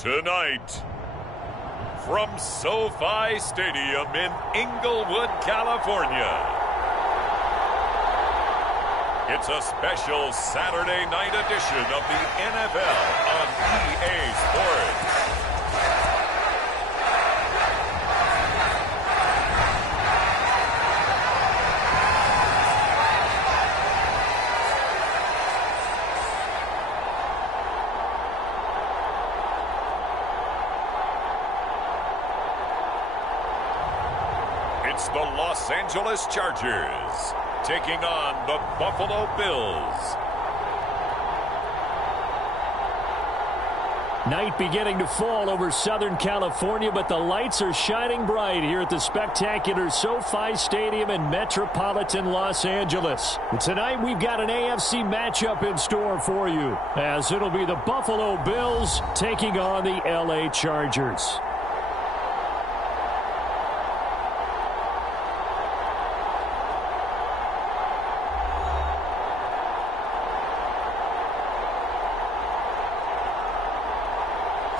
Tonight, from SoFi Stadium in Inglewood, California, it's a special Saturday night edition of the NFL on EA Sports. It's the Los Angeles Chargers taking on the Buffalo Bills. Night beginning to fall over Southern California, but the lights are shining bright here at the spectacular SoFi Stadium in metropolitan Los Angeles. And tonight we've got an AFC matchup in store for you, as it'll be the Buffalo Bills taking on the LA Chargers.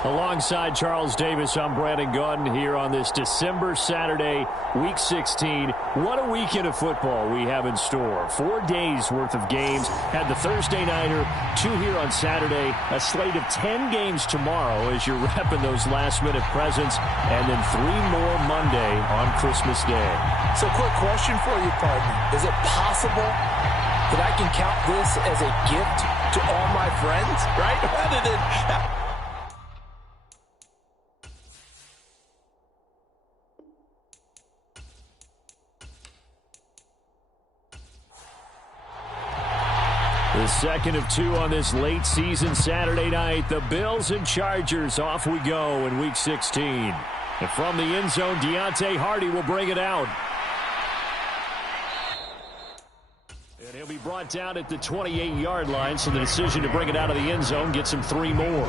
Alongside Charles Davis, I'm Brandon Gaudin here on this December Saturday, Week 16. What a weekend of football we have in store. 4 days worth of games. Had the Thursday Nighter, 2 here on Saturday, a slate of 10 games tomorrow as you're wrapping those last-minute presents, and then 3 more Monday on Christmas Day. So quick question for you, partner. Is it possible that I can count this as a gift to all my friends, right? Rather than... The second of 2 on this late season Saturday night. The Bills and Chargers, off we go in Week 16. And from the end zone, Deontay Hardy will bring it out. And he'll be brought down at the 28-yard line, so the decision to bring it out of the end zone gets him 3 more.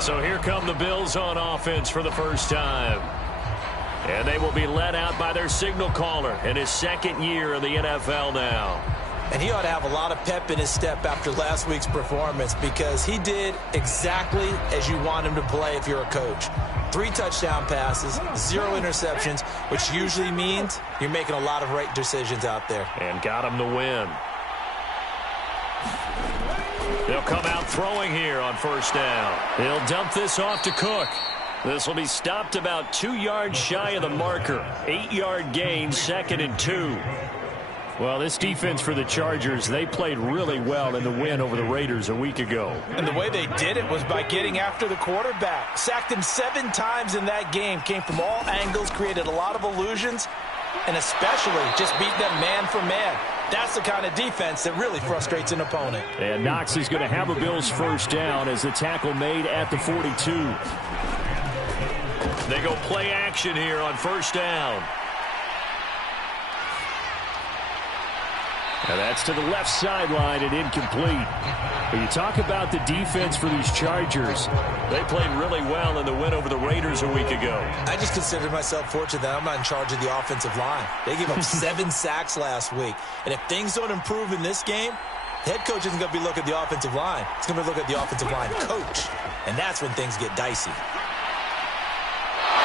So here come the Bills on offense for the first time. And they will be led out by their signal caller in his second year in the NFL now. And he ought to have a lot of pep in his step after last week's performance, because he did exactly as you want him to play if you're a coach. 3 touchdown passes, 0 interceptions, which usually means you're making a lot of right decisions out there. And got him to win. They'll come out throwing here on first down. He'll dump this off to Cook. This will be stopped about 2 yards shy of the marker. 8-yard gain, 2nd and 2. Well, this defense for the Chargers, they played really well in the win over the Raiders a week ago. And the way they did it was by getting after the quarterback. Sacked him 7 times in that game. Came from all angles, created a lot of illusions, and especially just beat them man for man. That's the kind of defense that really frustrates an opponent. And Knox is going to have a Bills first down as the tackle made at the 42. They go play action here on first down. And that's to the left sideline and incomplete. When you talk about the defense for these Chargers, they played really well in the win over the Raiders a week ago. I just consider myself fortunate that I'm not in charge of the offensive line. They gave up 7 sacks last week. And if things don't improve in this game, the head coach isn't going to be looking at the offensive line. He's going to be looking at the offensive line coach. And that's when things get dicey.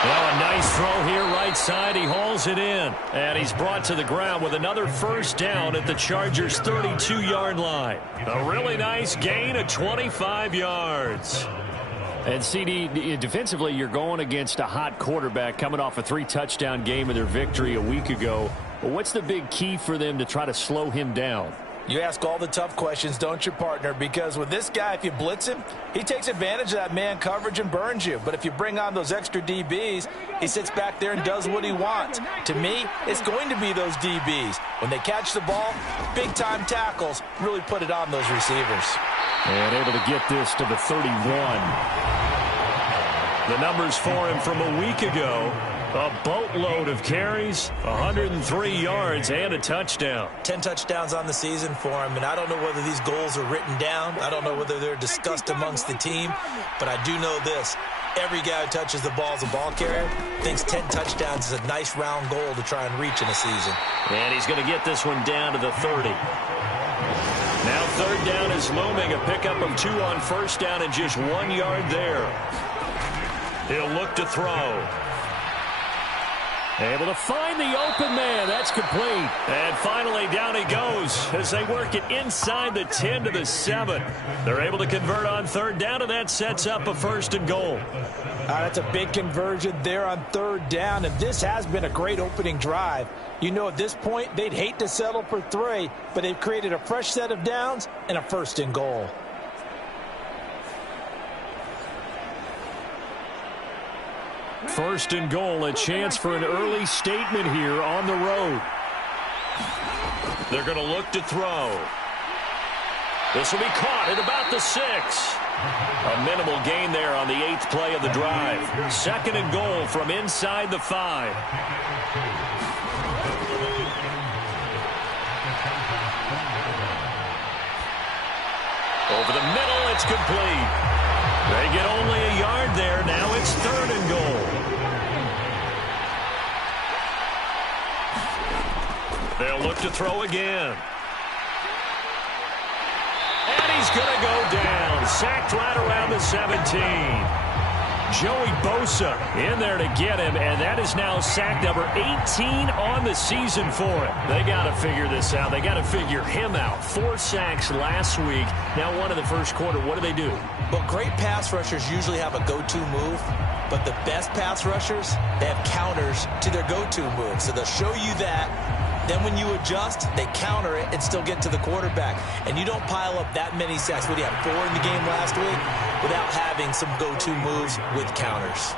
Well, a nice throw here right side. He hauls it in. And he's brought to the ground with another first down at the Chargers' 32-yard line. A really nice gain of 25 yards. And CD, defensively, you're going against a hot quarterback coming off a 3-touchdown game in their victory a week ago. Well, what's the big key for them to try to slow him down? You ask all the tough questions, don't you, partner? Because with this guy, if you blitz him, he takes advantage of that man coverage and burns you. But if you bring on those extra DBs, he sits back there and does what he wants. To me, it's going to be those DBs. When they catch the ball, big-time tackles really put it on those receivers. And able to get this to the 31. The numbers for him from a week ago. A boatload of carries, 103 yards, and a touchdown. 10 touchdowns on the season for him, and I don't know whether these goals are written down. I don't know whether they're discussed amongst the team, but I do know this. Every guy who touches the ball as a ball carrier thinks 10 touchdowns is a nice round goal to try and reach in a season. And he's going to get this one down to the 30. Now third down is looming. A pickup of 2 on first down and just 1 yard there. He'll look to throw. Able to find the open man. That's complete. And finally, down he goes as they work it inside the 10 to the 7. They're able to convert on third down, and that sets up a 1st and goal. That's a big conversion there on third down, and this has been a great opening drive. You know, at this point, they'd hate to settle for 3, but they've created a fresh set of downs and a 1st and goal. First and goal, a chance for an early statement here on the road. They're going to look to throw. This will be caught at about the 6. A minimal gain there on the 8th play of the drive. 2nd and goal from inside the 5. Over the middle, it's complete. They get only a yard there. Now it's 3rd and goal. They'll look to throw again. And he's going to go down. Sacked right around the 17. Joey Bosa in there to get him, and that is now sack number 18 on the season for him. They got to figure this out. They got to figure him out. 4 sacks last week. Now 1 in the first quarter. What do? Well, great pass rushers usually have a go-to move, but the best pass rushers, they have counters to their go-to move. So they'll show you that. Then when you adjust, they counter it and still get to the quarterback. And you don't pile up that many sacks. What do you have, 4 in the game last week? Without having some go-to moves with counters.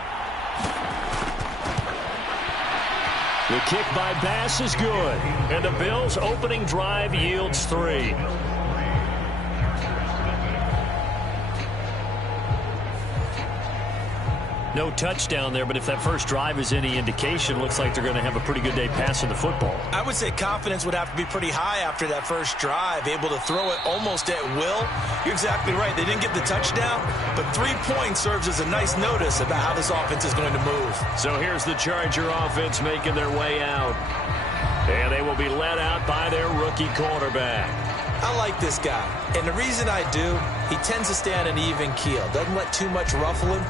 The kick by Bass is good. And the Bills' opening drive yields 3. No touchdown there, but if that first drive is any indication, looks like they're going to have a pretty good day passing the football. I would say confidence would have to be pretty high after that first drive, able to throw it almost at will. You're exactly right. They didn't get the touchdown, but 3 points serves as a nice notice about how this offense is going to move. So here's the Charger offense making their way out. And they will be led out by their rookie quarterback. I like this guy, and the reason I do, he tends to stay on an even keel. Doesn't let too much ruffle him.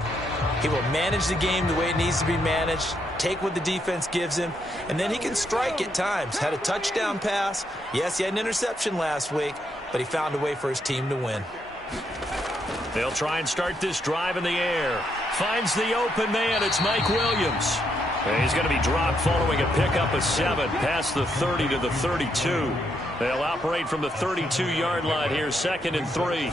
He will manage the game the way it needs to be managed, take what the defense gives him, and then he can strike at times. Had a touchdown pass. Yes, he had an interception last week, but he found a way for his team to win. They'll try and start this drive in the air. Finds the open man. It's Mike Williams. And he's going to be dropped following a pickup of 7 past the 30 to the 32. They'll operate from the 32-yard line here, 2nd and 3.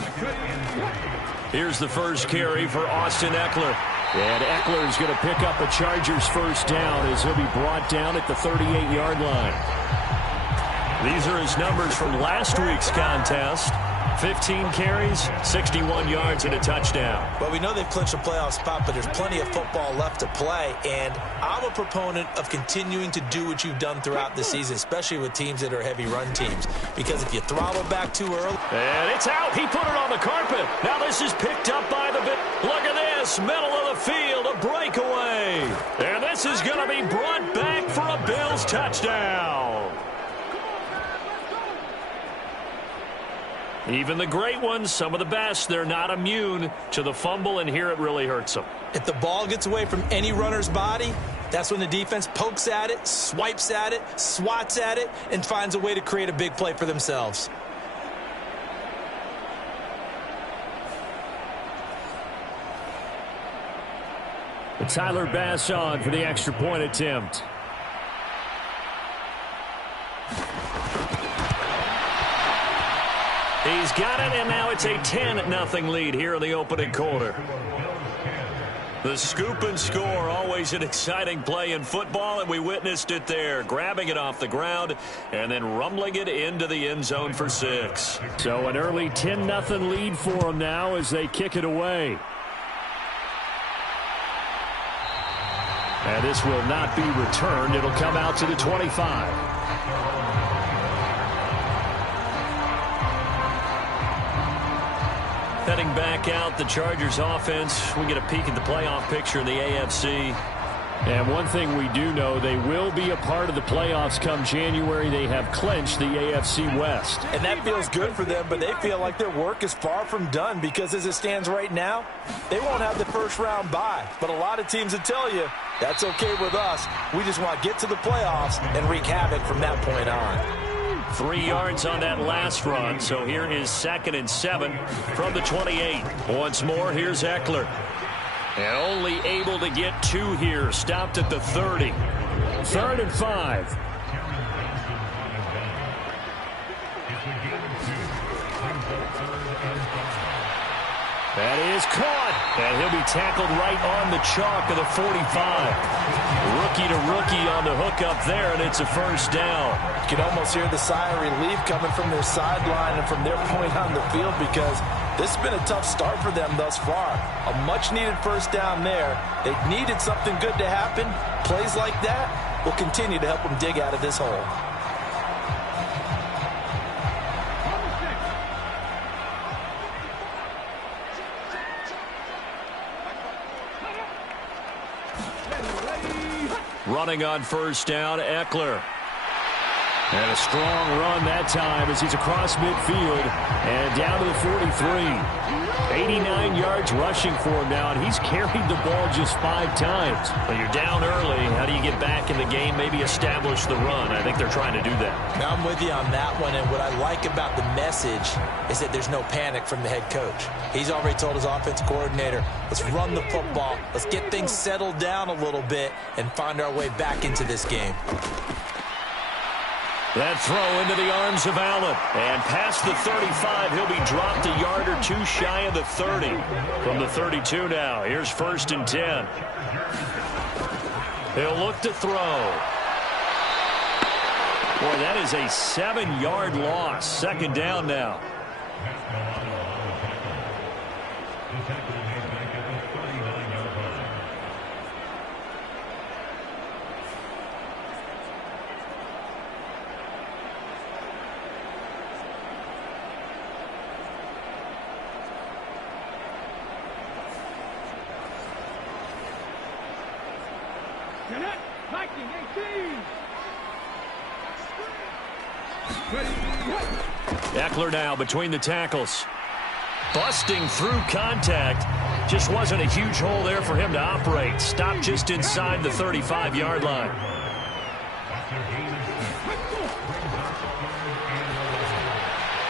Here's the first carry for Austin Eckler. And Eckler is going to pick up a Chargers first down as he'll be brought down at the 38-yard line. These are his numbers from last week's contest. 15 carries, 61 yards, and a touchdown. Well, we know they've clinched a playoff spot, but there's plenty of football left to play, and I'm a proponent of continuing to do what you've done throughout the season, especially with teams that are heavy run teams, because if you throttle back too early... And it's out. He put it on the carpet. Now this is picked up by the bit. Look at this. Middle of the field, a breakaway. And this is going to be brought back for a Bills touchdown. Even the great ones, some of the best, they're not immune to the fumble, and here it really hurts them. If the ball gets away from any runner's body, that's when the defense pokes at it, swipes at it, swats at it, and finds a way to create a big play for themselves. Tyler Bass on for the extra point attempt. He's got it, and now it's a 10-0 lead here in the opening quarter. The scoop and score, always an exciting play in football, and we witnessed it there, grabbing it off the ground and then rumbling it into the end zone for 6. So an early 10-0 lead for them now as they kick it away. And this will not be returned. It'll come out to the 25. Heading back out, the Chargers offense. We get a peek at the playoff picture in the AFC. And one thing we do know, they will be a part of the playoffs come January. They have clinched the AFC West. And that feels good for them, but they feel like their work is far from done because as it stands right now, they won't have the first round bye. But a lot of teams will tell you, that's okay with us. We just want to get to the playoffs and wreak havoc from that point on. 3 yards on that last run, so here is 2nd and 7 from the 28. Once more, here's Eckler. And only able to get 2 here. Stopped at the 30. 3rd and 5. That is caught. And he'll be tackled right on the chalk of the 45. Rookie to rookie on the hookup there, and it's a first down. You can almost hear the sigh of relief coming from their sideline and from their point on the field because this has been a tough start for them thus far. A much-needed first down there. They needed something good to happen. Plays like that will continue to help them dig out of this hole. Running on first down, Eckler. And a strong run that time as he's across midfield and down to the 43. 89 yards rushing for him now, and he's carried the ball just 5 times. Well, you're down early. How do you get back in the game, maybe establish the run? I think they're trying to do that. Now I'm with you on that one, and what I like about the message is that there's no panic from the head coach. He's already told his offense coordinator, let's run the football, let's get things settled down a little bit and find our way back into this game. That throw into the arms of Allen. And past the 35, he'll be dropped a yard or 2 shy of the 30. From the 32 now, here's 1st and 10. He'll look to throw. Boy, that is a 7-yard loss. 2nd down now. Eckler now between the tackles. Busting through contact. Just wasn't a huge hole there for him to operate. Stopped just inside the 35-yard line.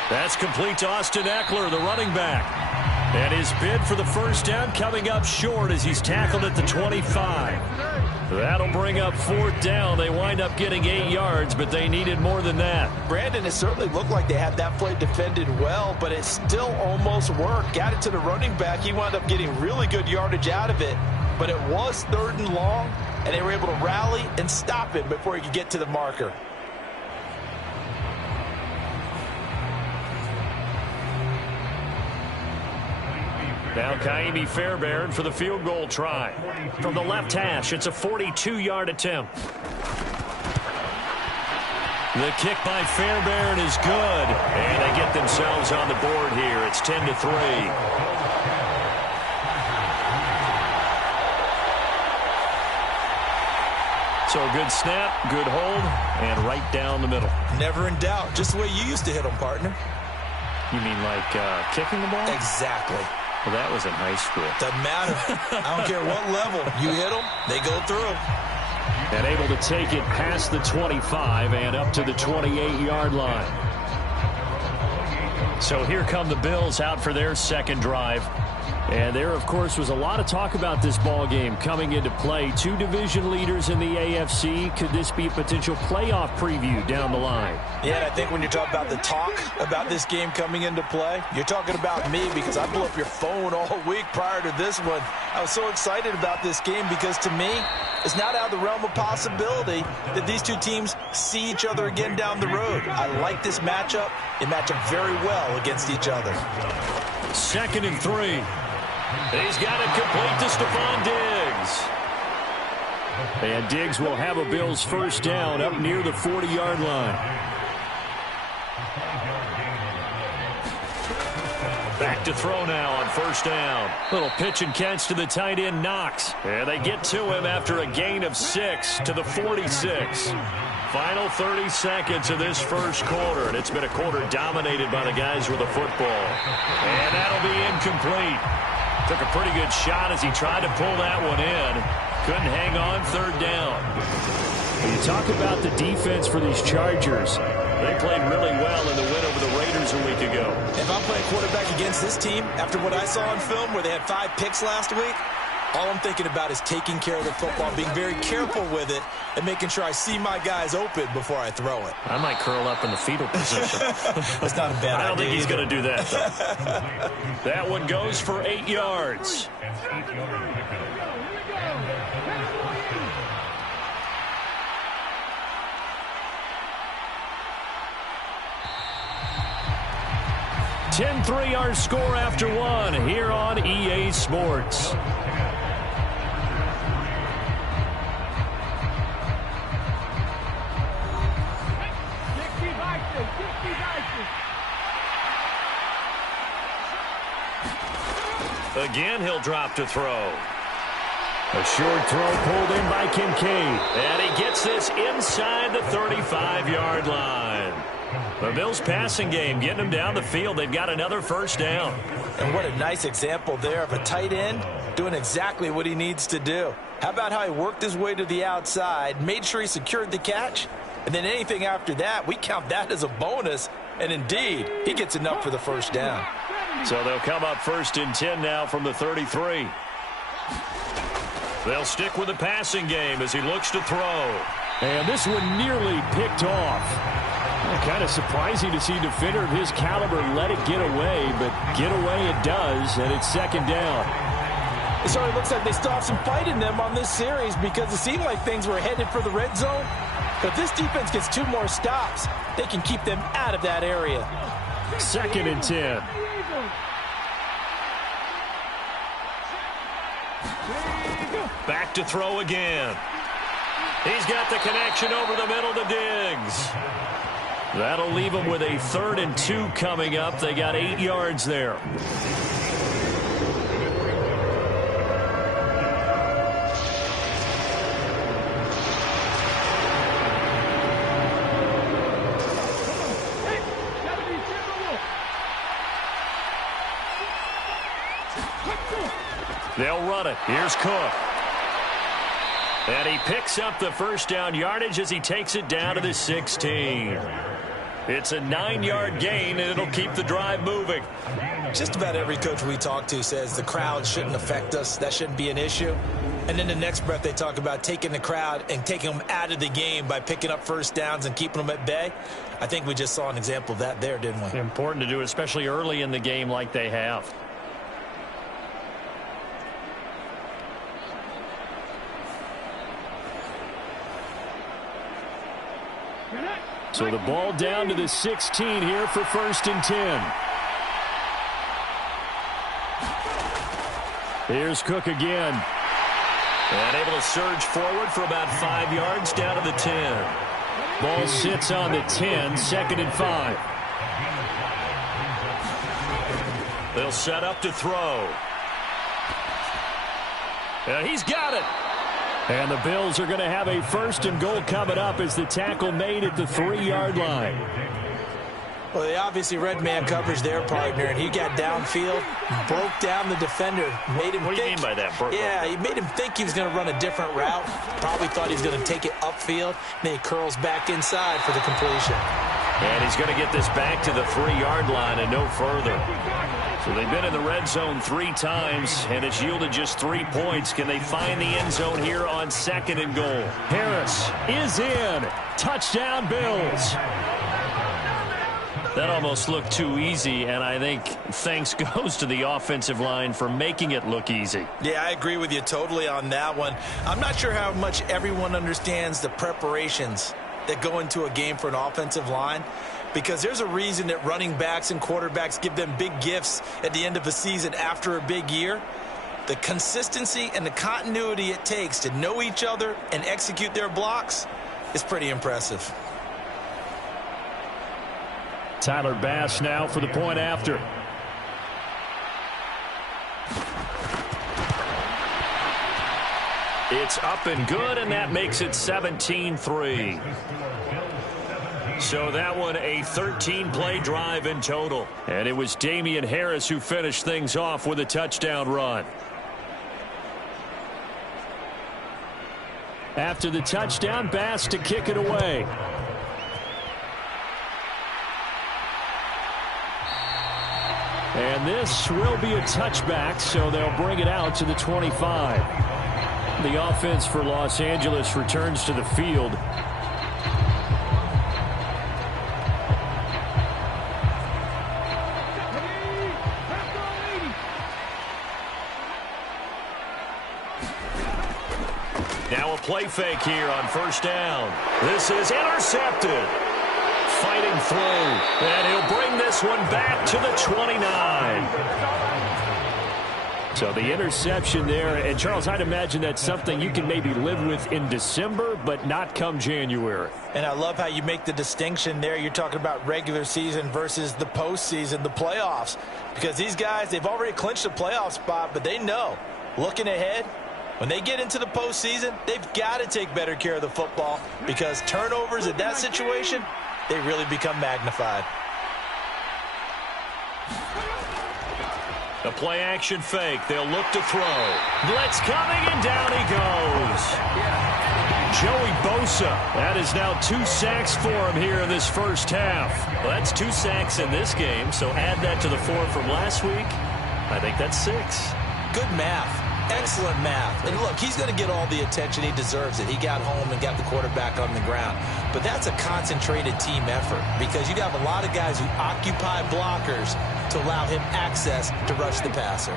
That's complete to Austin Eckler, the running back. And his bid for the first down coming up short as he's tackled at the 25. That'll bring up 4th down. They wind up getting 8 yards, but they needed more than that. Brandon, it certainly looked like they had that play defended well, but it still almost worked. Got it to the running back. He wound up getting really good yardage out of it, but it was 3rd and long, and they were able to rally and stop him before he could get to the marker. Now Kaimi Fairbairn for the field goal try. From the left hash, it's a 42-yard attempt. The kick by Fairbairn is good. And they get themselves on the board here. It's 10-3. So a good snap, good hold, and right down the middle. Never in doubt. Just the way you used to hit them, partner. You mean like kicking the ball? Exactly. Well, that was in high school. Doesn't matter. I don't care what level. You hit them, they go through. And able to take it past the 25 and up to the 28-yard line. So here come the Bills out for their 2nd drive. And there, of course, was a lot of talk about this ball game coming into play. 2 division leaders in the AFC. Could this be a potential playoff preview down the line? Yeah, and I think when you're talking about the talk about this game coming into play, you're talking about me because I blew up your phone all week prior to this one. I was so excited about this game because to me, it's not out of the realm of possibility that these 2 teams see each other again down the road. I like this matchup. They match up very well against each other. 2nd and 3. He's got it complete to Stephon Diggs. And Diggs will have a Bills first down up near the 40-yard line. Back to throw now on first down. Little pitch and catch to the tight end, Knox. And they get to him after a gain of 6 to the 46. Final 30 seconds of this first quarter, and it's been a quarter dominated by the guys with the football. And that'll be incomplete. Took a pretty good shot as he tried to pull that one in. Couldn't hang on third down. When you talk about the defense for these Chargers, they played really well in the win over the Raiders a week ago. If I'm playing quarterback against this team, after what I saw on film where they had 5 picks last week, all I'm thinking about is taking care of the football, being very careful with it, and making sure I see my guys open before I throw it. I might curl up in the fetal position. That's not a bad idea. I don't think he's going to do that, though. That one goes for 8 yards. Our score after 1 here on EA Sports. Again, he'll drop to throw. A short throw pulled in by Kincaid. And he gets this inside the 35-yard line. The Bills' passing game getting them down the field. They've got another first down. And what a nice example there of a tight end doing exactly what he needs to do. How about how he worked his way to the outside, made sure he secured the catch, and then anything after that, we count that as a bonus. And indeed, he gets enough for the first down. So they'll come up 1st and 10 now from the 33. They'll stick with the passing game as he looks to throw. And this one nearly picked off. Kind of surprising to see a defender of his caliber let it get away, but get away it does, and it's 2nd down. It certainly looks like they still have some fight in them on this series because it seemed like things were headed for the red zone. But if this defense gets 2 more stops, they can keep them out of that area. 2nd and 10. Back to throw again. He's got the connection over the middle to Diggs. That'll leave them with a 3rd and 2 coming up. They got 8 yards there. They'll run it. Here's Cook. And he picks up the first down yardage as he takes it down to the 16. It's a 9-yard gain, and it'll keep the drive moving. Just about every coach we talk to says the crowd shouldn't affect us. That shouldn't be an issue. And then the next breath they talk about taking the crowd and taking them out of the game by picking up first downs and keeping them at bay. I think we just saw an example of that there, didn't we? Important to do, especially early in the game like they have. So the ball down to the 16 here for 1st and 10. Here's Cook again. And able to surge forward for about 5 yards down to the 10. Ball sits on the 10, 2nd and 5. They'll set up to throw. And he's got it. And the Bills are going to have a 1st and goal coming up as the tackle made at the 3-yard line. Well, they obviously read man coverage their partner, and he got downfield, broke down the defender, made him What do you mean by that? Yeah, he made him think he was going to run a different route. Probably thought he was going to take it upfield. Then he curls back inside for the completion. And he's going to get this back to the 3-yard line and no further. So they've been in the red zone 3 times, and it's yielded just 3 points. Can they find the end zone here on 2nd and goal? Harris is in. Touchdown, Bills. That almost looked too easy, and I think thanks goes to the offensive line for making it look easy. Yeah, I agree with you totally on that one. I'm not sure how much everyone understands the preparations that go into a game for an offensive line, because there's a reason that running backs and quarterbacks give them big gifts at the end of a season after a big year. The consistency and the continuity it takes to know each other and execute their blocks is pretty impressive. Tyler Bass now for the point after. It's up and good, and that makes it 17-3. So that one a 13-play drive in total. And it was Damian Harris who finished things off with a touchdown run. After the touchdown, Bass to kick it away. And this will be a touchback, so they'll bring it out to the 25. The offense for Los Angeles returns to the field. Now a play fake here on first down. This is intercepted. Fighting through. And he'll bring this one back to the 29. So the interception there. And, Charles, I'd imagine that's something you can maybe live with in December, but not come January. And I love how you make the distinction there. You're talking about regular season versus the postseason, the playoffs. Because these guys, they've already clinched a playoff spot, but they know, looking ahead, when they get into the postseason, they've got to take better care of the football because turnovers in that situation, they really become magnified. The play-action fake. They'll look to throw. Blitz coming, and down he goes. Joey Bosa. That is now 2 sacks for him here in this first half. Well, that's 2 sacks in this game, so add that to the 4 from last week. I think that's 6. Good math. Excellent math. And look, he's going to get all the attention. He deserves it. He got home and got the quarterback on the ground. But that's a concentrated team effort because you have a lot of guys who occupy blockers to allow him access to rush the passer.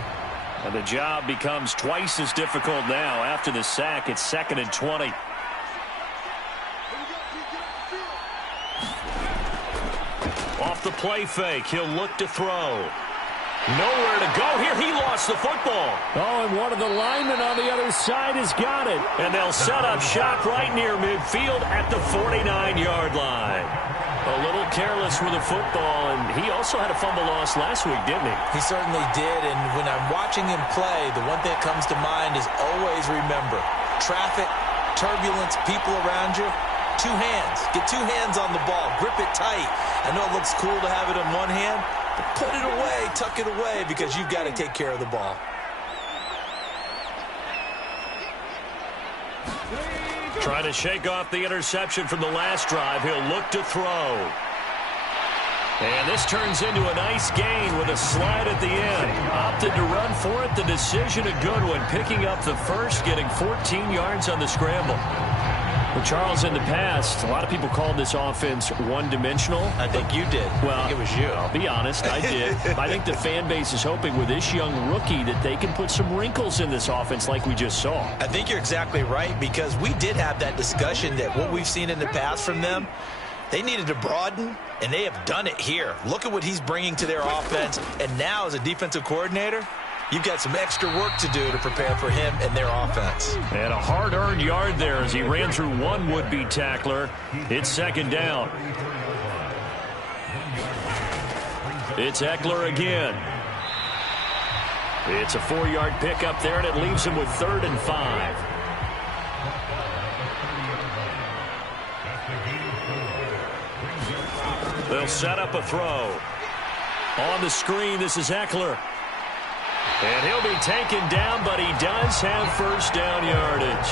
And the job becomes twice as difficult now. After the sack, it's 2nd and 20. Off the play fake, he'll look to throw. Nowhere to go here. He lost the football. Oh, and one of the linemen on the other side has got it. And they'll set up shop right near midfield at the 49-yard line. A little careless with the football, and he also had a fumble loss last week, didn't he? He certainly did, and when I'm watching him play, the one thing that comes to mind is always remember, traffic, turbulence, people around you, 2 hands. Get 2 hands on the ball. Grip it tight. I know it looks cool to have it in one hand, but put it away, tuck it away, because you've got to take care of the ball. Trying to shake off the interception from the last drive. He'll look to throw. And this turns into a nice gain with a slide at the end. Opted to run for it. The decision a good one. Picking up the first, getting 14 yards on the scramble. Well, Charles, in the past, a lot of people called this offense one-dimensional. I think you did. Well, I think it was you. I'll be honest, I did. I think the fan base is hoping with this young rookie that they can put some wrinkles in this offense like we just saw. I think you're exactly right because we did have that discussion that what we've seen in the past from them, they needed to broaden, and they have done it here. Look at what he's bringing to their offense, and now as a defensive coordinator, you've got some extra work to do to prepare for him and their offense. And a hard-earned yard there as he ran through one would-be tackler. It's 2nd down. It's Eckler again. It's a 4-yard pickup there, and it leaves him with 3rd and 5. They'll set up a throw. On the screen, this is Eckler. And he'll be taken down, but he does have first down yardage.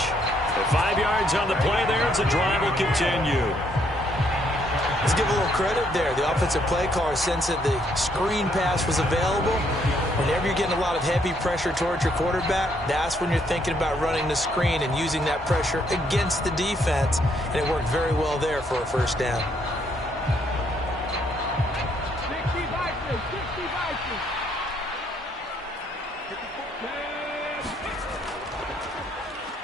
5 yards on the play there as the drive will continue. Let's give a little credit there. The offensive play caller sensed that the screen pass was available. Whenever you're getting a lot of heavy pressure towards your quarterback, that's when you're thinking about running the screen and using that pressure against the defense. And it worked very well there for a first down.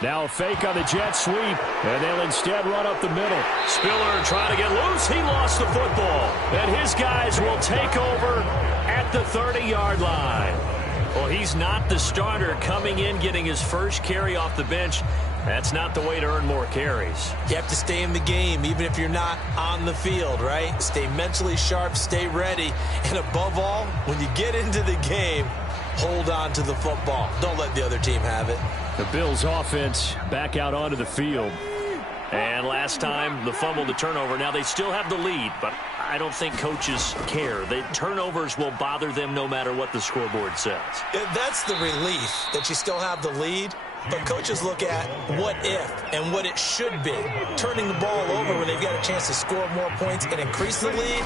Now a fake on the jet sweep, and they'll instead run up the middle. Spiller trying to get loose. He lost the football. And his guys will take over at the 30-yard line. Well, he's not the starter coming in, getting his first carry off the bench. That's not the way to earn more carries. You have to stay in the game, even if you're not on the field, right? Stay mentally sharp, stay ready, and above all, when you get into the game, hold on to the football. Don't let the other team have it. The Bills offense back out onto the field. And last time, the fumble, the turnover. Now, they still have the lead, but I don't think coaches care. The turnovers will bother them no matter what the scoreboard says. That's the relief that you still have the lead. But coaches look at what if and what it should be. Turning the ball over when they've got a chance to score more points and increase the lead,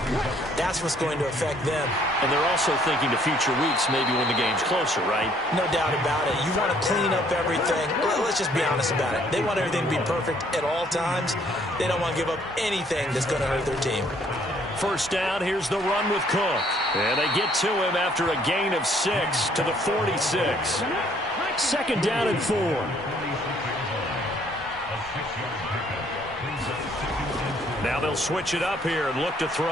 that's what's going to affect them. And they're also thinking to future weeks, maybe when the game's closer, right? No doubt about it. You want to clean up everything. Let's just be honest about it. They want everything to be perfect at all times. They don't want to give up anything that's going to hurt their team. First down, here's the run with Cook. And they get to him after a gain of 6 to the 46. Second down and 4. Now they'll switch it up here and look to throw.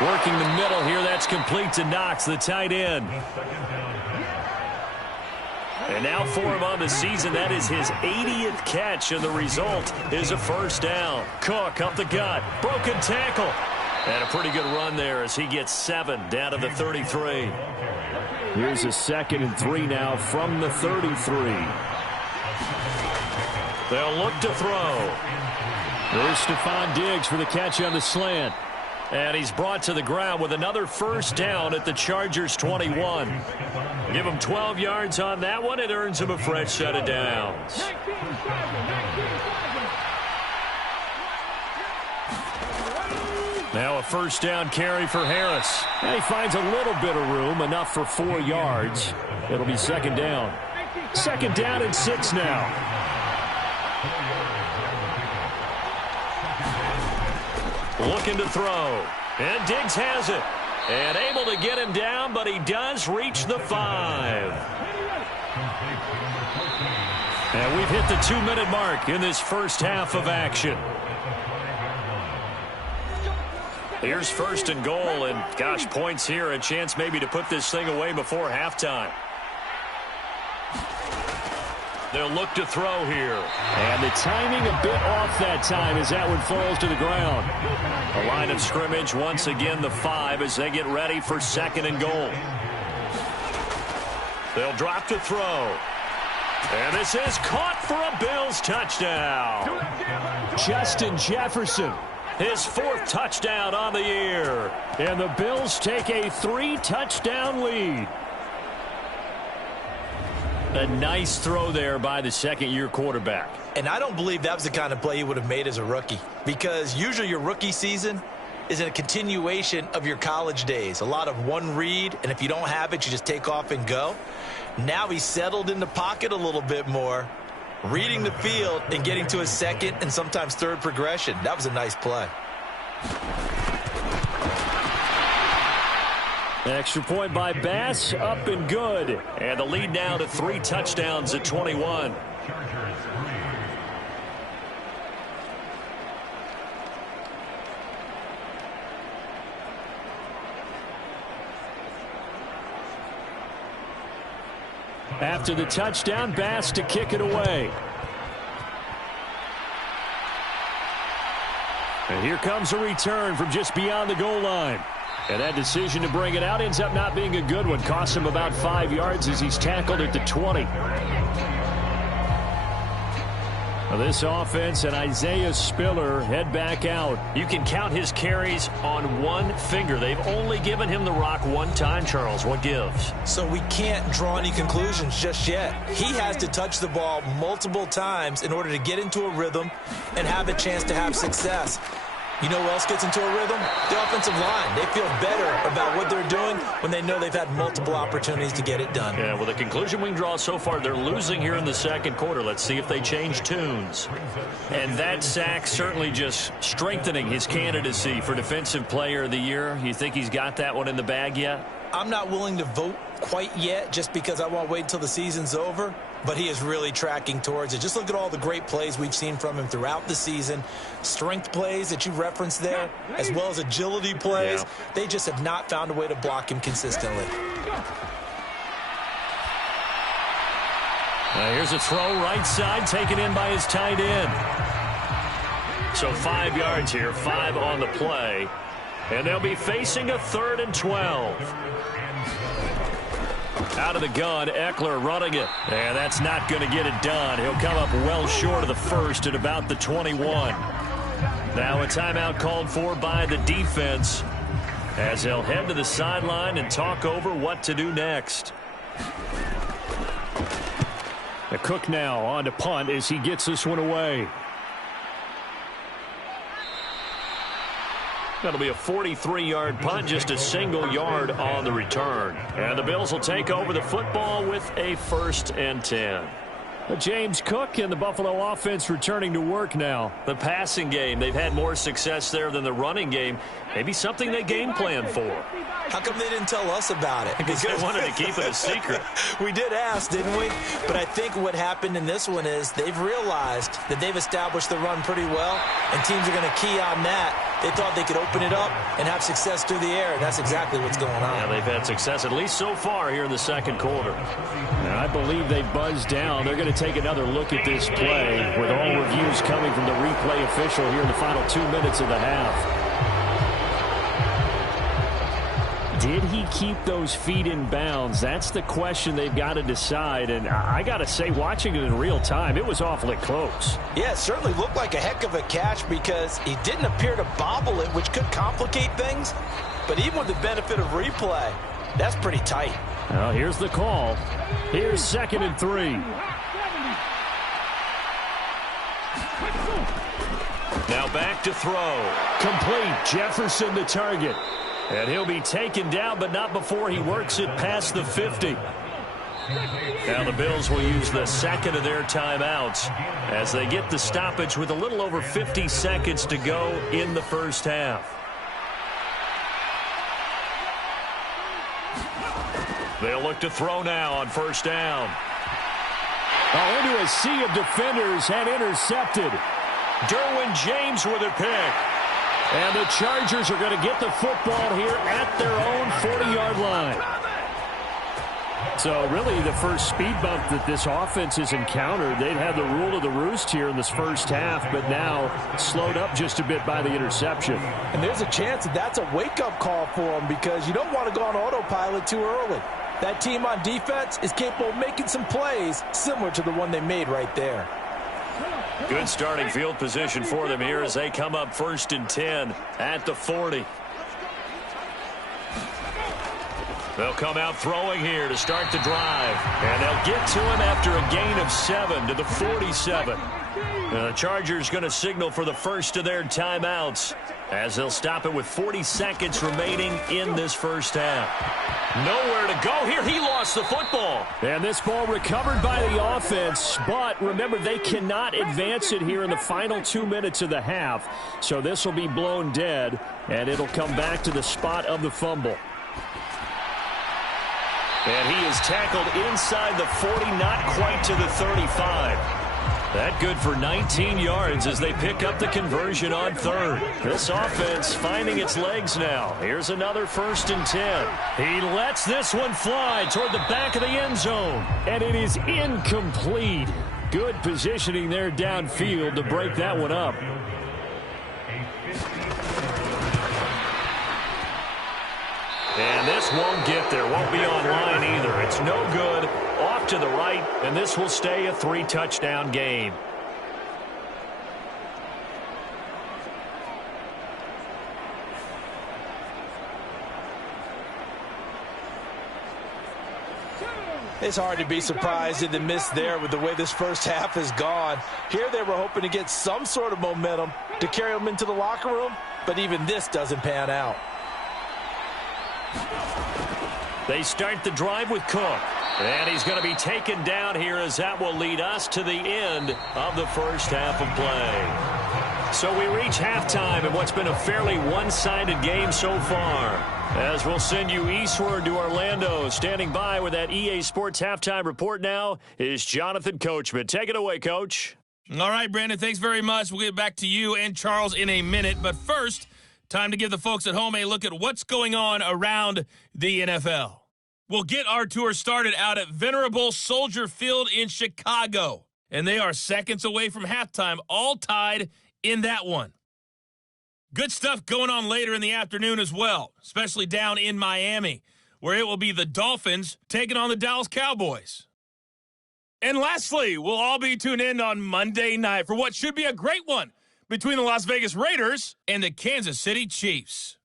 Working the middle here, that's complete to Knox, the tight end. And now for him on the season, that is his 80th catch, and the result is a first down. Cook up the gut, broken tackle. And a pretty good run there as he gets 7 down to the 33. Here's a 2nd and 3 now from the 33. They'll look to throw. There's Stephon Diggs for the catch on the slant. And he's brought to the ground with another first down at the Chargers 21. Give him 12 yards on that one. It earns him a fresh set of downs. Now a first down carry for Harris. And he finds a little bit of room, enough for 4 yards. It'll be second down. Second down and 6 now. Looking to throw. And Diggs has it. And able to get him down, but he does reach the 5. And we've hit the 2-minute mark in this first half of action. Here's first and goal, and gosh, points here, a chance maybe to put this thing away before halftime. They'll look to throw here. And the timing a bit off that time as that one falls to the ground. A line of scrimmage, once again the 5 as they get ready for second and goal. They'll drop to throw. And this is caught for a Bills touchdown. Justin Jefferson. His 4th touchdown on the year. And the Bills take a 3-touchdown lead. A nice throw there by the second-year quarterback. And I don't believe that was the kind of play he would have made as a rookie. Because usually your rookie season is a continuation of your college days. A lot of one read, and if you don't have it, you just take off and go. Now he's settled in the pocket a little bit more, reading the field and getting to his second and sometimes third progression. That was a nice play. Extra point by Bass, up and good. And the lead now to 3 touchdowns at 21. After the touchdown, Bass to kick it away. And here comes a return from just beyond the goal line. And that decision to bring it out ends up not being a good one. Costs him about 5 yards as he's tackled at the 20. Now this offense and Isaiah Spiller head back out. You can count his carries on one finger. They've only given him the rock one time, Charles. What gives? So we can't draw any conclusions just yet. He has to touch the ball multiple times in order to get into a rhythm and have a chance to have success. You know who else gets into a rhythm? The offensive line. They feel better about what they're doing when they know they've had multiple opportunities to get it done. Yeah, well, the conclusion we can draw so far, they're losing here in the second quarter. Let's see if they change tunes. And that sack certainly just strengthening his candidacy for Defensive Player of the Year. You think he's got that one in the bag yet? I'm not willing to vote quite yet just because I want to wait until the season's over. But he is really tracking towards it. Just look at all the great plays we've seen from him throughout the season. Strength plays that you referenced there, as well as agility plays. Yeah. They just have not found a way to block him consistently. Now here's a throw right side, taken in by his tight end. So 5 yards here, 5 on the play. And they'll be facing a 3rd and 12. Out of the gun, Eckler running it. And that's not going to get it done. He'll come up well short of the first at about the 21. Now a timeout called for by the defense as they'll head to the sideline and talk over what to do next. The Cook now on to punt as he gets this one away. That'll be a 43-yard punt, just a single yard on the return. And the Bills will take over the football with a 1st and 10. James Cook and the Buffalo offense returning to work now. The passing game, they've had more success there than the running game. Maybe something they game plan for. How come they didn't tell us about it? Because they wanted to keep it a secret. We did ask, didn't we? But I think what happened in this one is they've realized that they've established the run pretty well, and teams are going to key on that. They thought they could open it up and have success through the air, and that's exactly what's going on. Yeah, they've had success, at least so far, here in the second quarter. And I believe they buzzed down. They're going to take another look at this play with all reviews coming from the replay official here in the final 2 minutes of the half. Did he keep those feet in bounds? That's the question they've got to decide. And I got to say, watching it in real time, it was awfully close. Yeah, it certainly looked like a heck of a catch because he didn't appear to bobble it, which could complicate things. But even with the benefit of replay, that's pretty tight. Well, here's the call. Here's 2nd and 3. Now back to throw. Complete. Jefferson the target. And he'll be taken down, but not before he works it past the 50. Now the Bills will use the second of their timeouts as they get the stoppage with a little over 50 seconds to go in the first half. They'll look to throw now on 1st down. Oh, into a sea of defenders and intercepted. Derwin James with a pick. And the Chargers are going to get the football here at their own 40-yard line. So really the first speed bump that this offense has encountered, they'd have the rule of the roost here in this first half, but now slowed up just a bit by the interception. And there's a chance that that's a wake-up call for them because you don't want to go on autopilot too early. That team on defense is capable of making some plays similar to the one they made right there. Good starting field position for them here as they come up 1st and 10 at the 40. They'll come out throwing here to start the drive. And they'll get to him after a gain of 7 to the 47. The Chargers going to signal for the first of their timeouts as they'll stop it with 40 seconds remaining in this first half. Nowhere to go here. He lost the football. And this ball recovered by the offense. But remember, they cannot advance it here in the final 2 minutes of the half. So this will be blown dead, and it'll come back to the spot of the fumble. And he is tackled inside the 40, not quite to the 35. That good for 19 yards as they pick up the conversion on 3rd. This offense finding its legs now. Here's another 1st and 10. He lets this one fly toward the back of the end zone. And it is incomplete. Good positioning there downfield to break that one up. And this won't get there. Won't be online either. It's no good. Off to the right, and this will stay a 3-touchdown game. It's hard to be surprised at the miss there with the way this first half has gone. Here they were hoping to get some sort of momentum to carry them into the locker room, but even this doesn't pan out. They start the drive with Cook. And he's going to be taken down here as that will lead us to the end of the first half of play. So we reach halftime in what's been a fairly one-sided game so far. As we'll send you eastward to Orlando. Standing by with that EA Sports halftime report now is Jonathan Coachman. Take it away, Coach. All right, Brandon, thanks very much. We'll get back to you and Charles in a minute. But first, time to give the folks at home a look at what's going on around the NFL. We'll get our tour started out at Venerable Soldier Field in Chicago. And they are seconds away from halftime, all tied in that one. Good stuff going on later in the afternoon as well, especially down in Miami, where it will be the Dolphins taking on the Dallas Cowboys. And lastly, we'll all be tuned in on Monday night for what should be a great one between the Las Vegas Raiders and the Kansas City Chiefs.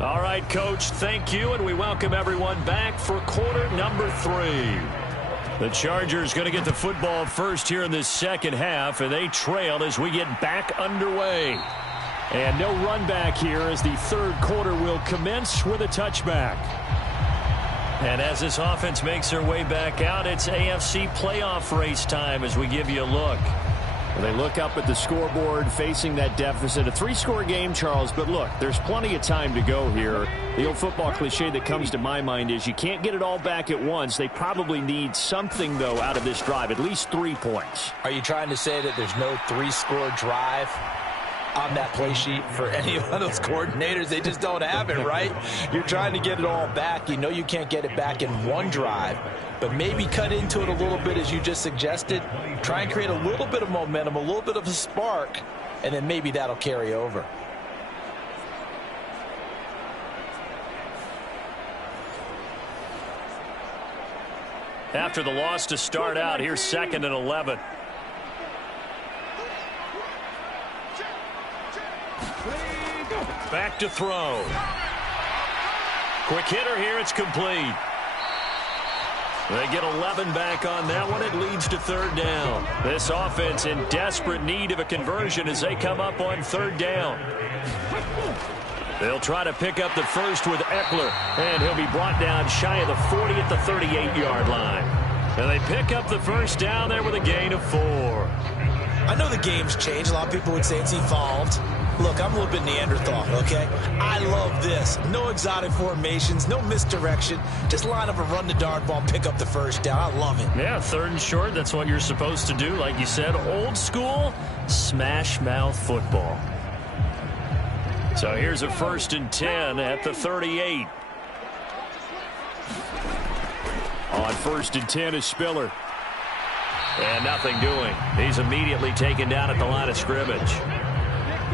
All right, Coach, thank you, and we welcome everyone back for quarter number 3. The Chargers going to get the football first here in this second half, and they trail as we get back underway. And no run back here as the third quarter will commence with a touchback. And as this offense makes their way back out, it's AFC playoff race time as we give you a look. They look up at the scoreboard facing that deficit. A 3-score game, Charles, but look, there's plenty of time to go here. The old football cliche that comes to my mind is you can't get it all back at once. They probably need something, though, out of this drive, at least 3 points. Are you trying to say that there's no 3-score drive on that play sheet for any of those coordinators? They just don't have it, right? You're trying to get it all back. You know you can't get it back in one drive, but maybe cut into it a little bit as you just suggested. Try and create a little bit of momentum, a little bit of a spark, and then maybe that'll carry over. After the loss to start out, here's 2nd and 11. Back to throw. Quick hitter here, it's complete. They get 11 back on that one. It leads to 3rd down. This offense in desperate need of a conversion as they come up on 3rd down. They'll try to pick up the first with Eckler, and he'll be brought down shy of the 40 at the 38-yard line. And they pick up the first down there with a gain of 4. I know the game's changed. A lot of people would say it's evolved. Look, I'm a little bit Neanderthal, okay? I love this. No exotic formations, no misdirection. Just line up and run the darn ball, pick up the first down. I love it. Yeah, 3rd and short, that's what you're supposed to do. Like you said, old school, smash mouth football. So here's a 1st and 10 at the 38. On 1st and 10 is Spiller. And nothing doing. He's immediately taken down at the line of scrimmage.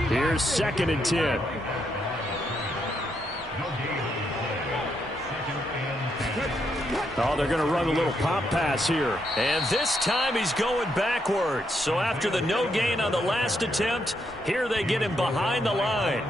Here's 2nd and 10. Oh, they're going to run a little pop pass here. And this time he's going backwards. So after the no gain on the last attempt, here they get him behind the line.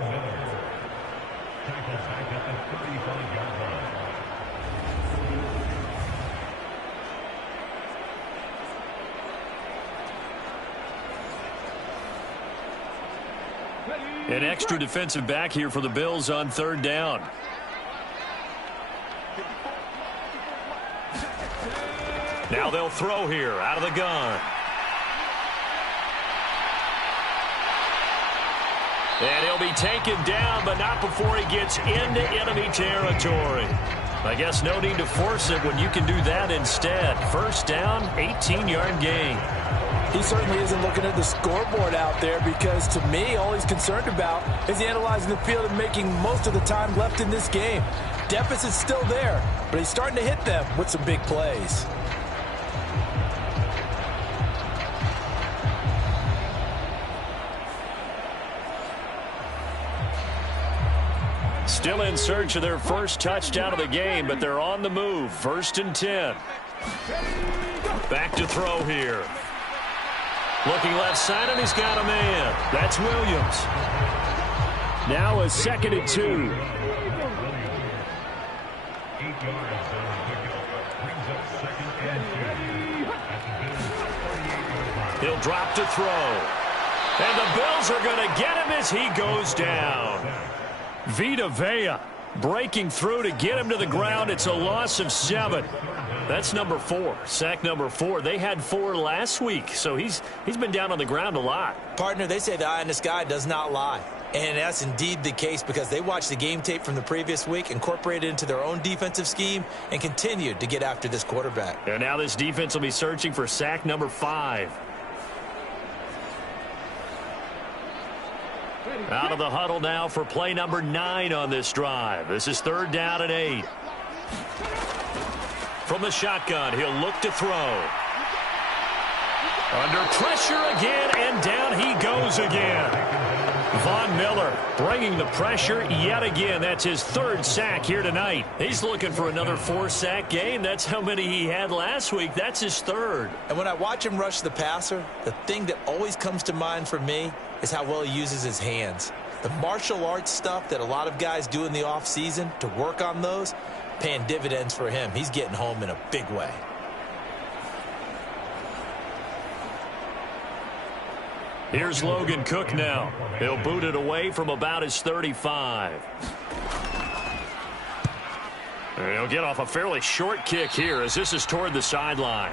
An extra defensive back here for the Bills on 3rd down. Now they'll throw here out of the gun. And he'll be taken down, but not before he gets into enemy territory. I guess no need to force it when you can do that instead. 1st down, 18-yard gain. He certainly isn't looking at the scoreboard out there because, to me, all he's concerned about is analyzing the field and making most of the time left in this game. Deficit's still there, but he's starting to hit them with some big plays. Still in search of their first touchdown of the game, but they're on the move. 1st and 10. Back to throw here. Looking left side, and he's got a man. That's Williams. Now a 2nd and 2. He'll drop to throw. And the Bills are going to get him as he goes down. Vita Vea breaking through to get him to the ground. It's a loss of 7. That's number 4, sack number 4. They had 4 last week, so he's been down on the ground a lot. Partner, they say the eye in the sky does not lie. And that's indeed the case because they watched the game tape from the previous week, incorporated it into their own defensive scheme, and continued to get after this quarterback. And now this defense will be searching for sack number 5. Out of the huddle now for play number 9 on this drive. This is 3rd down and 8. From the shotgun, he'll look to throw. Under pressure again, and down he goes again. Von Miller bringing the pressure yet again. That's his 3rd sack here tonight. He's looking for another 4-sack game. That's how many he had last week. That's his 3rd. And when I watch him rush the passer, the thing that always comes to mind for me is how well he uses his hands. The martial arts stuff that a lot of guys do in the offseason to work on those, paying dividends for him. He's getting home in a big way. Here's Logan Cook now. He'll boot it away from about his 35. He'll get off a fairly short kick here as this is toward the sideline.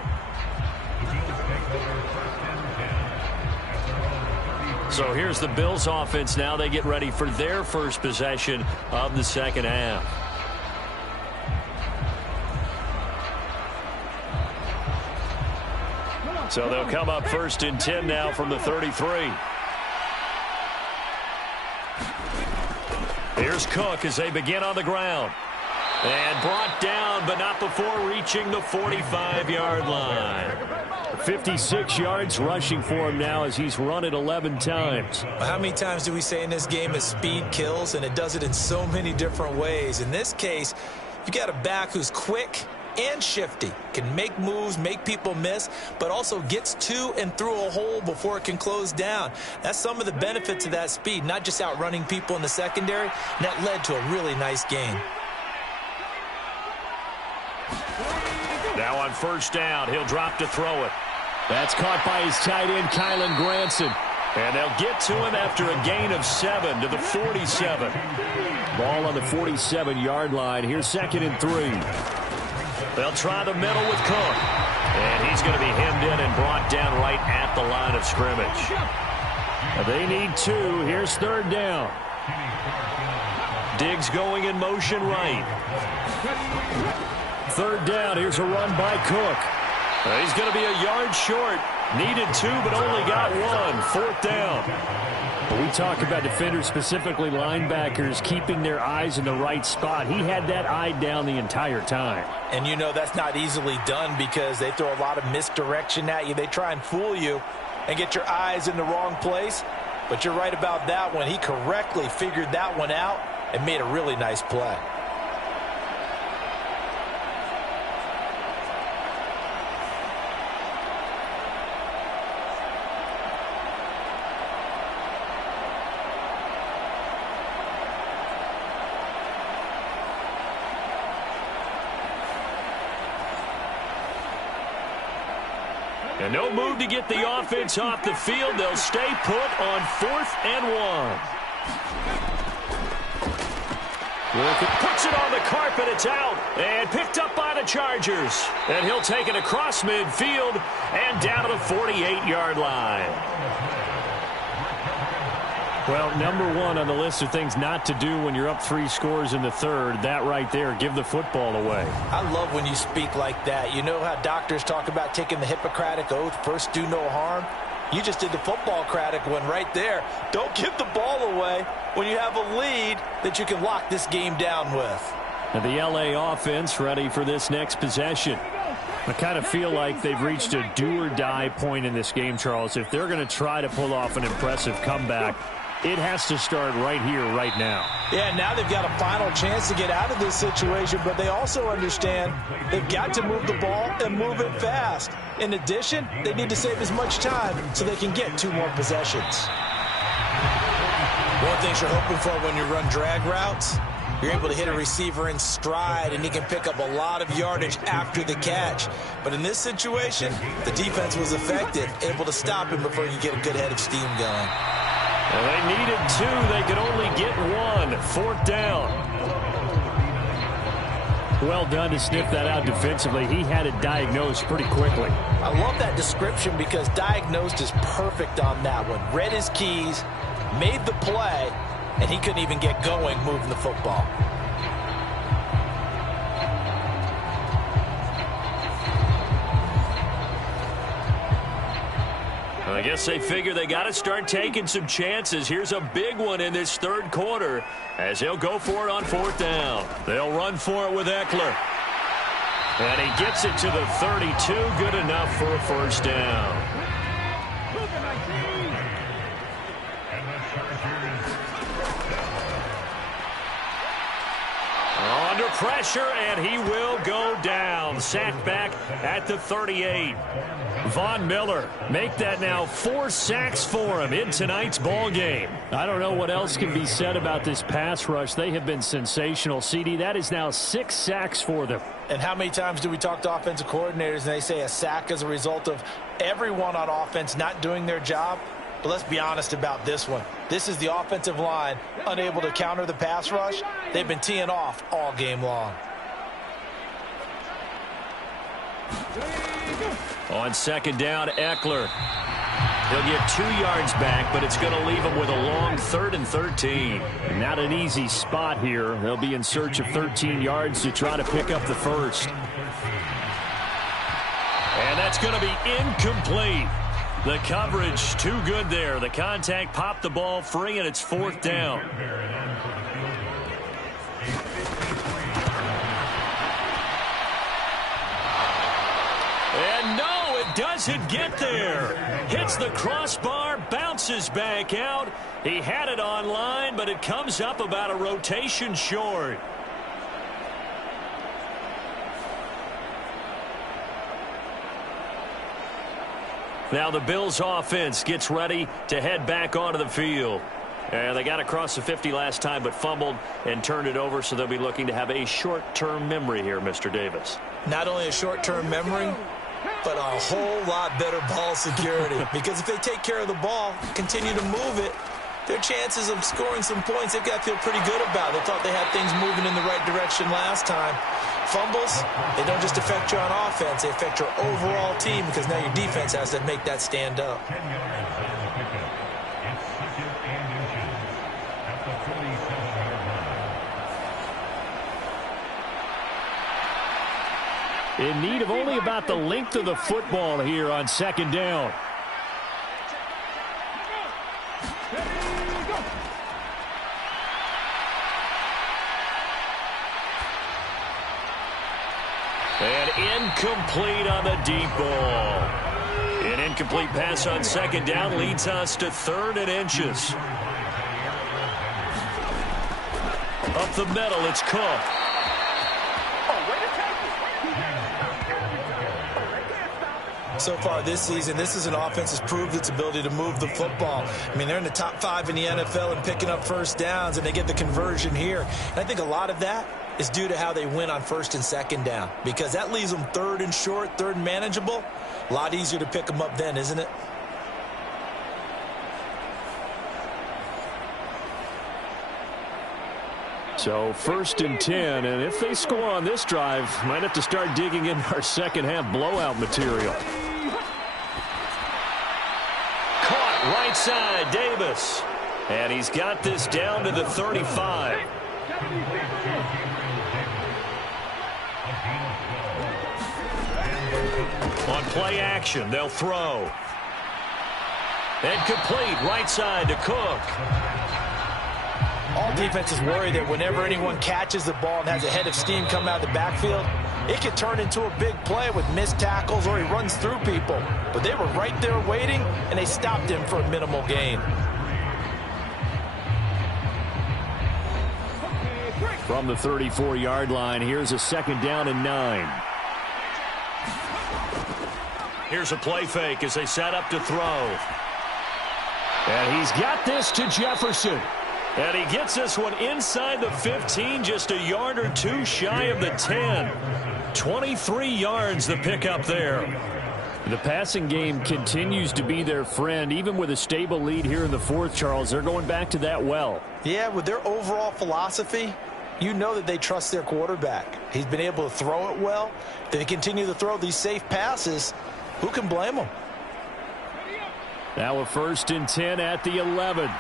So here's the Bills offense now. They get ready for their first possession of the second half. So they'll come up 1st and 10 now from the 33. Here's Cook as they begin on the ground. And brought down, but not before reaching the 45-yard line. 56 yards rushing for him now as he's run it 11 times. How many times do we say in this game is speed kills, and it does it in so many different ways. In this case, you got a back who's quick and shifty, can make moves, make people miss, but also gets to and through a hole before it can close down. That's some of the benefits of that speed, not just outrunning people in the secondary, and that led to a really nice game. Now on 1st down, he'll drop to throw it. That's caught by his tight end, Kylan Granson. And they'll get to him after a gain of 7 to the 47. Ball on the 47-yard line. Here's 2nd and 3. They'll try the middle with Cook. And he's going to be hemmed in and brought down right at the line of scrimmage. They need 2. Here's 3rd down. Diggs going in motion right. 3rd down. Here's a run by Cook. He's going to be a yard short. Needed 2, but only got 1. 4th down. We talk about defenders, specifically linebackers, keeping their eyes in the right spot. He had that eye down the entire time. And you know that's not easily done because they throw a lot of misdirection at you. They try and fool you and get your eyes in the wrong place. But you're right about that one. He correctly figured that one out and made a really nice play. And no move to get the offense off the field. They'll stay put on 4th and 1. Puts it on the carpet. It's out. And picked up by the Chargers. And he'll take it across midfield and down to the 48-yard line. Well, number 1 on the list of things not to do when you're up 3 scores in the 3rd, that right there, give the football away. I love when you speak like that. You know how doctors talk about taking the Hippocratic Oath, first do no harm? You just did the football-cratic one right there. Don't give the ball away when you have a lead that you can lock this game down with. And the LA offense ready for this next possession. I kind of feel like they've reached a do-or-die point in this game, Charles. If they're going to try to pull off an impressive comeback, it has to start right here, right now. Yeah, now they've got a final chance to get out of this situation, but they also understand they've got to move the ball and move it fast. In addition, they need to save as much time so they can get 2 more possessions. One of the things you're hoping for when you run drag routes, you're able to hit a receiver in stride, and he can pick up a lot of yardage after the catch. But in this situation, the defense was effective, able to stop him before you get a good head of steam going. Well, they needed 2. They could only get 1. 4th down. Well done to sniff that out defensively. He had it diagnosed pretty quickly. I love that description because diagnosed is perfect on that one. Read his keys, made the play, and he couldn't even get going moving the football. I guess they figure they got to start taking some chances. Here's a big one in this third quarter as he'll go for it on fourth down. They'll run for it with Eckler. And he gets it to the 32. Good enough for a first down. Under pressure, and he will go down. Sacked back at the 38. Von Miller, make that now 4 sacks for him in tonight's ball game. I don't know what else can be said about this pass rush. They have been sensational, CD. That is now 6 sacks for them. And how many times do we talk to offensive coordinators and they say a sack is a result of everyone on offense not doing their job? But let's be honest about this one. This is the offensive line unable to counter the pass rush. They've been teeing off all game long. On second down, Eckler. He'll get 2 yards back, but it's going to leave him with a long 3rd and 13. Not an easy spot here. They'll be in search of 13 yards to try to pick up the first. And that's going to be incomplete. The coverage too good there. The contact popped the ball free, and it's 4th down. And no, it doesn't get there. Hits the crossbar, bounces back out. He had it on line, but it comes up about a rotation short. Now the Bills offense gets ready to head back onto the field. And they got across the 50 last time but fumbled and turned it over, so they'll be looking to have a short-term memory here, Mr. Davis. Not only a short-term memory, but a whole lot better ball security. Because if they take care of the ball, continue to move it, their chances of scoring some points, they've got to feel pretty good about. They thought they had things moving in the right direction last time. Fumbles, they don't just affect you on offense, they affect your overall team because now your defense has to make that stand up. In need of only about the length of the football here on second down. And incomplete on the deep ball. An incomplete pass on second down leads us to 3rd and inches. Up the middle, it's Cook. So far this season, this is an offense that's proved its ability to move the football. I mean, they're in the top 5 in the NFL and picking up first downs, and they get the conversion here. And I think a lot of that is due to how they win on 1st and 2nd down, because that leaves them 3rd and short, 3rd and manageable. A lot easier to pick them up then, isn't it? So 1st and 10, and if they score on this drive, might have to start digging in our second half blowout material. Caught right side, Davis. And he's got this down to the 35. On play action, they'll throw. And complete right side to Cook. All defenses worry that whenever anyone catches the ball and has a head of steam come out of the backfield, it could turn into a big play with missed tackles or he runs through people. But they were right there waiting, and they stopped him for a minimal gain. From the 34-yard line, here's a 2nd down and 9. Here's a play fake as they set up to throw. And he's got this to Jefferson. And he gets this one inside the 15, just a yard or two shy of the 10. 23 yards the pickup there. The passing game continues to be their friend. Even with a stable lead here in the 4th, Charles, they're going back to that well. Yeah, with their overall philosophy, you know that they trust their quarterback. He's been able to throw it well. They continue to throw these safe passes. Who can blame them? Now a 1st and 10 at the 11.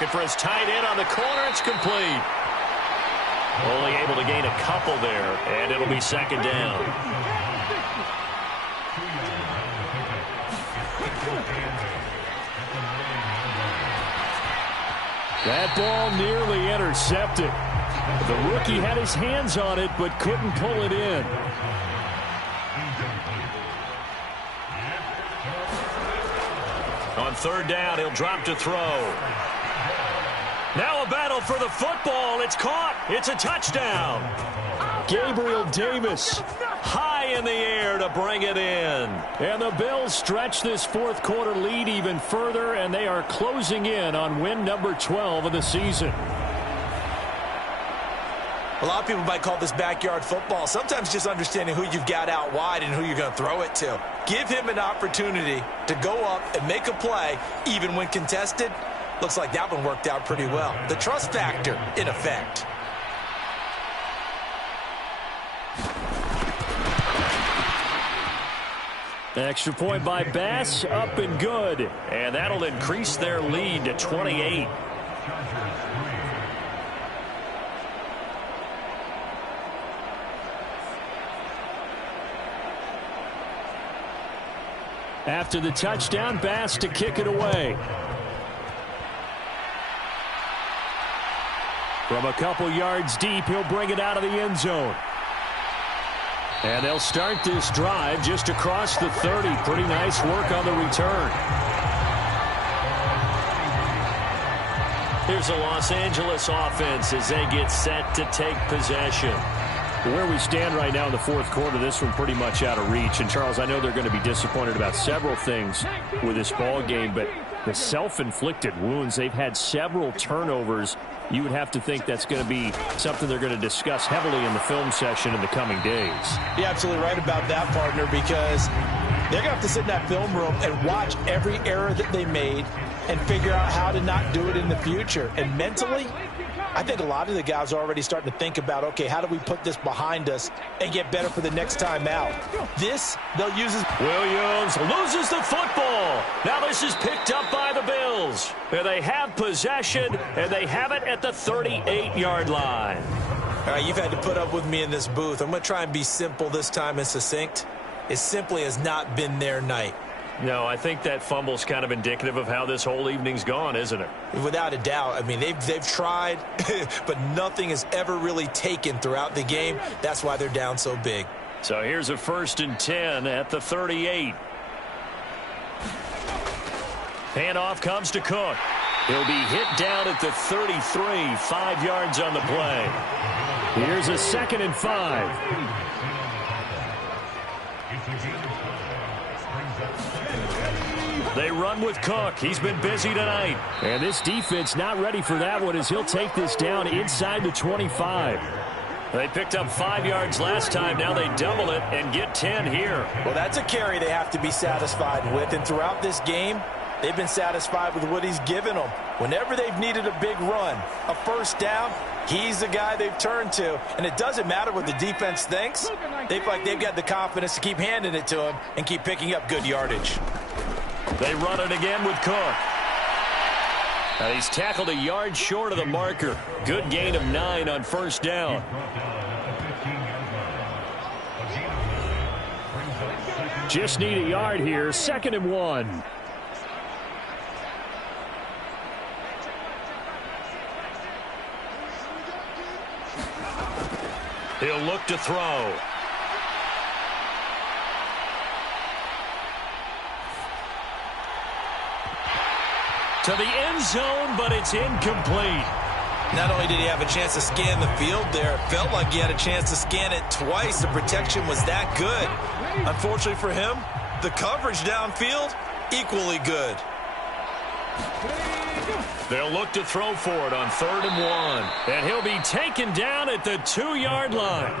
Looking for his tight end on the corner. It's complete. Only able to gain a couple there, and it'll be second down. That ball nearly intercepted. The rookie had his hands on it, but couldn't pull it in. On third down, he'll drop to throw. Now a battle for the football. It's caught. It's a touchdown. Gabriel Davis High in the air to bring it in. And the Bills stretch this fourth quarter lead even further, and they are closing in on win number 12 of the season. A lot of people might call this backyard football. Sometimes just understanding who you've got out wide and who you're going to throw it to. Give him an opportunity to go up and make a play, even when contested. Looks like that one worked out pretty well. The trust factor, in effect. Extra point by Bass, up and good. And that'll increase their lead to 28. After the touchdown, Bass to kick it away. From a couple yards deep, he'll bring it out of the end zone. And they'll start this drive just across the 30. Pretty nice work on the return. Here's the Los Angeles offense as they get set to take possession. Where we stand right now in the fourth quarter, this one pretty much out of reach. And, Charles, I know they're going to be disappointed about several things with this ball game, but the self-inflicted wounds, they've had several turnovers. You would have to think that's going to be something they're going to discuss heavily in the film session in the coming days. You're absolutely right about that, partner, because they're going to have to sit in that film room and watch every error that they made and figure out how to not do it in the future. And mentally, I think a lot of the guys are already starting to think about, okay, how do we put this behind us and get better for the next time out? This, they'll use as... Williams loses the football. Now this is picked up by the Bills. And they have possession, and they have it at the 38-yard line. All right, you've had to put up with me in this booth. I'm going to try and be simple this time and succinct. It simply has not been their night. No, I think that fumble's kind of indicative of how this whole evening's gone, isn't it? Without a doubt. I mean, they've tried, but nothing has ever really taken throughout the game. That's why they're down so big. So here's a 1st and 10 at the 38. Handoff comes to Cook. He'll be hit down at the 33, 5 yards on the play. Here's a 2nd and 5. They run with Cook. He's been busy tonight. And this defense not ready for that one as he'll take this down inside the 25. They picked up 5 yards last time. Now they double it and get 10 here. Well, that's a carry they have to be satisfied with. And throughout this game, they've been satisfied with what he's given them. Whenever they've needed a big run, a first down, he's the guy they've turned to. And it doesn't matter what the defense thinks. They feel like they've got the confidence to keep handing it to him and keep picking up good yardage. They run it again with Cook. And he's tackled a yard short of the marker. Good gain of 9 on first down. Just need a yard here. 2nd and 1. He'll look to throw. To the end zone, but it's incomplete. Not only did he have a chance to scan the field there, it felt like he had a chance to scan it twice. The protection was that good. Unfortunately for him, the coverage downfield, equally good. They'll look to throw for it on 3rd and 1. And he'll be taken down at the 2-yard line.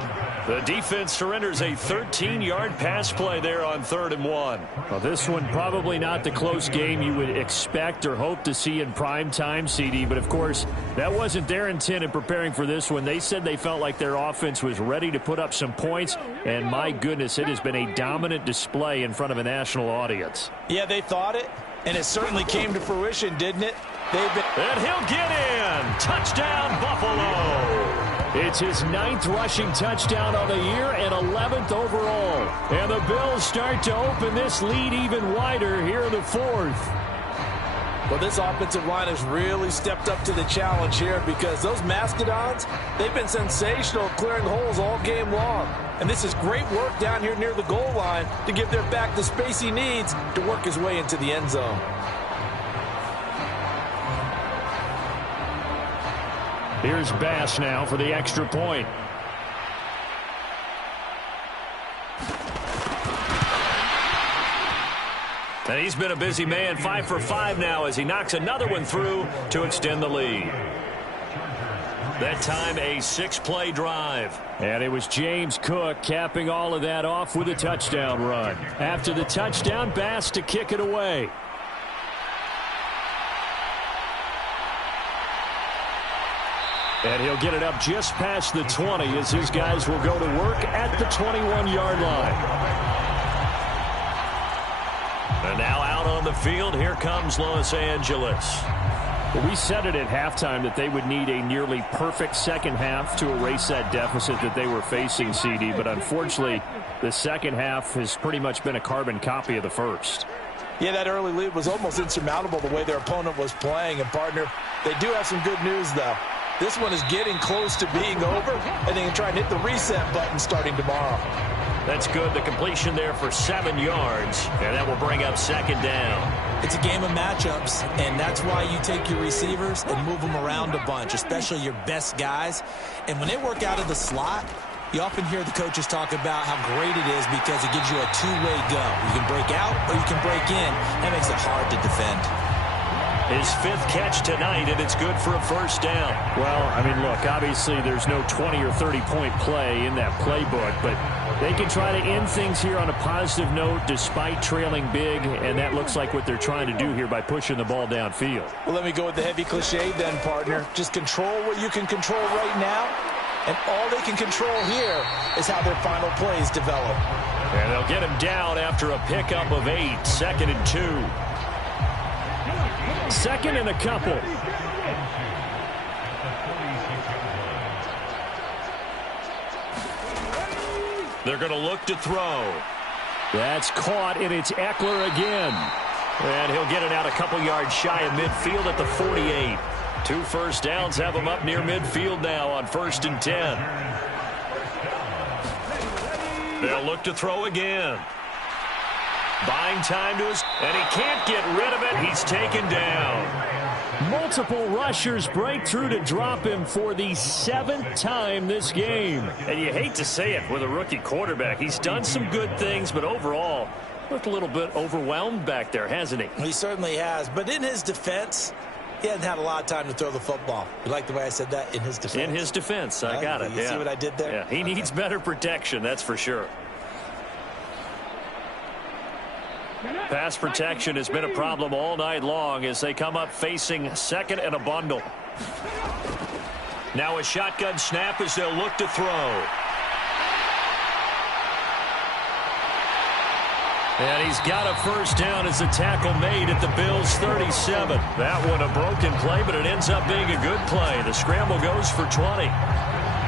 The defense surrenders a 13-yard pass play there on 3rd and 1. Well, this one probably not the close game you would expect or hope to see in prime time, CD. But, of course, that wasn't their intent in preparing for this one. They said they felt like their offense was ready to put up some points. And, my goodness, it has been a dominant display in front of a national audience. Yeah, they thought it, and it certainly came to fruition, didn't it? And he'll get in. Touchdown, Buffalo. It's his 9th rushing touchdown on the year and 11th overall. And the Bills start to open this lead even wider here in the 4th. Well, this offensive line has really stepped up to the challenge here because those Mastodons, they've been sensational clearing holes all game long. And this is great work down here near the goal line to give their back the space he needs to work his way into the end zone. Here's Bass now for the extra point. And he's been a busy man, 5 for 5 now as he knocks another one through to extend the lead. That time a 6-play drive. And it was James Cook capping all of that off with a touchdown run. After the touchdown, Bass to kick it away. And he'll get it up just past the 20 as his guys will go to work at the 21-yard line. And now out on the field, here comes Los Angeles. Well, we said it at halftime that they would need a nearly perfect second half to erase that deficit that they were facing, CD. But unfortunately, the second half has pretty much been a carbon copy of the first. Yeah, that early lead was almost insurmountable the way their opponent was playing. And, partner, they do have some good news, though. This one is getting close to being over, and they can try and hit the reset button starting tomorrow. That's good. The completion there for 7 yards, and that will bring up second down. It's a game of matchups, and that's why you take your receivers and move them around a bunch, especially your best guys. And when they work out of the slot, you often hear the coaches talk about how great it is because it gives you a two-way go. You can break out or you can break in. That makes it hard to defend. His 5th catch tonight, and it's good for a first down. Well, I mean, look, obviously there's no 20 or 30-point play in that playbook, but they can try to end things here on a positive note despite trailing big, and that looks like what they're trying to do here by pushing the ball downfield. Well, let me go with the heavy cliche then, partner. Just control what you can control right now, and all they can control here is how their final plays develop. And they'll get him down after a pickup of 8, 2nd and 2. 2nd and a couple. They're going to look to throw. That's caught, and it's Eckler again. And he'll get it out a couple yards shy of midfield at the 48. 2 first downs have him up near midfield now on 1st and 10. They'll look to throw again. Buying time to his, and he can't get rid of it. He's taken down. Multiple rushers break through to drop him for the 7th time this game. And you hate to say it with a rookie quarterback. He's done some good things, but overall, looked a little bit overwhelmed back there, hasn't he? He certainly has, but in his defense, he hasn't had a lot of time to throw the football. You like the way I said that? In his defense. In his defense, I got it. You see what I did there? Yeah, he needs better protection, that's for sure. Pass protection has been a problem all night long as they come up facing 2nd and a bundle. Now a shotgun snap as they'll look to throw. And he's got a first down as the tackle made at the Bills' 37. That one a broken play, but it ends up being a good play. The scramble goes for 20.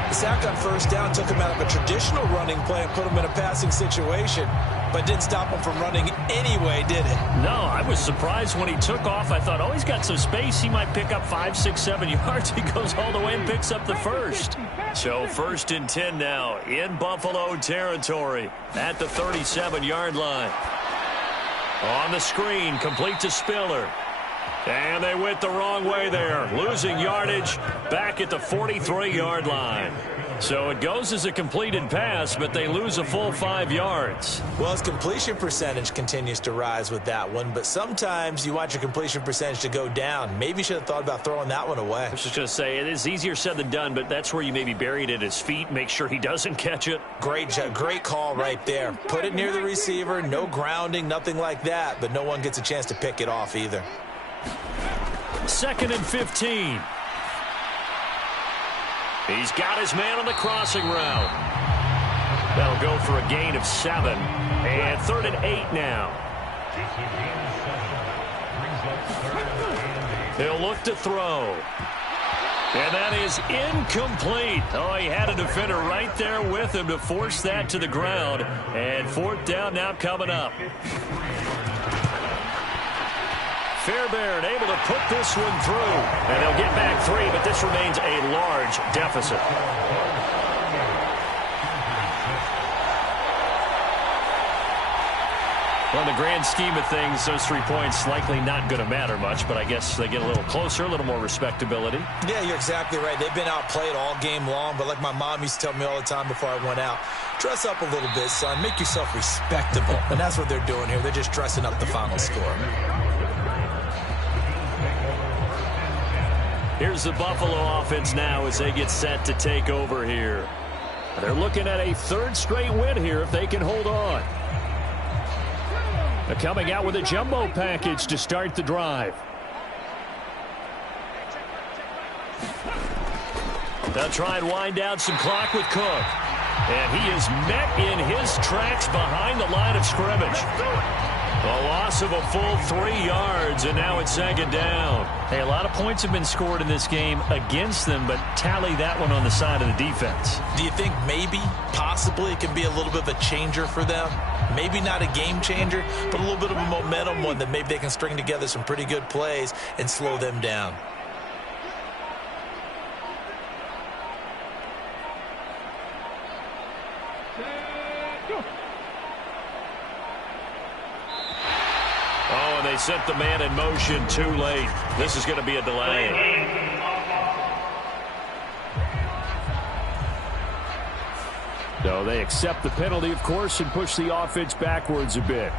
The sack on first down took him out of a traditional running play and put him in a passing situation, but didn't stop him from running anyway, did it? No, I was surprised when he took off. I thought, oh, he's got some space. He might pick up 5, 6, 7 yards. He goes all the way and picks up the first. So 1st and 10 now in Buffalo territory at the 37-yard line. On the screen, complete to Spiller. And they went the wrong way there, losing yardage back at the 43-yard line. So it goes as a completed pass, but they lose a full 5 yards. Well, his completion percentage continues to rise with that one, but sometimes you want your completion percentage to go down. Maybe you should have thought about throwing that one away. I was just going to say, it is easier said than done, but that's where you maybe bury it at his feet, make sure he doesn't catch it. Great call right there. Put it near the receiver, no grounding, nothing like that, but no one gets a chance to pick it off either. 2nd and 15. He's got his man on the crossing route. That'll go for a gain of 7. And 3rd and 8 now. He'll look to throw. And that is incomplete. Oh, he had a defender right there with him to force that to the ground. And fourth down now coming up. Fairbairn able to put this one through. And they'll get back 3, but this remains a large deficit. Well, in the grand scheme of things, those 3 points likely not going to matter much, but I guess they get a little closer, a little more respectability. Yeah, you're exactly right. They've been outplayed all game long, but like my mom used to tell me all the time before I went out, dress up a little bit, son. Make yourself respectable. And that's what they're doing here. They're just dressing up the final score. Here's the Buffalo offense now as they get set to take over here. They're looking at a 3rd straight win here if they can hold on. They're coming out with a jumbo package to start the drive. They'll try and wind down some clock with Cook. And he is met in his tracks behind the line of scrimmage. A loss of a full 3 yards, and now it's 2nd down. Hey, a lot of points have been scored in this game against them, but tally that one on the side of the defense. Do you think maybe, possibly, it can be a little bit of a changer for them? Maybe not a game changer, but a little bit of a momentum one that maybe they can string together some pretty good plays and slow them down. Oh, and they sent the man in motion too late. This is going to be a delay. No, they accept the penalty, of course, and push the offense backwards a bit.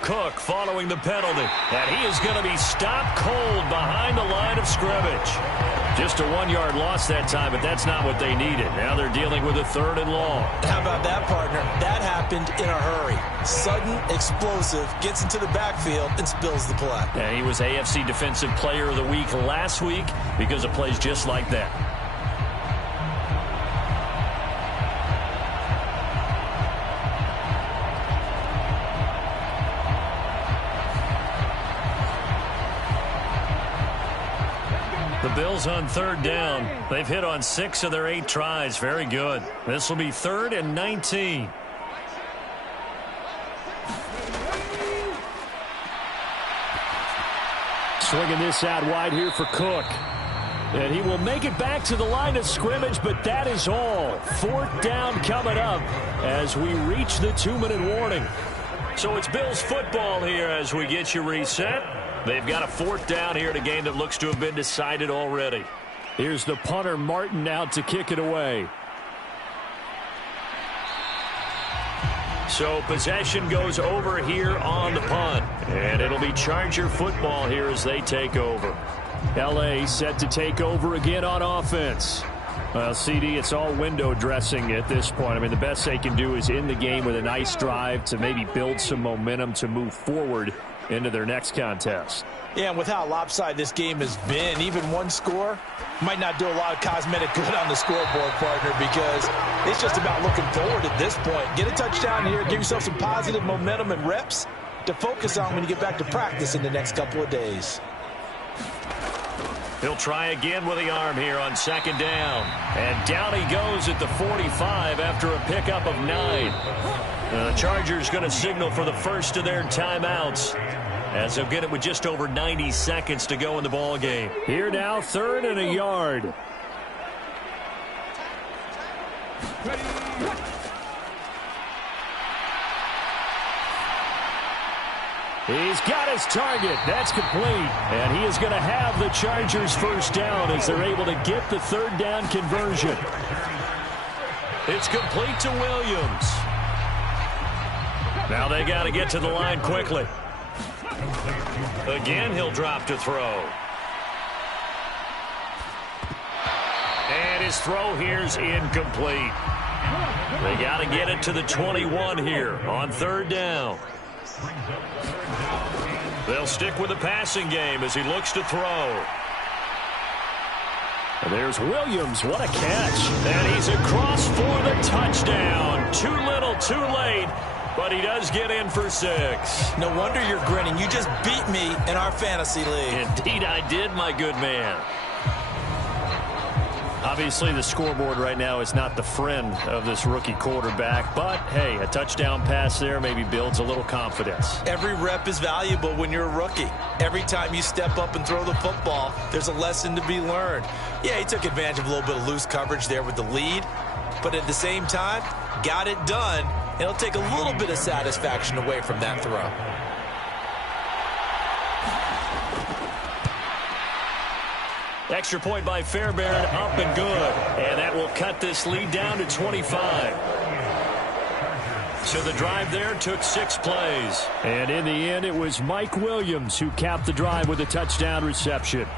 Cook following the penalty, and he is going to be stopped cold behind the line of scrimmage. Just a 1-yard loss that time, but that's not what they needed. Now they're dealing with a 3rd and long. How about that, partner? That happened in a hurry. Sudden, explosive, gets into the backfield, and spills the play. And he was AFC Defensive Player of the Week last week because of plays just like that. The Bills on 3rd down. They've hit on 6 of their 8 tries. Very good. This will be 3rd and 19. Swinging this out wide here for Cook. And he will make it back to the line of scrimmage, but that is all. 4th down coming up as we reach the 2-minute warning. So it's Bills football here as we get you reset. They've got a 4th down here in a game that looks to have been decided already. Here's the punter, Martin, out to kick it away. So possession goes over here on the punt. And it'll be Charger football here as they take over. L.A. set to take over again on offense. Well, CD, it's all window dressing at this point. I mean, the best they can do is in the game with a nice drive to maybe build some momentum to move forward into their next contest. Yeah, and with how lopsided this game has been, even one score might not do a lot of cosmetic good on the scoreboard, partner, because it's just about looking forward at this point. Get a touchdown here, give yourself some positive momentum and reps to focus on when you get back to practice in the next couple of days. He'll try again with the arm here on 2nd down. And down he goes at the 45 after a pickup of 9. The Chargers going to signal for the first of their timeouts as they'll get it with just over 90 seconds to go in the ball game. Here now, 3rd and a yard. He's got his target. That's complete. And he is going to have the Chargers' 1st down as they're able to get the 3rd down conversion. It's complete to Williams. Now they got to get to the line quickly. Again, he'll drop to throw. And his throw here's incomplete. They got to get it to the 21 here on 3rd down. They'll stick with the passing game as he looks to throw. And there's Williams. What a catch. And he's across for the touchdown. Too little, too late. But he does get in for 6. No wonder you're grinning. You just beat me in our fantasy league. Indeed I did, my good man. Obviously, the scoreboard right now is not the friend of this rookie quarterback. But, hey, a touchdown pass there maybe builds a little confidence. Every rep is valuable when you're a rookie. Every time you step up and throw the football, there's a lesson to be learned. Yeah, he took advantage of a little bit of loose coverage there with the lead. But at the same time, got it done. And it'll take a little bit of satisfaction away from that throw. Extra point by Fairbairn, up and good. And that will cut this lead down to 25. So the drive there took 6 plays. And in the end, it was Mike Williams who capped the drive with a touchdown reception.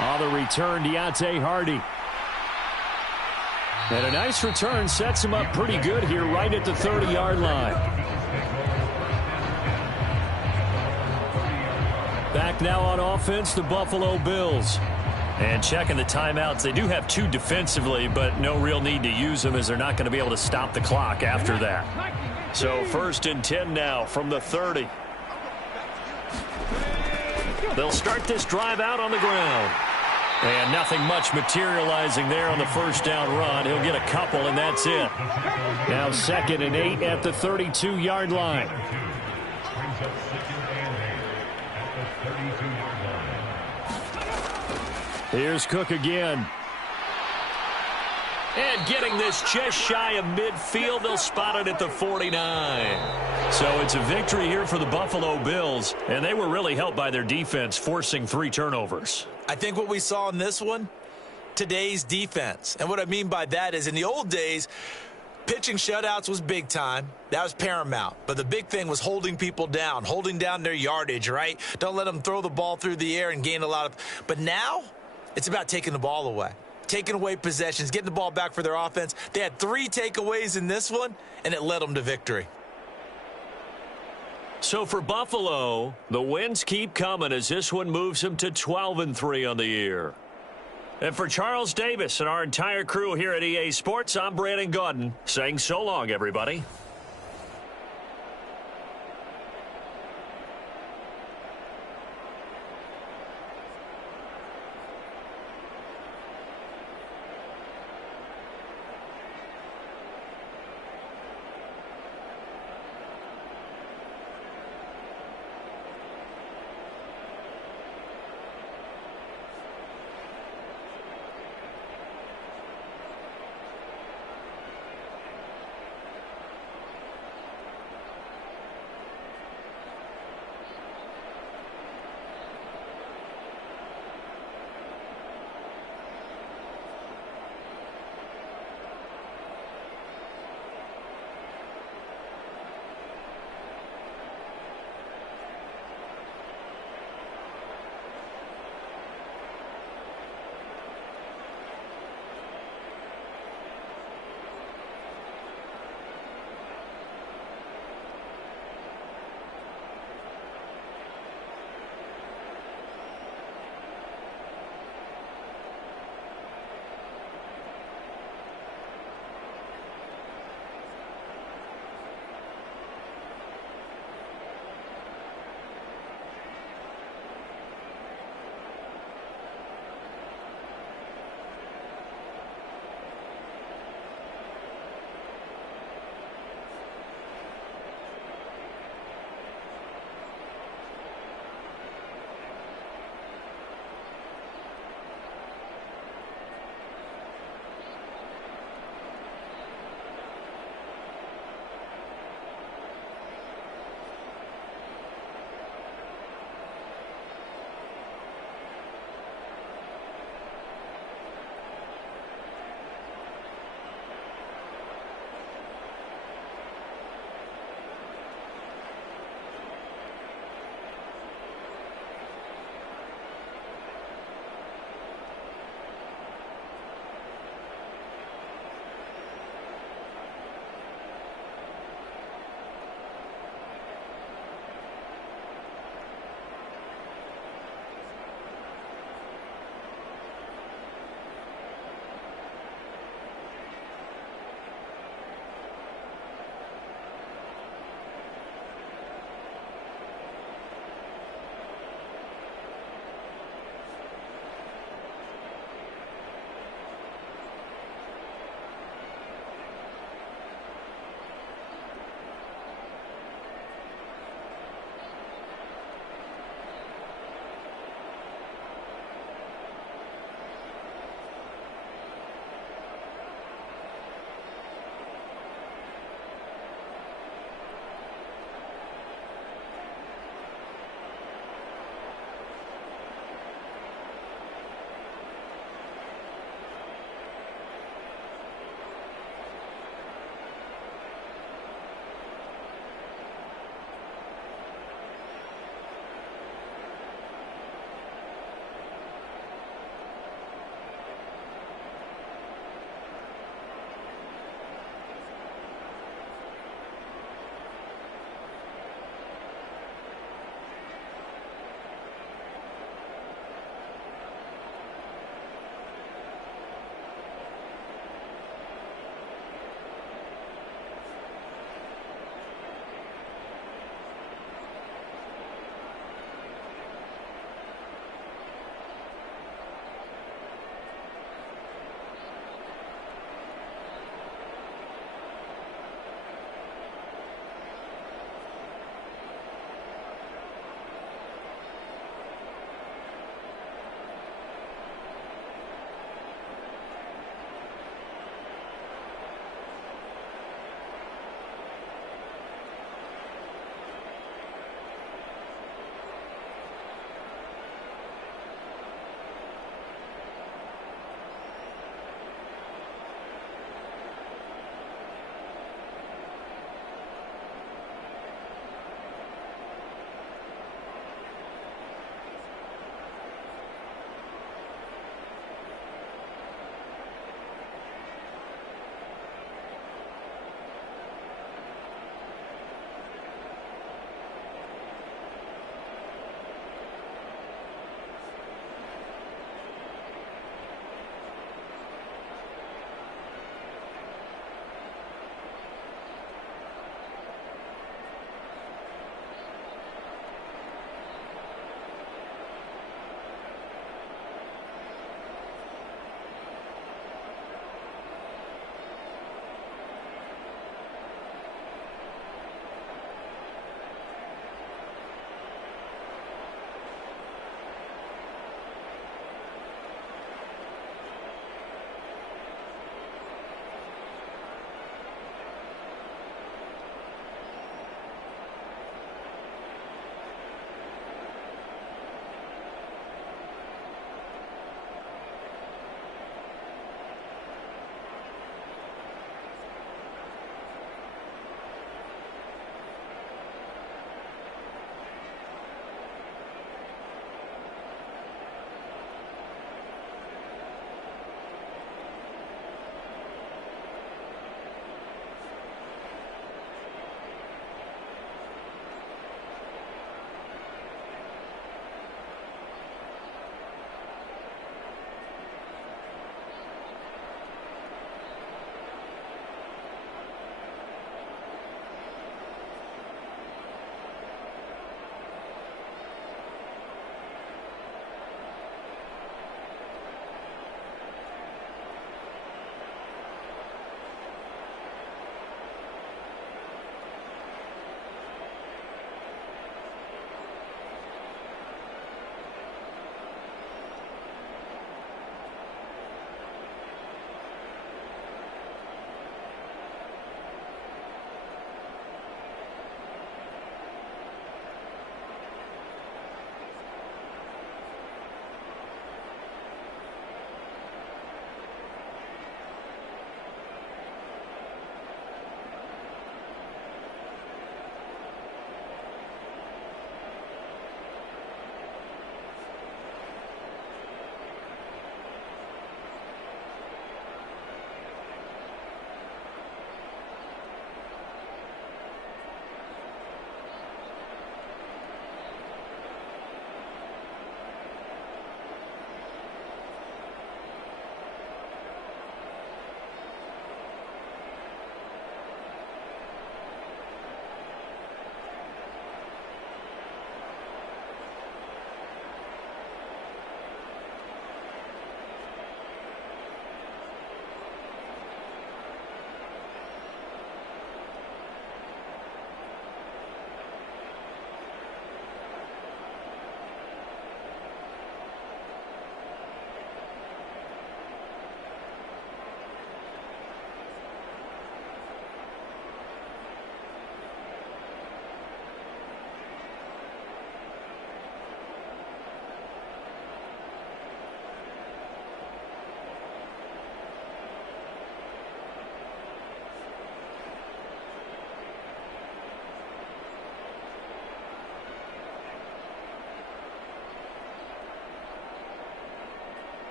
On the return, Deontay Hardy. And a nice return sets him up pretty good here right at the 30-yard line. Back now on offense, the Buffalo Bills. And checking the timeouts, they do have 2 defensively, but no real need to use them as they're not going to be able to stop the clock after that. So 1st and 10 now from the 30. They'll start this drive out on the ground. And nothing much materializing there on the first down run. He'll get a couple, and that's it. Now 2nd and 8 at the 32-yard line. Here's Cook again. And getting this just shy of midfield, they'll spot it at the 49. So it's a victory here for the Buffalo Bills, and they were really helped by their defense, forcing 3 turnovers. I think what we saw in this one, today's defense. And what I mean by that is in the old days, pitching shutouts was big time. That was paramount. But the big thing was holding people down, holding down their yardage, right? Don't let them throw the ball through the air and gain a lot of. But now it's about taking the ball away, taking away possessions, getting the ball back for their offense. They had 3 takeaways in this one, and it led them to victory. So for Buffalo, the wins keep coming as this one moves them to 12-3 on the year. And for Charles Davis and our entire crew here at EA Sports, I'm Brandon Gaudin saying so long, everybody.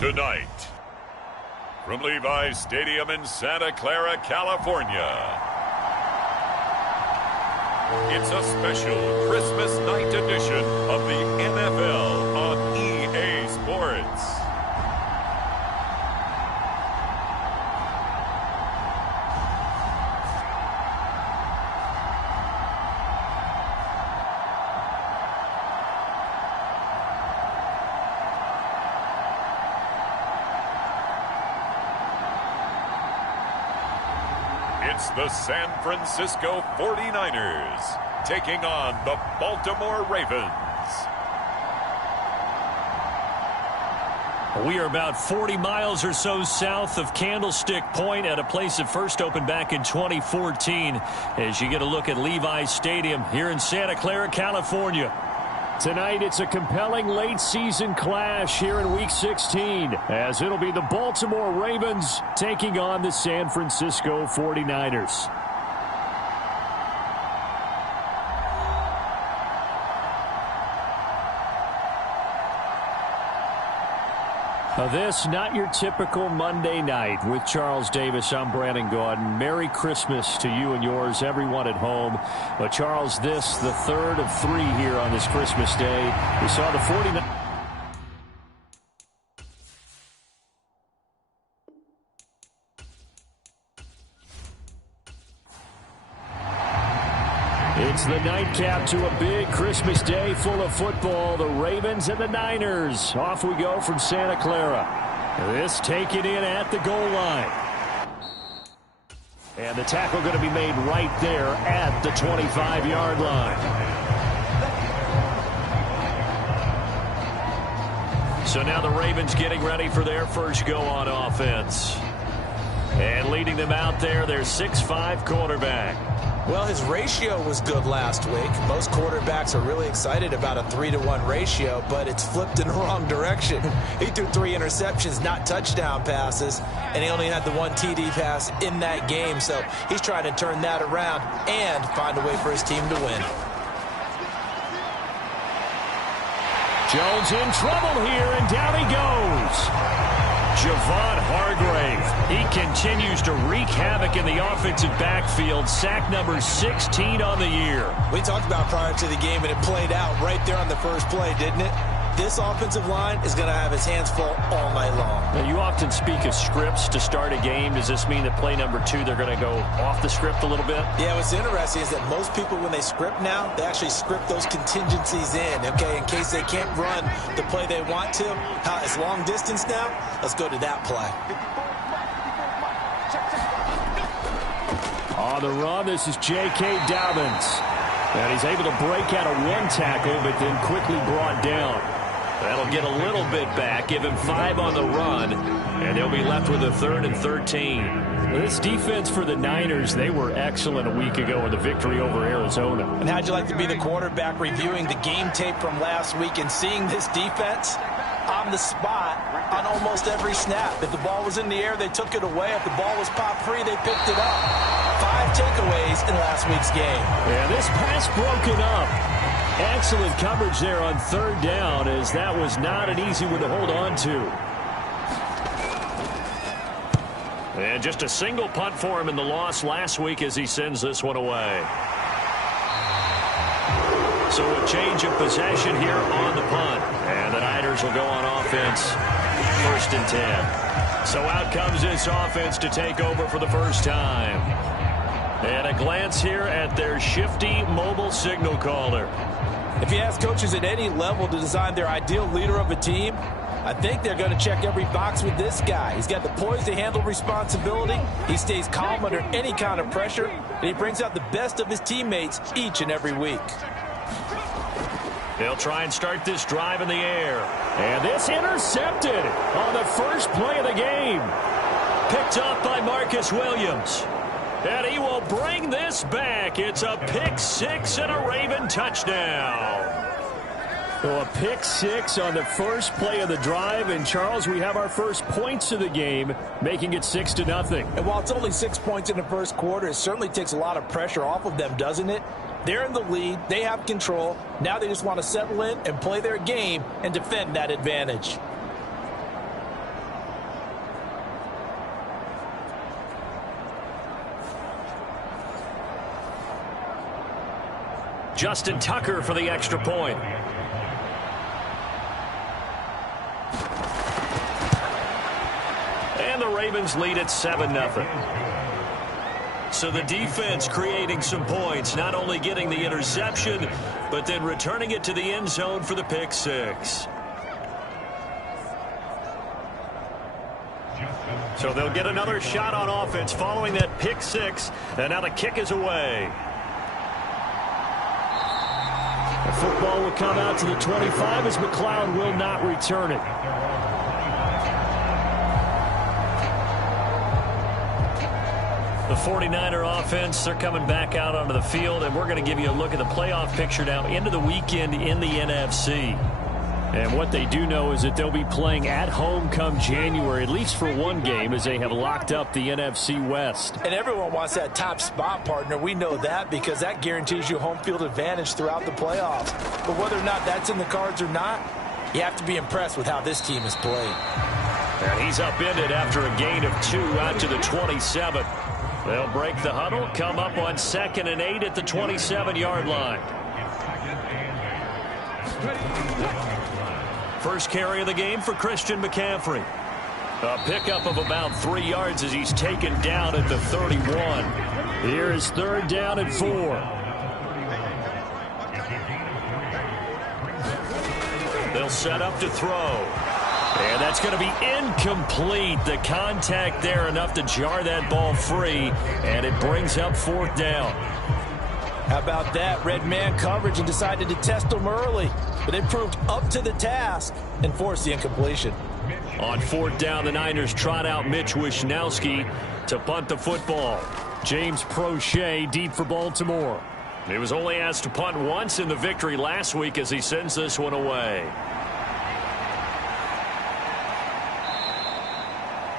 Tonight, from Levi's Stadium in Santa Clara, California, it's a special Christmas night edition of the NFL on EA Sports. It's the San Francisco 49ers taking on the Baltimore Ravens. We are about 40 miles or so south of Candlestick Point at a place that first opened back in 2014 as you get a look at Levi's Stadium here in Santa Clara, California. Tonight, it's a compelling late-season clash here in Week 16, as it'll be the Baltimore Ravens taking on the San Francisco 49ers. This, not your typical Monday night. With Charles Davis, I'm Brandon Gaudin. Merry Christmas to you and yours, everyone at home. But Charles, this, the third of three here on this Christmas day. We saw the 49ers. It's the nightcap to a big Christmas day full of football. The Ravens and the Niners. Off we go from Santa Clara. This taken in at the goal line. And the tackle going to be made right there at the 25-yard line. So now the Ravens getting ready for their first go on offense. And leading them out there, their 6'5" quarterback. Well, his ratio was good last week. Most quarterbacks are really excited about a 3-to-1 ratio, but it's flipped in the wrong direction. He threw 3 interceptions, not touchdown passes, and he only had the 1 TD pass in that game. So he's trying to turn that around and find a way for his team to win. Jones in trouble here, and down he goes. Javon Hargrave. He continues to wreak havoc in the offensive backfield. Sack number 16 on the year. We talked about prior to the game, and it played out right there on the first play, didn't it? This offensive line is going to have his hands full all night long. Now, you often speak of scripts to start a game. Does this mean that play number 2, they're going to go off the script a little bit? Yeah, what's interesting is that most people, when they script now, they actually script those contingencies in, okay, in case they can't run the play they want to. It's long distance now. Let's go to that play. On the run, this is J.K. Dobbins. And he's able to break out of 1 tackle, but then quickly brought down. That'll get a little bit back, give him 5 on the run, and they'll be left with a 3rd and 13. This defense for the Niners, they were excellent a week ago in the victory over Arizona. And how'd you like to be the quarterback reviewing the game tape from last week and seeing this defense on the spot on almost every snap? If the ball was in the air, they took it away. If the ball was popped free, they picked it up. 5 takeaways in last week's game. Yeah, this pass broken up. Excellent coverage there on 3rd down, as that was not an easy one to hold on to. And just a single punt for him in the loss last week as he sends this one away. So a change of possession here on the punt. And the Niners will go on offense, 1st and 10. So out comes this offense to take over for the first time. And a glance here at their shifty mobile signal caller. If you ask coaches at any level to design their ideal leader of a team, I think they're going to check every box with this guy. He's got the poise to handle responsibility. He stays calm under any kind of pressure, and he brings out the best of his teammates each and every week. They'll try and start this drive in the air. And this intercepted on the first play of the game. Picked up by Marcus Williams. And he will bring this back. It's a pick 6 and a Raven touchdown. So a pick 6 on the first play of the drive. And, Charles, we have our first points of the game, making it 6-0. And while it's only 6 points in the first quarter, it certainly takes a lot of pressure off of them, doesn't it? They're in the lead. They have control. Now they just want to settle in and play their game and defend that advantage. Justin Tucker for the extra point. And the Ravens lead at 7-0. So the defense creating some points, not only getting the interception, but then returning it to the end zone for the pick six. So they'll get another shot on offense following that pick six, and now the kick is away. The football will come out to the 25 as McLeod will not return it. The 49er offense, they're coming back out onto the field, and we're going to give you a look at the playoff picture now into the weekend in the NFC. And what they do know is that they'll be playing at home come January, at least for one game, as they have locked up the NFC West. And everyone wants that top spot, partner. We know that because that guarantees you home field advantage throughout the playoffs. But whether or not that's in the cards or not, you have to be impressed with how this team has played. And he's upended after a gain of 2 out to the 27. They'll break the huddle, come up on 2nd and 8 at the 27-yard line. First carry of the game for Christian McCaffrey. A pickup of about 3 yards as he's taken down at the 31. Here is 3rd down and 4. They'll set up to throw. And that's going to be incomplete. The contact there enough to jar that ball free, and it brings up 4th down. How about that? Red man coverage and decided to test them early. But it proved up to the task and forced the incompletion. On 4th down, the Niners trot out Mitch Wishnowsky to punt the football. James Prochet deep for Baltimore. He was only asked to punt once in the victory last week as he sends this one away.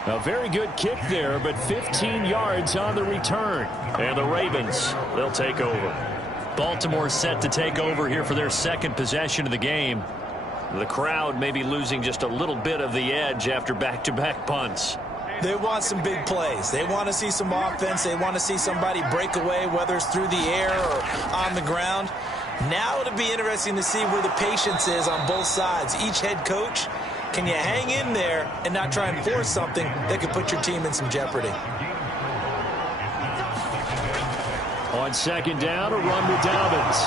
A very good kick there, but 15 yards on the return. And the Ravens, they'll take over. Baltimore set to take over here for their 2nd possession of the game. The crowd may be losing just a little bit of the edge after back-to-back punts. They want some big plays. They want to see some offense. They want to see somebody break away, whether it's through the air or on the ground. Now it'll be interesting to see where the patience is on both sides. Each head coach, can you hang in there and not try and force something that could put your team in some jeopardy? On 2nd down, a run to Dobbins.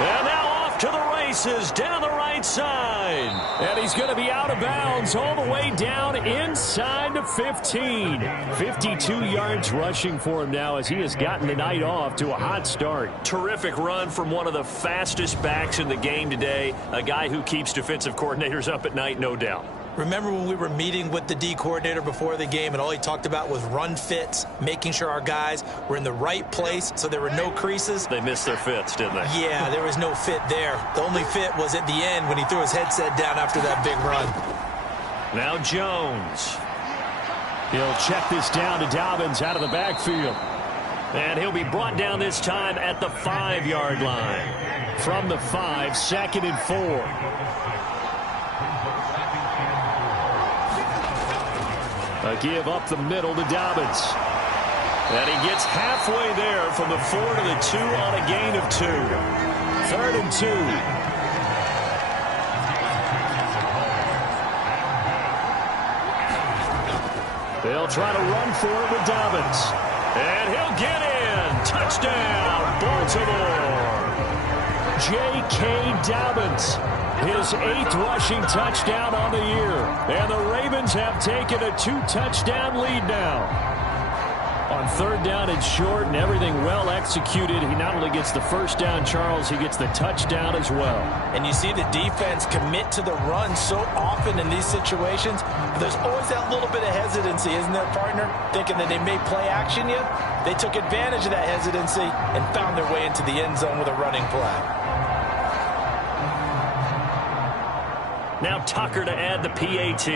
And now off to the races down the right side. And he's going to be out of bounds all the way down inside the 15. 52 yards rushing for him now as he has gotten the night off to a hot start. Terrific run from one of the fastest backs in the game today. A guy who keeps defensive coordinators up at night, no doubt. Remember when we were meeting with the D coordinator before the game and all he talked about was run fits, making sure our guys were in the right place so there were no creases? They missed their fits, didn't they? Yeah, there was no fit there. The only fit was at the end when he threw his headset down after that big run. Now Jones. He'll check this down to Dobbins out of the backfield. And he'll be brought down this time at the 5-yard line. From the 5, 2nd and 4. A give up the middle to Dobbins. And he gets halfway there from the 4 to the 2 on a gain of 2. 3rd and 2. They'll try to run for it with Dobbins. And he'll get in. Touchdown, Baltimore. J.K. Dobbins. His 8th rushing touchdown on the year. And the Ravens have taken a 2-touchdown lead now. On 3rd down and short and everything well executed, he not only gets the 1st down, Charles, he gets the touchdown as well. And you see the defense commit to the run so often in these situations. There's always that little bit of hesitancy, isn't there, partner? Thinking that they may play action you. They took advantage of that hesitancy and found their way into the end zone with a running play. Now Tucker to add the PAT.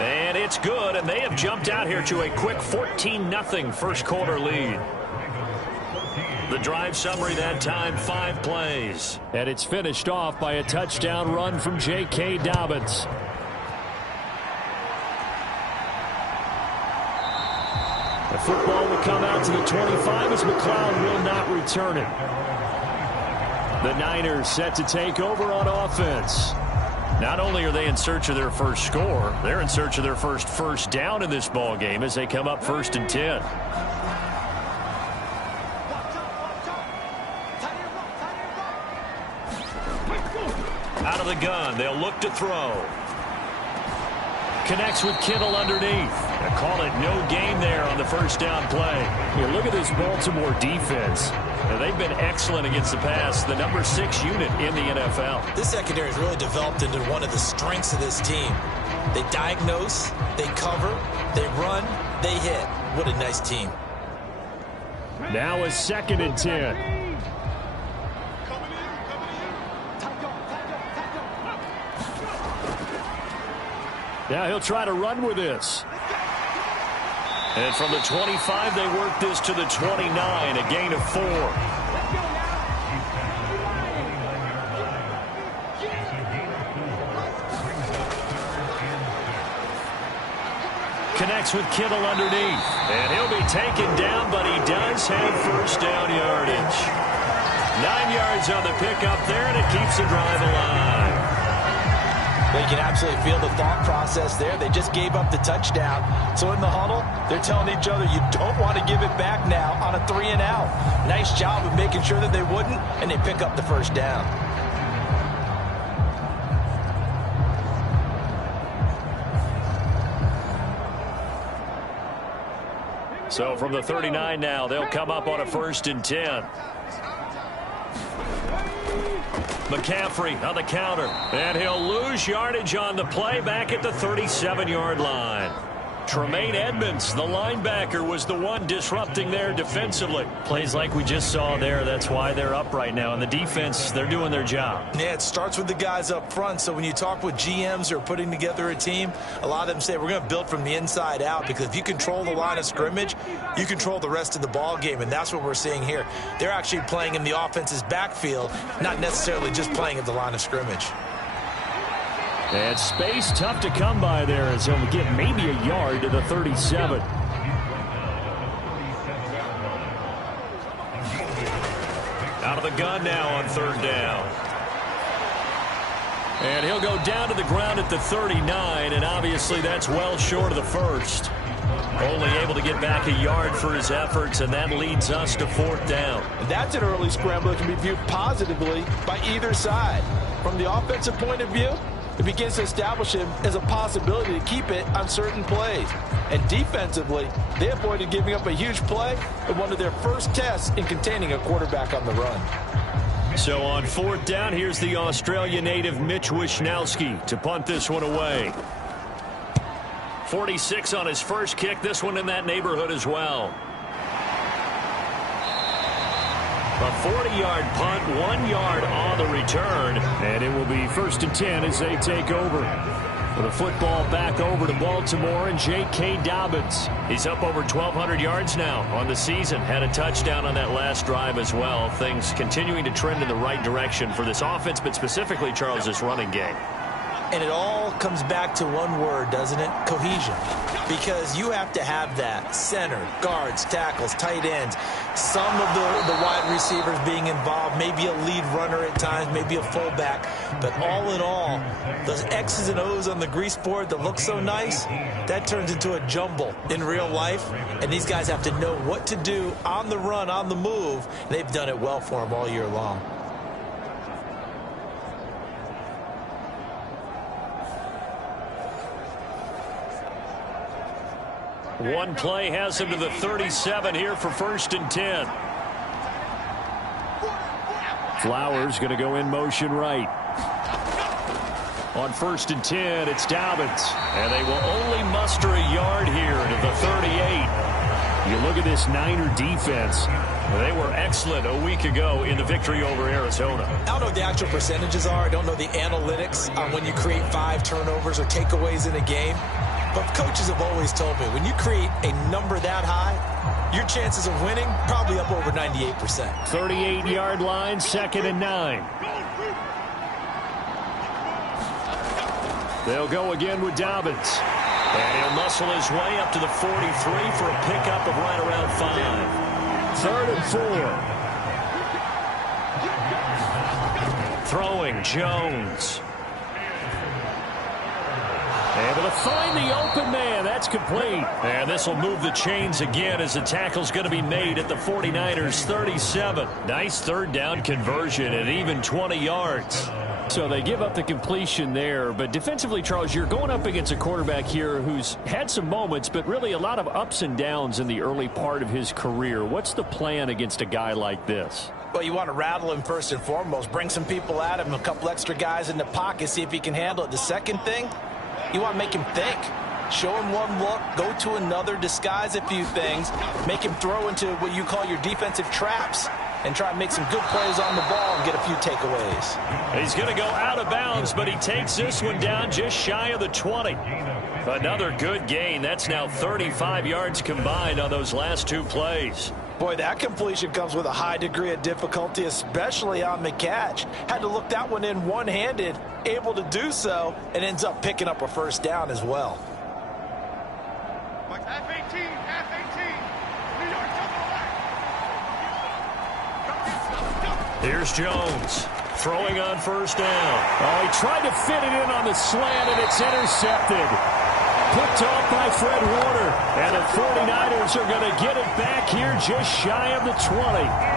And it's good, and they have jumped out here to a quick 14-0 first quarter lead. The drive summary that time, 5 plays. And it's finished off by a touchdown run from J.K. Dobbins. The football will come out to the 25 as McLeod will not return it. The Niners set to take over on offense. Not only are they in search of their first score, they're in search of their first down in this ball game as they come up 1st and 10. Out of the gun, they'll look to throw. Connects with Kittle underneath. They call it no gain there on the first down play. Yeah, look at this Baltimore defense. Now, they've been excellent against the pass, the number 6 unit in the NFL. This secondary has really developed into one of the strengths of this team. They diagnose, they cover, they run, they hit. What a nice team. Now a 2nd and 10. Now he'll try to run with this. And from the 25, they work this to the 29, a gain of 4. Connects with Kittle underneath. And he'll be taken down, but he does have first down yardage. 9 yards on the pickup there, and it keeps the drive alive. Well, you can absolutely feel the thought process there. They just gave up the touchdown. So in the huddle, they're telling each other, you don't want to give it back now on a 3 and out. Nice job of making sure that they wouldn't, and they pick up the first down. So from the 39 now, they'll come up on a 1st and 10. McCaffrey on the counter, and he'll lose yardage on the play back at the 37-yard line. Tremaine Edmonds, the linebacker, was the one disrupting there defensively. Plays like we just saw there. That's why they're up right now. And the defense, they're doing their job. Yeah, it starts with the guys up front. So when you talk with GMs who are putting together a team, a lot of them say we're going to build from the inside out, because if you control the line of scrimmage, you control the rest of the ball game. And that's what we're seeing here. They're actually playing in the offense's backfield, not necessarily just playing at the line of scrimmage. And space tough to come by there as he'll get maybe a yard to the 37. Out of the gun now on 3rd down. And he'll go down to the ground at the 39, and obviously that's well short of the first. Only able to get back a yard for his efforts, and that leads us to 4th down. That's an early scramble that can be viewed positively by either side. From the offensive point of view, it begins to establish him as a possibility to keep it on certain plays. And defensively, they avoided giving up a huge play in one of their first tests in containing a quarterback on the run. So on 4th down, here's the Australia native Mitch Wishnowsky to punt this one away. 46 on his first kick, this one in that neighborhood as well. A 40-yard punt, 1 yard on the return. And it will be 1st and 10 as they take over. With the football back over to Baltimore and J.K. Dobbins. He's up over 1,200 yards now on the season. Had a touchdown on that last drive as well. Things continuing to trend in the right direction for this offense, but specifically, Charles, this running game. And it all comes back to one word, doesn't it? Cohesion. Because you have to have that. Center, guards, tackles, tight ends. Some of the wide receivers being involved. Maybe a lead runner at times. Maybe a fullback. But all in all, those X's and O's on the grease board that look so nice, that turns into a jumble in real life. And these guys have to know what to do on the run, on the move. They've done it well for them all year long. One play has him to the 37 here for 1st and 10. Flowers going to go in motion right. On 1st and 10, it's Dobbins. And they will only muster a yard here to the 38. You look at this Niner defense. They were excellent a week ago in the victory over Arizona. I don't know what the actual percentages are. I don't know the analytics on when you create 5 turnovers or takeaways in a game. But coaches have always told me, when you create a number that high, your chances of winning probably up over 98%. 38-yard line, 2nd and 9. They'll go again with Dobbins. And he'll muscle his way up to the 43 for a pickup of right around 5. 3rd and 4. Throwing, Jones. Able to find the open man. That's complete. And this will move the chains again as the tackle's going to be made at the 49ers 37. Nice 3rd down conversion at even 20 yards. So they give up the completion there. But defensively, Charles, you're going up against a quarterback here who's had some moments, but really a lot of ups and downs in the early part of his career. What's the plan against a guy like this? Well, you want to rattle him first and foremost. Bring some people at him, a couple extra guys in the pocket, see if he can handle it. The second thing, you want to make him think. Show him one look, go to another, disguise a few things, make him throw into what you call your defensive traps, and try to make some good plays on the ball and get a few takeaways. He's going to go out of bounds, but he takes this one down just shy of the 20. Another good gain. That's now 35 yards combined on those last 2 plays. Boy, that completion comes with a high degree of difficulty, especially on the catch. Had to look that one in one-handed, able to do so, and ends up picking up a 1st down as well. F-18, New York, Here's Jones throwing on 1st down. Oh, he tried to fit it in on the slant, and it's intercepted. Picked off by Fred Warner. And the 49ers are going to get it back here just shy of the 20.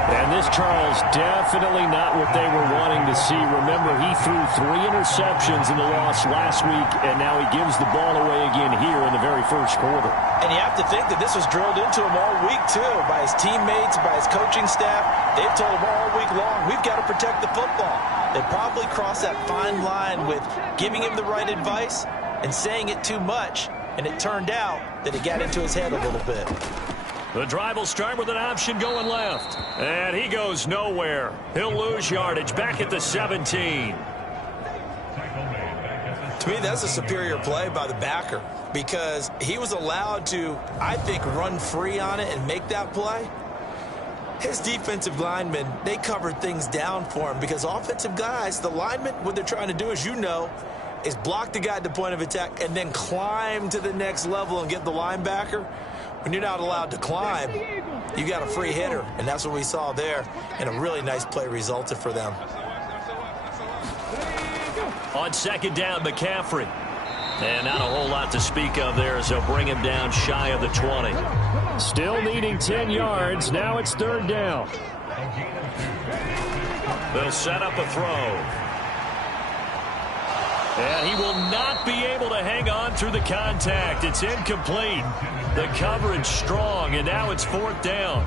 And this, Charles, definitely not what they were wanting to see. Remember, he threw 3 interceptions in the loss last week, and now he gives the ball away again here in the very first quarter. And you have to think that this was drilled into him all week, too, by his teammates, by his coaching staff. They've told him all week long, we've got to protect the football. They probably crossed that fine line with giving him the right advice and saying it too much, and it turned out that it got into his head a little bit. The drive will start with an option going left. And he goes nowhere. He'll lose yardage back at the 17. To me, that's a superior play by the backer because he was allowed to, I think, run free on it and make that play. His defensive linemen, they covered things down for him because offensive guys, the linemen, what they're trying to do, as you know, is block the guy at the point of attack and then climb to the next level and get the linebacker. When you're not allowed to climb, you got a free hitter, and that's what we saw there, and a really nice play resulted for them. On 2nd down, McCaffrey. And not a whole lot to speak of there as they'll bring him down shy of the 20. Still needing 10 yards. Now it's 3rd down. They'll set up a throw. And he will not be able to hang on through the contact. It's incomplete. The coverage strong, and now it's 4th down.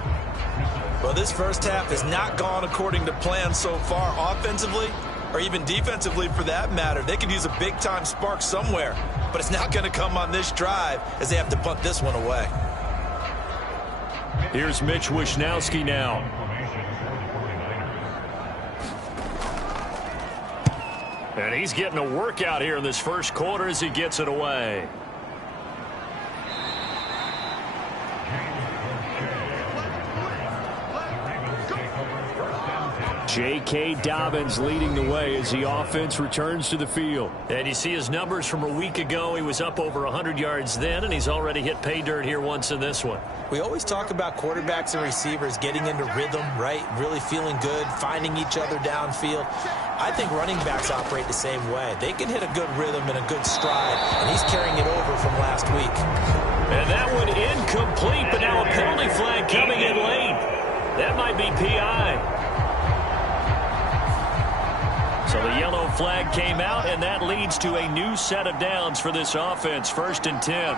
Well, this first half has not gone according to plan so far offensively or even defensively for that matter. They could use a big-time spark somewhere, but it's not going to come on this drive as they have to punt this one away. Here's Mitch Wishnowski now. And he's getting a workout here in this first quarter as he gets it away. J.K. Dobbins leading the way as the offense returns to the field. And you see his numbers from a week ago. He was up over 100 yards then, and he's already hit pay dirt here once in this one. We always talk about quarterbacks and receivers getting into rhythm, right? Really feeling good, finding each other downfield. I think running backs operate the same way. They can hit a good rhythm and a good stride, and he's carrying it over from last week. And that one incomplete, but now a penalty flag coming in late. That might be PI. So the yellow flag came out, and that leads to a new set of downs for this offense. 1st and 10.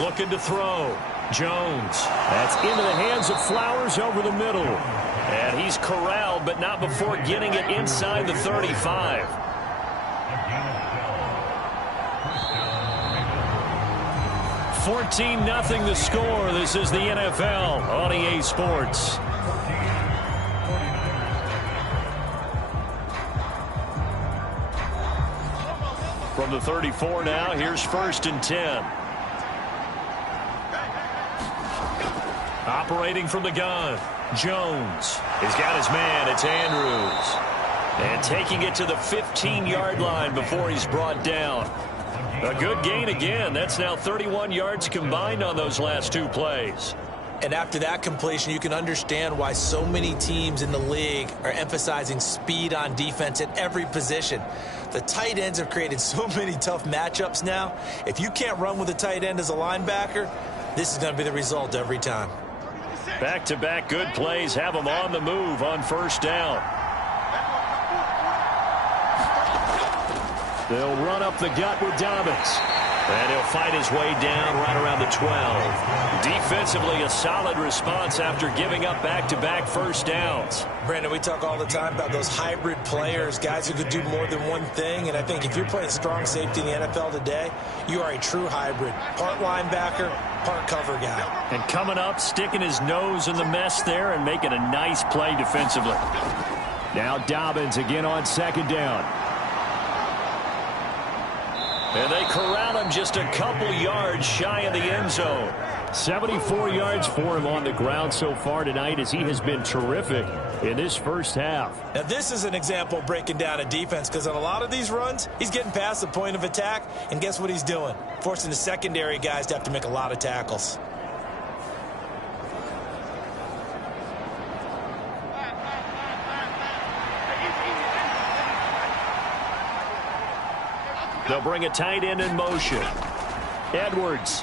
Looking to throw. Jones. That's into the hands of Flowers over the middle. And he's corralled, but not before getting it inside the 35. $14-0 the score. This is the NFL on EA Sports. From the 34 now, here's 1st and 10. Operating from the gun, Jones. He's got his man, it's Andrews. And taking it to the 15-yard line before he's brought down. A good gain again. That's now 31 yards combined on those last 2 plays. And after that completion, you can understand why so many teams in the league are emphasizing speed on defense at every position. The tight ends have created so many tough matchups now. If you can't run with a tight end as a linebacker, this is going to be the result every time. Back-to-back good plays have them on the move on first down. They'll run up the gut with Dobbins. And he'll fight his way down right around the 12. Defensively, a solid response after giving up back-to-back first downs. Brandon, we talk all the time about those hybrid players, guys who could do more than one thing. And I think if you're playing strong safety in the NFL today, you are a true hybrid. Part linebacker, part cover guy. And coming up, sticking his nose in the mess there and making a nice play defensively. Now Dobbins again on second down. And they corral him just a couple yards shy of the end zone. 74 yards for him on the ground so far tonight as he has been terrific in this first half. Now this is an example of breaking down a defense, because on a lot of these runs, he's getting past the point of attack, and guess what he's doing? Forcing the secondary guys to have to make a lot of tackles. They'll bring a tight end in motion. Edwards.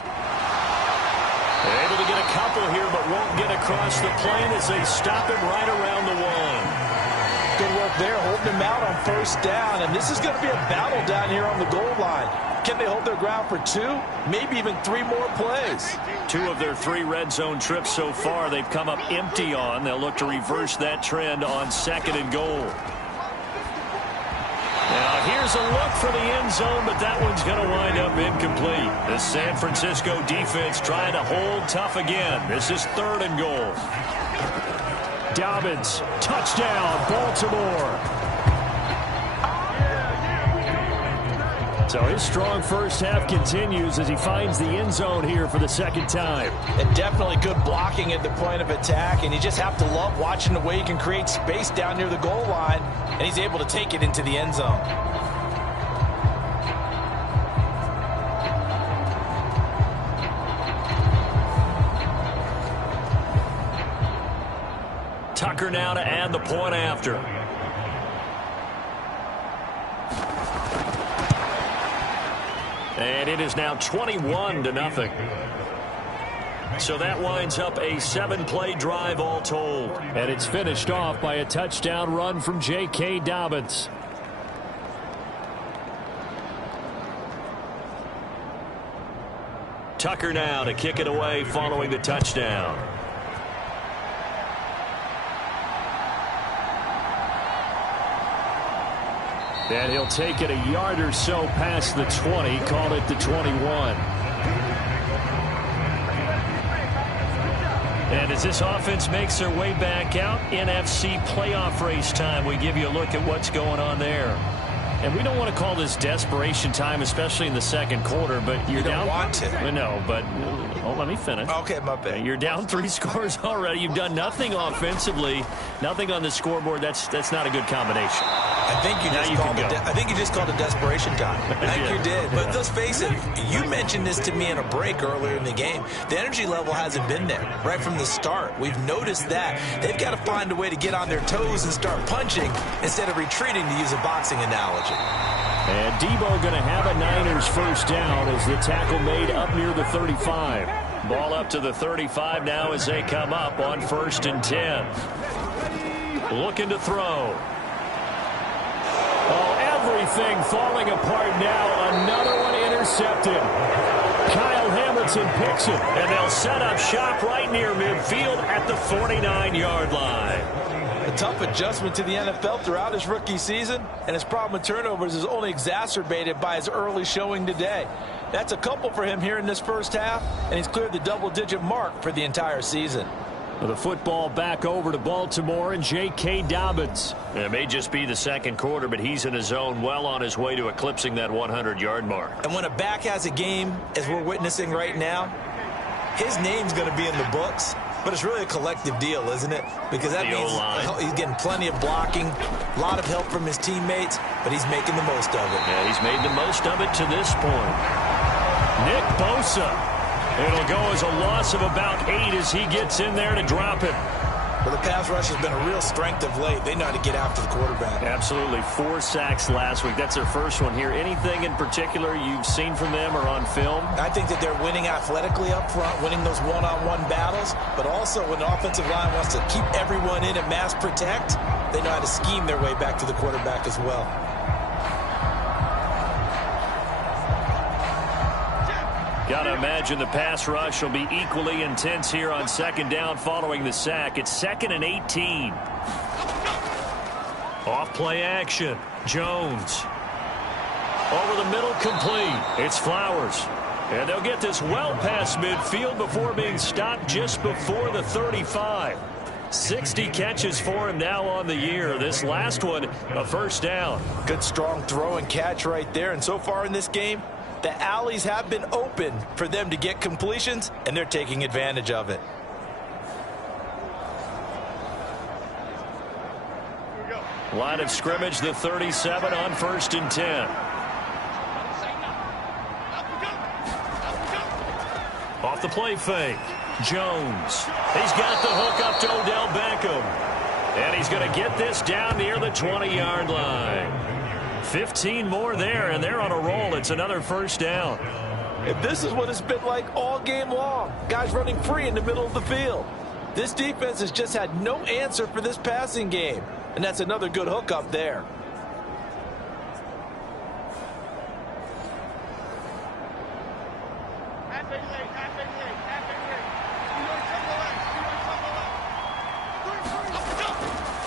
Able to get a couple here, but won't get across the plane as they stop him right around the 1. Good work there, holding him out on first down. And this is going to be a battle down here on the goal line. Can they hold their ground for 2, maybe even 3 more plays? 2 of their 3 red zone trips so far they've come up empty on. They'll look to reverse that trend on 2nd and goal. Now, here's a look for the end zone, but that one's going to wind up incomplete. The San Francisco defense trying to hold tough again. This is 3rd and goal. Dobbins, touchdown, Baltimore. So his strong first half continues as he finds the end zone here for the 2nd time. And definitely good blocking at the point of attack, and you just have to love watching the way he can create space down near the goal line, and he's able to take it into the end zone. Tucker now to add the point after. And it is now 21-0. So that winds up a 7-play drive all told. And it's finished off by a touchdown run from J.K. Dobbins. Tucker now to kick it away following the touchdown. And he'll take it a yard or so past the 20, call it the 21. And as this offense makes their way back out, NFC playoff race time, we give you a look at what's going on there. And we don't want to call this desperation time, especially in the 2nd quarter, but you're down. You don't want to. No, but let me finish. Okay, my bad. You're down 3 scores already. You've done nothing offensively, nothing on the scoreboard. That's not a good combination. I think you just called it desperation time. I think you did. But let's face it, you mentioned this to me in a break earlier in the game. The energy level hasn't been there right from the start. We've noticed that. They've got to find a way to get on their toes and start punching instead of retreating, to use a boxing analogy. And Debo going to have a Niners first down as the tackle made up near the 35. Ball up to the 35 now as they come up on 1st and 10. Looking to throw. Everything falling apart now. Another one intercepted. Kyle Hamilton picks it. And they'll set up shop right near midfield at the 49-yard line. A tough adjustment to the NFL throughout his rookie season, and his problem with turnovers is only exacerbated by his early showing today. That's a couple for him here in this first half, and he's cleared the double-digit mark for the entire season. The football back over to Baltimore and J.K. Dobbins. It may just be the 2nd quarter, but he's in his zone, well on his way to eclipsing that 100-yard mark. And when a back has a game, as we're witnessing right now, his name's going to be in the books, But it's really a collective deal, isn't it? Because that means he's getting plenty of blocking, a lot of help from his teammates, but he's making the most of it. Yeah, he's made the most of it to this point. Nick Bosa. It'll go as a loss of about 8 as he gets in there to drop it. Well, the pass rush has been a real strength of late. They know how to get after the quarterback. Absolutely. 4 sacks last week. That's their first one here. Anything in particular you've seen from them or on film? I think that they're winning athletically up front, winning those one-on-one battles, but also when the offensive line wants to keep everyone in and mass protect, they know how to scheme their way back to the quarterback as well. Got to imagine the pass rush will be equally intense here on second down following the sack. It's 2nd and 18. Off play action. Jones. Over the middle, complete. It's Flowers. And they'll get this well past midfield before being stopped just before the 35. 60 catches for him now on the year. This last one, a first down. Good strong throw and catch right there. And so far in this game, the alleys have been open for them to get completions, and they're taking advantage of it. Line of scrimmage, the 37 on 1st and 10. Off the play fake. Jones. He's got the hook up to Odell Beckham. And he's going to get this down near the 20-yard line. 15 more there, and they're on a roll. It's another first down. If this is what it's been like all game long, guys running free in the middle of the field. This defense has just had no answer for this passing game, and that's another good hook up there.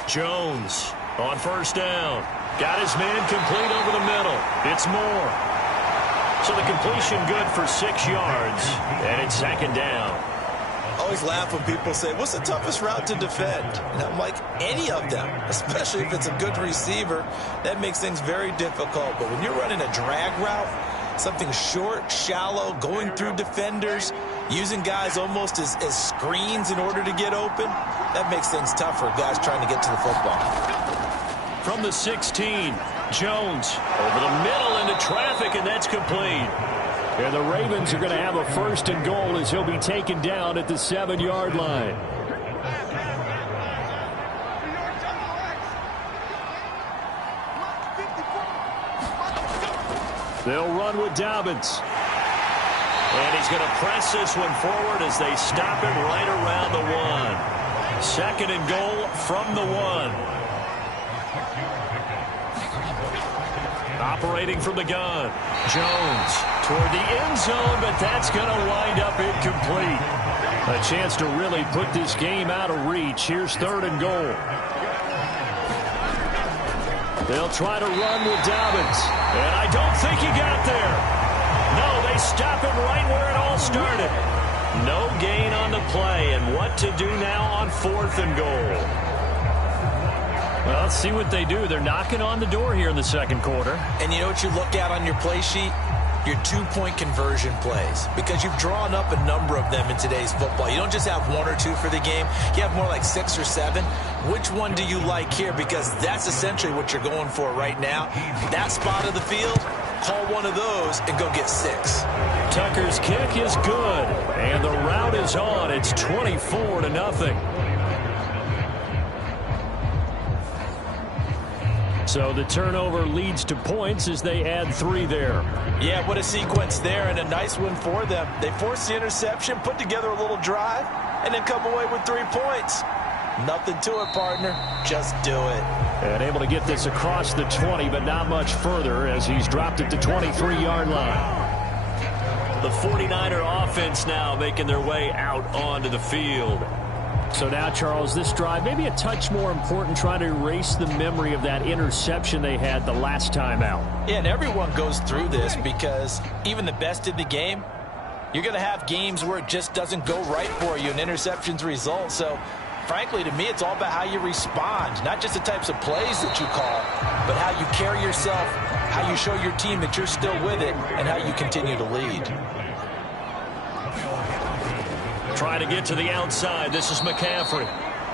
Jones on first down. Got his man complete over the middle. It's Moore. So the completion good for 6 yards, and it's 2nd down. I always laugh when people say, what's the toughest route to defend? And I'm like, any of them, especially if it's a good receiver. That makes things very difficult. But when you're running a drag route, something short, shallow, going through defenders, using guys almost as screens in order to get open, that makes things tough for guys trying to get to the football. From the 16, Jones over the middle into traffic, and that's complete. And the Ravens are going to have a 1st and goal as he'll be taken down at the 7-yard line. They'll run with Dobbins. And he's going to press this one forward as they stop him right around the 1. 2nd and goal from the 1. Operating from the gun. Jones toward the end zone, but that's going to wind up incomplete. A chance to really put this game out of reach. Here's 3rd and goal. They'll try to run with Dobbins. And I don't think he got there. No, they stop him right where it all started. No gain on the play, and what to do now on 4th and goal. Well, let's see what they do. They're knocking on the door here in the 2nd quarter. And you know what you look at on your play sheet? Your 2-point conversion plays. Because you've drawn up a number of them in today's football. You don't just have 1 or 2 for the game. You have more like 6 or 7. Which one do you like here? Because that's essentially what you're going for right now. That spot of the field, call one of those and go get 6. Tucker's kick is good. And the route is on. It's 24-0. So the turnover leads to points as they add 3 there. Yeah, what a sequence there, and a nice one for them. They force the interception, put together a little drive, and then come away with 3 points. Nothing to it, partner. Just do it. And able to get this across the 20, but not much further as he's dropped it to 23-yard line. The 49er offense now making their way out onto the field. So now, Charles, this drive maybe a touch more important, trying to erase the memory of that interception they had the last time out. Yeah, and everyone goes through this because even the best in the game, you're going to have games where it just doesn't go right for you and interceptions result. So, frankly, to me, it's all about how you respond, not just the types of plays that you call, but how you carry yourself, how you show your team that you're still with it, and how you continue to lead. try to get to the outside. This is McCaffrey.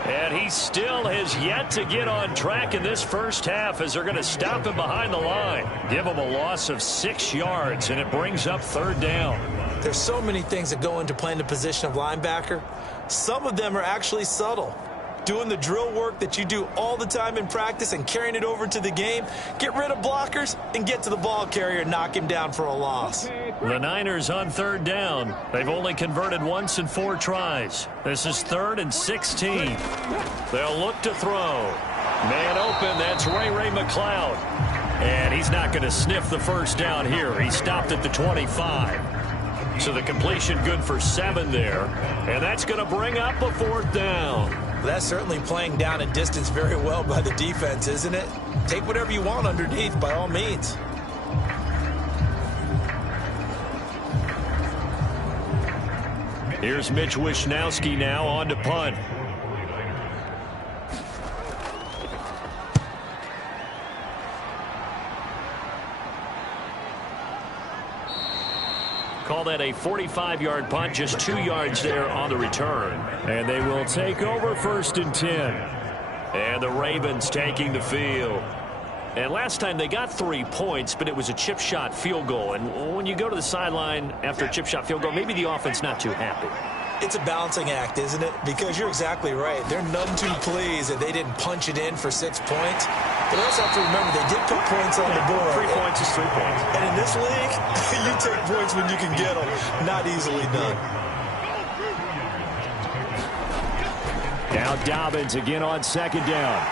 And he still has yet to get on track in this first half as they're going to stop him behind the line. Give him a loss of 6 yards, and it brings up 3rd down. There's so many things that go into playing the position of linebacker. Some of them are actually subtle. Doing the drill work that you do all the time in practice and carrying it over to the game. Get rid of blockers and get to the ball carrier and knock him down for a loss. The Niners on 3rd down. They've only converted once in 4 tries. This is 3rd and 16. They'll look to throw. Man open, that's Ray McCloud. And he's not going to sniff the first down here. He stopped at the 25. So the completion good for 7 there. And that's going to bring up a 4th down. That's certainly playing down and distance very well by the defense, isn't it? Take whatever you want underneath, by all means. Here's Mitch Wishnowski now on to punt. Call that a 45-yard punt, just 2 yards there on the return. And they will take over 1st and 10. And the Ravens taking the field. And last time they got 3 points, but it was a chip shot field goal. And when you go to the sideline after a chip shot field goal, maybe the offense not too happy. It's a balancing act, isn't it? Because you're exactly right. They're none too pleased that they didn't punch it in for 6 points. But also have to remember they did put points on the board. 3 points is 3 points. And in this league, you take points when you can get them. Not easily done. Now Dobbins again on 2nd down.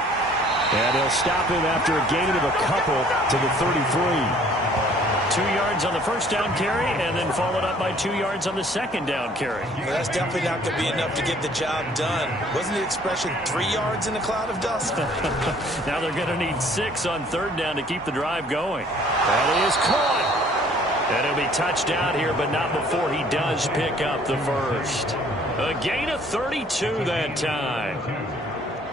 And they'll stop him after a gain of a couple to the 33. 2 yards on the first down carry, and then followed up by 2 yards on the second down carry. Well, that's definitely not going to be enough to get the job done. Wasn't the expression 3 yards in a cloud of dust? Now they're going to need 6 on 3rd down to keep the drive going. That is caught. And it'll be touchdown here, but not before he does pick up the first. A gain of 32 that time.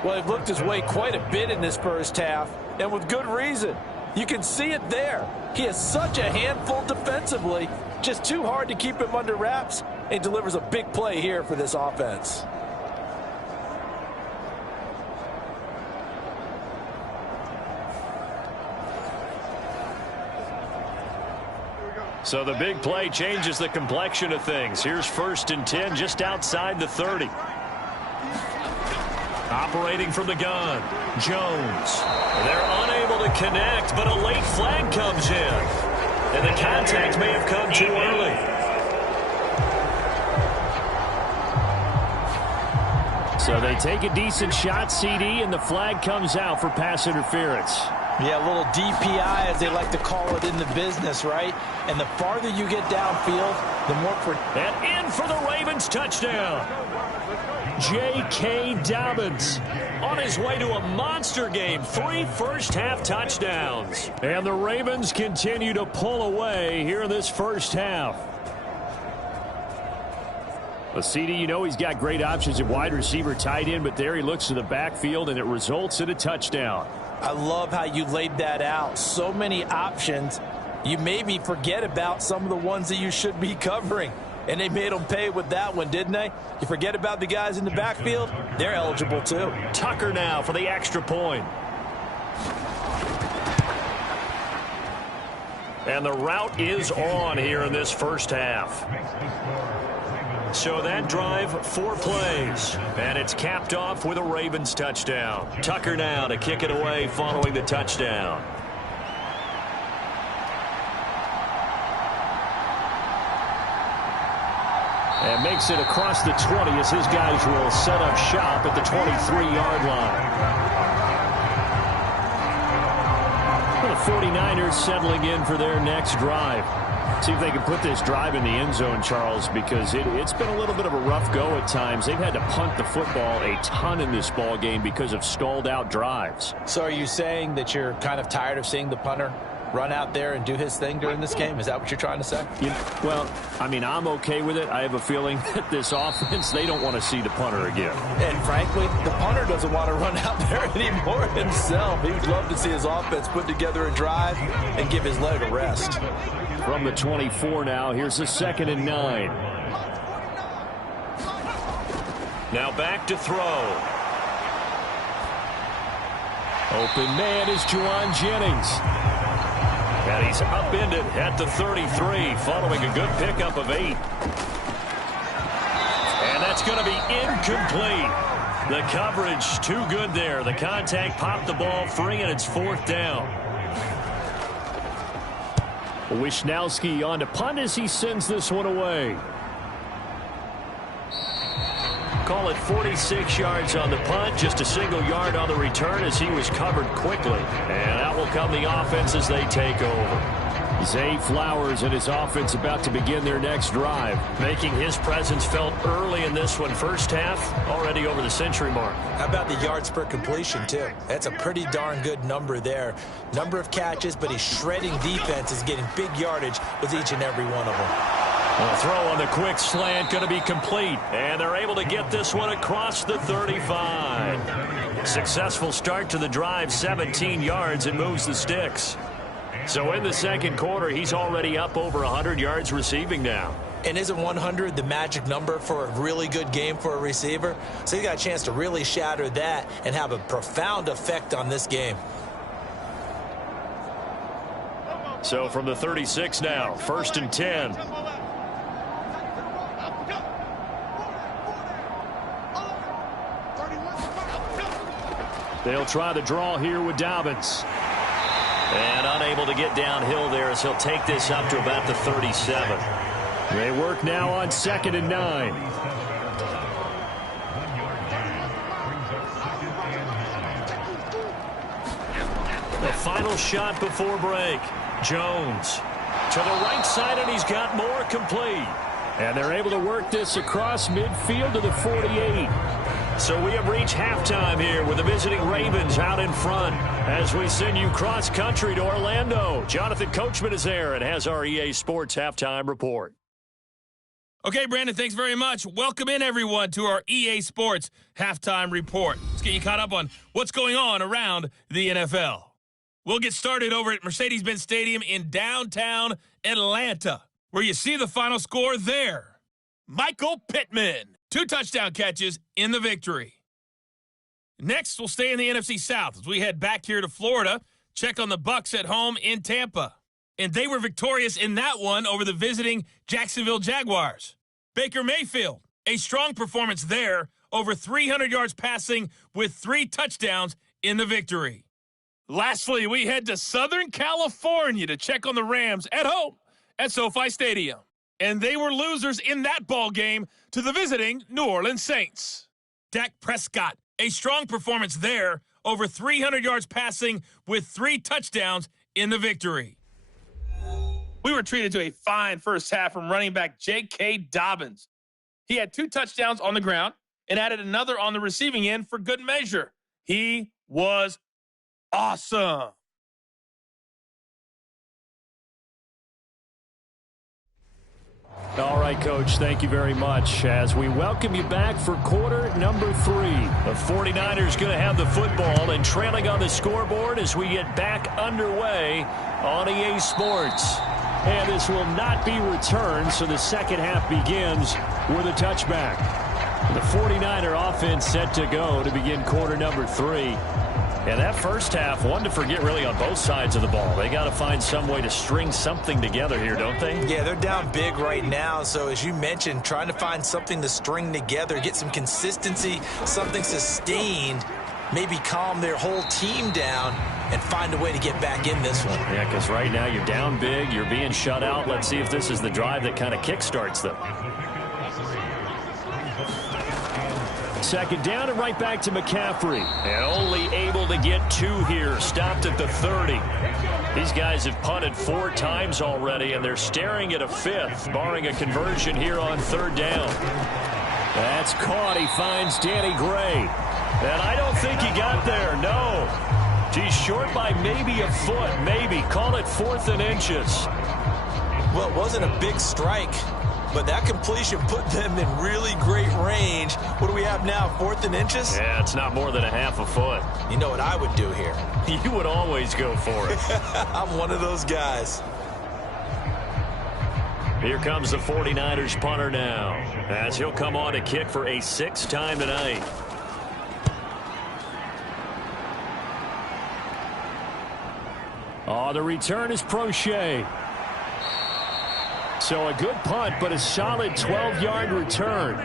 Well, he looked his way quite a bit in this first half, and with good reason. You can see it there. He is such a handful defensively. Just too hard to keep him under wraps. He delivers a big play here for this offense. So the big play changes the complexion of things. Here's 1st and 10 just outside the 30. Operating from the gun, Jones. They're unable to connect, but a late flag comes in. And the contact may have come too early. So they take a decent shot, CD, and the flag comes out for pass interference. Yeah, a little DPI, as they like to call it in the business, right? And the farther you get downfield, the more... And in for the Ravens touchdown. J.K. Dobbins on his way to a monster game. 3 first-half touchdowns. And the Ravens continue to pull away here in this first half. Well, CD, you know he's got great options at wide receiver, tight end, but there he looks to the backfield, and it results in a touchdown. I love how you laid that out. So many options. You maybe forget about some of the ones that you should be covering. And they made them pay with that one, didn't they? You forget about the guys in the backfield, they're eligible too. Tucker now for the extra point. And the route is on here in this first half. So that drive, 4 plays. And it's capped off with a Ravens touchdown. Tucker now to kick it away following the touchdown. And makes it across the 20 as his guys will set up shop at the 23-yard line. Well, the 49ers settling in for their next drive. See if they can put this drive in the end zone, Charles, because it's been a little bit of a rough go at times. They've had to punt the football a ton in this ball game because of stalled-out drives. So are you saying that you're kind of tired of seeing the punter run out there and do his thing during this game? Is that what you're trying to say? Well, I mean, I'm okay with it. I have a feeling that this offense, they don't want to see the punter again. And frankly, the punter doesn't want to run out there anymore himself. He would love to see his offense put together a drive and give his leg a rest. From the 24 now, here's a 2nd and 9. Now back to throw. Open man is Juwan Jennings. And he's upended at the 33, following a good pickup of 8. And that's going to be incomplete. The coverage too good there. The contact popped the ball free, and it's 4th down. Wisnowski on to punt as he sends this one away. Call it 46 yards on the punt, just a single yard on the return as he was covered quickly. And out will come the offense as they take over. Zay Flowers and his offense about to begin their next drive. Making his presence felt early in this one. First half, already over the century mark. How about the yards per completion, too? That's a pretty darn good number there. Number of catches, but he's shredding defense, is getting big yardage with each and every one of them. A throw on the quick slant going to be complete. And they're able to get this one across the 35. Successful start to the drive, 17 yards, and moves the sticks. So in the second quarter, he's already up over 100 yards receiving now. And isn't 100 the magic number for a really good game for a receiver? So he got a chance to really shatter that and have a profound effect on this game. So from the 36 now, 1st and 10. They'll try the draw here with Dobbins. And unable to get downhill there as he'll take this up to about the 37. They work now on 2nd and 9. The final shot before break. Jones to the right side, and he's got more complete. And they're able to work this across midfield to the 48. So we have reached halftime here with the visiting Ravens out in front as we send you cross-country to Orlando. Jonathan Coachman is there and has our EA Sports halftime report. Okay, Brandon, thanks very much. Welcome in, everyone, to our EA Sports halftime report. Let's get you caught up on what's going on around the NFL. We'll get started over at Mercedes-Benz Stadium in downtown Atlanta, where you see the final score there. Michael Pittman, 2 touchdown catches in the victory. Next, we'll stay in the NFC South as we head back here to Florida, check on the Bucs at home in Tampa. And they were victorious in that one over the visiting Jacksonville Jaguars. Baker Mayfield, a strong performance there, over 300 yards passing with 3 touchdowns in the victory. Lastly, we head to Southern California to check on the Rams at home at SoFi Stadium. And they were losers in that ball game to the visiting New Orleans Saints. Dak Prescott, a strong performance there, over 300 yards passing with 3 touchdowns in the victory. We were treated to a fine first half from running back J.K. Dobbins. He had 2 touchdowns on the ground and added another on the receiving end for good measure. He was awesome. All right, Coach, thank you very much as we welcome you back for quarter number 3. The 49ers going to have the football and trailing on the scoreboard as we get back underway on EA Sports. And this will not be returned, so the second half begins with a touchback. The 49er offense set to go to begin quarter number 3. And that first half, one to forget really on both sides of the ball. They got to find some way to string something together here, don't they? Yeah, they're down big right now. So as you mentioned, trying to find something to string together, get some consistency, something sustained, maybe calm their whole team down and find a way to get back in this one. Yeah, because right now you're down big, you're being shut out. Let's see if this is the drive that kind of kickstarts them. Second down and right back to McCaffrey. And only able to get 2 here. Stopped at the 30. These guys have punted 4 times already, and they're staring at a 5th, barring a conversion here on 3rd down. That's caught. He finds Danny Gray. And I don't think he got there, no. He's short by maybe a foot, maybe. Call it 4th and inches. Well, it wasn't a big strike, but that completion put them in really great range. What do we have now, 4th and inches? Yeah, it's not more than a half a foot. You know what I would do here? You would always go for it. I'm one of those guys. Here comes the 49ers punter now, as he'll come on to kick for a 6th time tonight. Oh, the return is Prochet. So a good punt, but a solid 12-yard return.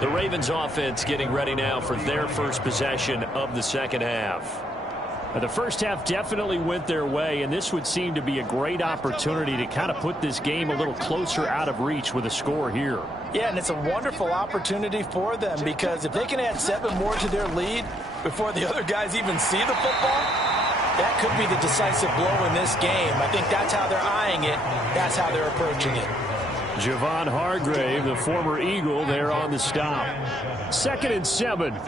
The Ravens offense getting ready now for their first possession of the second half. The first half definitely went their way, and this would seem to be a great opportunity to kind of put this game a little closer out of reach with a score here. Yeah, and it's a wonderful opportunity for them, because if they can add 7 more to their lead before the other guys even see the football, that could be the decisive blow in this game. I think that's how they're eyeing it. That's how they're approaching it. Javon Hargrave, the former Eagle, there on the stop. 2nd and 7.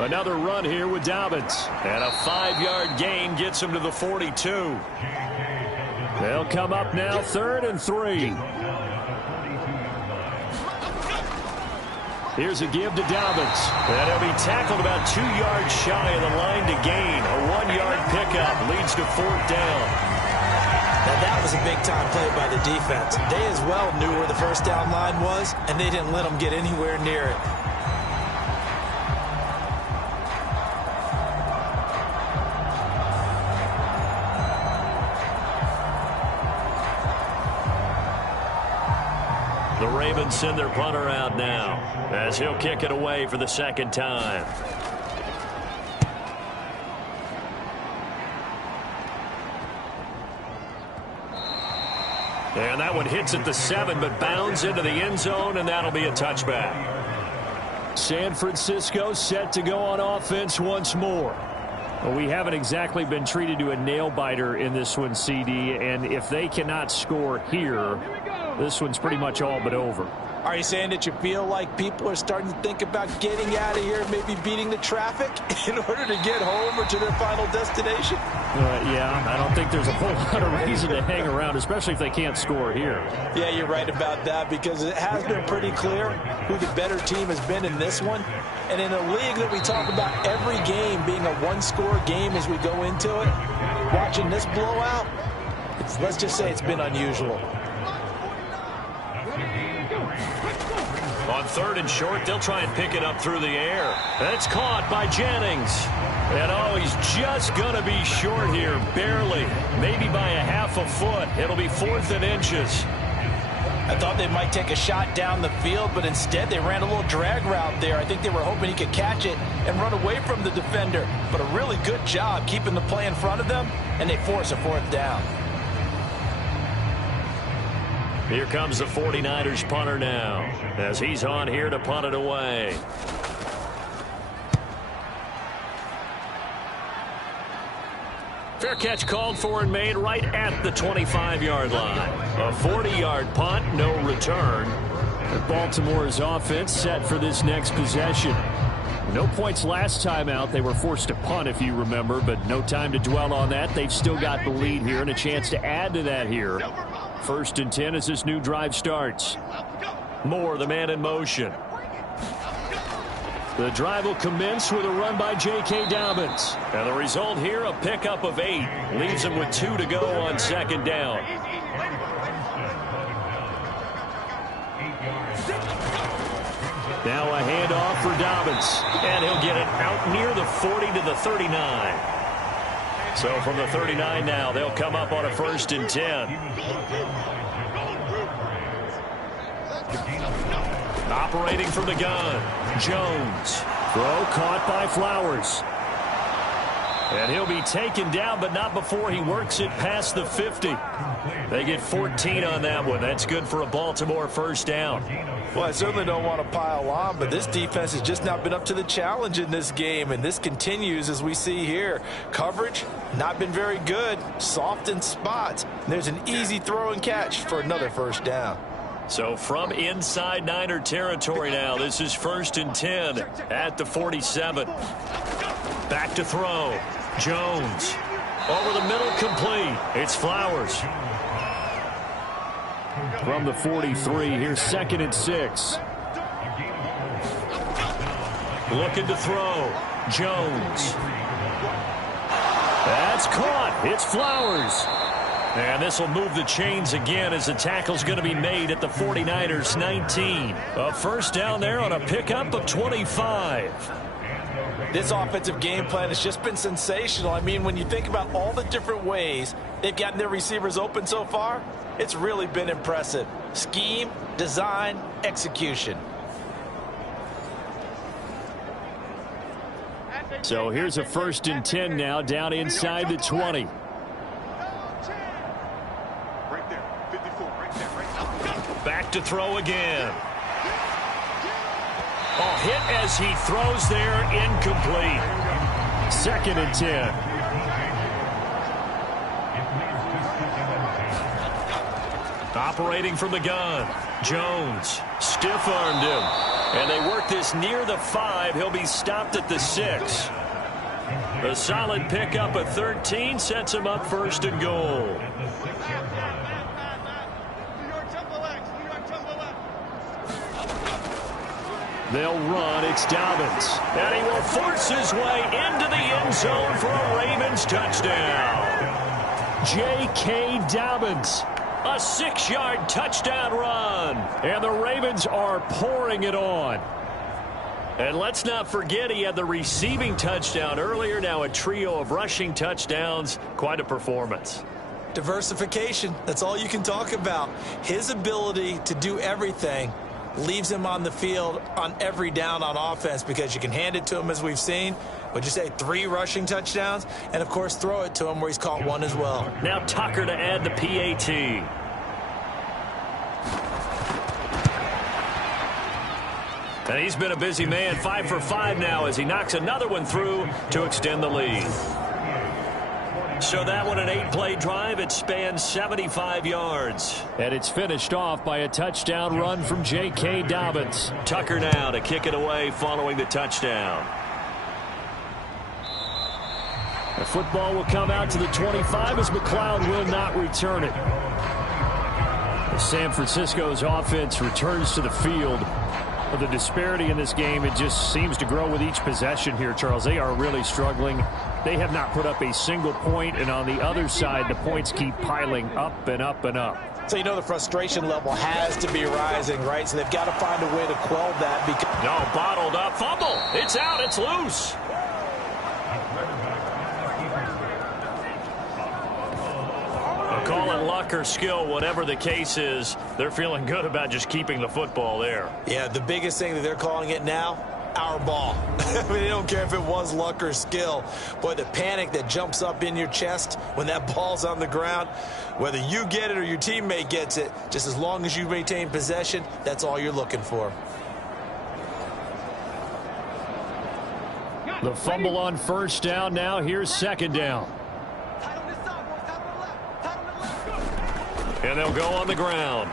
Another run here with Dobbins. And a 5-yard gain gets him to the 42. They'll come up now 3rd and 3. Here's a give to Dobbins. And he'll be tackled about 2 yards shy of the line to gain. A 1-yard pickup leads to 4th down. Now that was a big-time play by the defense. They as well knew where the first down line was, and they didn't let them get anywhere near it. The Ravens send their punter out now, as he'll kick it away for the 2nd time. And that one hits at the 7, but bounds into the end zone, and that'll be a touchback. San Francisco set to go on offense once more. Well, we haven't exactly been treated to a nail-biter in this one, CD, and if they cannot score here, this one's pretty much all but over. Are you saying that you feel like people are starting to think about getting out of here, maybe beating the traffic in order to get home or to their final destination? Yeah, I don't think there's a whole lot of reason to hang around, especially if they can't score here. Yeah, you're right about that, because it has been pretty clear who the better team has been in this one. And in a league that we talk about every game being a one-score game as we go into it, watching this blowout, let's just say it's been unusual. On 3rd and short, they'll try and pick it up through the air. That's caught by Jennings. And oh, he's just going to be short here, barely. Maybe by a half a foot. It'll be 4th and inches. I thought they might take a shot down the field, but instead they ran a little drag route there. I think they were hoping he could catch it and run away from the defender. But a really good job keeping the play in front of them, and they force a 4th down. Here comes the 49ers punter now, as he's on here to punt it away. Fair catch called for and made right at the 25-yard line. A 40-yard punt, no return. Baltimore's offense set for this next possession. No points last time out. They were forced to punt, if you remember, but no time to dwell on that. They've still got the lead here and a chance to add to that here. 1st and 10 as this new drive starts. Moore, the man in motion. The drive will commence with a run by J.K. Dobbins. And the result here, a pickup of 8. Leaves him with 2 to go on 2nd down. Now a handoff for Dobbins. And he'll get it out near the 40 to the 39. So from the 39 now, they'll come up on a 1st and 10. Operating from the gun, Jones. Throw caught by Flowers. And he'll be taken down, but not before he works it past the 50. They get 14 on that one. That's good for a Baltimore 1st down. Well, I certainly don't want to pile on, but this defense has just not been up to the challenge in this game, and this continues as we see here. Coverage, not been very good. Soft in spots. And there's an easy throw and catch for another 1st down. So from inside Niner territory now, this is 1st and 10 at the 47. Back to throw. Jones. Over the middle, complete. It's Flowers. From the 43, here's 2nd and 6. Looking to throw. Jones. That's caught. It's Flowers. And this will move the chains again as the tackle's going to be made at the 49ers 19. A first down there on a pickup of 25. This offensive game plan has just been sensational. I mean, when you think about all the different ways they've gotten their receivers open so far, it's really been impressive. Scheme, design, execution. So here's a 1st and 10 now down inside the 20. Back to throw again. Oh, hit as he throws there, incomplete. 2nd and 10. Operating from the gun. Jones stiff-armed him. And they work this near the 5. He'll be stopped at the 6. A solid pickup of 13 sets him up 1st and goal. They'll run. It's Dobbins. And he will force his way into the end zone for a Ravens touchdown. J.K. Dobbins. A 6-yard touchdown run. And the Ravens are pouring it on. And let's not forget he had the receiving touchdown earlier. Now a trio of rushing touchdowns. Quite a performance. Diversification. That's all you can talk about. His ability to do everything leaves him on the field on every down on offense because you can hand it to him, as we've seen. Would you say 3 rushing touchdowns? And, of course, throw it to him where he's caught 1 as well. Now Tucker to add the PAT. And he's been a busy man, 5 for 5 now as he knocks another one through to extend the lead. So that one, an 8-play drive. It spans 75 yards. And it's finished off by a touchdown run from J.K. Dobbins. Tucker now to kick it away following the touchdown. The football will come out to the 25 as McLeod will not return it. San Francisco's offense returns to the field. But the disparity in this game, it just seems to grow with each possession here, Charles. They are really struggling. They have not put up a single point, and on the other side, the points keep piling up and up and up. So you know the frustration level has to be rising, right? So they've got to find a way to quell that. Because no, bottled up, fumble. It's out, it's loose. Call it luck or skill, whatever the case is, they're feeling good about just keeping the football there. Yeah, the biggest thing that they're calling it now, our ball. I mean, they don't care if it was luck or skill. Boy, the panic that jumps up in your chest when that ball's on the ground, whether you get it or your teammate gets it, just as long as you maintain possession, that's all you're looking for. The fumble on 1st down now. Here's 2nd down. And they'll go on the ground.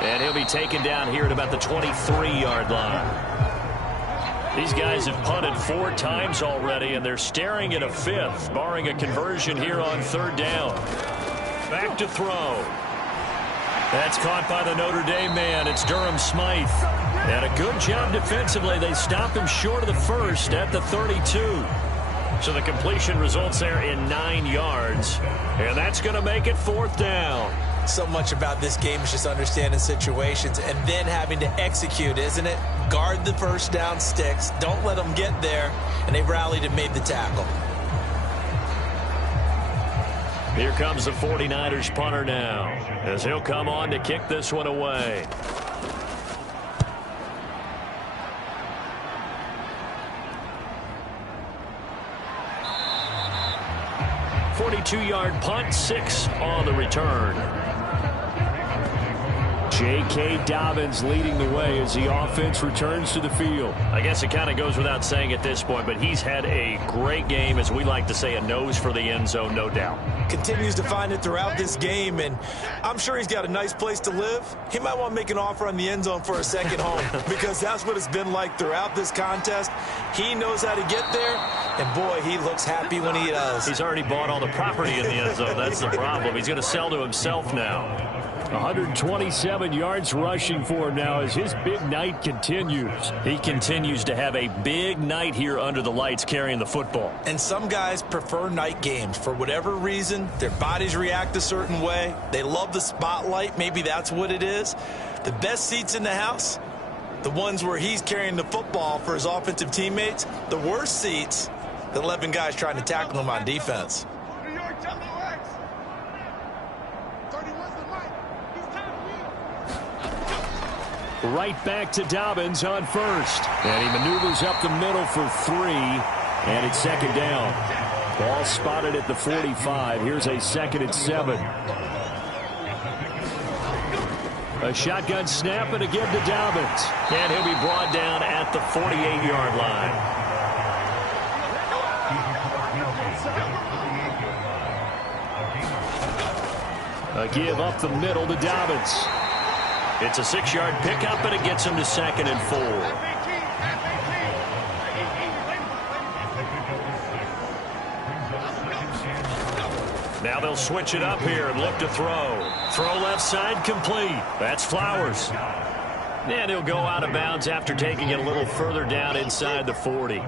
And he'll be taken down here at about the 23-yard line. These guys have punted 4 times already, and they're staring at a 5th, barring a conversion here on 3rd down. Back to throw. That's caught by the Notre Dame man. It's Durham Smythe. And a good job defensively. They stop him short of the 1st at the 32. So the completion results there in 9 yards. And that's going to make it 4th down. So much about this game is just understanding situations and then having to execute, isn't it? Guard the 1st down sticks. Don't let them get there. And they rallied and made the tackle. Here comes the 49ers punter now as he'll come on to kick this one away. 42-yard punt, 6 on the return. J.K. Dobbins leading the way as the offense returns to the field. I guess it kind of goes without saying at this point, but he's had a great game, as we like to say, a nose for the end zone, no doubt. Continues to find it throughout this game, and I'm sure he's got a nice place to live. He might want to make an offer on the end zone for a second home because that's what it's been like throughout this contest. He knows how to get there, and boy, he looks happy when he does. He's already bought all the property in the end zone. That's the problem. He's going to sell to himself now. 127 yards rushing for him now as his big night continues. He continues to have a big night here under the lights carrying the football. And some guys prefer night games. For whatever reason, their bodies react a certain way. They love the spotlight. Maybe that's what it is. The best seats in the house, the ones where he's carrying the football for his offensive teammates. The worst seats, the 11 guys trying to tackle him on defense. New York WX. 31's the mic. It's time to wheel. Right back to Dobbins on first. And he maneuvers up the middle for 3. And it's second down. Ball spotted at the 45. Here's a 2nd and 7. A shotgun snap and again to Dobbins. And he'll be brought down at the 48-yard line. A give up the middle to Dobbins. It's a 6-yard pickup, and it gets him to 2nd and 4. Now they'll switch it up here and look to throw. Throw left side complete. That's Flowers. And he'll go out of bounds after taking it a little further down inside the 40.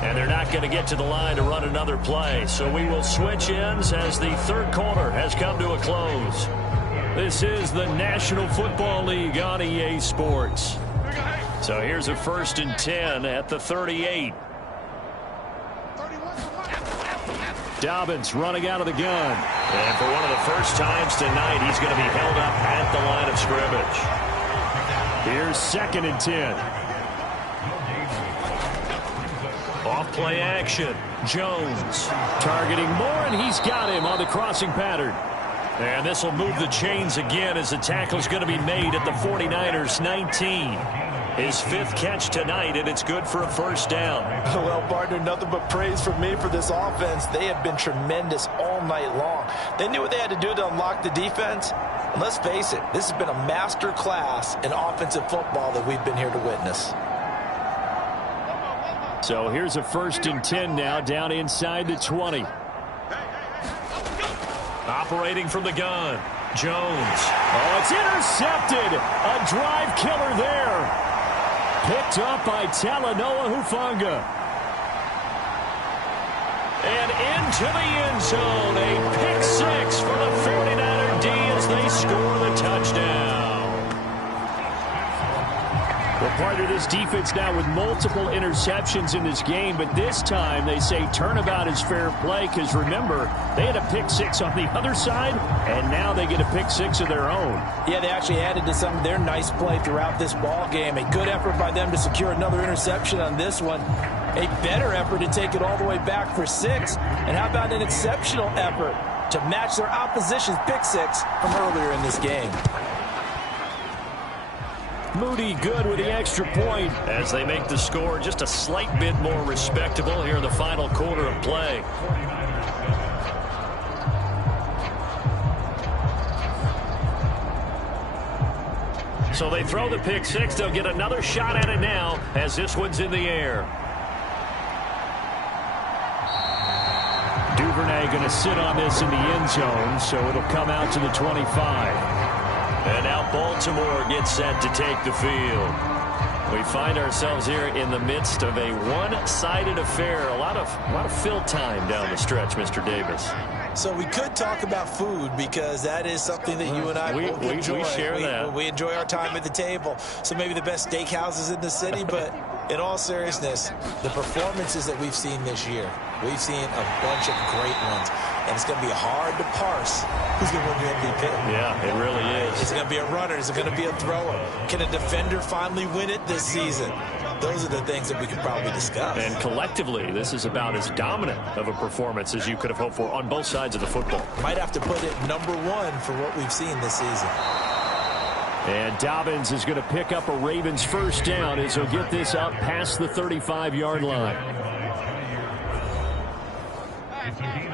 And they're not going to get to the line to run another play. So we will switch ends as the third quarter has come to a close. This is the National Football League on EA Sports. So here's a 1st and 10 at the 38. Dobbins running out of the gun. And for one of the first times tonight, he's going to be held up at the line of scrimmage. Here's 2nd and 10. Off play action. Jones. Targeting Moore, and he's got him on the crossing pattern. And this will move the chains again as the tackle's going to be made at the 49ers 19. His 5th catch tonight, and it's good for a 1st down. Well, partner, nothing but praise from me for this offense. They have been tremendous all night long. They knew what they had to do to unlock the defense. And let's face it, this has been a master class in offensive football that we've been here to witness. So here's a 1st and 10 now down inside the 20. Operating from the gun. Jones. Oh, it's intercepted. A drive killer there. Picked up by Talanoa Hufanga. And into the end zone. A pick 6 for the 49er D as they score the touchdown. Well, partner, this defense now with multiple interceptions in this game, but this time they say turnabout is fair play because, remember, they had a pick 6 on the other side, and now they get a pick 6 of their own. Yeah, they actually added to some of their nice play throughout this ball game. A good effort by them to secure another interception on this one. A better effort to take it all the way back for 6. And how about an exceptional effort to match their opposition's pick 6 from earlier in this game. Moody good with the extra point as they make the score just a slight bit more respectable here in the final quarter of play. So they throw the pick 6. They'll get another shot at it now as this one's in the air. Duvernay going to sit on this in the end zone, so it'll come out to the 25. And now Baltimore gets set to take the field. We find ourselves here in the midst of a one-sided affair. A lot of fill time down the stretch, Mr. Davis. So we could talk about food because that is something that you and I both enjoy. We share that. We enjoy our time at the table. So maybe the best steakhouses in the city, but in all seriousness, the performances that we've seen this year, we've seen a bunch of great ones. And it's going to be hard to parse who's going to win the MVP. Yeah, it really is. Is it going to be a runner? Is it going to be a thrower? Can a defender finally win it this season? Those are the things that we could probably discuss. And collectively, this is about as dominant of a performance as you could have hoped for on both sides of the football. Might have to put it #1 for what we've seen this season. And Dobbins is going to pick up a Ravens 1st down as he'll get this out past the 35-yard line.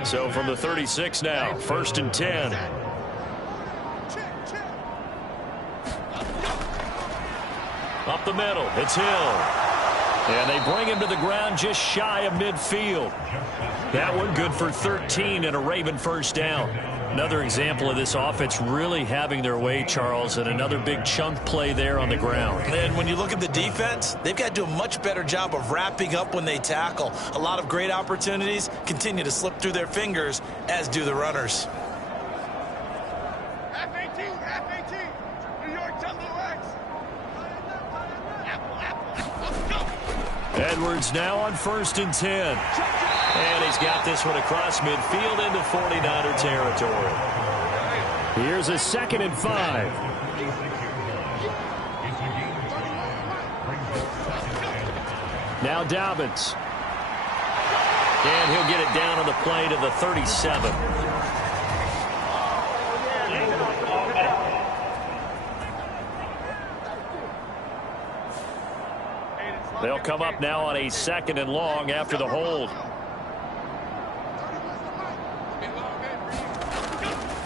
So from the 36 now, 1st and 10. Up the middle, it's Hill. And they bring him to the ground just shy of midfield. That one good for 13 and a Raven 1st down. Another example of this offense really having their way, Charles, and another big chunk play there on the ground. And when you look at the defense, they've got to do a much better job of wrapping up when they tackle. A lot of great opportunities continue to slip through their fingers, as do the runners. F-18, New York WX. Let's go. Edwards now on 1st and 10. And he's got this one across midfield into 49er territory. Here's a 2nd and 5. Now Dobbins. And he'll get it down on the play to the 37. They'll come up now on a 2nd and long after the hold.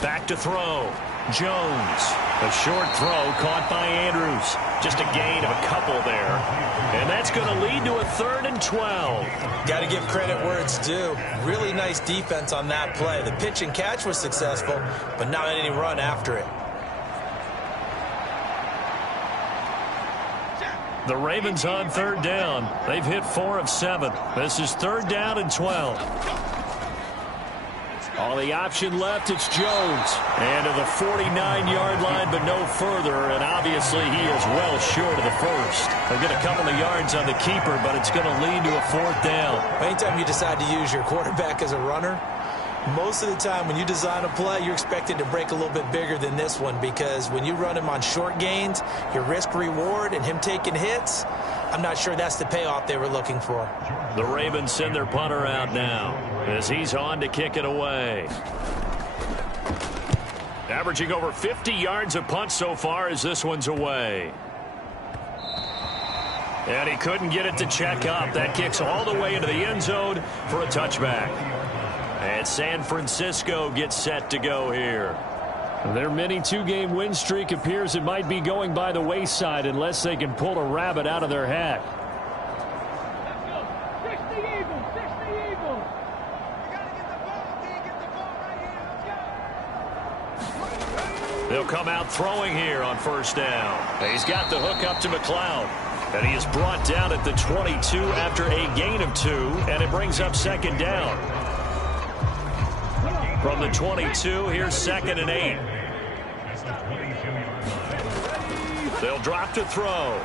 Back to throw. Jones. A short throw caught by Andrews. Just a gain of a couple there. And that's going to lead to a 3rd and 12. Got to give credit where it's due. Really nice defense on that play. The pitch and catch was successful, but not any run after it. The Ravens on 3rd down. They've hit 4 of 7. This is 3rd down and 12. All the option left, it's Jones. And to the 49-yard line, but no further. And obviously he is well short of the first. They'll get a couple of yards on the keeper, but it's going to lead to a 4th down. Anytime you decide to use your quarterback as a runner, most of the time when you design a play, you're expected to break a little bit bigger than this one, because when you run him on short gains, your risk-reward and him taking hits, I'm not sure that's the payoff they were looking for. The Ravens send their punter out now as he's on to kick it away. Averaging over 50 yards a punt so far as this one's away. And he couldn't get it to check up. That kicks all the way into the end zone for a touchback. And San Francisco gets set to go here. Their mini 2-game win streak appears it might be going by the wayside unless they can pull a rabbit out of their hat. They'll come out throwing here on 1st down. He's got the hook up to McLeod. And he is brought down at the 22 after a gain of 2. And it brings up 2nd down. From the 22, here's 2nd and 8. They'll drop to throw.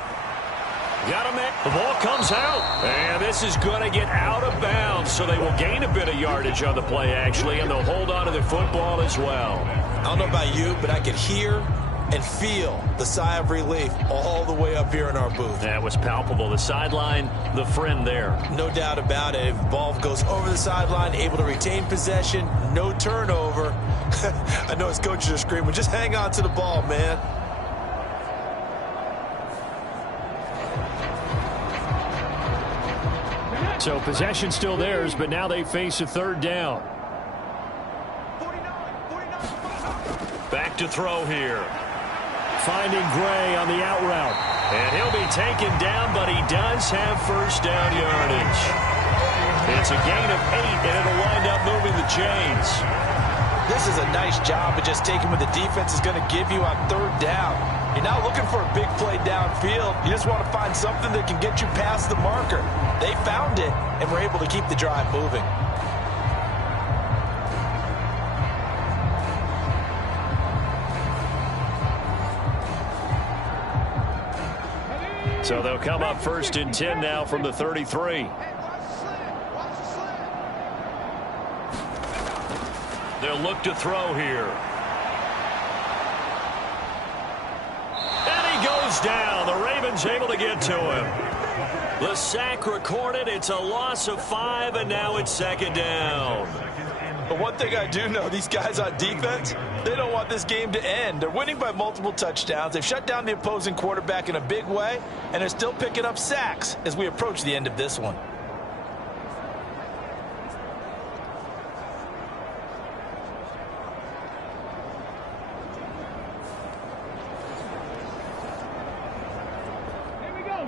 Got him in. The ball comes out. And this is going to get out of bounds. So they will gain a bit of yardage on the play, actually. And they'll hold on to the football as well. I don't know about you, but I could hear and feel the sigh of relief all the way up here in our booth. That was palpable. The sideline, the friend there. No doubt about it. If the ball goes over the sideline, able to retain possession, no turnover. I know his coaches are screaming, just hang on to the ball, man. So possession still theirs, but now they face a 3rd down. Back to throw here. Finding Gray on the out route. And he'll be taken down, but he does have 1st down yardage. It's a gain of 8, and it'll wind up moving the chains. This is a nice job of just taking what the defense is going to give you on 3rd down. You're not looking for a big play downfield. You just want to find something that can get you past the marker. They found it and were able to keep the drive moving. So they'll come up 1st and 10 now from the 33. They'll look to throw here. And he goes down. The Ravens able to get to him. The sack recorded. It's a loss of 5, and now it's 2nd down. But one thing I do know, these guys on defense, they don't want this game to end. They're winning by multiple touchdowns. They've shut down the opposing quarterback in a big way, and they're still picking up sacks as we approach the end of this one.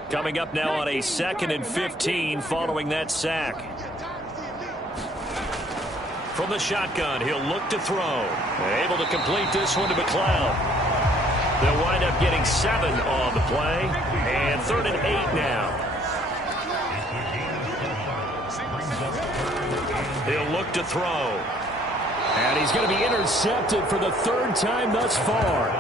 Coming up now on a 2nd and 15 following that sack. From the shotgun, he'll look to throw. Able to complete this one to McLeod. They'll wind up getting 7 on the play. And 3rd and 8 now. He'll look to throw. And he's going to be intercepted for the 3rd time thus far.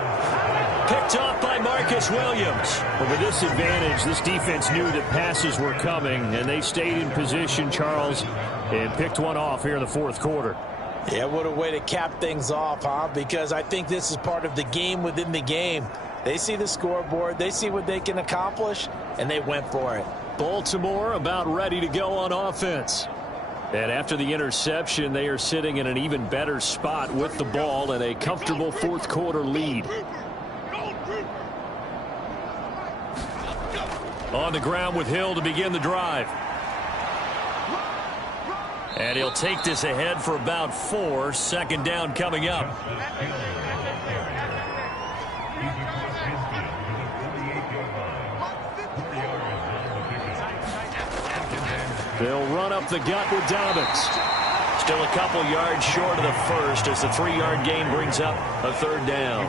Picked off by Marcus Williams. But with this advantage, this defense knew that passes were coming, and they stayed in position, Charles, and picked one off here in the 4th quarter. Yeah, what a way to cap things off, huh? Because I think this is part of the game within the game. They see the scoreboard, they see what they can accomplish, and they went for it. Baltimore about ready to go on offense. And after the interception, they are sitting in an even better spot with the ball and a comfortable 4th quarter lead. On the ground with Hill to begin the drive. And he'll take this ahead for about 4. 2nd down coming up. They'll run up the gut with Dobbins. Still a couple yards short of the first as the 3-yard gain brings up a 3rd down.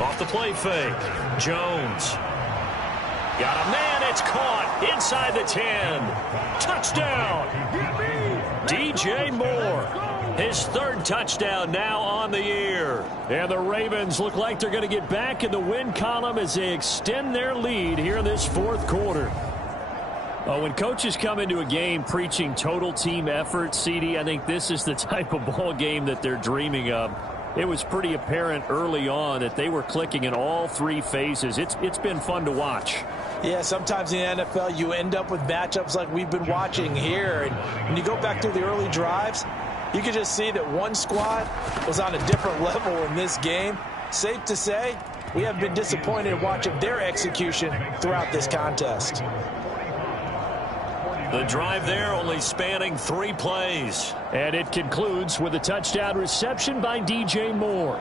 Off the play fake. Jones. Got a man. It's caught inside the 10. Touchdown. DJ Moore. His 3rd touchdown now on the year. And the Ravens look like they're going to get back in the win column as they extend their lead here in this 4th quarter. When coaches come into a game preaching total team effort, CD, I think this is the type of ball game that they're dreaming of. It was pretty apparent early on that they were clicking in all 3 phases. It's been fun to watch. Yeah, sometimes in the NFL you end up with matchups like we've been watching here. And when you go back through the early drives, you can just see that one squad was on a different level in this game. Safe to say, we have been disappointed watching their execution throughout this contest. The drive there only spanning 3 plays. And it concludes with a touchdown reception by DJ Moore.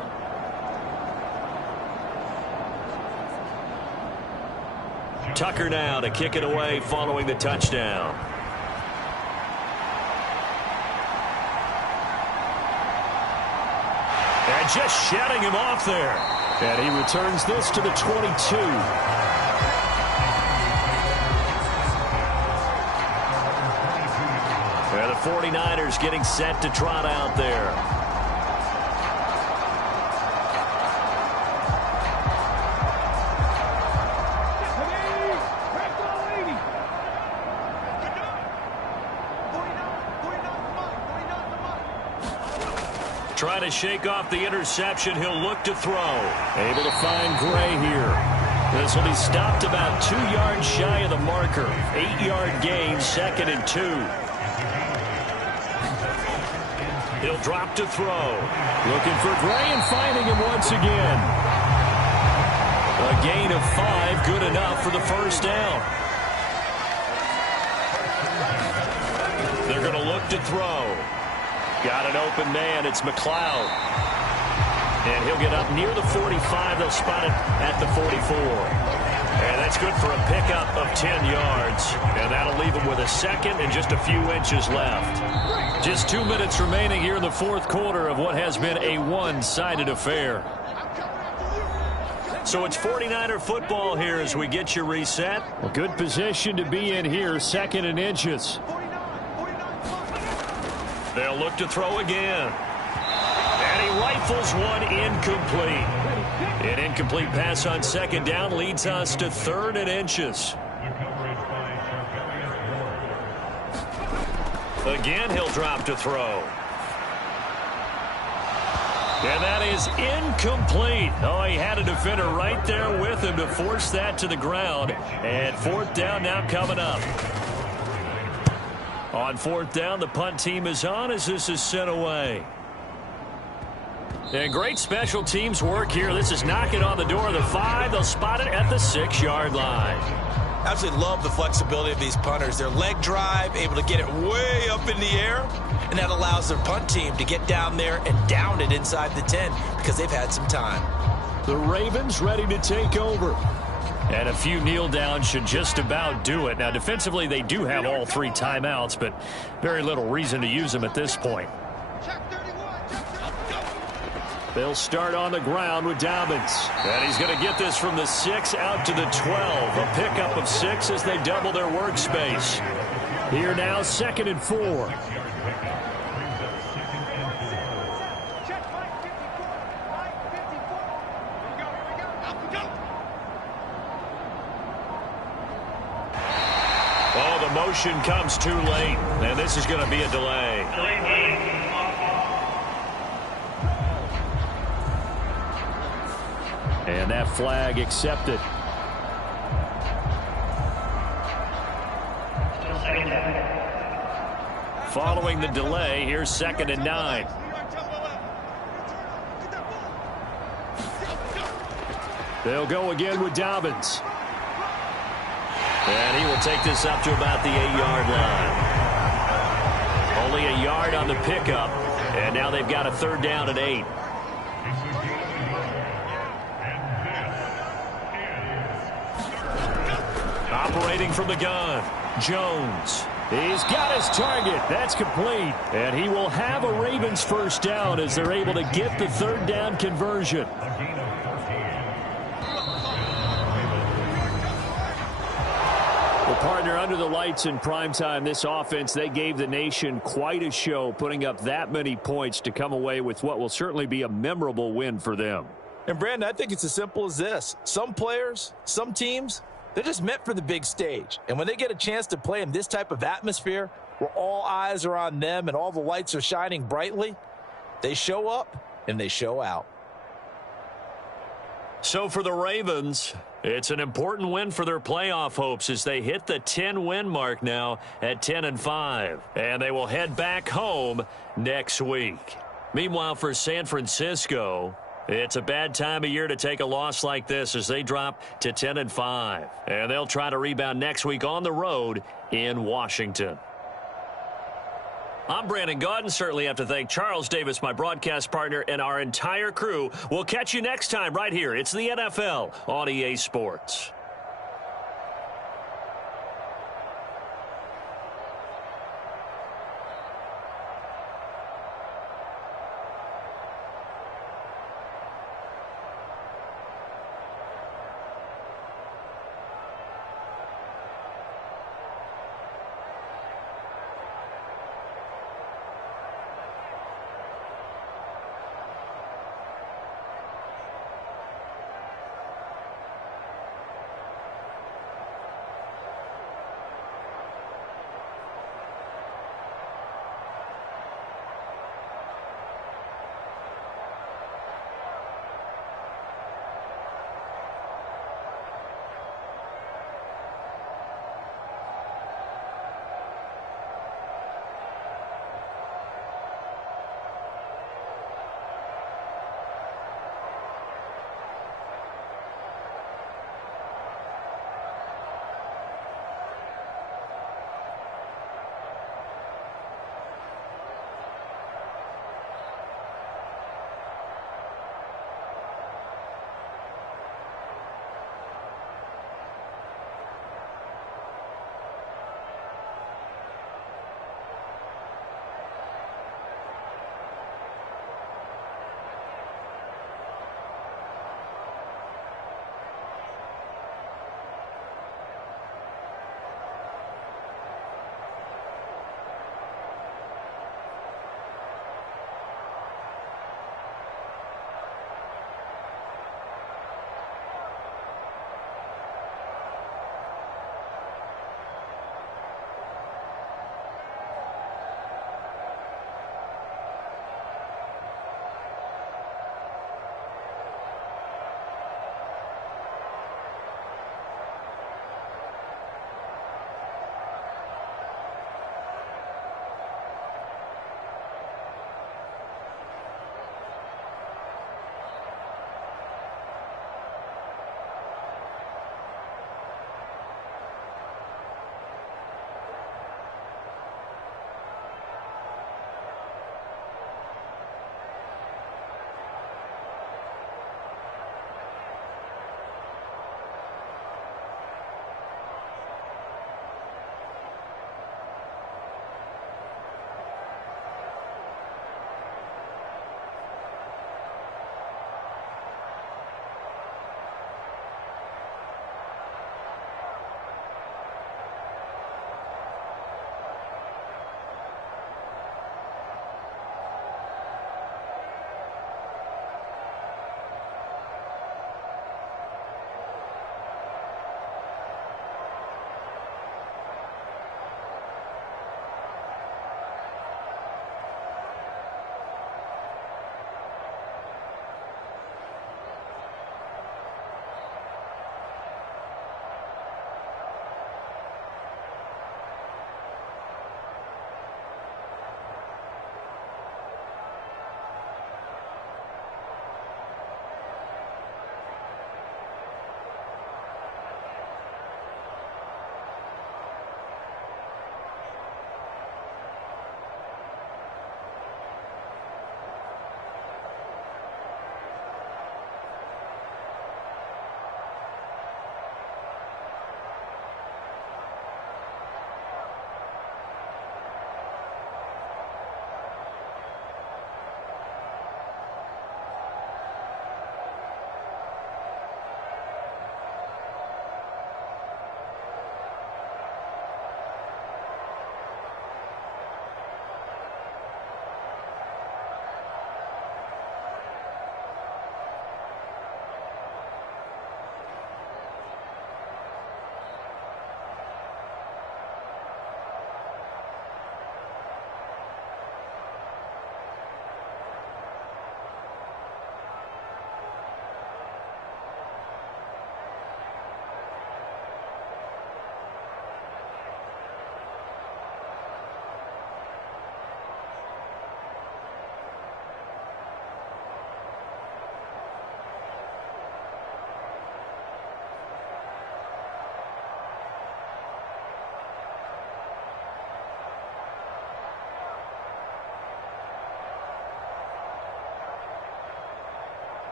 Tucker now to kick it away following the touchdown. And just shedding him off there. And he returns this to the 22. And the 49ers getting set to trot out there. Trying to shake off the interception. He'll look to throw. Able to find Gray here. This will be stopped about 2 yards shy of the marker. 8-yard gain, 2nd and 2. He'll drop to throw. Looking for Gray and finding him once again. A gain of 5, good enough for the 1st down. They're going to look to throw. Got an open man. It's McLeod. And he'll get up near the 45. They'll spot it at the 44. And that's good for a pickup of 10 yards. And that'll leave him with a 2nd and just a few inches left. Just 2 minutes remaining here in the 4th quarter of what has been a one-sided affair. So it's 49er football here as we get you reset. A good position to be in here, 2nd and inches. They'll look to throw again. And he rifles one incomplete. An incomplete pass on 2nd down leads us to 3rd and inches. Again, he'll drop to throw. And that is incomplete. Oh, he had a defender right there with him to force that to the ground. And 4th down now coming up. On 4th down, the punt team is on as this is sent away. And great special teams work here. This is knocking on the door of the 5. They'll spot it at the 6-yard line. Absolutely love the flexibility of these punters. Their leg drive, able to get it way up in the air, and that allows their punt team to get down there and down it inside the 10 because they've had some time. The Ravens ready to take over. And a few kneel downs should just about do it. Now, defensively, they do have all 3 timeouts, but very little reason to use them at this point. They'll start on the ground with Dobbins. And he's going to get this from the 6 out to the 12. A pickup of 6 as they double their workspace. Here now, 2nd and 4. Oh, the motion comes too late, and this is going to be a delay. And that flag accepted. Following the delay, here's 2nd and 9. They'll go again with Dobbins. And he will take this up to about the 8-yard line. Only a yard on the pickup, and now they've got a 3rd down and 8. Operating from the gun, Jones. He's got his target. That's complete. And he will have a Ravens 1st down as they're able to get the 3rd down conversion. Well, partner, under the lights in primetime, this offense, they gave the nation quite a show, putting up that many points to come away with what will certainly be a memorable win for them. And, Brandon, I think it's as simple as this. Some players, some teams, they're just meant for the big stage. And when they get a chance to play in this type of atmosphere where all eyes are on them and all the lights are shining brightly, they show up and they show out. So for the Ravens, it's an important win for their playoff hopes as they hit the 10-win mark now at 10-5. And they will head back home next week. Meanwhile, for San Francisco, it's a bad time of year to take a loss like this as they drop to 10-5. And they'll try to rebound next week on the road in Washington. I'm Brandon Gaudin. Certainly have to thank Charles Davis, my broadcast partner, and our entire crew. We'll catch you next time right here. It's the NFL on EA Sports.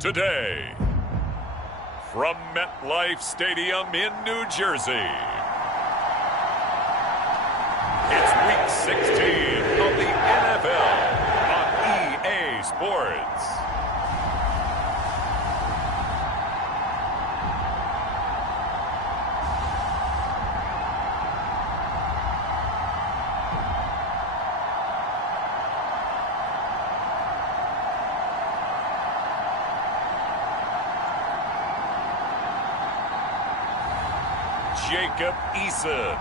today. From MetLife Stadium in New Jersey, it's Week 16 of the NFL on EA Sports. Jacob Eason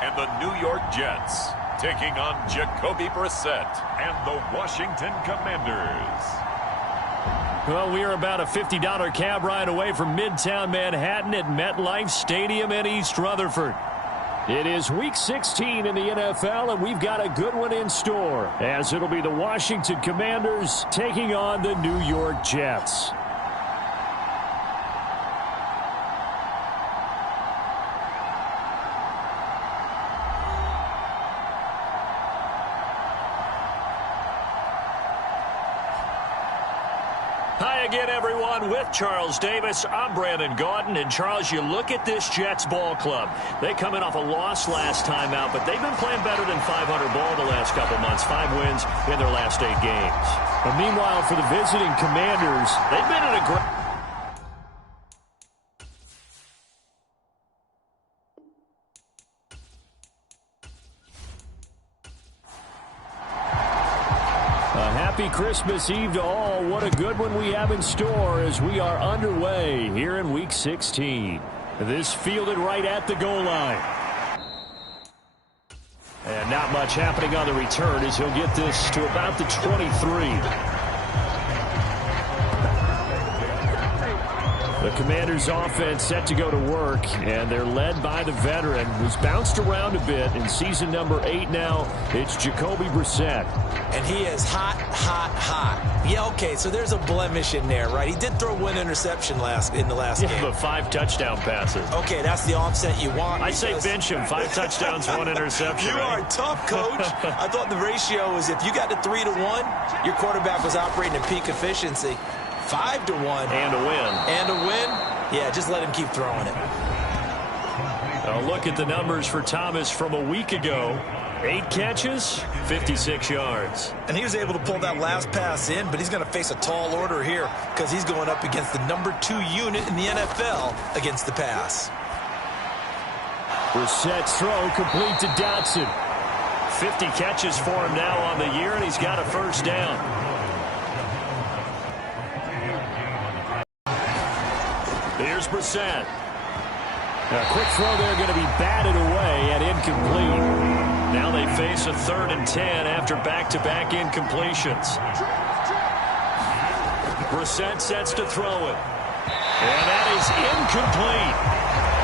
and the New York Jets taking on Jacoby Brissett and the Washington Commanders. Well, we are about a $50 cab ride away from Midtown Manhattan at MetLife Stadium in East Rutherford. It is Week 16 in the NFL, and we've got a good one in store, as it'll be the Washington Commanders taking on the New York Jets. Hi again, everyone. With Charles Davis, I'm Brandon Gaudin. And, Charles, you look at this Jets ball club. They come in off a loss last time out, but they've been playing better than 500 ball the last couple months. 5 wins in their last 8 games. And meanwhile, for the visiting Commanders, they've been in a great... Happy Christmas Eve to all. What a good one we have in store as we are underway here in Week 16. This fielded right at the goal line. And not much happening on the return as he'll get this to about the 23. The Commanders' offense set to go to work, and they're led by the veteran who's bounced around a bit in season number 8 now. It's Jacoby Brissett. And he is hot, hot, hot. Yeah, okay, so there's a blemish in there, right? He did throw one interception in the last game. But 5 touchdown passes. Okay, that's the offset you want. I say bench him. 5 touchdowns, 1 interception. You are tough, Coach. I thought the ratio was if you got to 3-to-1, your quarterback was operating at peak efficiency. 5-to-1. And a win. And a win? Yeah, just let him keep throwing it. A look at the numbers for Thomas from a week ago. 8 catches, 56 yards. And he was able to pull that last pass in, but he's going to face a tall order here because he's going up against the number 2 unit in the NFL against the pass. Brissett's throw complete to Dotson. 50 catches for him now on the year, and he's got a first down. Here's Brissett. A quick throw there going to be batted away and incomplete. Now they face a 3rd and 10 after back-to-back incompletions. Brissett sets to throw it. And that is incomplete.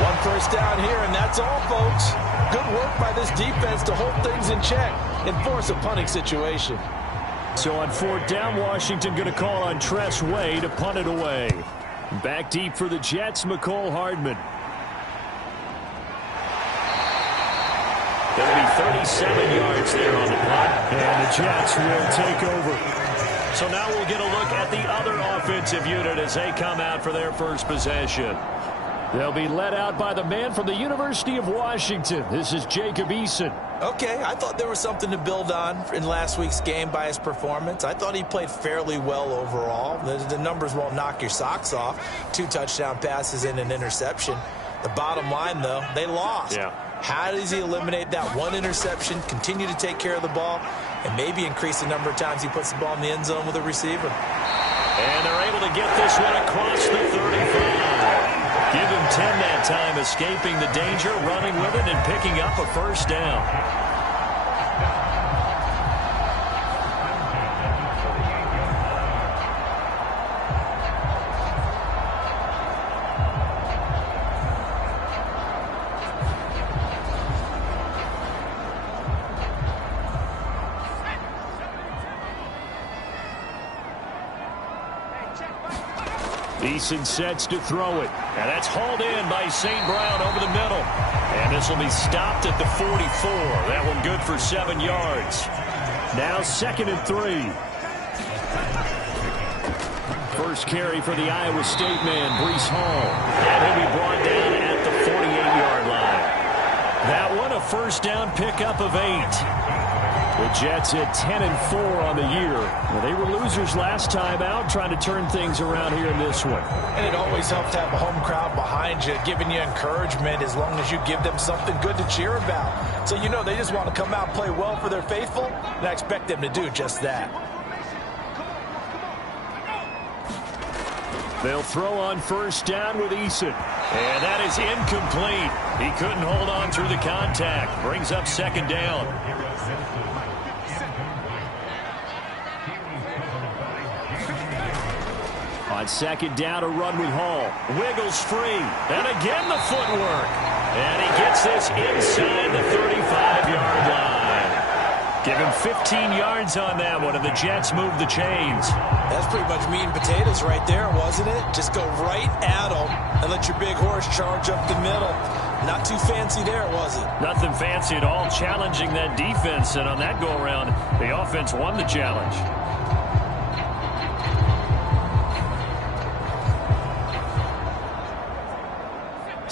1 first down here, and that's all, folks. Good work by this defense to hold things in check and force a punting situation. So on 4th down, Washington going to call on Tress Way to punt it away. Back deep for the Jets, McCole Hardman. Going to be 37 yards there on the punt. And the Jets will take over. So now we'll get a look at the other offensive unit as they come out for their first possession. They'll be led out by the man from the University of Washington. This is Jacob Eason. Okay, I thought there was something to build on in last week's game by his performance. I thought he played fairly well overall. The numbers won't knock your socks off. 2 touchdown passes and an interception. The bottom line, though, they lost. Yeah. How does he eliminate that 1 interception, continue to take care of the ball, and maybe increase the number of times he puts the ball in the end zone with a receiver? And they're able to get this one across the 35. Give him 10 that time, escaping the danger, running with it, and picking up a first down. Eason sets to throw it. And that's hauled in by St. Brown over the middle. And this will be stopped at the 44. That one good for 7 yards. Now 2nd and 3. First carry for the Iowa State man, Breece Hall. And he'll be brought down at the 48-yard line. That one, a first down pickup of 8. The Jets at 10-4 on the year. Well, they were losers last time out, trying to turn things around here in this one. And it always helps to have a home crowd behind you, giving you encouragement as long as you give them something good to cheer about. So you know they just want to come out and play well for their faithful, and I expect them to do just that. They'll throw on first down with Eason. And that is incomplete. He couldn't hold on through the contact. Brings up second down. On second down, a run with Hall. Wiggles free. And again the footwork. And he gets this inside the 35-yard line. Give him 15 yards on that one, and the Jets move the chains. That's pretty much meat and potatoes right there, wasn't it? Just go right at them and let your big horse charge up the middle. Not too fancy there, was it? Nothing fancy at all, challenging that defense. And on that go-around, the offense won the challenge.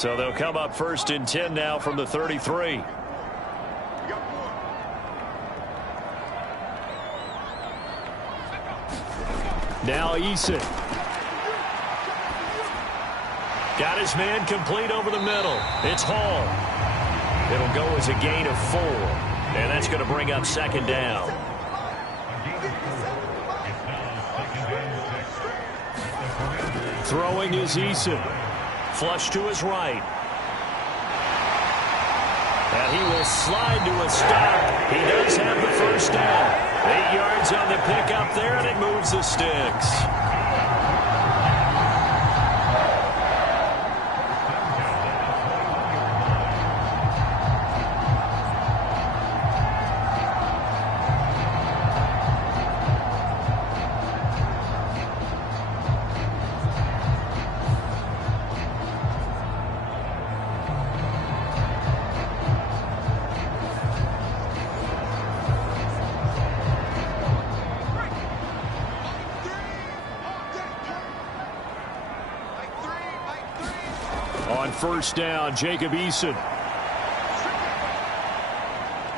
So they'll come up first and 10 now from the 33. Now Eason. Got his man complete over the middle. It's Hall. It'll go as a gain of 4. And that's going to bring up second down. Throwing is Eason. Flush to his right. And he will slide to a stop. He does have the first down. 8 yards on the pickup there, and it moves the sticks. On first down, Jacob Eason.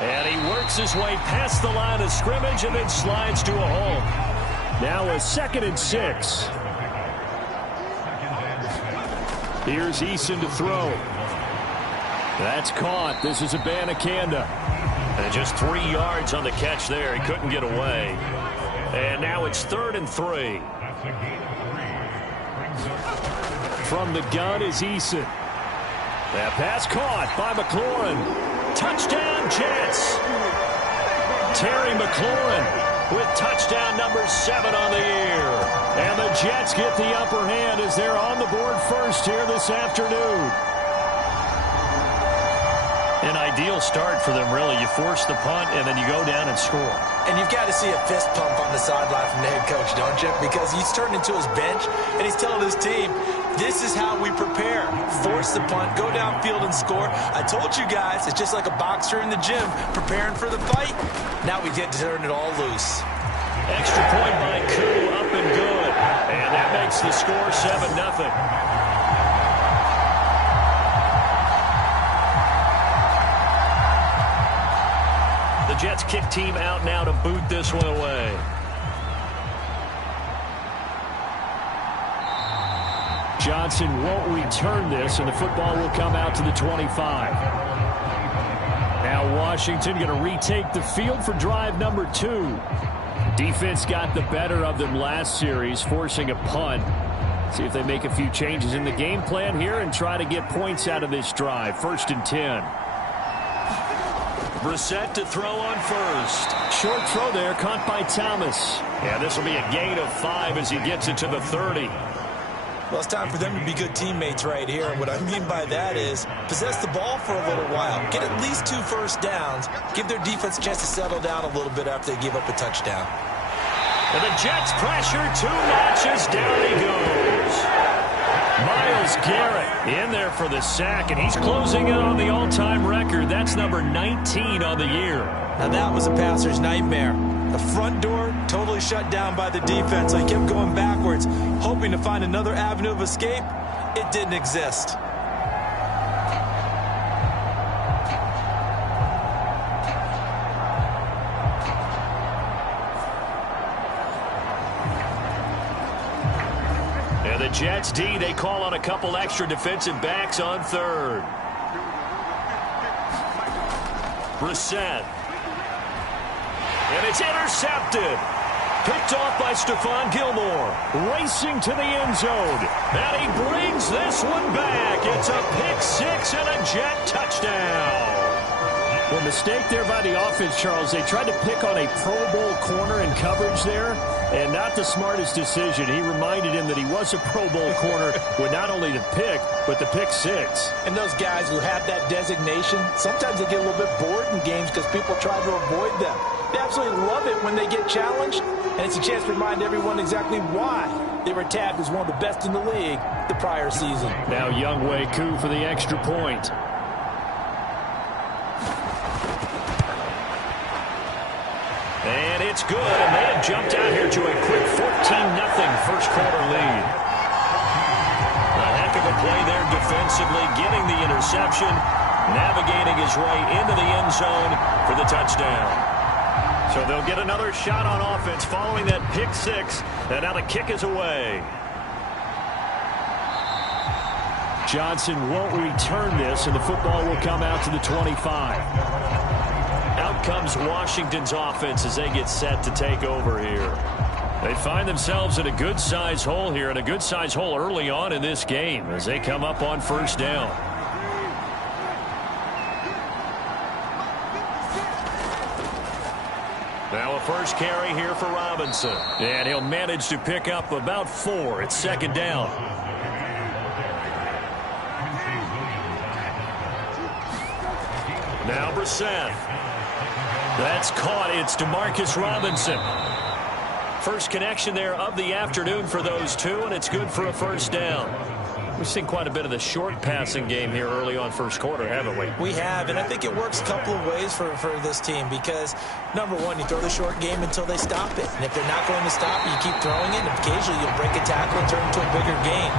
And he works his way past the line of scrimmage and then slides to a hole. Now a 2nd and 6. Here's Eason to throw. That's caught. This is Abanikanda. And just 3 yards on the catch there. He couldn't get away. And now it's 3rd and 3. From the gun is Eason. That pass caught by McLaurin. Touchdown, Jets. Terry McLaurin with touchdown number 7 on the year. And the Jets get the upper hand as they're on the board first here this afternoon. An ideal start for them, really. You force the punt, and then you go down and score. And you've got to see a fist pump on the sideline from the head coach, don't you? Because he's turned into his bench, and he's telling his team, this is how we prepare. Force the punt, go downfield and score. I told you guys, it's just like a boxer in the gym preparing for the fight. Now we get to turn it all loose. Extra point by Koo, up and good. And that makes the score 7-0. The Jets kick team out now to boot this one away. Johnson won't return this, and the football will come out to the 25. Now Washington going to retake the field for drive number 2. Defense got the better of them last series, forcing a punt. See if they make a few changes in the game plan here and try to get points out of this drive. 1st and 10. Brissett to throw on first. Short throw there, caught by Thomas. Yeah, this will be a gain of 5 as he gets it to the 30. Well, it's time for them to be good teammates right here. And what I mean by that is possess the ball for a little while. Get at least 2 first downs. Give their defense a chance to settle down a little bit after they give up a touchdown. And the Jets pressure 2 notches. Down he goes. Myles Garrett in there for the sack, and he's closing in on the all-time record. That's number 19 on the year. Now that was a passer's nightmare. The front door totally shut down by the defense. So he kept going backwards. hoping to find another avenue of escape. It didn't exist. And the Jets D, they call on a couple extra defensive backs on third. Brissett. And it's intercepted. Picked off by Stephon Gilmore. Racing to the end zone. And he brings this one back. It's a pick six and a Jet touchdown. Well, mistake there by the offense, Charles. They tried to pick on a Pro Bowl corner in coverage there, and not the smartest decision. He reminded him that he was a Pro Bowl corner with not only the pick, but the pick six. And those guys who have that designation, sometimes they get a little bit bored in games because people try to avoid them. They absolutely love it when they get challenged, and it's a chance to remind everyone exactly why they were tabbed as one of the best in the league the prior season. Now Younghoe Koo for the extra point. And it's good, and they have jumped out here to a quick 14-0 first quarter lead. A heck of a play there defensively, getting the interception, navigating his way into the end zone for the touchdown. So they'll get another shot on offense following that pick six, and now the kick is away. Johnson won't return this, and the football will come out to the 25. Out comes Washington's offense as they get set to take over here. They find themselves in a good-sized hole here, and a good-sized hole early on in this game as they come up on first down. Now a first carry here for Robinson. And he'll manage to pick up about 4. It's second down. Now Brissett. That's caught. It's DeMarcus Robinson. First connection there of the afternoon for those two, and it's good for a first down. We've seen quite a bit of the short passing game here early on first quarter, haven't we? We have, and I think it works a couple of ways for this team because, number one, you throw the short game until they stop it. And if they're not going to stop it, you keep throwing it, and occasionally you'll break a tackle and turn it into a bigger gain.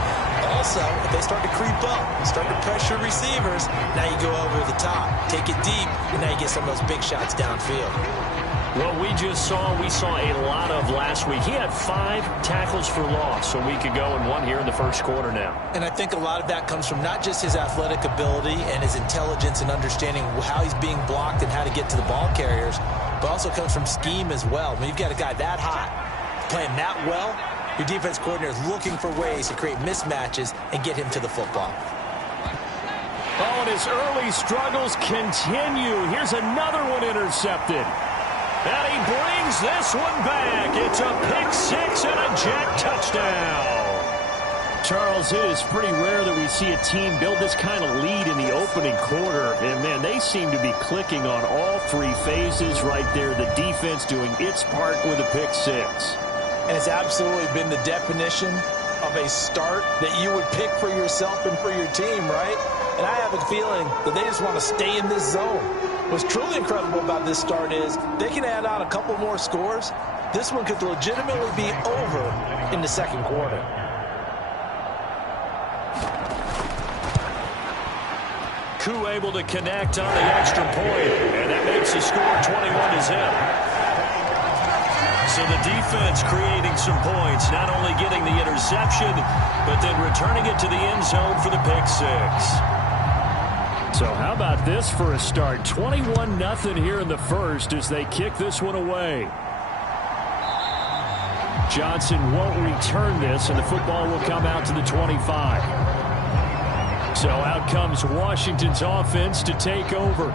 Also, if they start to creep up, start to pressure receivers, now you go over the top, take it deep, and now you get some of those big shots downfield. What we saw a lot of last week. He had 5 tackles for loss a week ago and 1 here in the first quarter now. And I think a lot of that comes from not just his athletic ability and his intelligence and understanding how he's being blocked and how to get to the ball carriers, but also comes from scheme as well. When you've got a guy that hot, playing that well, your defense coordinator is looking for ways to create mismatches and get him to the football. Oh, and his early struggles continue. Here's another one intercepted. And he brings this one back. It's a pick six and a Jet touchdown. Charles, it is pretty rare that we see a team build this kind of lead in the opening quarter. And, man, they seem to be clicking on all 3 phases right there. The defense doing its part with a pick six. And it's absolutely been the definition of a start that you would pick for yourself and for your team, right? And I have a feeling that they just want to stay in this zone. What's truly incredible about this start is they can add on a couple more scores. This one could legitimately be over in the second quarter. Koo able to connect on the extra point, and that makes the score 21-0. So the defense creating some points, not only getting the interception, but then returning it to the end zone for the pick six. So how about this for a start? 21-0 here in the first as they kick this one away. Johnson won't return this, and the football will come out to the 25. So out comes Washington's offense to take over.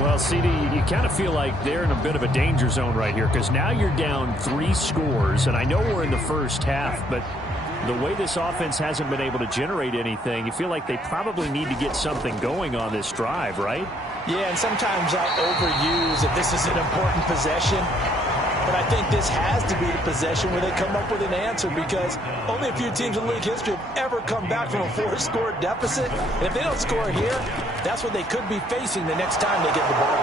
Well, CD, you kind of feel like they're in a bit of a danger zone right here because now you're down 3 scores, and I know we're in the first half, but the way this offense hasn't been able to generate anything, you feel like they probably need to get something going on this drive, right? Yeah, and sometimes I overuse if this is an important possession. But I think this has to be the possession where they come up with an answer because only a few teams in league history have ever come back from a 4-score deficit. And if they don't score here, that's what they could be facing the next time they get the ball.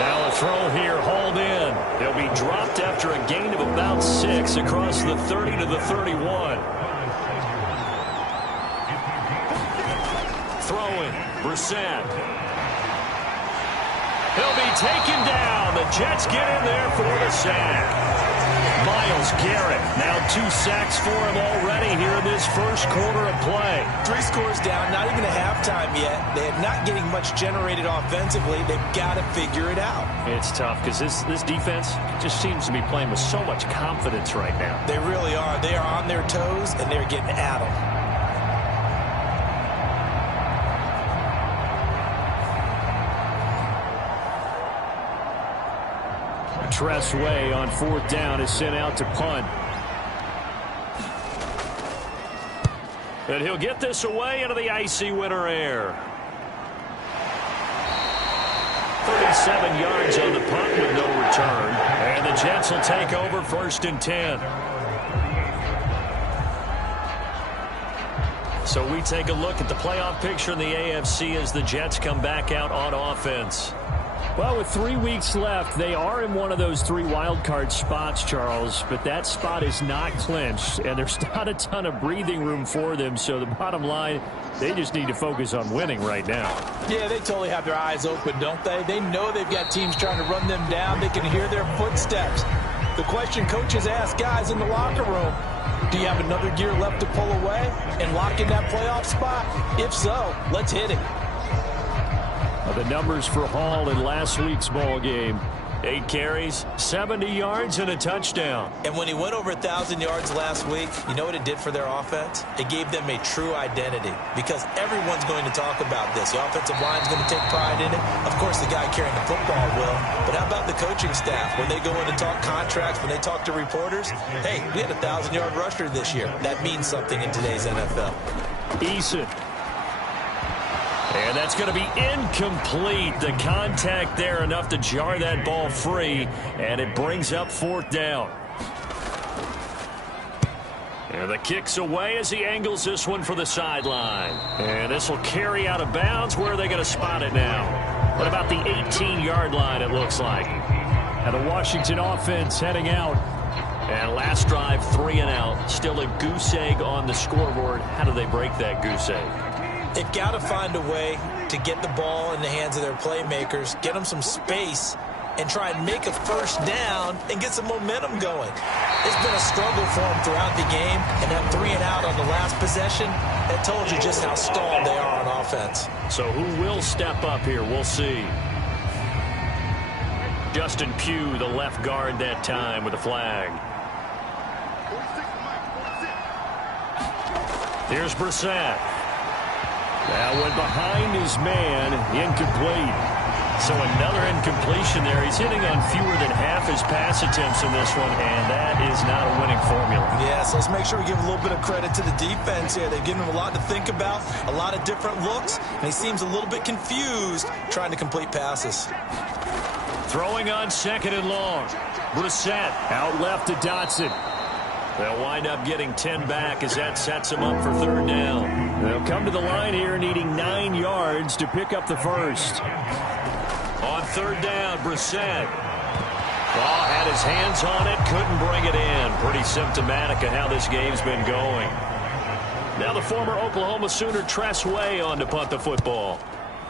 Now a throw here, hauled in. They'll be dropped after a gain of about 6 across the 30 to the 31. Throwing, Brissett. He'll be taken down. The Jets get in there for the sack. Myles Garrett, now 2 sacks for him already here in this first quarter of play. 3 scores down, not even a halftime yet. They're not getting much generated offensively. They've got to figure it out. It's tough because this defense just seems to be playing with so much confidence right now. They really are. They are on their toes, and they're getting at them. Tressway on 4th down is sent out to punt. And he'll get this away into the icy winter air. 37 yards on the punt with no return. And the Jets will take over 1st and 10. So we take a look at the playoff picture in the AFC as the Jets come back out on offense. Well, with 3 weeks left, they are in one of those 3 wild card spots, Charles, but that spot is not clinched, and there's not a ton of breathing room for them, so the bottom line, they just need to focus on winning right now. Yeah, they totally have their eyes open, don't they? They know they've got teams trying to run them down. They can hear their footsteps. The question coaches ask guys in the locker room, do you have another gear left to pull away and lock in that playoff spot? If so, let's hit it. The numbers for Hall in last week's ball game. 8 carries, 70 yards, and a touchdown. And when he went over 1,000 yards last week, you know what it did for their offense? It gave them a true identity because everyone's going to talk about this. The offensive line's going to take pride in it. Of course, the guy carrying the football will. But how about the coaching staff? When they go in and talk contracts, when they talk to reporters, hey, we had a 1,000-yard rusher this year. That means something in today's NFL. Eason. And that's going to be incomplete. The contact there enough to jar that ball free, and it brings up 4th down. And the kick's away as he angles this one for the sideline. And this will carry out of bounds. Where are they going to spot it now? At about the 18-yard line, it looks like. And the Washington offense heading out. And last drive, 3 and out. Still a goose egg on the scoreboard. How do they break that goose egg? They've got to find a way to get the ball in the hands of their playmakers, get them some space, and try and make a 1st down and get some momentum going. It's been a struggle for them throughout the game, and that 3 and out on the last possession, that told you just how stalled they are on offense. So who will step up here? We'll see. Justin Pugh, the left guard that time with a flag. Here's Brissett. That went behind his man, incomplete. So another incompletion there. He's hitting on fewer than half his pass attempts in this one, and that is not a winning formula. Yeah, so let's make sure we give a little bit of credit to the defense here. They've given him a lot to think about, a lot of different looks, and he seems a little bit confused trying to complete passes. Throwing on 2nd and long. Brissett out left to Dotson. They'll wind up getting 10 back as that sets them up for 3rd down. They'll come to the line here needing 9 yards to pick up the first. On 3rd down, Brissett. Oh, had his hands on it, couldn't bring it in. Pretty symptomatic of how this game's been going. Now the former Oklahoma Sooner Tressway on to punt the football.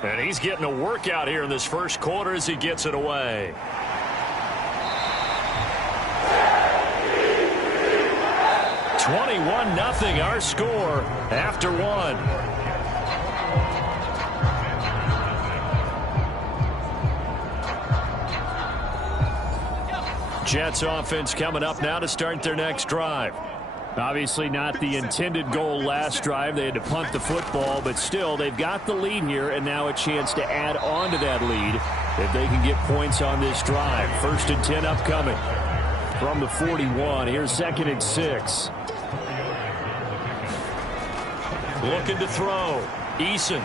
And he's getting a workout here in this first quarter as he gets it away. $21-0 our score after 1. Jets offense coming up now to start their next drive. Obviously not the intended goal last drive. They had to punt the football, but still they've got the lead here and now a chance to add on to that lead if they can get points on this drive. 1st and 10 upcoming from the 41. Here's 2nd and 6. Looking to throw. Eason.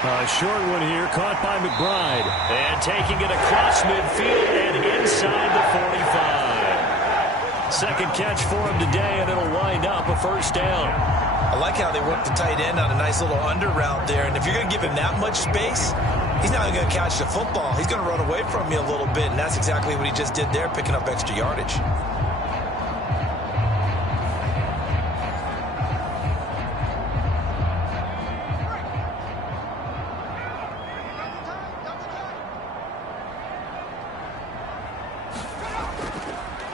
A short one here, caught by McBride. And taking it across midfield and inside the 45. Second catch for him today, and it'll wind up a 1st down. I like how they work the tight end on a nice little under route there. And if you're going to give him that much space, He's not going to catch the football. He's going to run away from you a little bit, and that's exactly what he just did there, picking up extra yardage.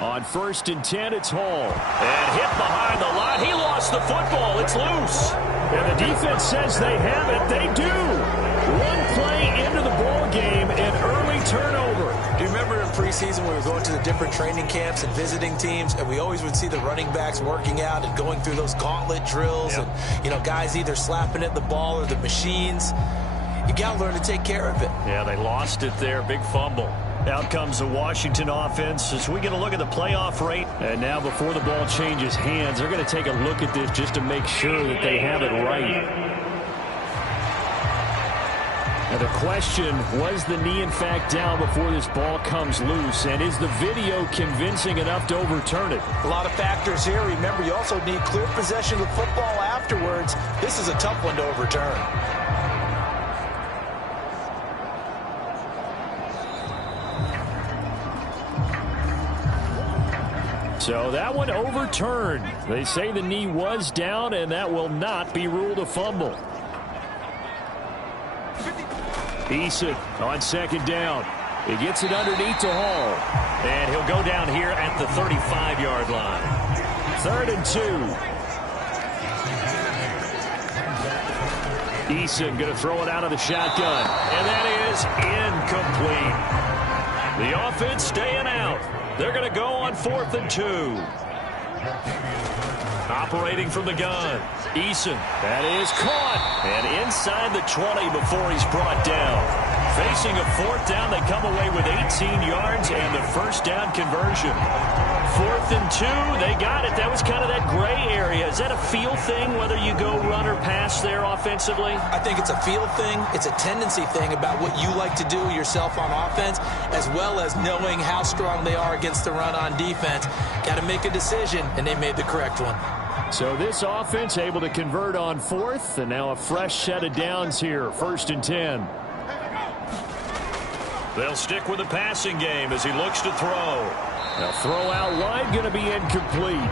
On 1st and 10, it's Hall. And hit behind the line. He lost the football. It's loose. And the defense says they have it. They do. One play into the ball game, an early turnover. Do you remember in preseason we were going to the different training camps and visiting teams, and we always would see the running backs working out and going through those gauntlet drills, and, you know, guys either slapping at the ball or the machines. You got to learn to take care of it. Yeah, they lost it there. Big fumble. Out comes the Washington offense as we get a look at the playoff rate. And now before the ball changes hands, they're going to take a look at this just to make sure that they have it right. Now the question, was the knee in fact down before this ball comes loose? And is the video convincing enough to overturn it? A lot of factors here. Remember, you also need clear possession of the football afterwards. This is a tough one to overturn. So that one overturned. They say the knee was down, and that will not be ruled a fumble. Eason on 2nd down. He gets it underneath to Hall. And he'll go down here at the 35-yard line. 3rd and 2. Eason going to throw it out of the shotgun. And that is incomplete. The offense staying out. They're going to go on 4th and 2. Operating from the gun. Eason. That is caught. And inside the 20 before he's brought down. Facing a 4th down, they come away with 18 yards and the first down conversion. 4th and 2, they got it. That was kind of that gray area. Is that a feel thing, whether you go run or pass there offensively? I think it's a feel thing. It's a tendency thing about what you like to do yourself on offense, as well as knowing how strong they are against the run on defense. Got to make a decision, and they made the correct one. So this offense able to convert on 4th, and now a fresh set of downs here. 1st and 10. They'll stick with the passing game as he looks to throw. Now throw out wide, going to be incomplete.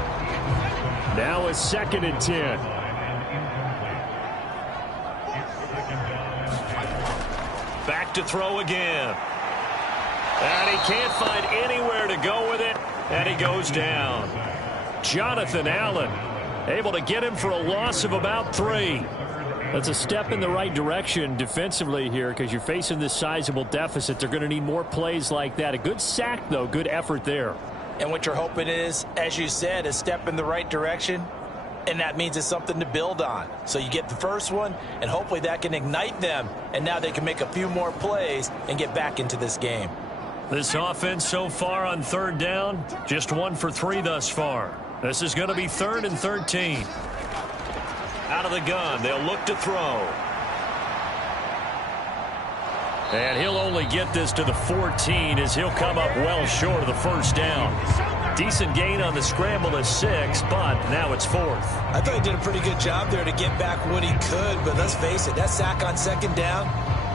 Now a 2nd and 10. Back to throw again. And he can't find anywhere to go with it, and he goes down. Jonathan Allen able to get him for a loss of about 3. That's a step in the right direction defensively here because you're facing this sizable deficit. They're going to need more plays like that. A good sack, though. Good effort there. And what you're hoping is, as you said, a step in the right direction, and that means it's something to build on. So you get the first one, and hopefully that can ignite them, and now they can make a few more plays and get back into this game. This offense so far on 3rd down, just 1 for 3 thus far. This is going to be 3rd and 13. Out of the gun, they'll look to throw. And he'll only get this to the 14 as he'll come up well short of the first down. Decent gain on the scramble is 6, but now it's 4th. I thought he did a pretty good job there to get back what he could, but let's face it, that sack on 2nd down,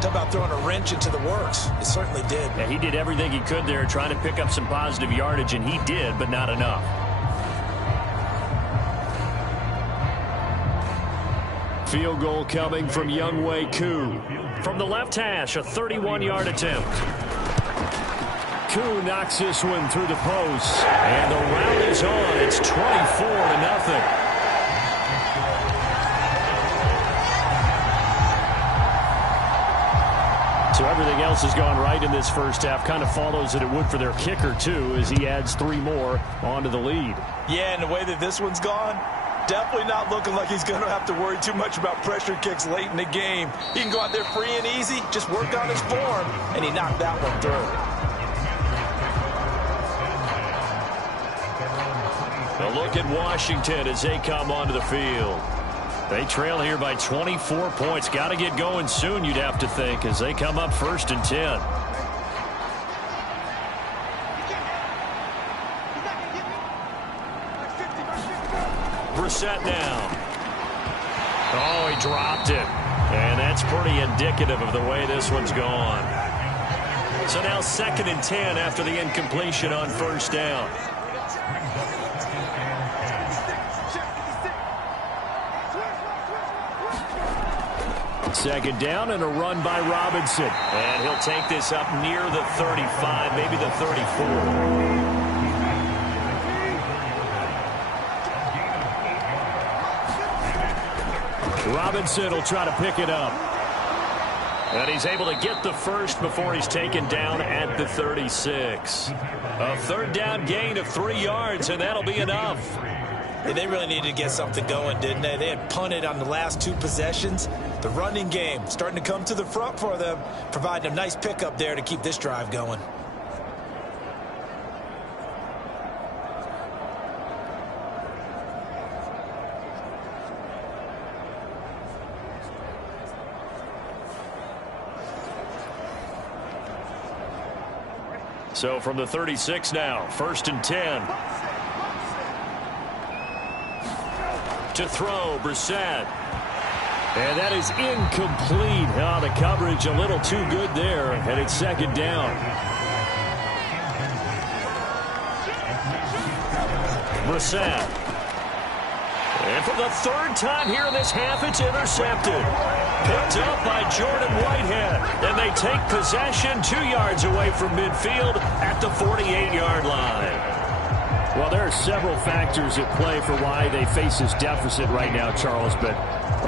talk about throwing a wrench into the works. It certainly did. Yeah, he did everything he could there trying to pick up some positive yardage, and he did, but not enough. Field goal coming from Younghoe Koo. From the left hash, a 31-yard attempt. Koo knocks this one through the post. And the round is on. It's 24-0. So everything else has gone right in this first half. Kind of follows that it would for their kicker, too, as he adds 3 more onto the lead. Yeah, and the way that this one's gone, definitely not looking like he's going to have to worry too much about pressure kicks late in the game. He can go out there free and easy, just work on his form, and he knocked that one through. A look at Washington as they come onto the field. They trail here by 24 points. Got to get going soon, you'd have to think, as they come up 1st and 10. Brissett now. Oh, he dropped it. And that's pretty indicative of the way this one's gone. So now 2nd and 10 after the incompletion on first down. Second down and a run by Robinson. And he'll take this up near the 35, maybe the 34. Robinson will try to pick it up. And he's able to get the first before he's taken down at the 36. A 3rd down gain of 3 yards, and that'll be enough. Yeah, they really needed to get something going, didn't they? They had punted on the last 2 possessions. The running game starting to come to the front for them, providing a nice pickup there to keep this drive going. So from the 36 now, 1st and 10. To throw, Brissett. And that is incomplete. Oh, the coverage a little too good there, and it's 2nd down. Brissett. And for the 3rd time here in this half, it's intercepted. Picked up by Jordan Whitehead. And they take possession 2 yards away from midfield at the 48-yard line. Well, there are several factors at play for why they face this deficit right now, Charles, but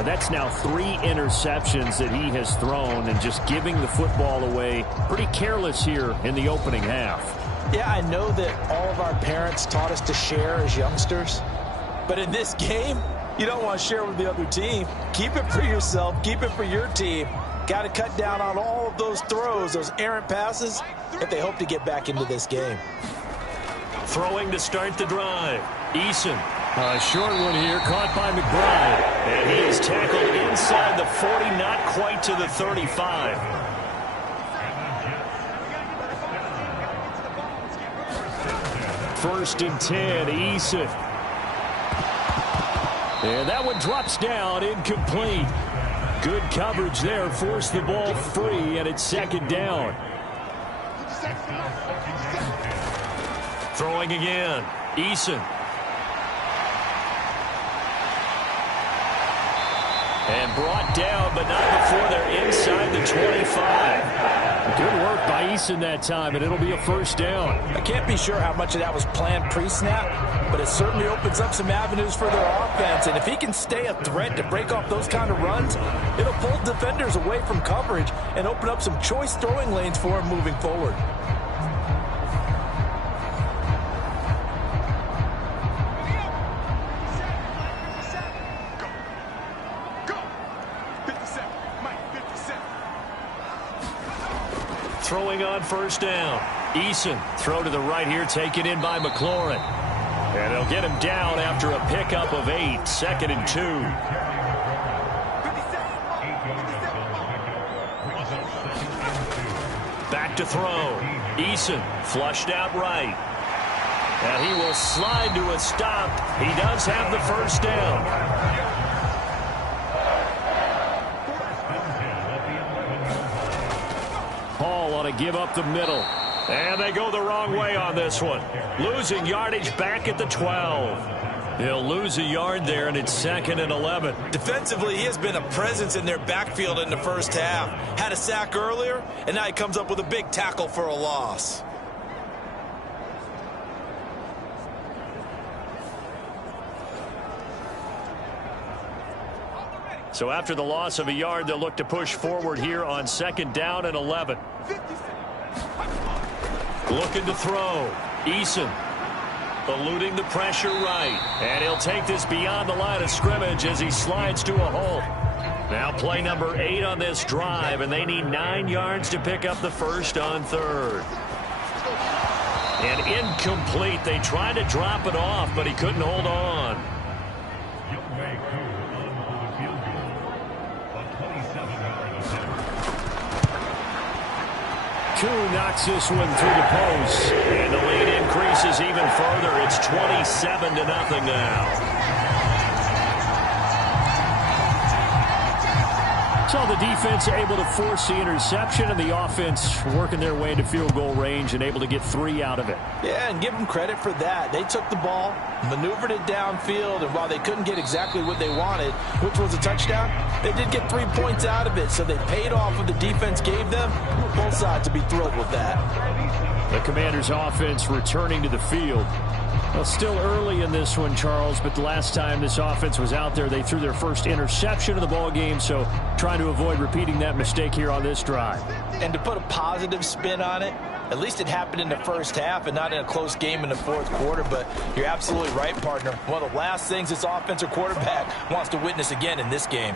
that's now 3 interceptions that he has thrown and just giving the football away pretty careless here in the opening half. Yeah, I know that all of our parents taught us to share as youngsters, but in this game, you don't want to share with the other team. Keep it for yourself. Keep it for your team. Got to cut down on all of those throws, those errant passes, if they hope to get back into this game. Throwing to start the drive. Eason. A short one here, caught by McBride. And he is tackled inside the 40, not quite to the 35. First and 10, Eason. And that one drops down, incomplete. Good coverage there, forced the ball free, and it's 2nd down. Throwing again, Eason. And brought down, but not before they're inside the 25. Good work by Eason that time, and it'll be a 1st down. I can't be sure how much of that was planned pre-snap, but it certainly opens up some avenues for their offense. And if he can stay a threat to break off those kind of runs, it'll pull defenders away from coverage and open up some choice throwing lanes for him moving forward. Throwing on 1st down. Eason, throw to the right here, taken in by McLaurin. And they'll get him down after a pickup of 8, 2nd and 2. Back to throw. Eason, flushed out right. And he will slide to a stop. He does have the 1st down. To give up the middle. And they go the wrong way on this one. Losing yardage back at the 12. He'll lose a yard there, and it's 2nd and 11. Defensively, he has been a presence in their backfield in the first half. Had a sack earlier, and now he comes up with a big tackle for a loss. So after the loss of a yard, they'll look to push forward here on 2nd down and 11. Looking to throw. Eason eluding the pressure right. And he'll take this beyond the line of scrimmage as he slides to a halt. Now play number 8 on this drive, and they need 9 yards to pick up the 1st on 3rd. And incomplete. They tried to drop it off, but he couldn't hold on. Koo knocks this one through the post. And the lead increases even further. It's 27-0 now. So the defense able to force the interception, and the offense working their way into field goal range and able to get 3 out of it. Yeah, and give them credit for that. They took the ball, maneuvered it downfield, and while they couldn't get exactly what they wanted, which was a touchdown, they did get 3 points out of it, so they paid off what the defense gave them. Both sides to be thrilled with that. The Commanders' offense returning to the field. Well, still early in this one, Charles, but the last time this offense was out there, they threw their first interception of the ball game, so trying to avoid repeating that mistake here on this drive. And to put a positive spin on it, at least it happened in the first half and not in a close game in the fourth quarter, but you're absolutely right, partner. One of the last things this offensive quarterback wants to witness again in this game.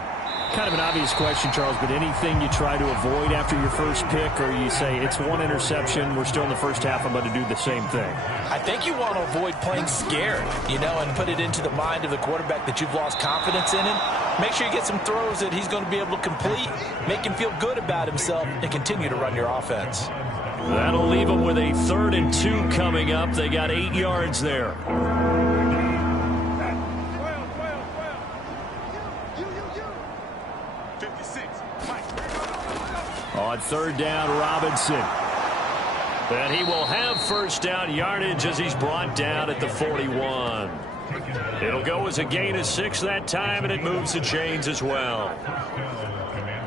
Kind of an obvious question, Charles, but anything you try to avoid after your first pick, or you say it's 1 interception, we're still in the first half, I'm going to do the same thing? I think you want to avoid playing scared, and put it into the mind of the quarterback that you've lost confidence in him. Make sure you get some throws that he's going to be able to complete, make him feel good about himself, and continue to run your offense. That'll leave them with a 3rd and 2 coming up. They got 8 yards there. On 3rd down, Robinson. And he will have first down yardage as he's brought down at the 41. It'll go as a gain of 6 that time, and it moves the chains as well.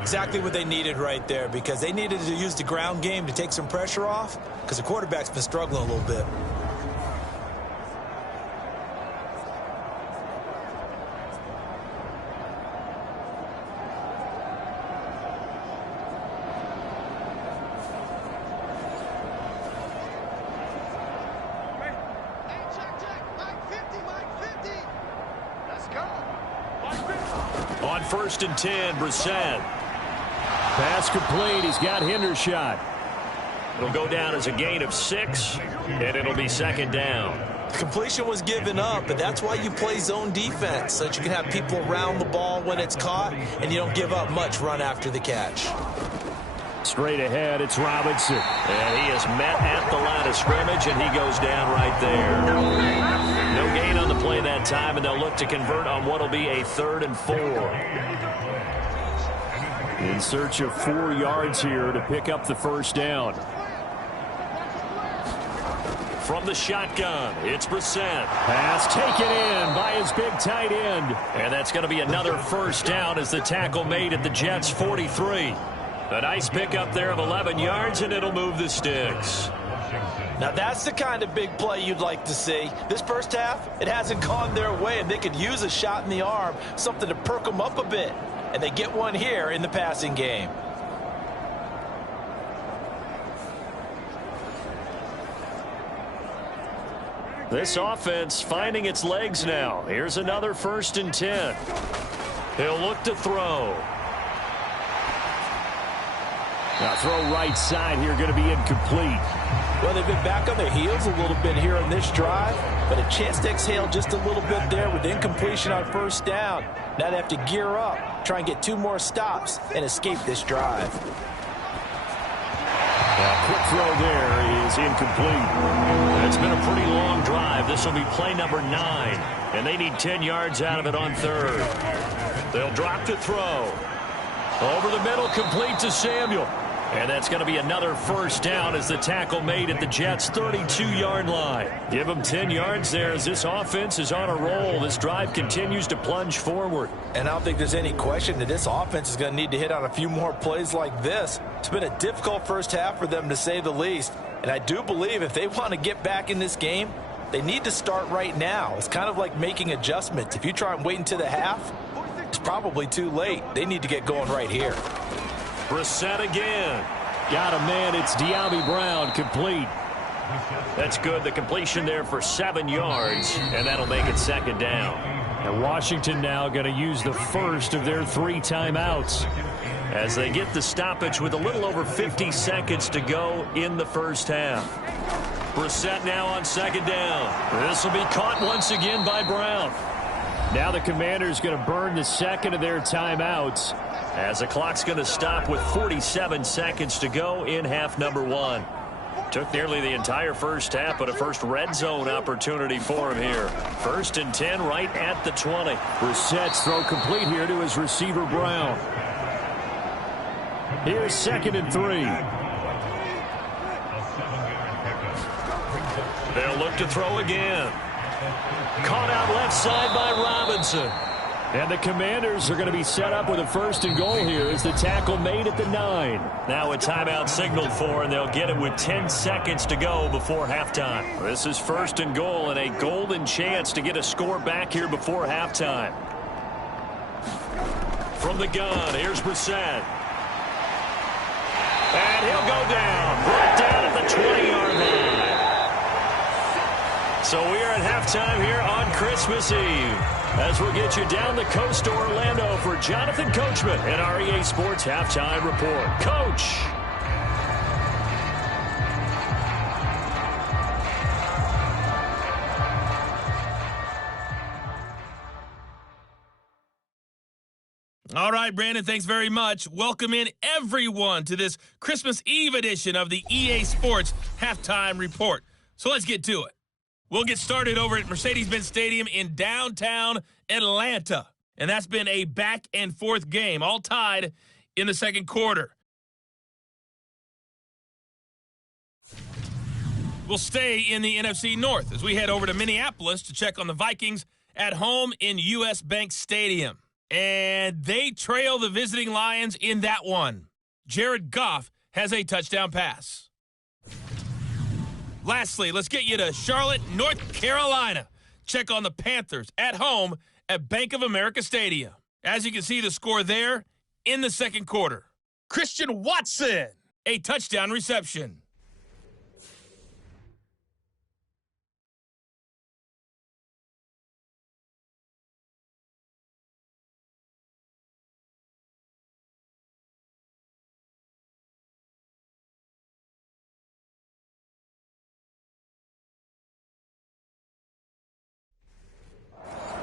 Exactly what they needed right there, because they needed to use the ground game to take some pressure off, because the quarterback's been struggling a little bit. On 1st and 10, Brissett. Pass complete. He's got Hendershot. It'll go down as a gain of 6, and it'll be 2nd down. Completion was given up, but that's why you play zone defense, so that you can have people around the ball when it's caught, and you don't give up much run after the catch. Straight ahead, it's Robinson. And he is met at the line of scrimmage, and he goes down right there. No gain on the play that time, and they'll look to convert on what will be a 3rd and 4. In search of 4 yards here to pick up the first down. From the shotgun, it's Brissett. Pass taken in by his big tight end. And that's going to be another first down as the tackle made at the Jets' 43. A nice pickup there of 11 yards, and it'll move the sticks. Now that's the kind of big play you'd like to see. This first half, it hasn't gone their way, and they could use a shot in the arm, something to perk them up a bit. And they get one here in the passing game. This offense finding its legs now. Here's another 1st and 10. He'll look to throw. Now throw right side here, going to be incomplete. Well, they've been back on their heels a little bit here on this drive, but a chance to exhale just a little bit there with incompletion on first down. Now they have to gear up, try and get 2 more stops, and escape this drive. Quick throw there is incomplete. It's been a pretty long drive. This will be play number 9, and they need 10 yards out of it on 3rd. They'll drop to throw. Over the middle, complete to Samuel. And that's going to be another first down as the tackle made at the Jets' 32-yard line. Give them 10 yards there as this offense is on a roll. This drive continues to plunge forward. And I don't think there's any question that this offense is going to need to hit on a few more plays like this. It's been a difficult first half for them, to say the least. And I do believe if they want to get back in this game, they need to start right now. It's kind of like making adjustments. If you try and wait until the half, it's probably too late. They need to get going right here. Brissett again. Got a man. It's De'Ami Brown, complete. That's good. The completion there for 7 yards, and that'll make it 2nd down. And Washington now going to use the first of their 3 timeouts as they get the stoppage with a little over 50 seconds to go in the first half. Brissett now on 2nd down. This will be caught once again by Brown. Now the Commanders going to burn the 2nd of their timeouts as the clock's going to stop with 47 seconds to go in half number 1. Took nearly the entire first half, but a first red zone opportunity for him here. 1st and 10 right at the 20. Brissett's throw complete here to his receiver, Brown. Here's 2nd and 3. They'll look to throw again. Caught out left side by Robinson. And the Commanders are going to be set up with a 1st and goal here as the tackle made at the 9. Now a timeout signaled for, and they'll get it with 10 seconds to go before halftime. This is 1st and goal and a golden chance to get a score back here before halftime. From the gun, here's Brissett. And he'll go down. Brought down at the 20-yard line. So we are at halftime here on Christmas Eve, as we'll get you down the coast to Orlando for Jonathan Coachman and our EA Sports Halftime Report. Coach. All right, Brandon, thanks very much. Welcome in everyone to this Christmas Eve edition of the EA Sports Halftime Report. So let's get to it. We'll get started over at Mercedes-Benz Stadium in downtown Atlanta. And that's been a back-and-forth game, all tied in the second quarter. We'll stay in the NFC North as we head over to Minneapolis to check on the Vikings at home in U.S. Bank Stadium. And they trail the visiting Lions in that one. Jared Goff has a touchdown pass. Lastly, let's get you to Charlotte, North Carolina. Check on the Panthers at home at Bank of America Stadium. As you can see, the score there in the second quarter. Christian Watson, a touchdown reception.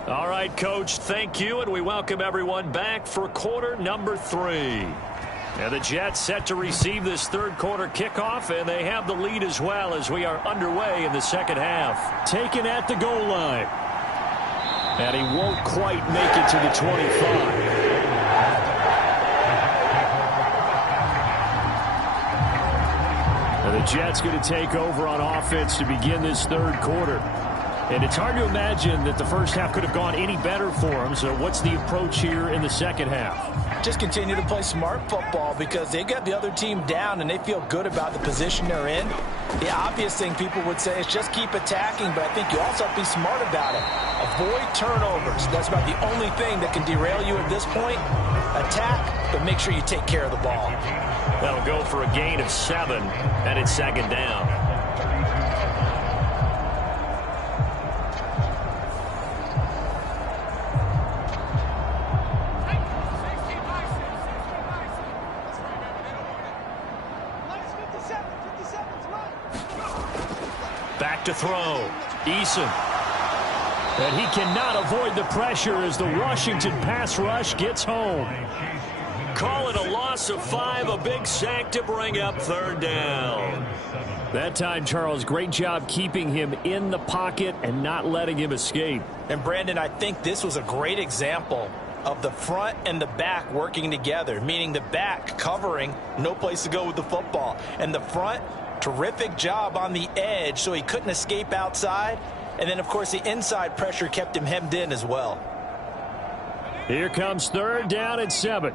All right, Coach, thank you, and we welcome everyone back for quarter number 3. And the Jets set to receive this third quarter kickoff, and they have the lead as well as we are underway in the second half. Taken at the goal line. And he won't quite make it to the 25. And the Jets going to take over on offense to begin this third quarter. And it's hard to imagine that the first half could have gone any better for them. So what's the approach here in the second half? Just continue to play smart football because they got the other team down and they feel good about the position they're in. The obvious thing people would say is just keep attacking, but I think you also have to be smart about it. Avoid turnovers. That's about the only thing that can derail you at this point. Attack, but make sure you take care of the ball. That'll go for a gain of 7, and it's second down. Back to throw. Eason. And he cannot avoid the pressure as the Washington pass rush gets home. Call it a loss of 5, a big sack to bring up third down. That time, Charles, great job keeping him in the pocket and not letting him escape. And, Brandon, I think this was a great example of the front and the back working together, meaning the back covering, no place to go with the football, and the front, terrific job on the edge so he couldn't escape outside. And then, of course, the inside pressure kept him hemmed in as well. Here comes third down and 7.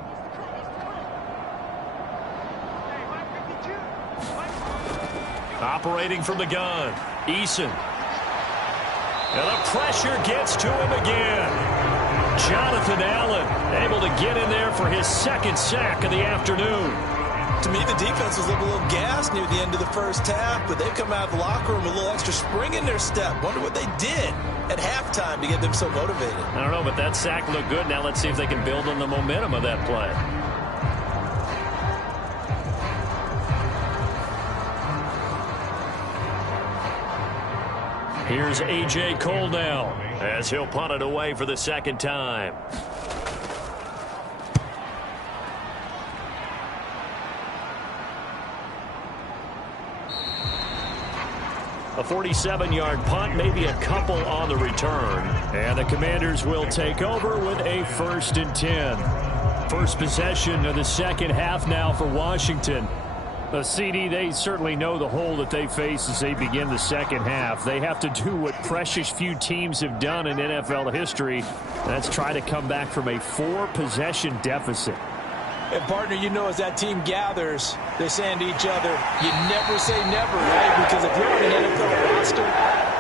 Operating from the gun. Eason. And the pressure gets to him again. Jonathan Allen able to get in there for his second sack of the afternoon. To me, the defense was looking a little gassed near the end of the first half, but they come out of the locker room with a little extra spring in their step. Wonder what they did at halftime to get them so motivated. I don't know, but that sack looked good. Now let's see if they can build on the momentum of that play. Here's A.J. Cole now as he'll punt it away for the second time. A 47-yard punt, maybe a couple on the return. And the Commanders will take over with a 1st and 10. First possession of the second half now for Washington. The CD, they certainly know the hole that they face as they begin the second half. They have to do what precious few teams have done in NFL history. That's try to come back from a 4-possession deficit. And, partner, you know, as that team gathers, they're saying to each other, you never say never, right? Because if you're on an NFL roster,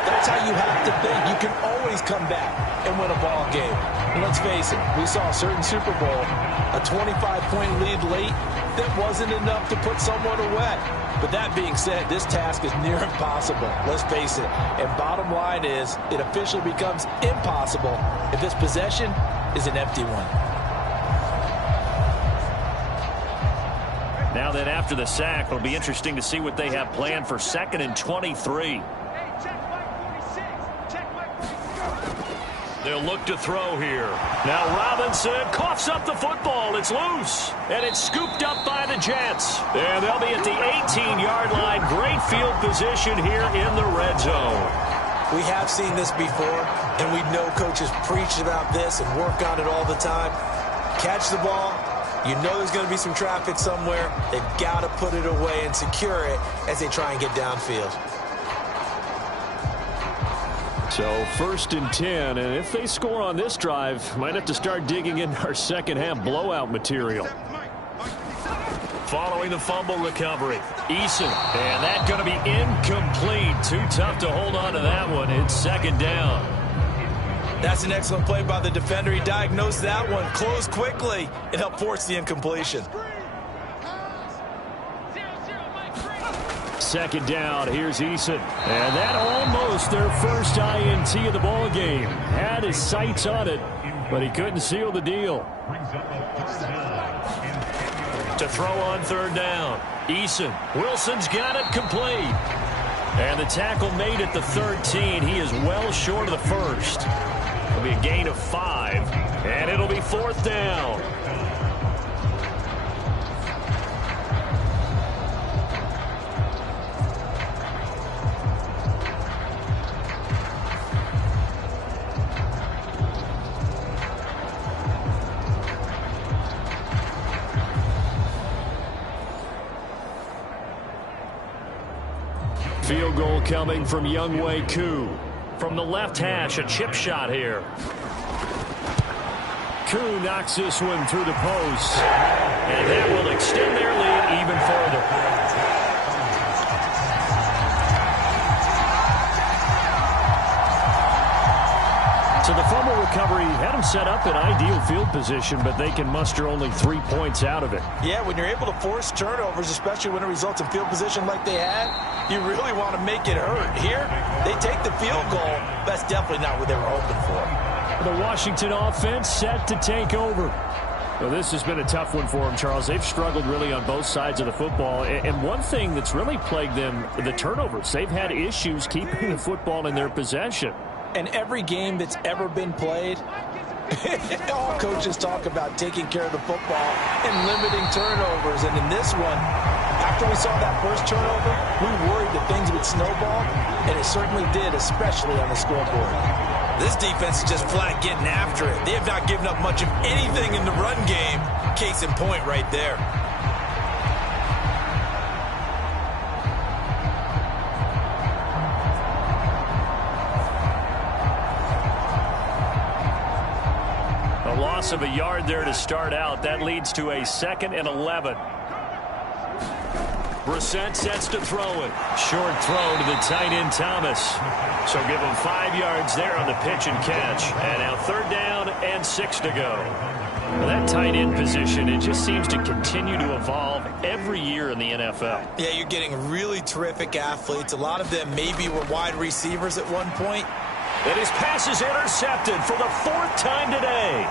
that's how you have to think. You can always come back and win a ball game. And let's face it, we saw a certain Super Bowl, a 25-point lead late, that wasn't enough to put someone away. But that being said, this task is near impossible. Let's face it. And bottom line is, it officially becomes impossible if this possession is an empty one. Now then, after the sack, it'll be interesting to see what they have planned for 2nd and 23. They'll look to throw here. Now Robinson coughs up the football. It's loose. And it's scooped up by the Jets. And they'll be at the 18-yard line. Great field position here in the red zone. We have seen this before, and we know coaches preach about this and work on it all the time. Catch the ball. You know there's going to be some traffic somewhere. They've got to put it away and secure it as they try and get downfield. So 1st and 10, and if they score on this drive, might have to start digging in our second half blowout material. Following the fumble recovery, Eason, and that's going to be incomplete. Too tough to hold on to that one. It's 2nd down. That's an excellent play by the defender. He diagnosed that one, closed quickly, and helped force the incompletion. 2nd down, here's Eason. And that almost their first INT of the ball game. Had his sights on it, but he couldn't seal the deal. To throw on 3rd down, Eason. Wilson's got it complete. And the tackle made at the 13. He is well short of the first. It'll be a gain of 5, and it'll be 4th down. Field goal coming from Younghoe Koo. From the left hash, a chip shot here. Koo knocks this one through the post. And that will extend their lead even further. So the fumble recovery had them set up in ideal field position, but they can muster only 3 points out of it. Yeah, when you're able to force turnovers, especially when it results in field position like they had, you really want to make it hurt. Here, they take the field goal. That's definitely not what they were hoping for. The Washington offense set to take over. Well, this has been a tough one for them, Charles. They've struggled really on both sides of the football. And one thing that's really plagued them, the turnovers. They've had issues keeping the football in their possession. And every game that's ever been played, all coaches talk about taking care of the football and limiting turnovers. And in this one, after we saw that first turnover, we worried that things would snowball, and it certainly did, especially on the scoreboard. This defense is just flat getting after it. They have not given up much of anything in the run game. Case in point right there. A loss of a yard there to start out. That leads to a 2nd and 11. Brissett sets to throw it. Short throw to the tight end Thomas. So give him 5 yards there on the pitch and catch. And now 3rd down and 6 to go. Well, that tight end position, it just seems to continue to evolve every year in the NFL. Yeah, you're getting really terrific athletes. A lot of them maybe were wide receivers at one point. And his pass is intercepted for the 4th time today.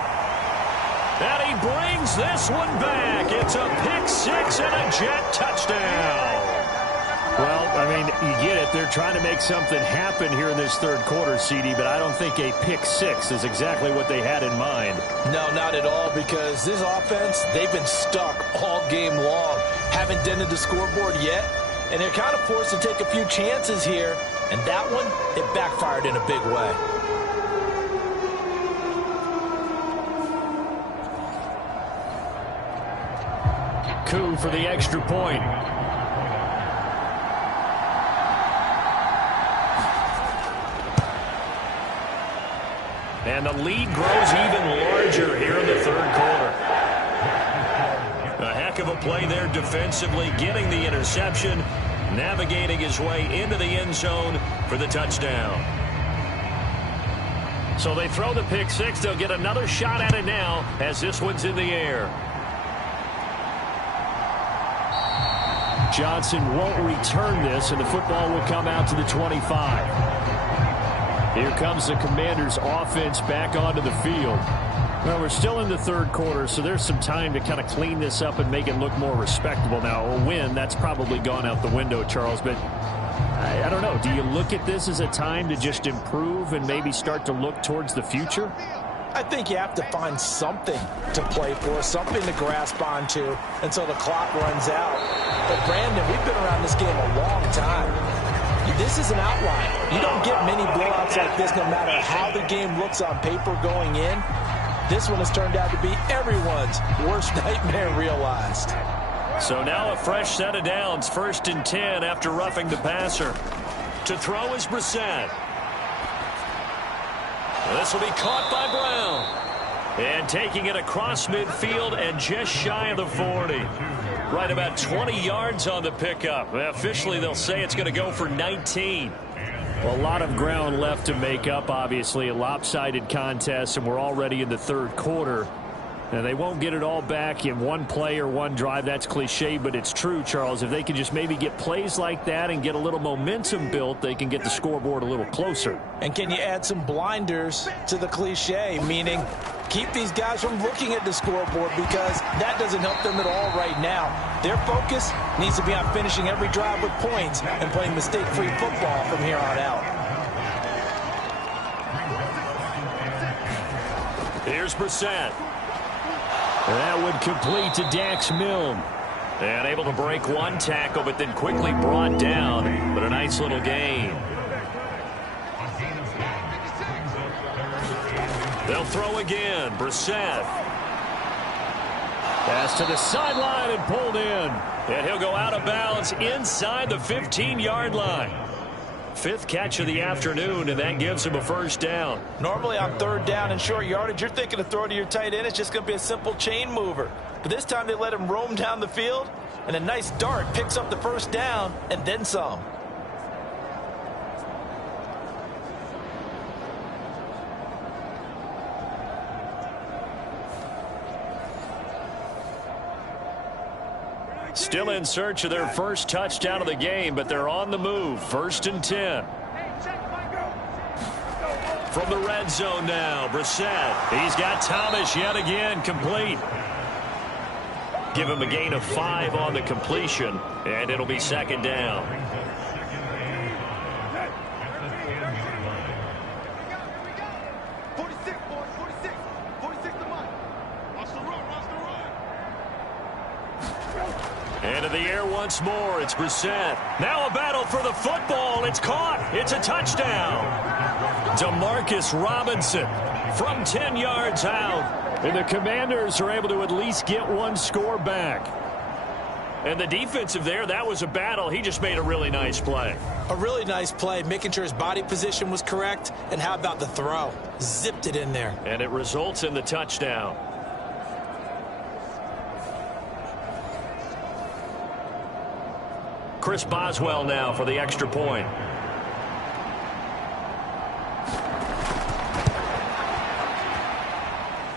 And he brings this one back. It's a pick 6 and a Jet touchdown. Well, I mean, you get it. They're trying to make something happen here in this 3rd quarter, CD, but I don't think a pick 6 is exactly what they had in mind. No, not at all, because this offense, they've been stuck all game long. Haven't dented the scoreboard yet, and they're kind of forced to take a few chances here, and that one, it backfired in a big way. coup for the extra point. And the lead grows even larger here in the third quarter. A heck of a play there defensively, getting the interception, navigating his way into the end zone for the touchdown. So they throw the pick six. They'll get another shot at it now as this one's in the air. Johnson won't return this, and the football will come out to the 25. Here comes the Commanders' offense back onto the field. Well, we're still in the third quarter, so there's some time to kind of clean this up and make it look more respectable. Now, a win, that's probably gone out the window, Charles, but I don't know. Do you look at this as a time to just improve and maybe start to look towards the future? I think you have to find something to play for, something to grasp onto until the clock runs out. But, Brandon, we've been around this game a long time. This is an outlier. You don't get many blowouts like this no matter how the game looks on paper going in. This one has turned out to be everyone's worst nightmare realized. So now a fresh set of downs, 1st and 10 after roughing the passer. To throw is Brissett. This will be caught by Brown. And taking it across midfield and just shy of the 40. Right about 20 yards on the pickup. Officially, they'll say it's going to go for 19. Well, a lot of ground left to make up, obviously. A lopsided contest, and we're already in the third quarter. And they won't get it all back in one play or one drive. That's cliche, but it's true, Charles. If they can just maybe get plays like that and get a little momentum built, they can get the scoreboard a little closer. And can you add some blinders to the cliche, meaning keep these guys from looking at the scoreboard, because that doesn't help them at all right now. Their focus needs to be on finishing every drive with points and playing mistake-free football from here on out. Here's Brissett. That would complete to Dax Milne. And able to break one tackle, but then quickly brought down. But a nice little gain. They'll throw again. Brissett. Pass to the sideline and pulled in. And he'll go out of bounds inside the 15-yard line. 5th catch of the afternoon, and that gives him a first down. Normally on 3rd down and short yardage, you're thinking of throwing to your tight end. It's just going to be a simple chain mover. But this time they let him roam down the field, and a nice dart picks up the first down and then some. Still in search of their first touchdown of the game, but they're on the move. 1st and 10. From the red zone now, Brissett. He's got Thomas yet again, complete. Give him a gain of 5 on the completion, and it'll be 2nd down. Into the air once more. It's Brissett. Now a battle for the football. It's caught. It's a touchdown. Demarcus Robinson from 10 yards out. And the Commanders are able to at least get one score back. And the defensive there, that was a battle. He just made a really nice play. A really nice play, making sure his body position was correct. And how about the throw? Zipped it in there. And it results in the touchdown. Chris Boswell now for the extra point.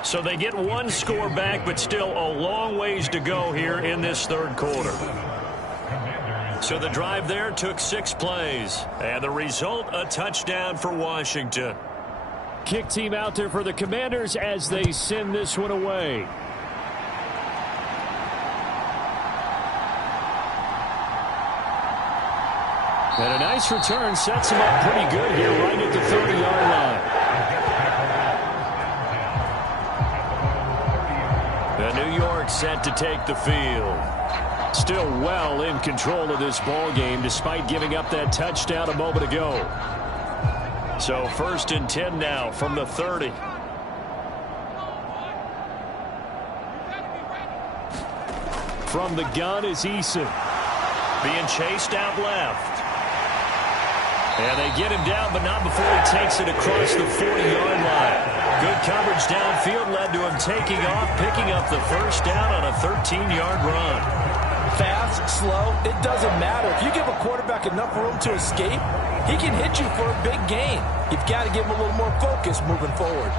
So they get one score back, but still a long ways to go here in this third quarter. So the drive there took 6 plays. And the result, a touchdown for Washington. Kick team out there for the Commanders as they send this one away. And a nice return sets him up pretty good here right at the 30-yard line. And New York set to take the field. Still well in control of this ball game despite giving up that touchdown a moment ago. So 1st and 10 now from the 30. From the gun is Eason. Being chased out left. And they get him down, but not before he takes it across the 40-yard line. Good coverage downfield led to him taking off, picking up the first down on a 13-yard run. Fast, slow, it doesn't matter. If you give a quarterback enough room to escape, he can hit you for a big gain. You've got to give him a little more focus moving forward.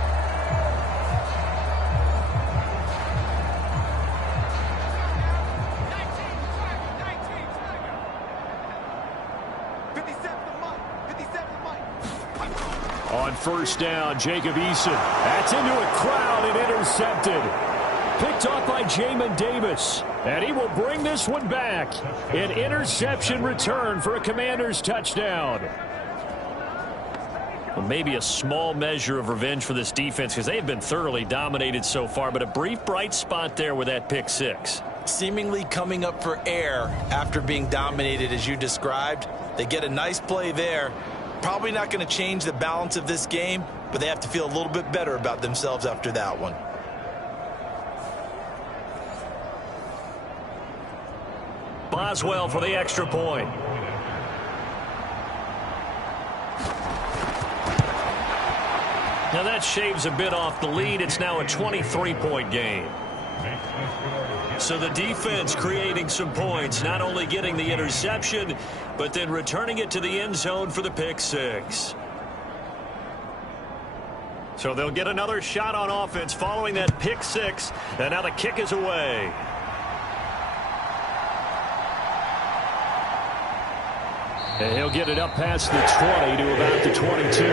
On first down, Jacob Eason. That's into a crowd and intercepted. Picked off by Jamin Davis. And he will bring this one back. An interception return for a Commanders touchdown. Well, maybe a small measure of revenge for this defense because they've been thoroughly dominated so far, but a brief bright spot there with that pick six. Seemingly coming up for air after being dominated as you described. They get a nice play there. Probably not going to change the balance of this game, but they have to feel a little bit better about themselves after that one. Boswell for the extra point. Now that shaves a bit off the lead. It's now a 23-point game. So the defense creating some points, not only getting the interception, but then returning it to the end zone for the pick six. So they'll get another shot on offense following that pick six, and now the kick is away. And he'll get it up past the 20 to about the 22.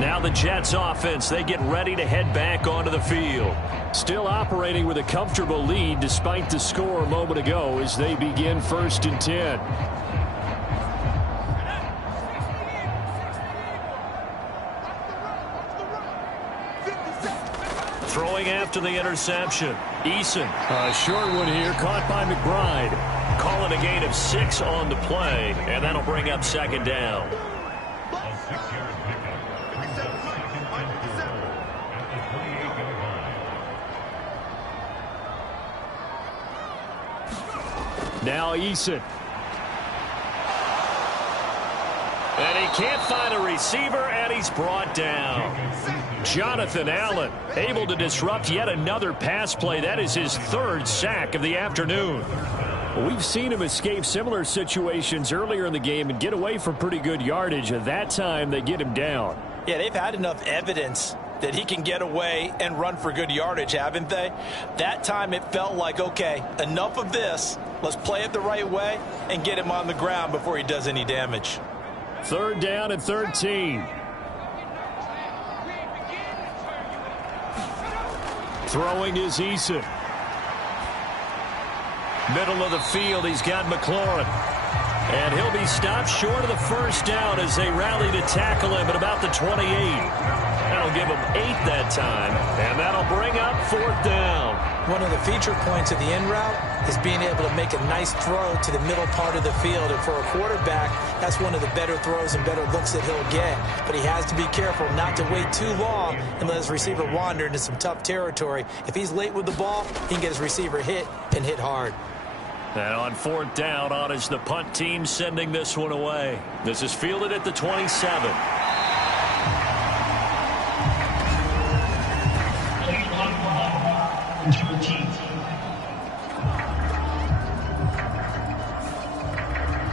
Now the Jets offense, they get ready to head back onto the field. Still operating with a comfortable lead despite the score a moment ago as they begin 1st and 10. Throwing after the interception. Eason. A short one here caught by McBride. Calling a gain of 6 on the play, and that'll bring up 2nd down. Now Eason. And he can't find a receiver, and he's brought down. Jonathan Allen able to disrupt yet another pass play. That is his 3rd sack of the afternoon. We've seen him escape similar situations earlier in the game and get away from pretty good yardage. At that time, they get him down. Yeah, they've had enough evidence that he can get away and run for good yardage, haven't they? That time it felt like, okay, enough of this. Let's play it the right way and get him on the ground before he does any damage. 3rd down and 13. Throwing is Eason. Middle of the field, he's got McLaurin. And he'll be stopped short of the 1st down as they rally to tackle him at about the 28. That'll give him 8 that time, and that'll bring up 4th down. One of the feature points of the in route is being able to make a nice throw to the middle part of the field. And for a quarterback, that's one of the better throws and better looks that he'll get. But he has to be careful not to wait too long and let his receiver wander into some tough territory. If he's late with the ball, he can get his receiver hit and hit hard. And on 4th down, on is the punt team sending this one away. This is fielded at the 27.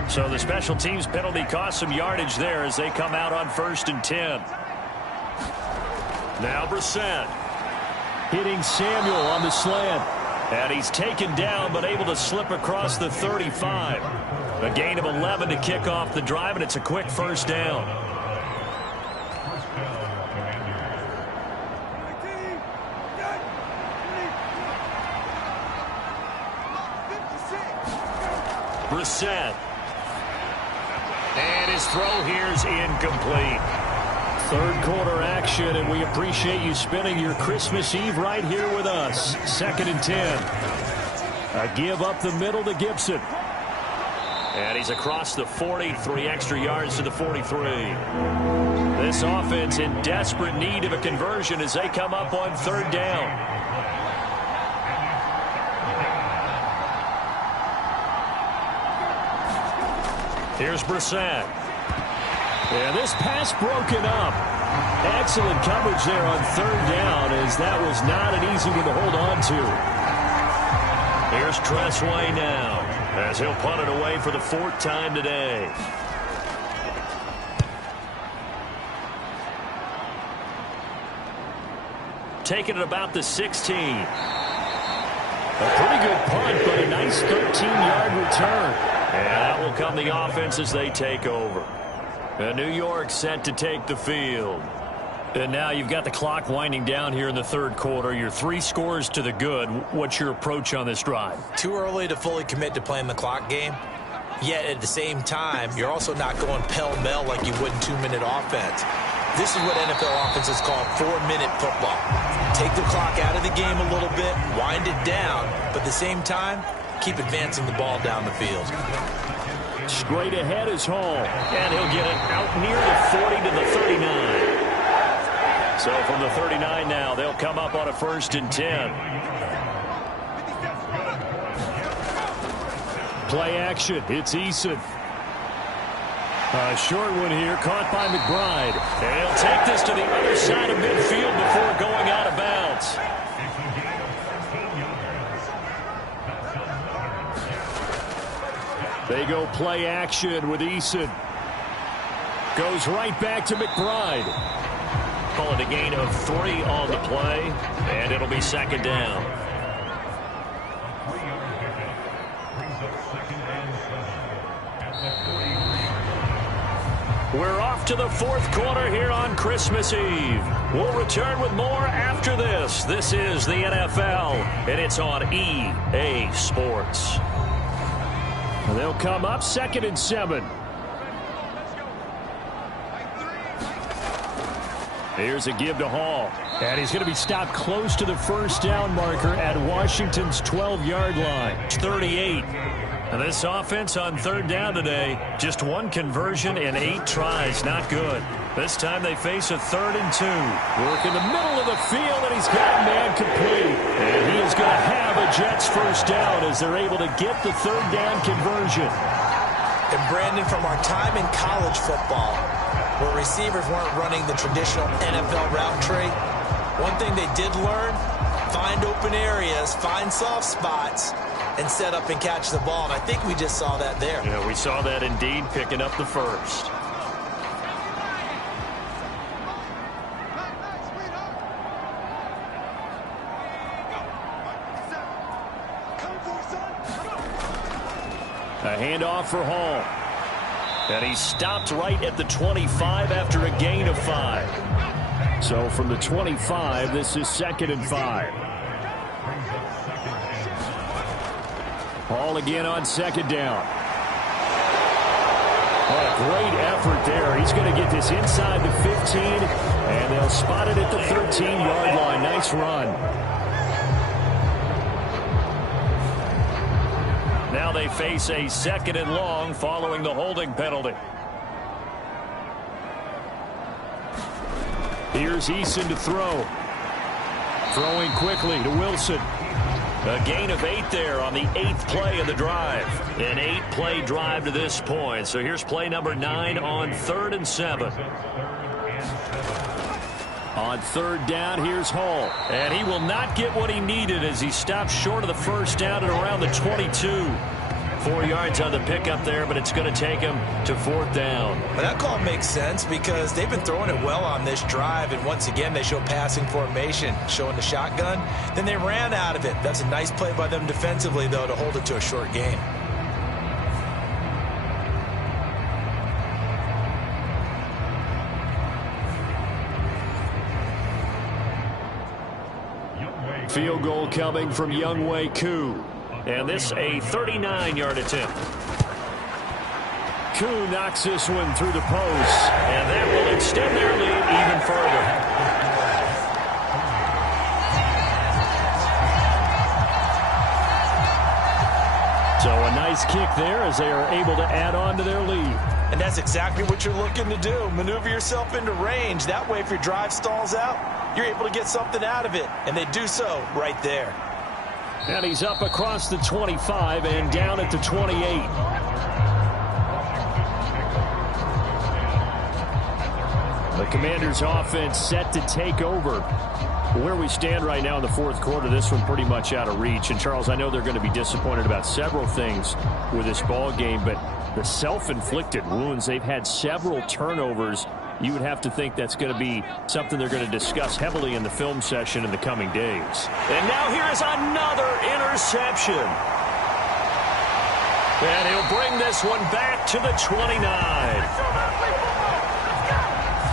So the special teams penalty cost some yardage there as they come out on 1st and 10. Now Brissett. Hitting Samuel on the slant. And he's taken down but able to slip across the 35. A gain of 11 to kick off the drive, and it's a quick 1st down. Brissett. And his throw here is incomplete. 3rd quarter action, and we appreciate you spending your Christmas Eve right here with us. 2nd and 10. A give up the middle to Gibson. And he's across the 40, 3 extra yards to the 43. This offense in desperate need of a conversion as they come up on 3rd down. Here's Brissett. And this pass broken up. Excellent coverage there on 3rd down, as that was not an easy one to hold on to. Here's Tressway now, as he'll punt it away for the 4th time today. Taking it about the 16. A pretty good punt, but a nice 13-yard return. And that will come the offense as they take over. And New York set to take the field. And now you've got the clock winding down here in the 3rd quarter. You're 3 scores to the good. What's your approach on this drive? Too early to fully commit to playing the clock game. Yet at the same time, you're also not going pell-mell like you would in 2-minute offense. This is what NFL offenses call 4-minute football. Take the clock out of the game a little bit, wind it down, but at the same time, keep advancing the ball down the field. Straight ahead is Hall, and he'll get it out near the 40 to the 39. So from the 39 now, they'll come up on a 1st and 10. Play action. It's Eason. A short one here, caught by McBride. And he'll take this to the other side of midfield before going out of bounds. They go play action with Eason. Goes right back to McBride. Call it a gain of 3 on the play, and it'll be 2nd down. We're off to the 4th quarter here on Christmas Eve. We'll return with more after this. This is the NFL, and it's on EA Sports. They'll come up 2nd and 7. Here's a give to Hall. And he's going to be stopped close to the 1st down marker at Washington's 12-yard line. 38. And this offense on 3rd down today, just 1 conversion and 8 tries. Not good. This time they face a 3rd and 2. Work in the middle of the field, and he's got a man complete. And he is going to have a Jets 1st down as they're able to get the 3rd down conversion. And Brandon, from our time in college football, where receivers weren't running the traditional NFL route tree, one thing they did learn, find open areas, find soft spots, and set up and catch the ball. And I think we just saw that there. Yeah, we saw that indeed, picking up the 1st. A handoff for Hall. And he stopped right at the 25 after a gain of 5. So from the 25, this is 2nd and 5. Hall again on 2nd down. What a great effort there. He's going to get this inside the 15, and they'll spot it at the 13-yard line. Nice run. Now they face a 2nd and long following the holding penalty. Here's Eason to throw. Throwing quickly to Wilson. A gain of 8 there on the 8th play of the drive. An 8-play drive to this point. So here's play number 9 on 3rd and 7. On 3rd down, here's Hall. And he will not get what he needed as he stops short of the 1st down at around the 22. 4 yards on the pickup there, but it's going to take him to 4th down. But that call makes sense because they've been throwing it well on this drive, and once again they show passing formation, showing the shotgun. Then they ran out of it. That's a nice play by them defensively, though, to hold it to a short gain. Field goal coming from Younghoe Koo. And this a 39-yard attempt. Koo knocks this one through the post. And that will extend their lead even further. So a nice kick there as they are able to add on to their lead. And that's exactly what you're looking to do. Maneuver yourself into range. That way, if your drive stalls out, you're able to get something out of it. And they do so right there. And he's up across the 25 and down at the 28. The Commanders' offense set to take over. Where we stand right now in the fourth quarter, this one pretty much out of reach. And, Charles, I know they're going to be disappointed about several things with this ball game, but the self-inflicted wounds, they've had several turnovers. You would have to think that's going to be something they're going to discuss heavily in the film session in the coming days. And now here is another interception. And he'll bring this one back to the 29.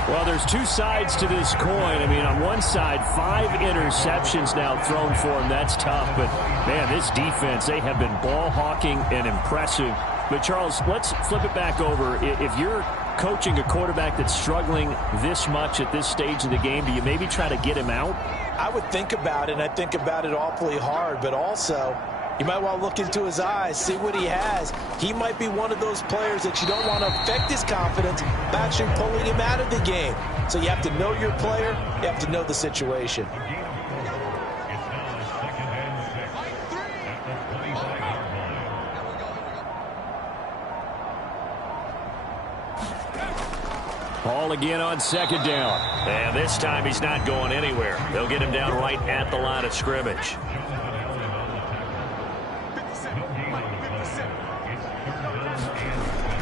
Well, there's two sides to this coin. I mean, on one side, 5 interceptions now thrown for him. That's tough. But, man, this defense, they have been ball hawking and impressive. But, Charles, let's flip it back over. If you're coaching a quarterback that's struggling this much at this stage of the game, do you maybe try to get him out? I would think about it, and I think about it awfully hard. But also, you might want to look into his eyes, see what he has. He might be one of those players that you don't want to affect his confidence by actually pulling him out of the game. So you have to know your player. You have to know the situation. Ball again on second down. And this time he's not going anywhere. They'll get him down right at the line of scrimmage.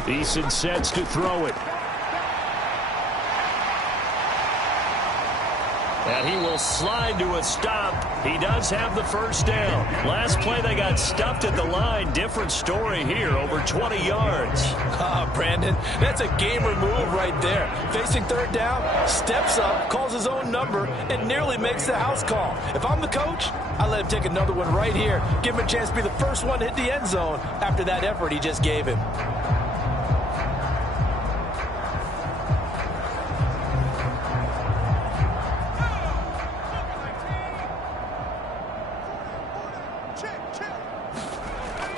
Eason sets to throw it. And he will slide to a stop. He does have the first down. Last play they got stuffed at the line. Different story here, over 20 yards. Brandon, that's a gamer move right there. Facing third down, steps up, calls his own number, and nearly makes the house call. If I'm the coach, I let him take another one right here. Give him a chance to be the first one to hit the end zone after that effort he just gave him.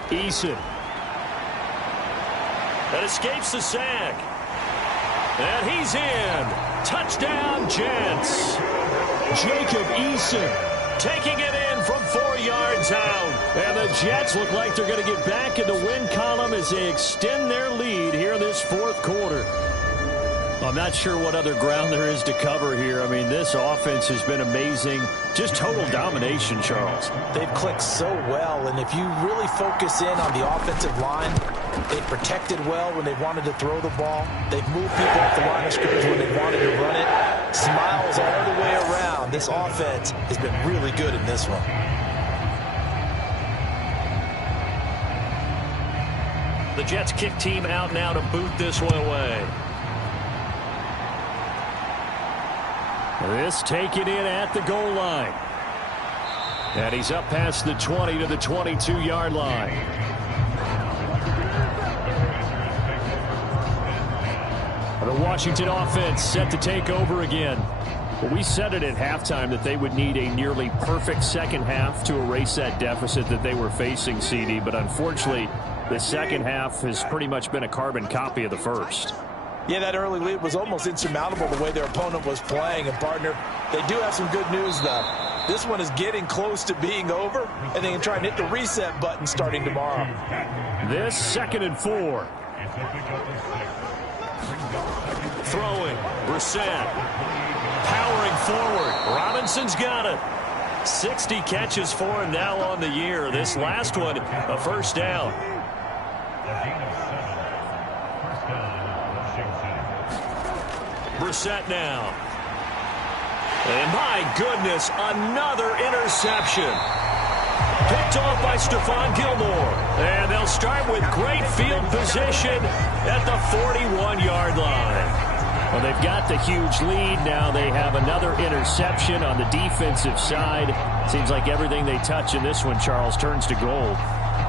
Eason. That escapes the sack. And he's in. Touchdown, Jets. Jacob Eason taking it in from 4 yards out. And the Jets look like they're going to get back in the win column as they extend their lead here in this fourth quarter. I'm not sure what other ground there is to cover here. I mean, this offense has been amazing. Just total domination, Charles. They've clicked so well, and if you really focus in on the offensive line, they've protected well when they wanted to throw the ball. They've moved people off the line of scrimmage when they wanted to run it. Smiles all the way around. This offense has been really good in this one. The Jets kick team out now to boot this one away. This taken in at the goal line. And he's up past the 20 to the 22-yard line. The Washington offense set to take over again. Well, we said it at halftime that they would need a nearly perfect second half to erase that deficit that they were facing, CD. But unfortunately, the second half has pretty much been a carbon copy of the first. Yeah, that early lead was almost insurmountable the way their opponent was playing. And, partner, they do have some good news, though. This one is getting close to being over, and they can try and hit the reset button starting tomorrow. This 2nd and 4. Throwing, Brissett. Powering forward. Robinson's got it. 60 catches for him now on the year. This last one, a first down. Brissett now. And my goodness, another interception. Picked off by Stephon Gilmore. And they'll start with great field position at the 41-yard line. Well, they've got the huge lead. Now they have another interception on the defensive side. Seems like everything they touch in this one, Charles, turns to gold.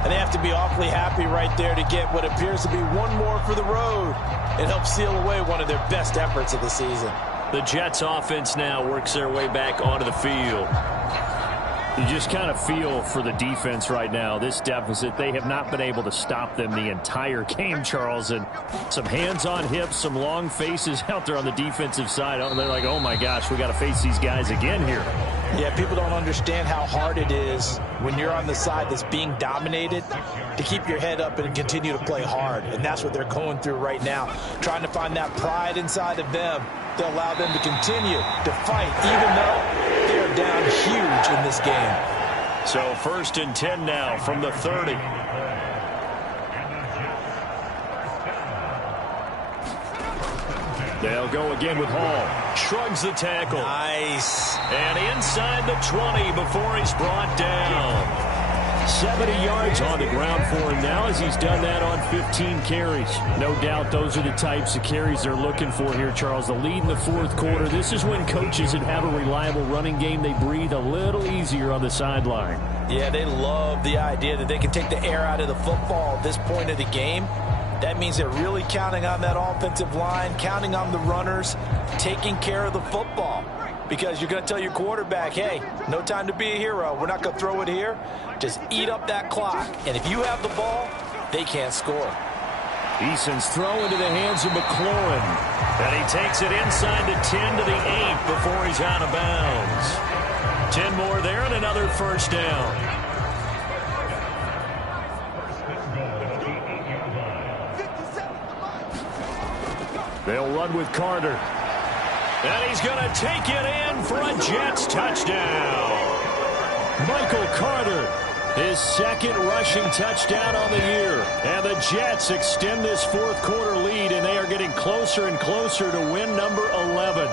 And they have to be awfully happy right there to get what appears to be one more for the road. It helps seal away one of their best efforts of the season. The Jets offense now works their way back onto the field. You just kind of feel for the defense right now, this deficit. They have not been able to stop them the entire game, Charles. And some hands on hips, some long faces out there on the defensive side. They're like, oh, my gosh, we got to face these guys again here. Yeah, people don't understand how hard it is when you're on the side that's being dominated to keep your head up and continue to play hard. And that's what they're going through right now, trying to find that pride inside of them to allow them to continue to fight, even though they're down huge in this game. So 1st and 10 now from the 30. They'll go again with Hall. Shrugs the tackle. Nice. And inside the 20 before he's brought down. 70 yards on the ground for him now as he's done that on 15 carries. No doubt those are the types of carries they're looking for here, Charles. The lead in the 4th quarter. This is when coaches that have a reliable running game, they breathe a little easier on the sideline. Yeah, they love the idea that they can take the air out of the football at this point of the game. That means they're really counting on that offensive line, counting on the runners, taking care of the football. Because you're going to tell your quarterback, hey, no time to be a hero. We're not going to throw it here. Just eat up that clock. And if you have the ball, they can't score. Eason's throw into the hands of McLaurin. And he takes it inside the 10 to the 8 before he's out of bounds. 10 more there and another first down. They'll run with Carter. And he's going to take it in for a Jets touchdown. Michael Carter, his 2nd rushing touchdown on the year. And the Jets extend this 4th quarter lead, and they are getting closer and closer to win number 11.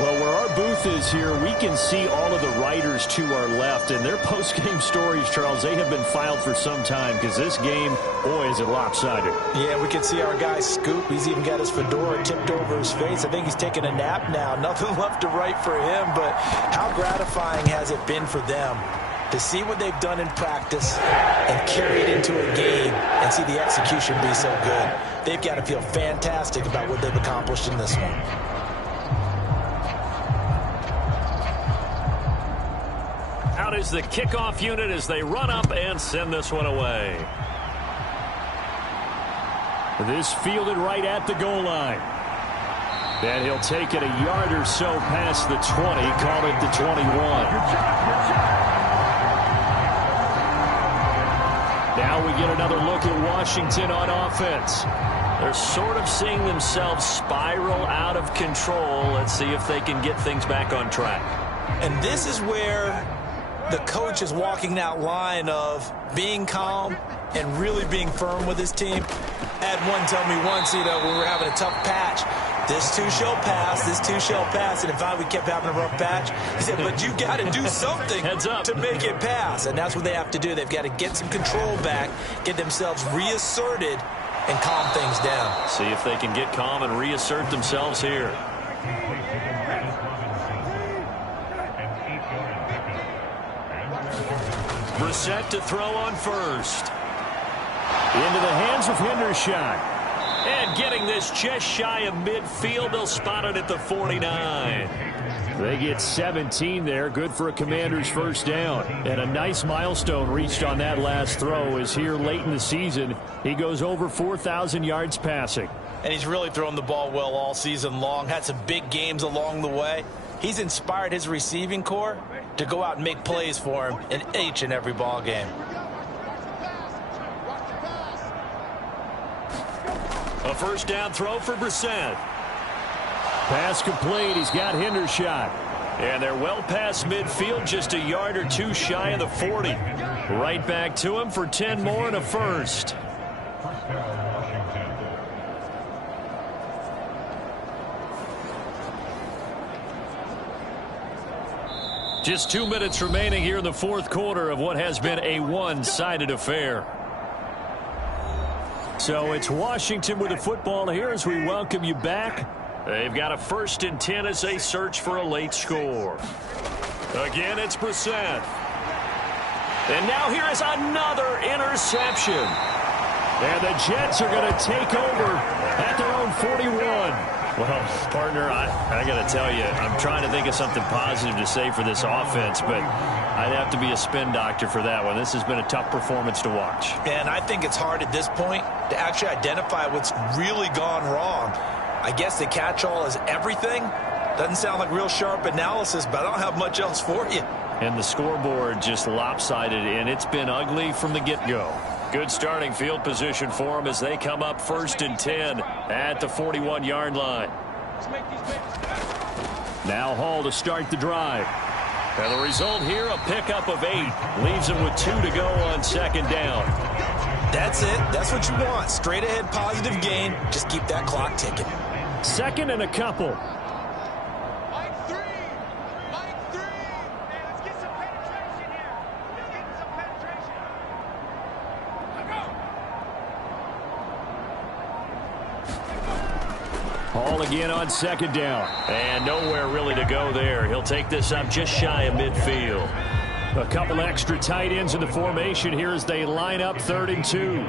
Well, where our booth is here, we can see all of the writers to our left. And their post-game stories, Charles, they have been filed for some time because this game, boy, is it lopsided. Yeah, we can see our guy Scoop. He's even got his fedora tipped over his face. I think he's taking a nap now. Nothing left to write for him, but how gratifying has it been for them to see what they've done in practice and carry it into a game and see the execution be so good. They've got to feel fantastic about what they've accomplished in this one. Out is the kickoff unit as they run up and send this one away. This fielded right at the goal line. And he'll take it a yard or so past the 20, call it the 21. Now we get another look at Washington on offense. They're sort of seeing themselves spiral out of control. Let's see if they can get things back on track. And this is where the coach is walking that line of being calm and really being firm with his team. I had one tell me once, when we were having a tough patch, this too shall pass, this too shall pass. And if we kept having a rough patch, he said, but you got to do something to make it pass. And that's what they have to do. They've got to get some control back, get themselves reasserted, and calm things down. See if they can get calm and reassert themselves here. Brissett to throw on first. Into the hands of Hendershot. And getting this just shy of midfield, they'll spot it at the 49. They get 17 there. Good for a Commander's first down. And a nice milestone reached on that last throw is here late in the season. He goes over 4,000 yards passing. And he's really thrown the ball well all season long. Had some big games along the way. He's inspired his receiving corps to go out and make plays for him in each and every ball game. A first down throw for Brissett. Pass complete. He's got Hendershot. And they're well past midfield, just a yard or two shy of the 40. Right back to him for 10 more and a first. Just 2 minutes remaining here in the 4th quarter of what has been a one-sided affair. So it's Washington with the football here as we welcome you back. They've got a 1st and 10 as they search for a late score. Again, it's Brissett. And now here is another interception. And the Jets are going to take over at their own 41. Well, partner, I got to tell you, I'm trying to think of something positive to say for this offense, but I'd have to be a spin doctor for that one. This has been a tough performance to watch. And I think it's hard at this point to actually identify what's really gone wrong. I guess the catch-all is everything. Doesn't sound like real sharp analysis, but I don't have much else for you. And the scoreboard just lopsided, and it's been ugly from the get-go. Good starting field position for them as they come up 1st and 10 at the 41-yard line. Now Hall to start the drive. And the result here, a pickup of 8. Leaves them with 2 to go on 2nd down. That's it. That's what you want. Straight ahead positive gain. Just keep that clock ticking. 2nd and a couple. Mike 3. Mike 3. Hey, let's get some penetration here. Let's get some penetration. Go. Hall again on 2nd down. And nowhere really to go there. He'll take this up just shy of midfield. A couple extra tight ends in the formation here as they line up 3rd and 2.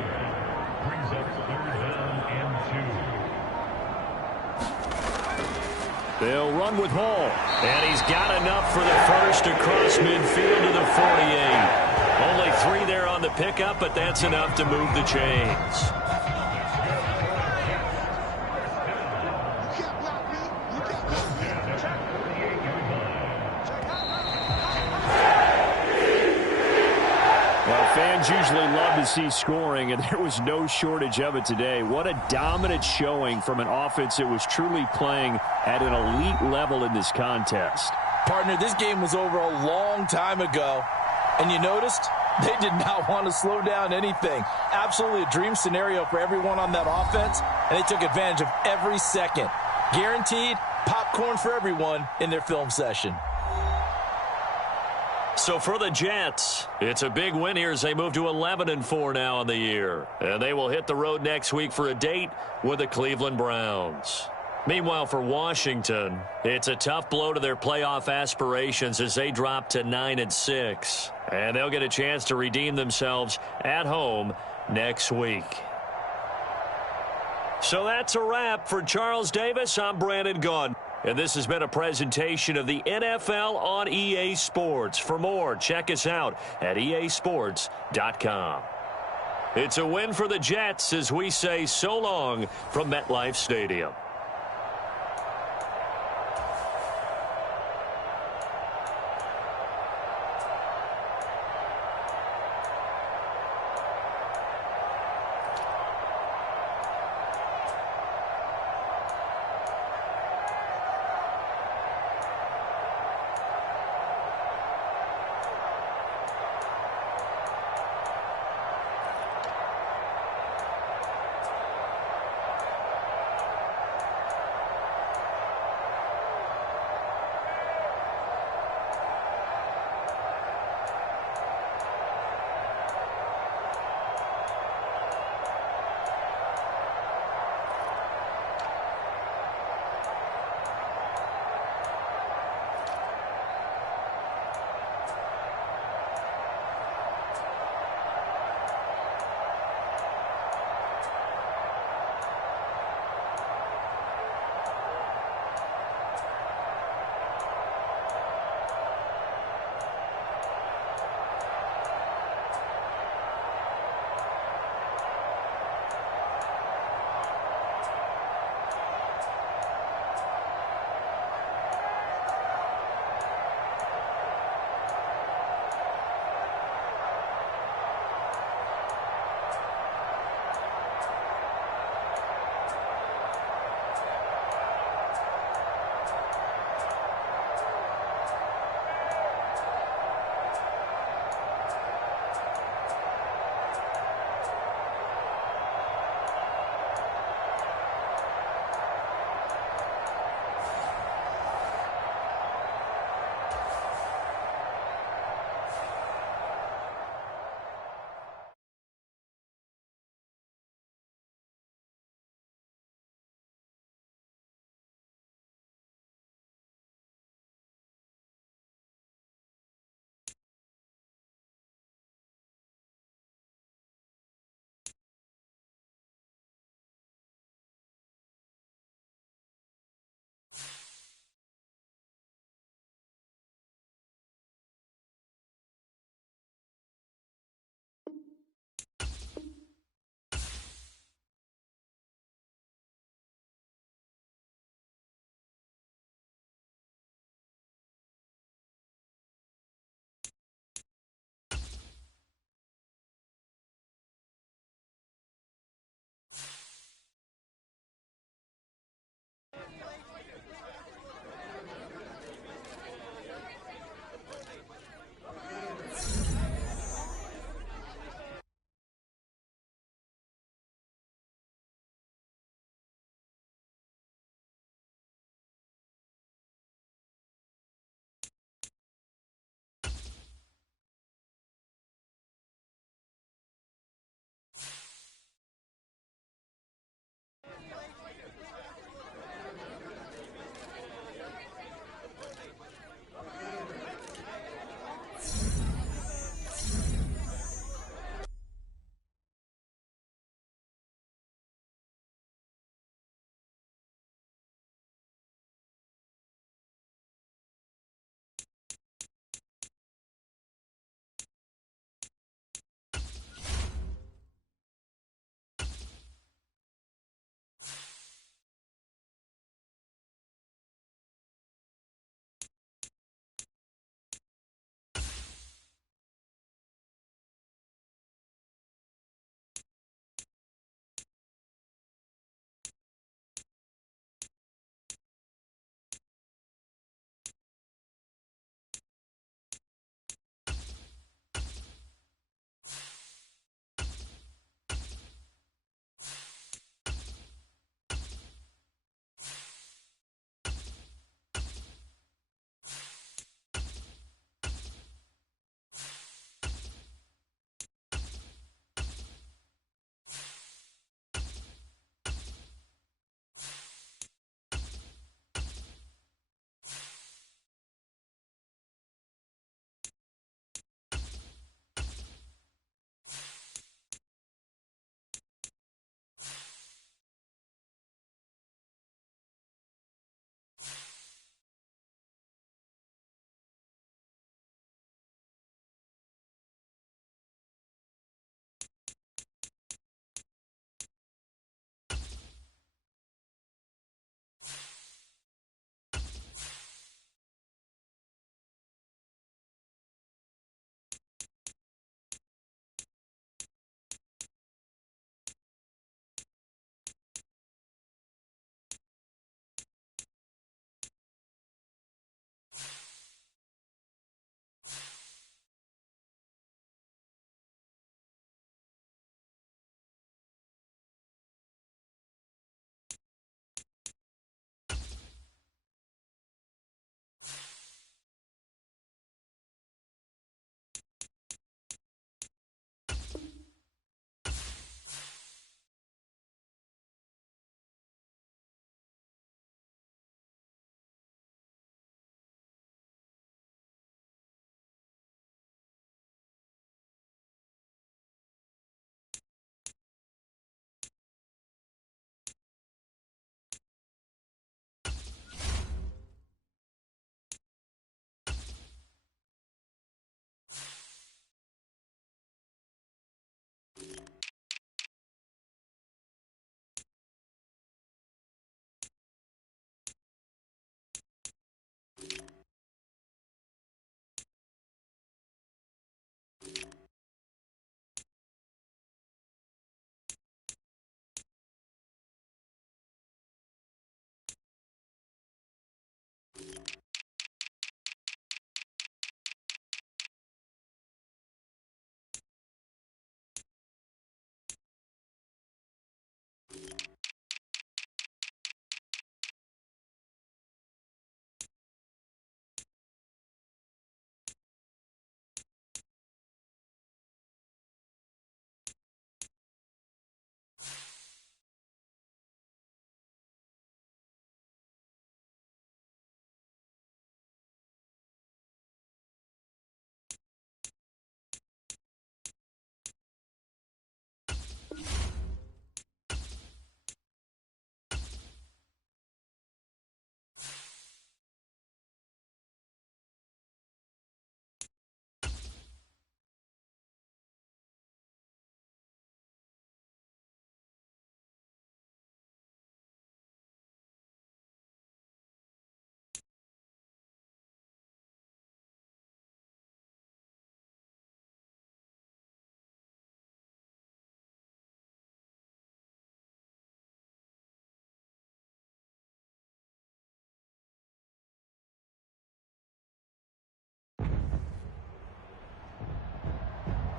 They'll run with Hall. And he's got enough for the first across midfield to the 48. Only 3 there on the pickup, but that's enough to move the chains. Fans usually love to see scoring, and there was no shortage of it today. What a dominant showing from an offense that was truly playing at an elite level in this contest. Partner, this game was over a long time ago, and you noticed they did not want to slow down anything. Absolutely a dream scenario for everyone on that offense, and they took advantage of every second. Guaranteed popcorn for everyone in their film session. So for the Jets, it's a big win here as they move to 11-4 now on the year. And they will hit the road next week for a date with the Cleveland Browns. Meanwhile, for Washington, it's a tough blow to their playoff aspirations as they drop to 9-6. And they'll get a chance to redeem themselves at home next week. So that's a wrap. For Charles Davis, I'm Brandon Gaudin. And this has been a presentation of the NFL on EA Sports. For more, check us out at easports.com. It's a win for the Jets as we say so long from MetLife Stadium.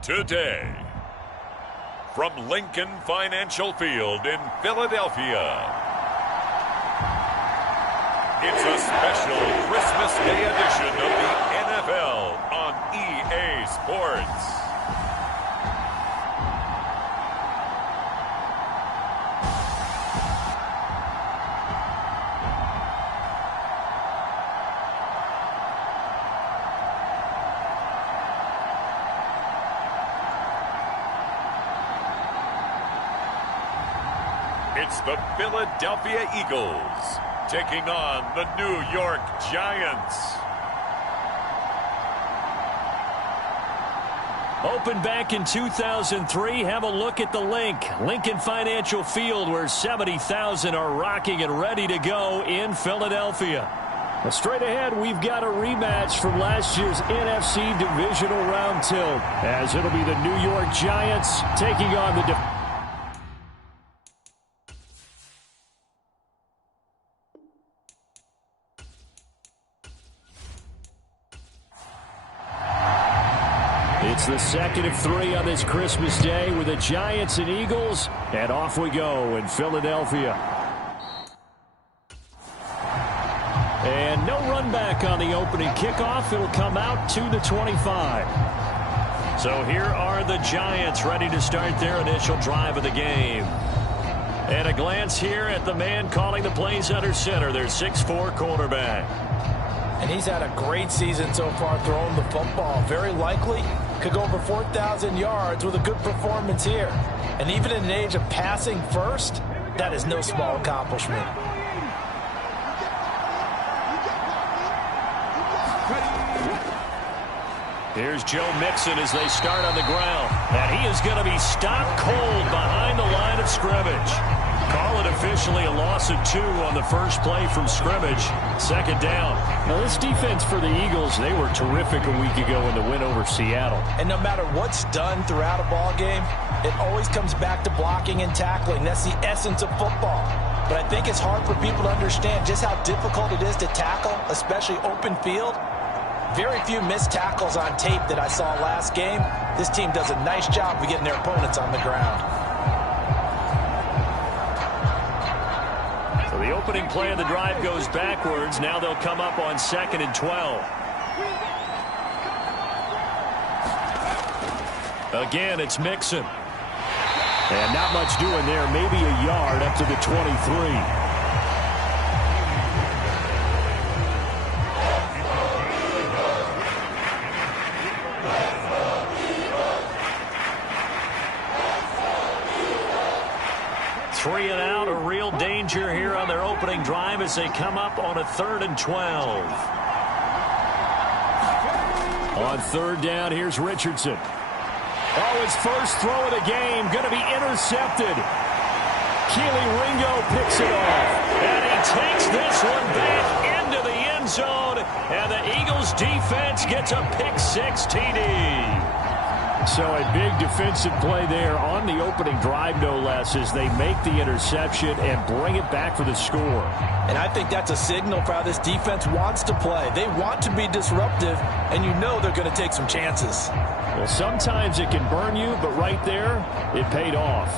today. From Lincoln Financial Field in Philadelphia, it's a special Christmas Day edition of the NFL on EA Sports. It's the Philadelphia Eagles taking on the New York Giants. Opened back in 2003. Have a look at the Lincoln Financial Field, where 70,000 are rocking and ready to go in Philadelphia. Well, straight ahead, we've got a rematch from last year's NFC Divisional Round tilt, as it'll be the New York Giants taking on the It's the second of 3 on this Christmas Day with the Giants and Eagles, and off we go in Philadelphia. And no run back on the opening kickoff. It'll come out to the 25. So here are the Giants ready to start their initial drive of the game. And a glance here at the man calling the plays under center, their 6'4" quarterback. And he's had a great season so far throwing the football. Very likely could go over 4,000 yards with a good performance here. And even in an age of passing first, that is no small accomplishment. Here's Joe Mixon as they start on the ground. And he is going to be stopped cold behind the line of scrimmage. Call it officially a loss of 2 on the first play from scrimmage. Second down. Now, this defense for the Eagles, they were terrific a week ago in the win over Seattle. And no matter what's done throughout a ball game, it always comes back to blocking and tackling. That's the essence of football. But I think it's hard for people to understand just how difficult it is to tackle, especially open field. Very few missed tackles on tape that I saw last game. This team does a nice job of getting their opponents on the ground. So the opening play of the drive goes backwards. Now they'll come up on 2nd and 12. Again, it's Mixon. And not much doing there. Maybe a yard up to the 23. Three and out, a real danger here on their opening drive as they come up on a 3rd and 12. On 3rd down, here's Richardson. Oh, his first throw of the game, going to be intercepted. Keely Ringo picks it off. And he takes this one back into the end zone, and the Eagles defense gets a pick-6 TD. So a big defensive play there on the opening drive, no less, as they make the interception and bring it back for the score. And I think that's a signal for how this defense wants to play. They want to be disruptive, and you know they're going to take some chances. Well, sometimes it can burn you, but right there, it paid off.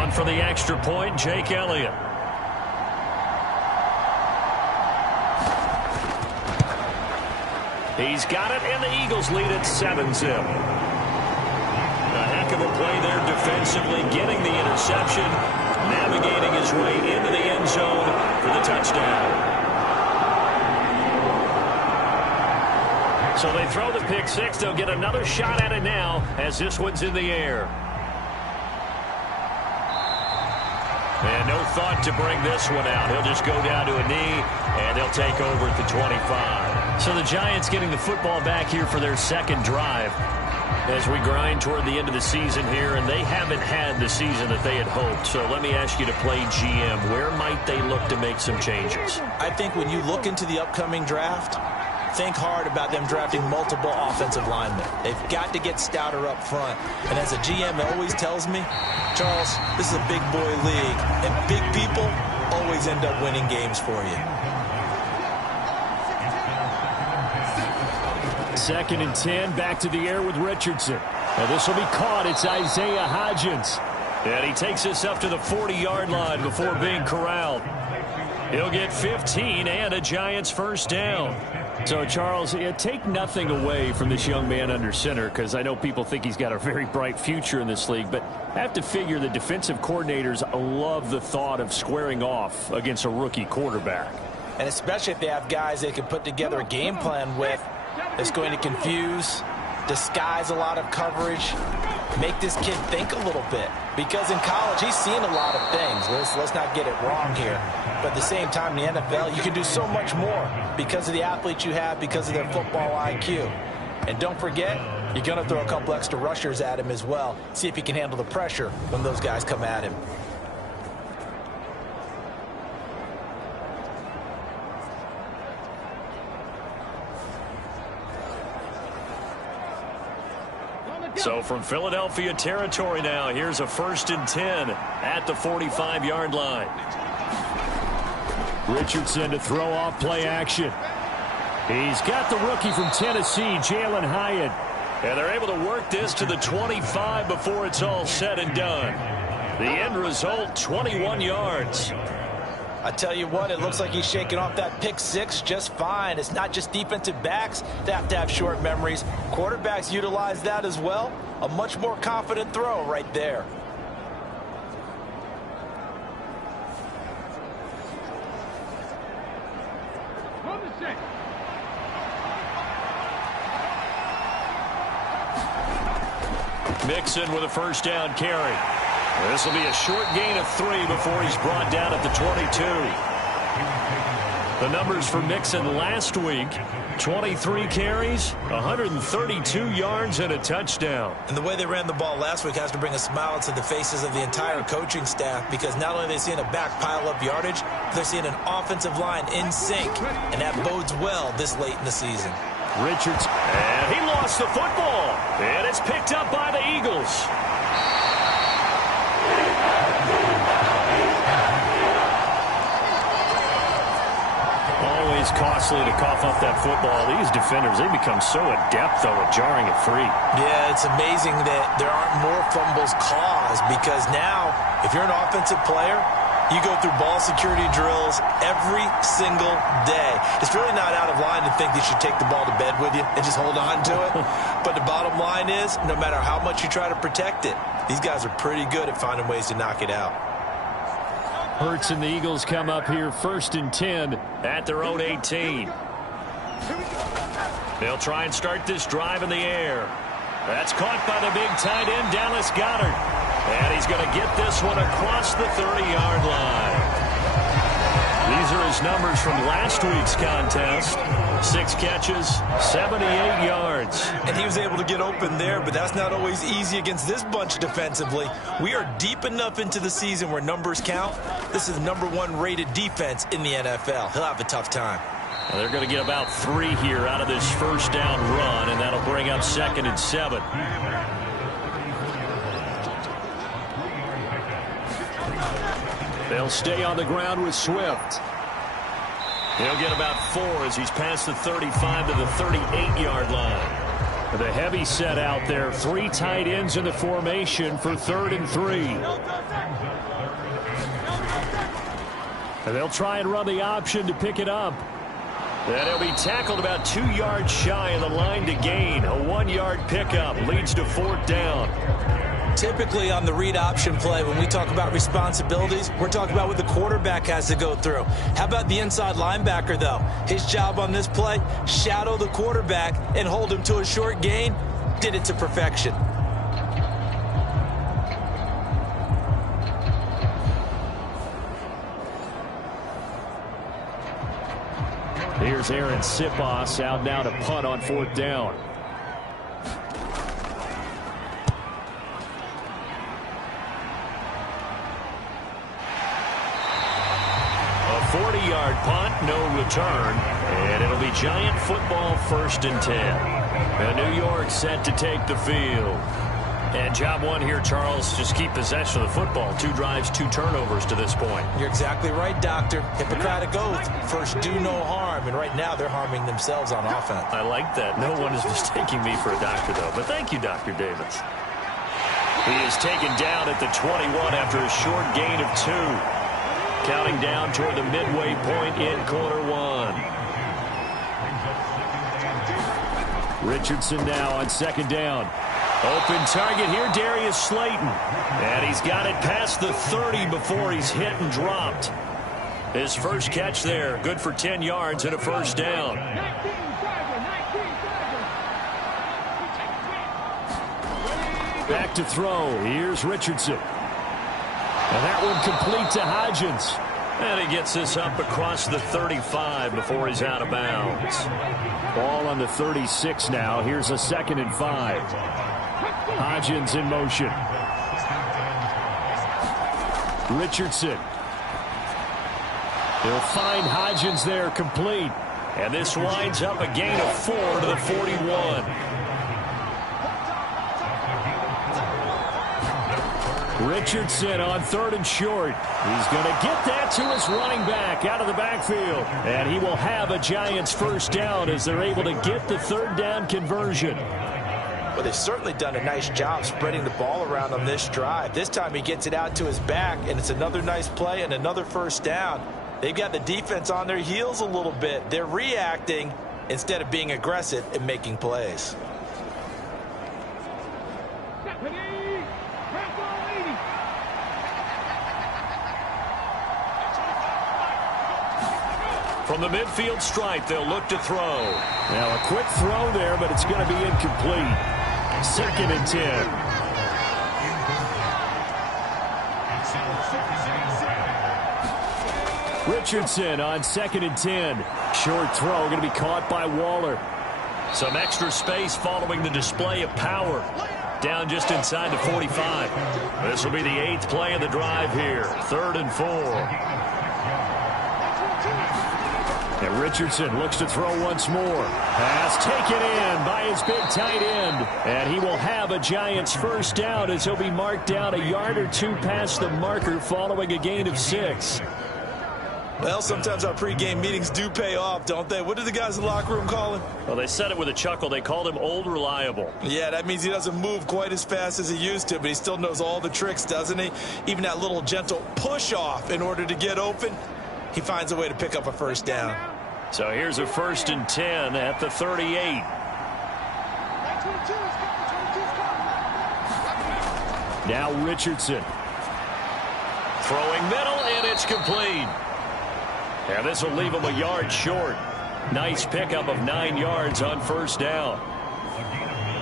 On for the extra point, Jake Elliott. He's got it, and the Eagles lead at 7-zip. A heck of a play there defensively, getting the interception, navigating his way into the end zone for the touchdown. So they throw the pick-6. They'll get another shot at it now as this one's in the air. And no thought to bring this one out. He'll just go down to a knee, and they'll take over at the 25. So the Giants getting the football back here for their second drive as we grind toward the end of the season here, and they haven't had the season that they had hoped. So let me ask you to play GM. Where might they look to make some changes? I think when you look into the upcoming draft, think hard about them drafting multiple offensive linemen. They've got to get stouter up front. And as a GM always tells me, Charles, this is a big boy league, and big people always end up winning games for you. 2nd and 10. Back to the air with Richardson. Now this will be caught. It's Isaiah Hodgins. And he takes us up to the 40-yard line before being corralled. He'll get 15 and a Giants first down. So, Charles, take nothing away from this young man under center, because I know people think he's got a very bright future in this league, but I have to figure the defensive coordinators love the thought of squaring off against a rookie quarterback. And especially if they have guys they can put together a game plan with that's going to confuse, disguise a lot of coverage, make this kid think a little bit. Because in college, he's seen a lot of things. Let's not get it wrong here. But at the same time, in the NFL, you can do so much more because of the athletes you have, because of their football IQ. And don't forget, you're going to throw a couple extra rushers at him as well. See if he can handle the pressure when those guys come at him. So from Philadelphia territory now, here's a 1st and 10 at the 45-yard line. Richardson to throw off play action. He's got the rookie from Tennessee, Jalen Hyatt. And they're able to work this to the 25 before it's all said and done. The end result, 21 yards. I tell you what, it looks like he's shaking off that pick six just fine. It's not just defensive backs that have to have short memories. Quarterbacks utilize that as well. A much more confident throw right there. Mixon with a first down carry. This will be a short gain of 3 before he's brought down at the 22. The numbers for Mixon last week, 23 carries, 132 yards, and a touchdown. And the way they ran the ball last week has to bring a smile to the faces of the entire coaching staff, because not only are they seeing a back pile up yardage, they're seeing an offensive line in sync, and that bodes well this late in the season. Richards, and he lost the football, and it's picked up by the Eagles. Always costly to cough up that football. These defenders, they become so adept, though, at jarring it free. Yeah, it's amazing that there aren't more fumbles caused, because now, if you're an offensive player, you go through ball security drills every single day. It's really not out of line to think you should take the ball to bed with you and just hold on to it. But the bottom line is, no matter how much you try to protect it, these guys are pretty good at finding ways to knock it out. Hurts and the Eagles come up here 1st and 10 at their own 18. They'll try and start this drive in the air. That's caught by the big tight end, Dallas Goedert. And he's going to get this one across the 30-yard line. These are his numbers from last week's contest. 6 catches, 78 yards. And he was able to get open there, but that's not always easy against this bunch defensively. We are deep enough into the season where numbers count. This is the #1 rated defense in the NFL. He'll have a tough time. Well, they're going to get about 3 here out of this first down run, and that'll bring up 2nd and 7. They'll stay on the ground with Swift. He'll get about 4 as he's past the 35 to the 38-yard line. The heavy set out there. 3 tight ends in the formation for 3rd and 3. And they'll try and run the option to pick it up. And he'll be tackled about 2 yards shy of the line to gain. A 1-yard pickup leads to 4th down. Typically on the read option play, when we talk about responsibilities, we're talking about what the quarterback has to go through. How about the inside linebacker, though? His job on this play, shadow the quarterback and hold him to a short gain. Did it to perfection. Here's Aaron Sipos out now to punt on 4th down. A 40-yard punt, no return, and it'll be Giant football 1st and 10. And New York set to take the field. And Job one here, Charles. Just keep possession of the football. 2 drives, 2 turnovers to this point. You're exactly right, Doctor. Hippocratic oath. First, do no harm. And right now, they're harming themselves on offense. I like that. No one is mistaking me for a doctor, though. But thank you, Dr. Davis. He is taken down at the 21 after a short gain of 2. Counting down toward the midway point in quarter 1. Richardson now on 2nd down. Open target here, Darius Slayton. And he's got it past the 30 before he's hit and dropped. His first catch there, good for 10 yards and a first down. Back to throw. Here's Richardson. And that one complete to Hodgins. And he gets this up across the 35 before he's out of bounds. Ball on the 36 now. Here's a 2nd and 5. Hodgins in motion. Richardson. He'll find Hodgins there complete. And this winds up a gain of 4 to the 41. Richardson on 3rd and short. He's going to get that to his running back out of the backfield. And he will have a Giants first down as they're able to get the 3rd down conversion. Well, they've certainly done a nice job spreading the ball around on this drive. This time he gets it out to his back, and it's another nice play and another first down. They've got the defense on their heels a little bit. They're reacting instead of being aggressive and making plays. From the midfield stripe, they'll look to throw. Now a quick throw there, but it's going to be incomplete. 2nd and 10. Richardson on 2nd and 10. Short throw going to be caught by Waller. Some extra space following the display of power. Down just inside the 45. This will be the 8th play of the drive here. 3rd and 4. And Richardson looks to throw once more. Pass taken in by his big tight end. And he will have a Giants first down as he'll be marked down a yard or 2 past the marker following a gain of 6. Well, sometimes our pregame meetings do pay off, don't they? What do the guys in the locker room call him? Well, they said it with a chuckle. They called him Old Reliable. Yeah, that means he doesn't move quite as fast as he used to, but he still knows all the tricks, doesn't he? Even that little gentle push-off in order to get open. He finds a way to pick up a first down. So here's a 1st and 10 at the 38. Now Richardson. Throwing middle, and it's complete. And this will leave him a yard short. Nice pickup of 9 yards on first down.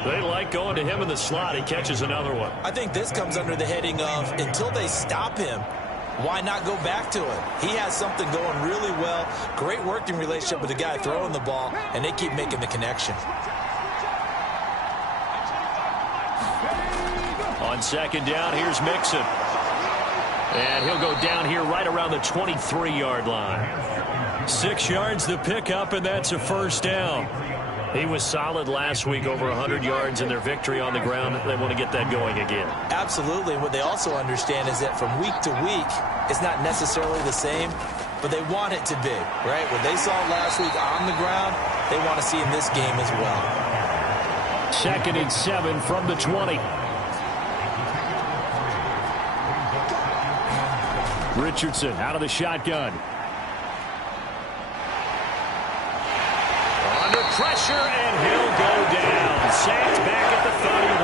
They like going to him in the slot. He catches another one. I think this comes under the heading of until they stop him, why not go back to it? He has something going really well. Great working relationship with the guy throwing the ball, and they keep making the connection. On 2nd down, here's Mixon. And he'll go down here right around the 23-yard line. 6 yards the pickup, and that's a first down. He was solid last week, over 100 yards in their victory on the ground. They want to get that going again. Absolutely. What they also understand is that from week to week, it's not necessarily the same, but they want it to be, right? What they saw last week on the ground, they want to see in this game as well. 2nd and 7 from the 20. Richardson out of the shotgun. Under pressure, and he'll go down. Sacked back at the 31.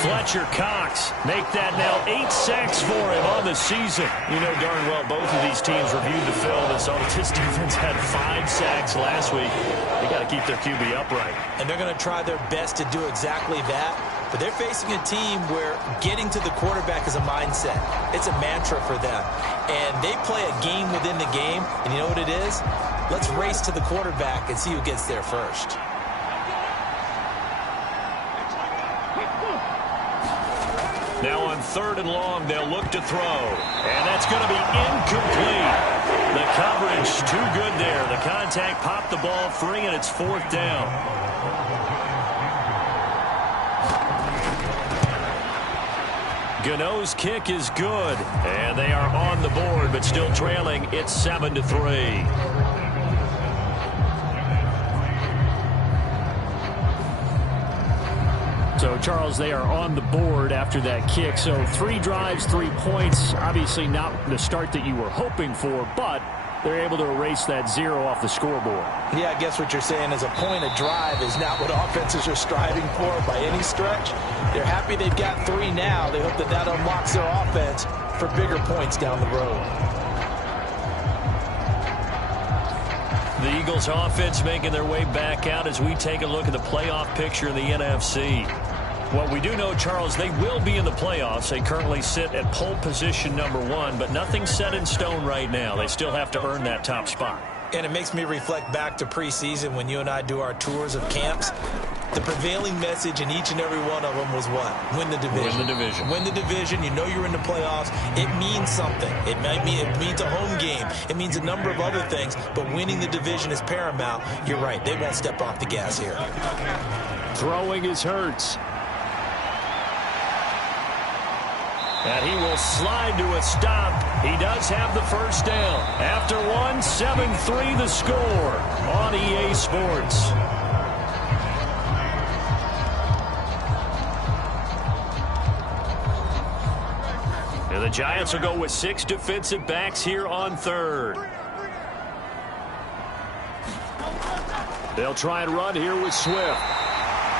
Fletcher Cox make that now 8 sacks for him on the season. You know darn well both of these teams reviewed the film and saw that this defense had 5 sacks last week. They got to keep their QB upright. And they're going to try their best to do exactly that. But they're facing a team where getting to the quarterback is a mindset. It's a mantra for them. And they play a game within the game. And you know what it is? Let's race to the quarterback and see who gets there first. Now on 3rd and long, they'll look to throw. And that's going to be incomplete. The coverage too good there. The contact popped the ball free, and it's 4th down. Gano's kick is good, and they are on the board, but still trailing. It's 7-3. So, Charles, they are on the board after that kick. So 3 drives, 3 points. Obviously not the start that you were hoping for, but they're able to erase that 0 off the scoreboard. Yeah, I guess what you're saying is a point of drive is not what offenses are striving for by any stretch. They're happy they've got 3 now. They hope that that unlocks their offense for bigger points down the road. The Eagles offense making their way back out as we take a look at the playoff picture in the NFC. What we do know, Charles, they will be in the playoffs. They currently sit at pole position number 1, but nothing's set in stone right now. They still have to earn that top spot. And it makes me reflect back to preseason when you and I do our tours of camps. The prevailing message in each and every one of them was what? Win the division. Win the division. Win the division. You know you're in the playoffs. It means something. It means a home game. It means a number of other things, but winning the division is paramount. You're right. They won't step off the gas here. Throwing is Hurts. And he will slide to a stop. He does have the first down. After 1, 7-3 the score on EA Sports. And the Giants will go with 6 defensive backs here on 3rd. They'll try and run here with Swift.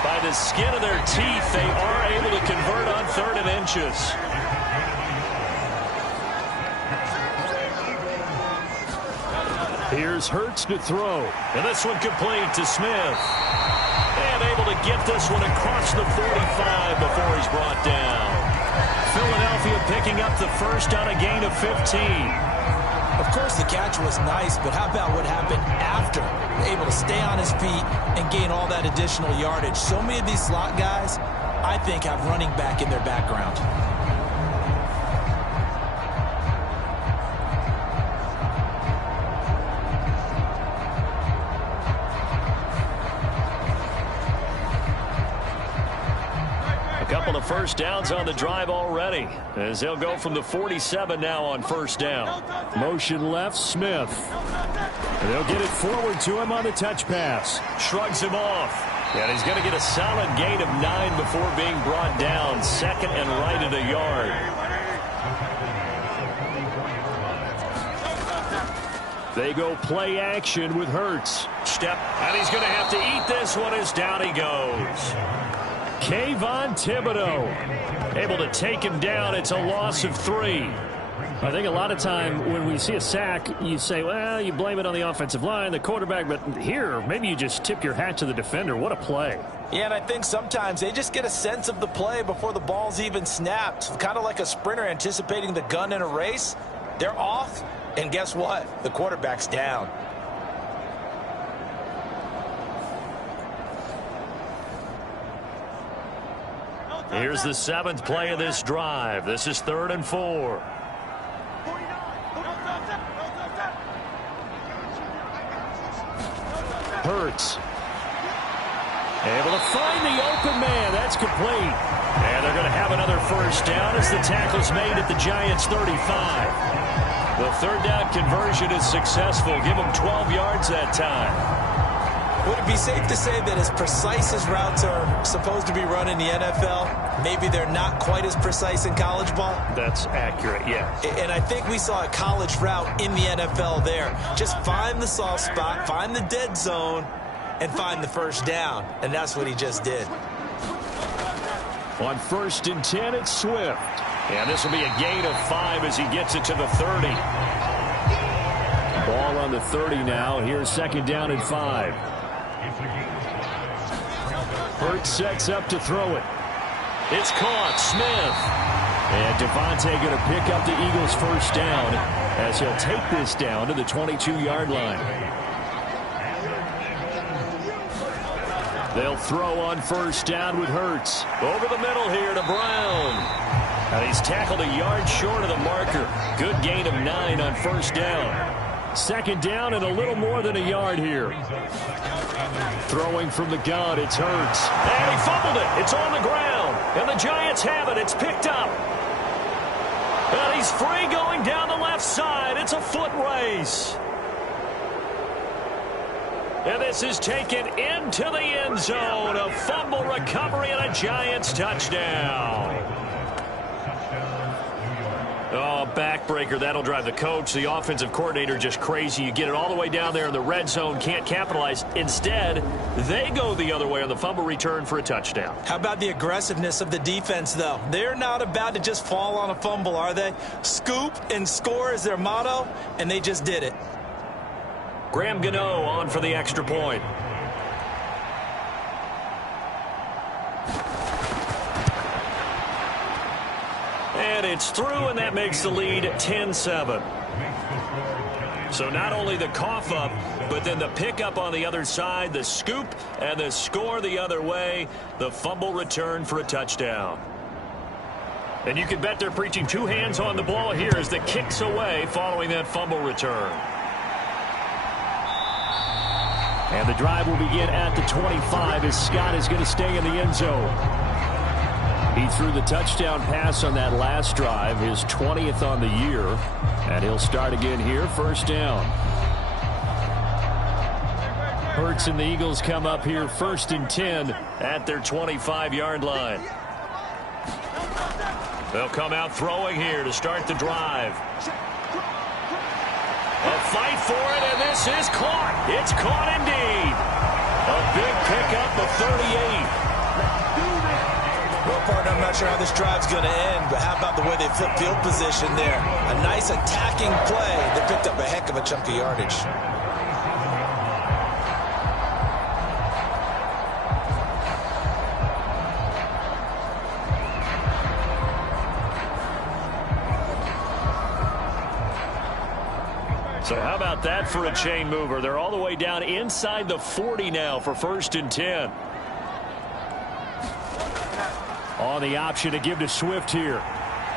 By the skin of their teeth, they are able to convert on 3rd and inches. Here's Hurts to throw. And this one complete to Smith. And able to get this one across the 45 before he's brought down. Philadelphia picking up the first on a gain of 15. Of course, the catch was nice, but how about what happened after? Able to stay on his feet and gain all that additional yardage. So many of these slot guys, I think, have running back in their background. Couple of first downs on the drive already as they'll go from the 47 now on first down. Motion left, Smith. And they'll get it forward to him on the touch pass. Shrugs him off. And he's going to get a solid gain of 9 before being brought down. 2nd and right at a yard. They go play action with Hurts. Step, and he's going to have to eat this one as down he goes. Kayvon Thibodeau able to take him down. It's a loss of 3. I think a lot of time when we see a sack, you say, well, you blame it on the offensive line, the quarterback, but here, maybe you just tip your hat to the defender. What a play. Yeah, and I think sometimes they just get a sense of the play before the ball's even snapped. Kind of like a sprinter anticipating the gun in a race. They're off, and guess what? The quarterback's down. Here's the 7th play of this drive. This is 3rd and 4. Hurts. Able to find the open man. That's complete. And they're going to have another first down as the tackle's made at the Giants' 35. The 3rd down conversion is successful. Give them 12 yards that time. Would it be safe to say that as precise as routes are supposed to be run in the NFL, maybe they're not quite as precise in college ball? That's accurate, yes. And I think we saw a college route in the NFL there. Just find the soft spot, find the dead zone, and find the first down. And that's what he just did. On 1st and 10, it's Swift. And this will be a gain of 5 as he gets it to the 30. Ball on the 30 now. Here's 2nd down and 5. Hurts sets up to throw it. It's caught. Smith. And Devontae going to pick up the Eagles' first down as he'll take this down to the 22-yard line. They'll throw on first down with Hurts. Over the middle here to Brown. And he's tackled a yard short of the marker. Good gain of 9 on first down. 2nd down and a little more than a yard here. Throwing from the gun, it's Hurts. And he fumbled it. It's on the ground. And the Giants have it. It's picked up. And he's free going down the left side. It's a foot race. And this is taken into the end zone. A fumble recovery and a Giants touchdown. Oh, backbreaker. That'll drive the coach, the offensive coordinator, just crazy. You get it all the way down there in the red zone, can't capitalize. Instead, they go the other way on the fumble return for a touchdown. How about the aggressiveness of the defense, though? They're not about to just fall on a fumble, are they? Scoop and score is their motto, and they just did it. Graham Gano on for the extra point. And it's through, and that makes the lead 10-7. So not only the cough up, but then the pickup on the other side, the scoop, and the score the other way, the fumble return for a touchdown. And you can bet they're preaching two hands on the ball here as the kick's away following that fumble return. And the drive will begin at the 25 as Scott is going to stay in the end zone. He threw the touchdown pass on that last drive, his 20th on the year. And he'll start again here, first down. Hurts and the Eagles come up here first and 10 at their 25-yard line. They'll come out throwing here to start the drive. A fight for it, and this is caught. It's caught indeed. A big pickup of 38. Well, partner, I'm not sure how this drive's going to end, but how about the way they flip field position there? A nice attacking play that picked up a heck of a chunk of yardage. So how about that for a chain mover? They're all the way down inside the 40 now for first and 10. On the option to give to Swift here.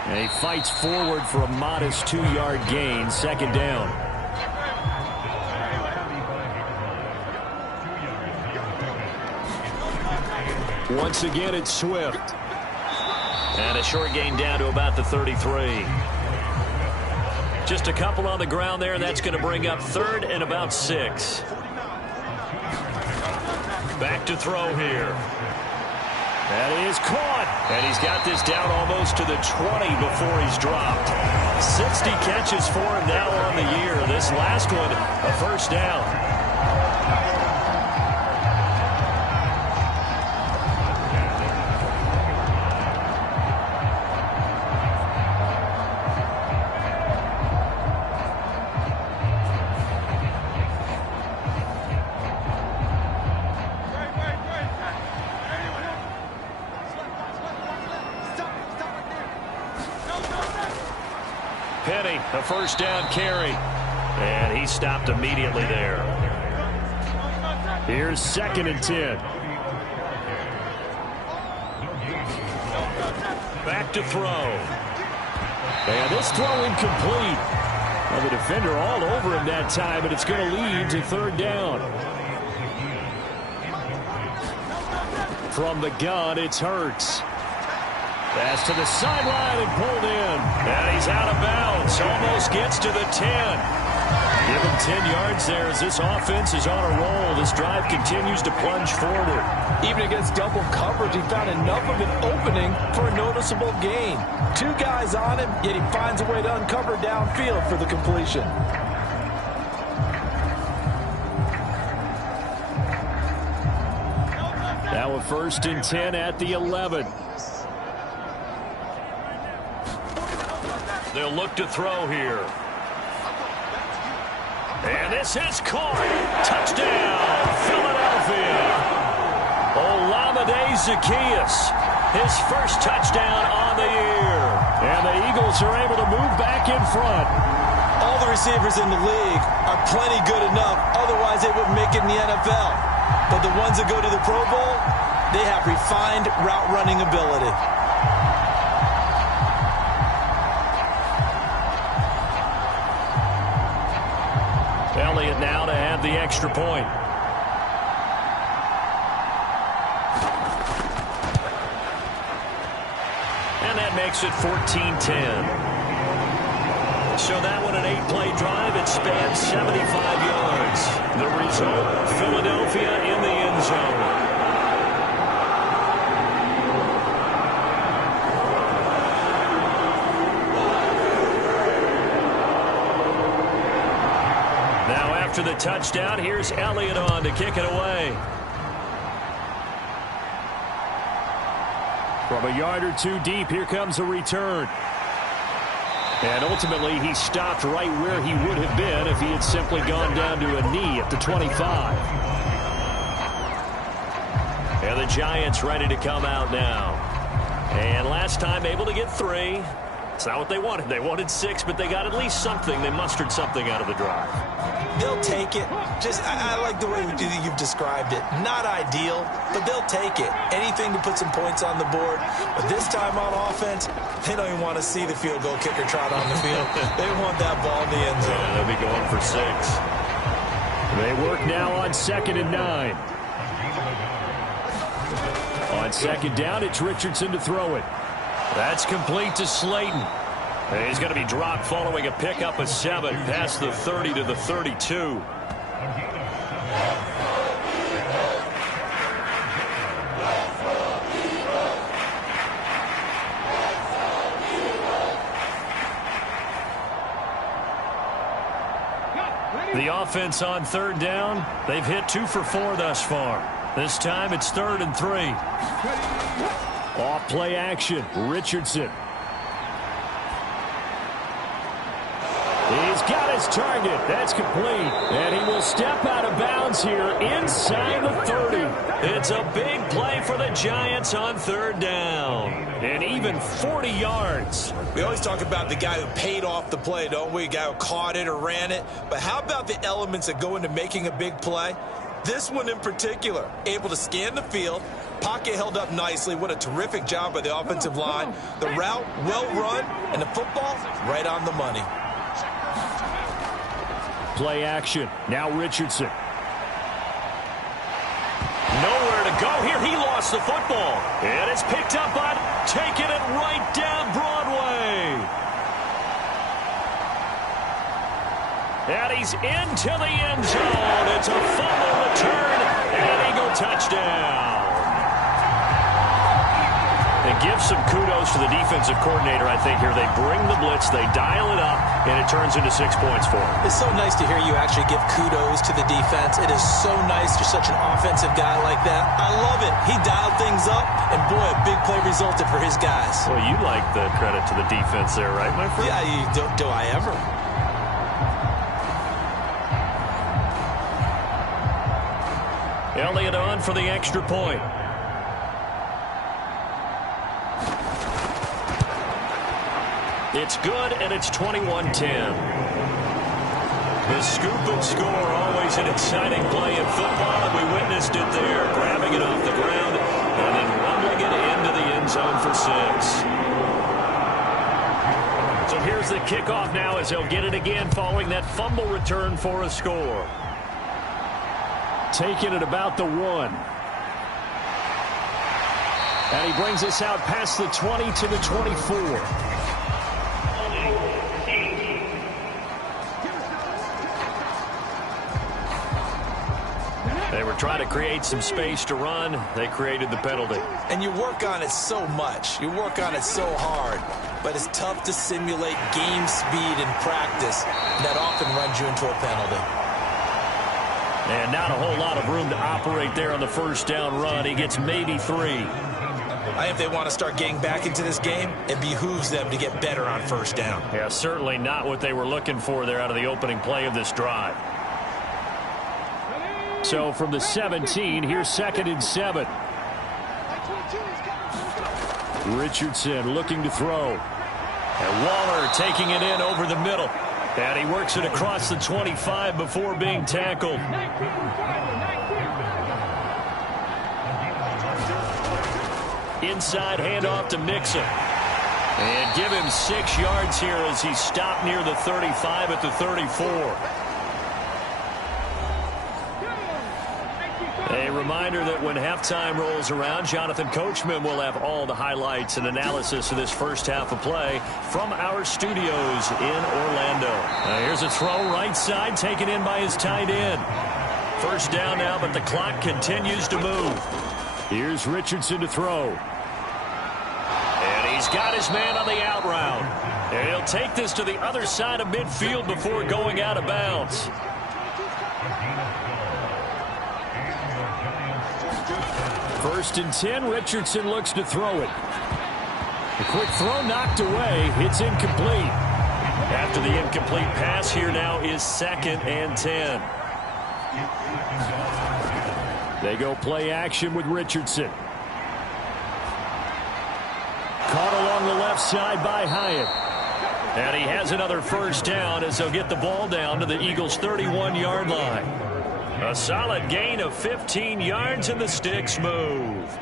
And he fights forward for a modest 2-yard gain, second down. Once again, it's Swift. And a short gain down to about the 33. Just a couple on the ground there, and that's going to bring up third and about 6. Back to throw here. That is caught. And he's got this down almost to the 20 before he's dropped. 60 catches for him now on the year. This last one, a first down. Penny, a first down carry. And he stopped immediately there. Here's second and 10. Back to throw. And this throw incomplete. Well, the defender all over him that time, but it's going to lead to third down. From the gun, it's Hurts. Pass to the sideline and pulled in. And he's out of bounds. Almost gets to the 10. Give him 10 yards there as this offense is on a roll. This drive continues to plunge forward. Even against double coverage, he found enough of an opening for a noticeable gain. 2 guys on him, yet he finds a way to uncover downfield for the completion. Now a first and 10 at the 11. They'll look to throw here. And this is caught. Touchdown, Philadelphia. Olamide Zaccheaus, his first touchdown on the year. And the Eagles are able to move back in front. All the receivers in the league are plenty good enough. Otherwise, they wouldn't make it in the NFL. But the ones that go to the Pro Bowl, they have refined route running ability. Elliott now to have the extra point. And that makes it 14-10. So that one an 8-play drive. It spans 75 yards. The result, Philadelphia in the end zone. After the touchdown, here's Elliott on to kick it away. From a yard or two deep, here comes a return. And ultimately, he stopped right where he would have been if he had simply gone down to a knee at the 25. And the Giants ready to come out now. And last time able to get 3. It's not what they wanted. They wanted 6, but they got at least something. They mustered something out of the drive. They'll take it. I like the way you've described it. Not ideal, but they'll take it. Anything to put some points on the board. But this time on offense, they don't even want to see the field goal kicker trot on the field. They want that ball in the end zone. Yeah, they'll be going for 6. They work now on 2nd and 9. On 2nd down, it's Richardson to throw it. That's complete to Slayton. He's going to be dropped following a pickup of 7 past the 30 to the 32. The offense on 3rd down, they've hit 2 for 4 thus far. This time it's 3rd and 3. Off play action, Richardson. He's got his target. That's complete. And he will step out of bounds here inside the 30. It's a big play for the Giants on 3rd down. And even 40 yards. We always talk about the guy who paid off the play, don't we? A guy who caught it or ran it. But how about the elements that go into making a big play? This one in particular, able to scan the field, pocket held up nicely. What a terrific job by the offensive line. The route, well run, and the football, right on the money. Play action. Now Richardson. Nowhere to go here. He lost the football. And it's picked up on taking it right down Broadway. And he's into the end zone. It's a fumble return and an Eagle touchdown. And give some kudos to the defensive coordinator, I think, here. They bring the blitz, they dial it up, and it turns into 6 points for them. It's so nice to hear you actually give kudos to the defense. It is so nice. You're such an offensive guy like that. I love it. He dialed things up, and boy, a big play resulted for his guys. Well, you like the credit to the defense there, right, my friend? Yeah, do I ever? Elliott on for the extra point. It's good, and it's 21-10. The scoop and score, always an exciting play in football, and we witnessed it there, grabbing it off the ground and then rumbling it into the end zone for 6. So here's the kickoff now as they'll get it again following that fumble return for a score. Taking it about the 1. And he brings us out past the 20 to the 24. They were trying to create some space to run. They created the penalty. And you work on it so much. You work on it so hard. But it's tough to simulate game speed in practice. That often runs you into a penalty. And not a whole lot of room to operate there on the first down run. He gets maybe 3. I think if they want to start getting back into this game, it behooves them to get better on first down. Yeah, certainly not what they were looking for there out of the opening play of this drive. So from the 17, here's 2nd and 7. Richardson looking to throw. And Waller taking it in over the middle. And he works it across the 25 before being tackled. Inside handoff to Mixon. And give him 6 yards here as he stopped near the 35 at the 34. A reminder that when halftime rolls around, Jonathan Coachman will have all the highlights and analysis of this first half of play from our studios in Orlando. Here's a throw right side taken in by his tight end. First down now, but the clock continues to move. Here's Richardson to throw. And he's got his man on the out route. And he'll take this to the other side of midfield before going out of bounds. First and 10, Richardson looks to throw it. A quick throw knocked away. It's incomplete. After the incomplete pass, here now is 2nd and 10. They go play action with Richardson. Caught along the left side by Hyatt. And he has another first down as they'll get the ball down to the Eagles' 31-yard line. A solid gain of 15 yards and the sticks move.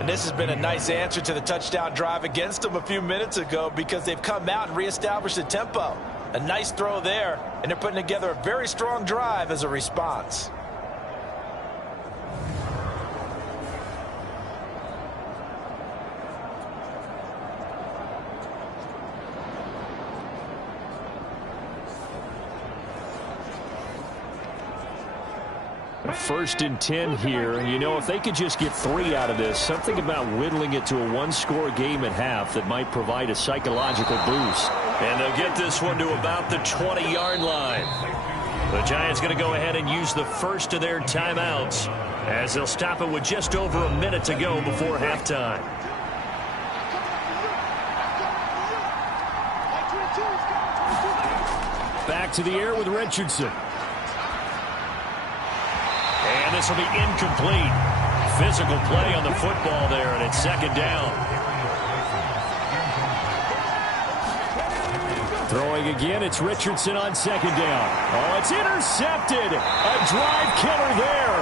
And this has been a nice answer to the touchdown drive against them a few minutes ago because they've come out and reestablished the tempo. A nice throw there, and they're putting together a very strong drive as a response. First and 10 here, and you know, if they could just get 3 out of this, something about whittling it to a one-score game at half that might provide a psychological boost. And they'll get this one to about the 20-yard line. The Giants going to go ahead and use the first of their timeouts as they'll stop it with just over a minute to go before halftime. Back to the air with Richardson. And this will be incomplete. Physical play on the football there, and it's 2nd down. Throwing again, it's Richardson on 2nd down. Oh, it's intercepted. A drive killer there.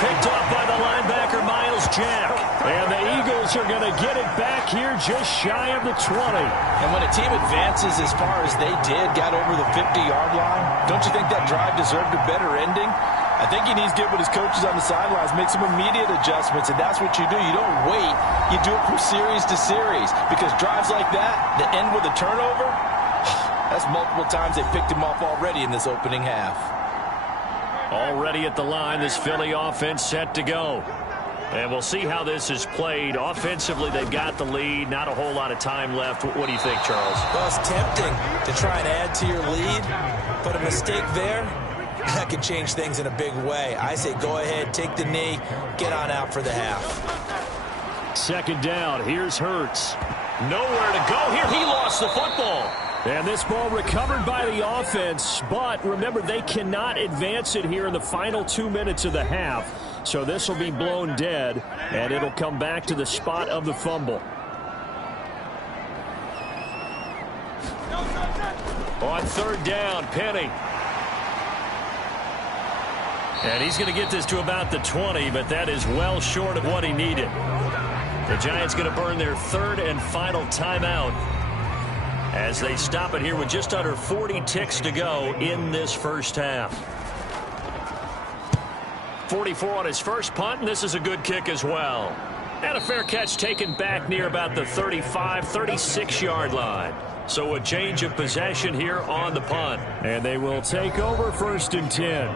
Picked off by the linebacker, Miles Jack. And the Eagles are going to get it back here just shy of the 20. And when a team advances as far as they did, got over the 50-yard line, don't you think that drive deserved a better ending? I think he needs to get with his coaches on the sidelines, make some immediate adjustments, and that's what you do. You don't wait. You do it from series to series because drives like that end with a turnover, that's multiple times they picked him off already in this opening half. Already at the line, this Philly offense set to go. And we'll see how this is played. Offensively, they've got the lead. Not a whole lot of time left. What do you think, Charles? Well, it's tempting to try and add to your lead, but a mistake there, that can change things in a big way. I say go ahead, take the knee, get on out for the half. 2nd down. Here's Hurts. Nowhere to go here. He lost the football. And this ball recovered by the offense, but remember, they cannot advance it here in the final 2 minutes of the half. So this will be blown dead, and it'll come back to the spot of the fumble. On 3rd down, Penny. And he's going to get this to about the 20, but that is well short of what he needed. The Giants going to burn their 3rd and final timeout as they stop it here with just under 40 ticks to go in this first half. 44 on his first punt, and this is a good kick as well. And a fair catch taken back near about the 35, 36-yard line. So a change of possession here on the punt. And they will take over 1st and 10.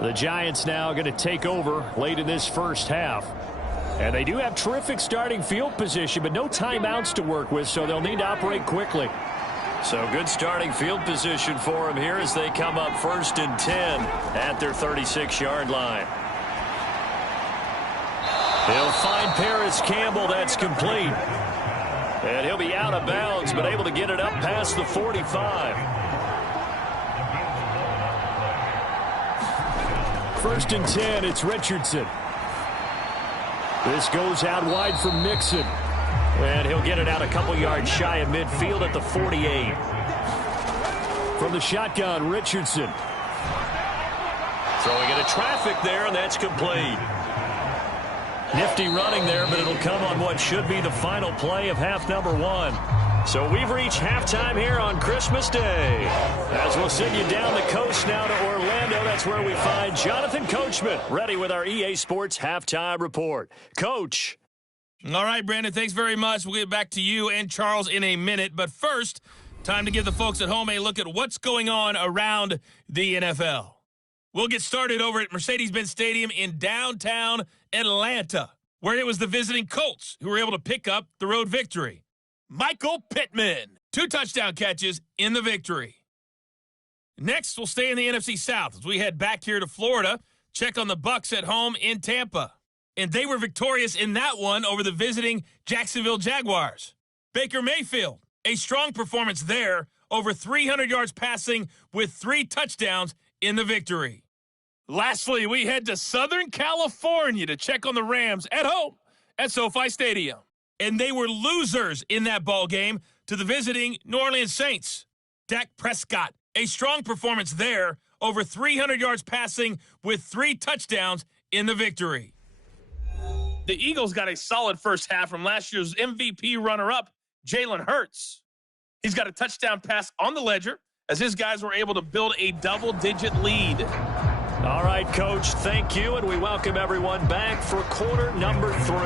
The Giants now going to take over late in this first half. And they do have terrific starting field position, but no timeouts to work with, so they'll need to operate quickly. So good starting field position for them here as they come up 1st and 10 at their 36-yard line. They'll find Paris Campbell. That's complete. And he'll be out of bounds, but able to get it up past the 45. 1st and 10, it's Richardson. This goes out wide for Mixon. And he'll get it out a couple yards shy of midfield at the 48. From the shotgun, Richardson. Throwing into traffic there, and that's complete. Nifty running there, but it'll come on what should be the final play of half number 1. So we've reached halftime here on Christmas Day. As we'll send you down the coast now to Orlando, that's where we find Jonathan Coachman, ready with our EA Sports Halftime Report. Coach. All right, Brandon, thanks very much. We'll get back to you and Charles in a minute. But first, time to give the folks at home a look at what's going on around the NFL. We'll get started over at Mercedes-Benz Stadium in downtown Atlanta, where it was the visiting Colts who were able to pick up the road victory. Michael Pittman, 2 touchdown catches in the victory. Next, we'll stay in the NFC South as we head back here to Florida, check on the Bucs at home in Tampa. And they were victorious in that one over the visiting Jacksonville Jaguars. Baker Mayfield, a strong performance there, over 300 yards passing with 3 touchdowns in the victory. Lastly, we head to Southern California to check on the Rams at home at SoFi Stadium. And they were losers in that ball game to the visiting New Orleans Saints. Dak Prescott, a strong performance there, over 300 yards passing with 3 touchdowns in the victory. The Eagles got a solid first half from last year's MVP runner-up, Jalen Hurts. He's got a touchdown pass on the ledger as his guys were able to build a double-digit lead. All right, Coach, thank you, and we welcome everyone back for quarter number 3.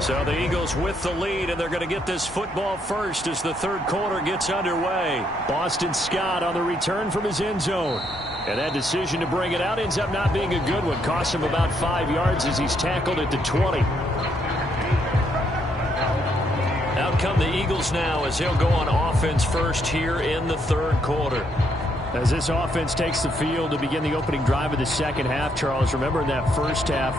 So the Eagles with the lead, and they're going to get this football first as the third quarter gets underway. Boston Scott on the return from his end zone. And that decision to bring it out ends up not being a good one. Cost him about 5 yards as he's tackled at the 20. Out come the Eagles now as he'll go on offense first here in the third quarter. As this offense takes the field to begin the opening drive of the second half, Charles, remember in that first half,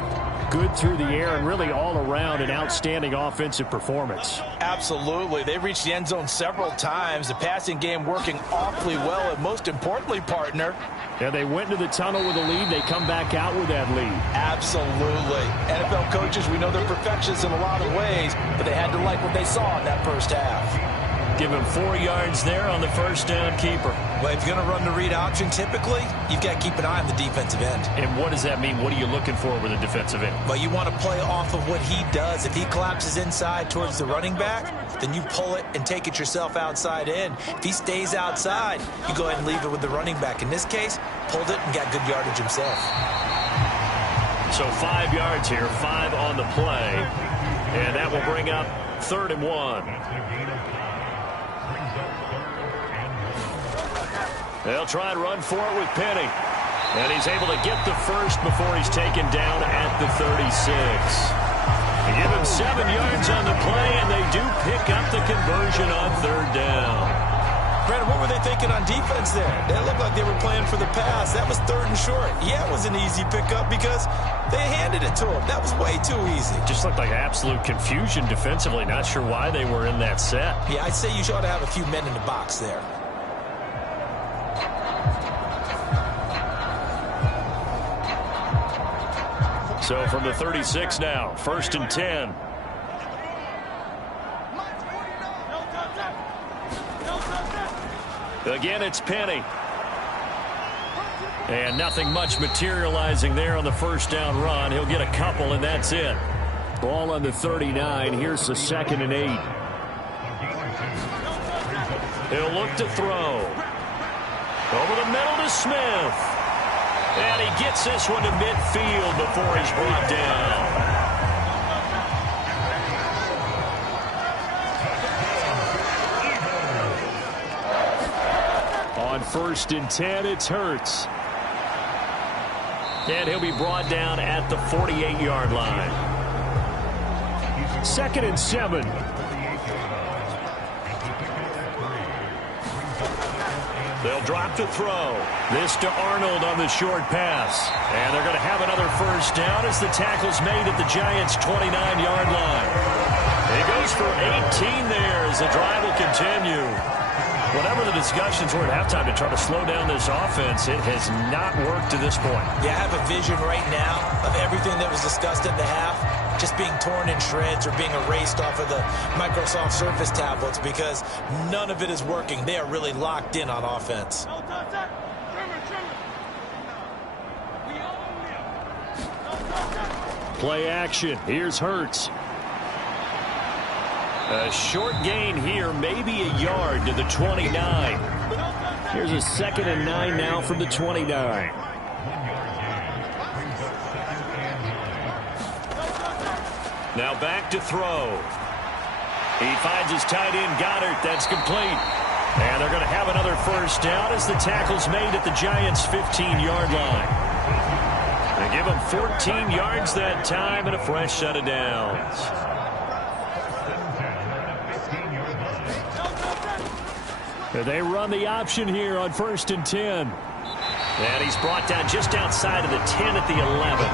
good through the air and really all around an outstanding offensive performance. Absolutely. They reached the end zone several times. The passing game working awfully well, and most importantly, partner. Yeah, they went into the tunnel with a lead. They come back out with that lead. Absolutely. NFL coaches, we know they're perfectionists in a lot of ways, but they had to like what they saw in that first half. Give him 4 yards there on the first down keeper. Well, if you're going to run the read option, typically, you've got to keep an eye on the defensive end. And what does that mean? What are you looking for with a defensive end? Well, you want to play off of what he does. If he collapses inside towards the running back, then you pull it and take it yourself outside in. If he stays outside, you go ahead and leave it with the running back. In this case, pulled it and got good yardage himself. So 5 yards here, 5 on the play. And that will bring up 3rd and 1. They'll try and run for it with Penny. And he's able to get the first before he's taken down at the 36. They give him 7 yards on the play, and they do pick up the conversion on 3rd down. Brandon, what were they thinking on defense there? They looked like they were playing for the pass. That was 3rd and short. Yeah, it was an easy pickup because they handed it to him. That was way too easy. Just looked like absolute confusion defensively. Not sure why they were in that set. Yeah, I'd say you ought to have a few men in the box there. So from the 36 now, 1st and 10. Again, it's Penny. And nothing much materializing there on the first down run. He'll get a couple, and that's it. Ball on the 39. Here's the 2nd and 8. He'll look to throw. Over the middle to Smith. And he gets this one to midfield before he's brought down. On 1st and 10, it's Hurts. And he'll be brought down at the 48-yard line. 2nd and 7. They'll drop to throw. This to Arnold on the short pass. And they're going to have another first down as the tackle's made at the Giants' 29-yard line. He goes for 18 there as the drive will continue. Whatever the discussions were at halftime to try to slow down this offense, it has not worked to this point. Yeah, I have a vision right now of everything that was discussed at the half just being torn in shreds or being erased off of the Microsoft Surface tablets because none of it is working. They are really locked in on offense. Play action. Here's Hurts. A short gain here, maybe a yard to the 29. Here's a 2nd and 9 now from the 29. Now back to throw. He finds his tight end, Goddard. That's complete. And they're going to have another first down as the tackle's made at the Giants' 15-yard line. They give them 14 yards that time and a fresh set of downs. They run the option here on 1st and 10. And he's brought down just outside of the 10 at the 11.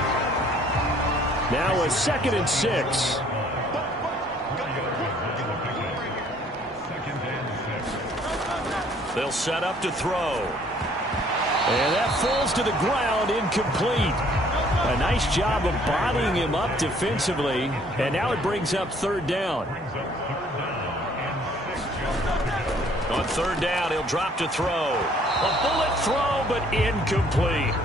Now a 2nd and 6. They'll set up to throw. And that falls to the ground, incomplete. A nice job of bodying him up defensively. And now it brings up 3rd down. On 3rd down, he'll drop to throw. A bullet throw, but incomplete.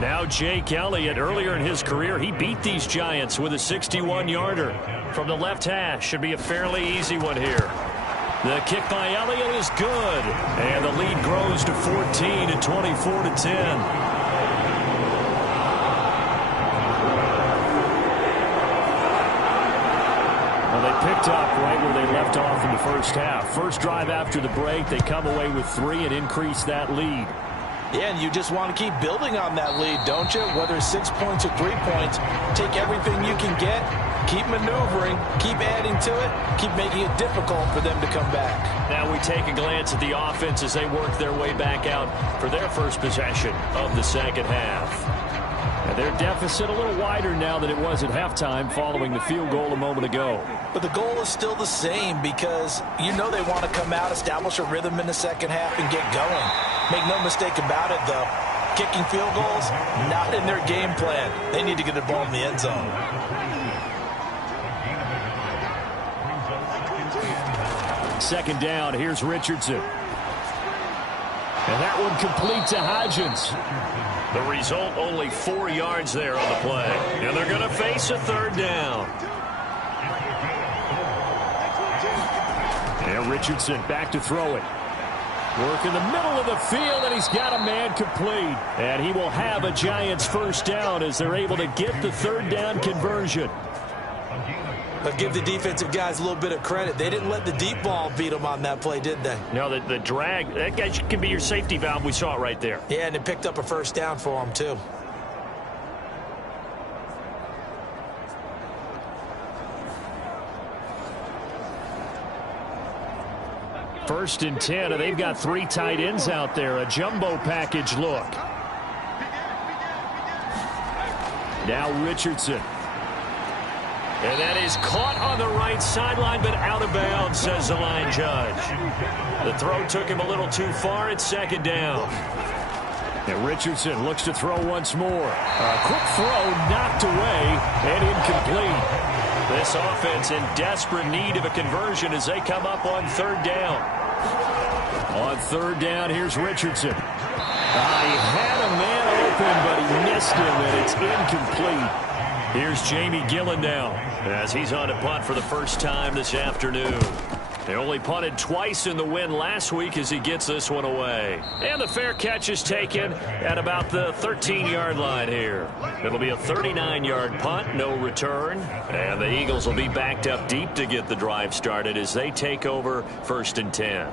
Now Jake Elliott, earlier in his career, he beat these Giants with a 61-yarder. From the left hash, should be a fairly easy one here. The kick by Elliott is good. And the lead grows to 14 at 24-10. They picked up right where they left off in the first half. First drive after the break, they come away with 3 and increase that lead. Yeah, and you just want to keep building on that lead, don't you? Whether it's 6 points or 3 points, take everything you can get, keep maneuvering, keep adding to it, keep making it difficult for them to come back. Now we take a glance at the offense as they work their way back out for their first possession of the second half. And their deficit a little wider now than it was at halftime following the field goal a moment ago. But the goal is still the same because you know they want to come out, establish a rhythm in the second half, and get going. Make no mistake about it, though. Kicking field goals, not in their game plan. They need to get the ball in the end zone. Second down, here's Richardson. And that one complete to Hodgins. The result, only 4 yards there on the play. And they're going to face a 3rd down. And Richardson back to throw it. Work in the middle of the field, and he's got a man complete. And he will have a Giants first down as they're able to get the 3rd down conversion. But give the defensive guys a little bit of credit. They didn't let the deep ball beat them on that play, did they? No, the drag, that guy can be your safety valve. We saw it right there. Yeah, and it picked up a first down for them, too. First and 10, and they've got 3 tight ends out there. A jumbo package look. Now Richardson. And that is caught on the right sideline, but out of bounds, says the line judge. The throw took him a little too far. It's 2nd down. And Richardson looks to throw once more. A quick throw knocked away and incomplete. This offense in desperate need of a conversion as they come up on 3rd down. On 3rd down, here's Richardson. He had a man open, but he missed him, and it's incomplete. Here's Jamie Gillen now as he's on a punt for the first time this afternoon. They only punted twice in the win last week as he gets this one away. And the fair catch is taken at about the 13-yard line here. It'll be a 39-yard punt, no return. And the Eagles will be backed up deep to get the drive started as they take over 1st and 10.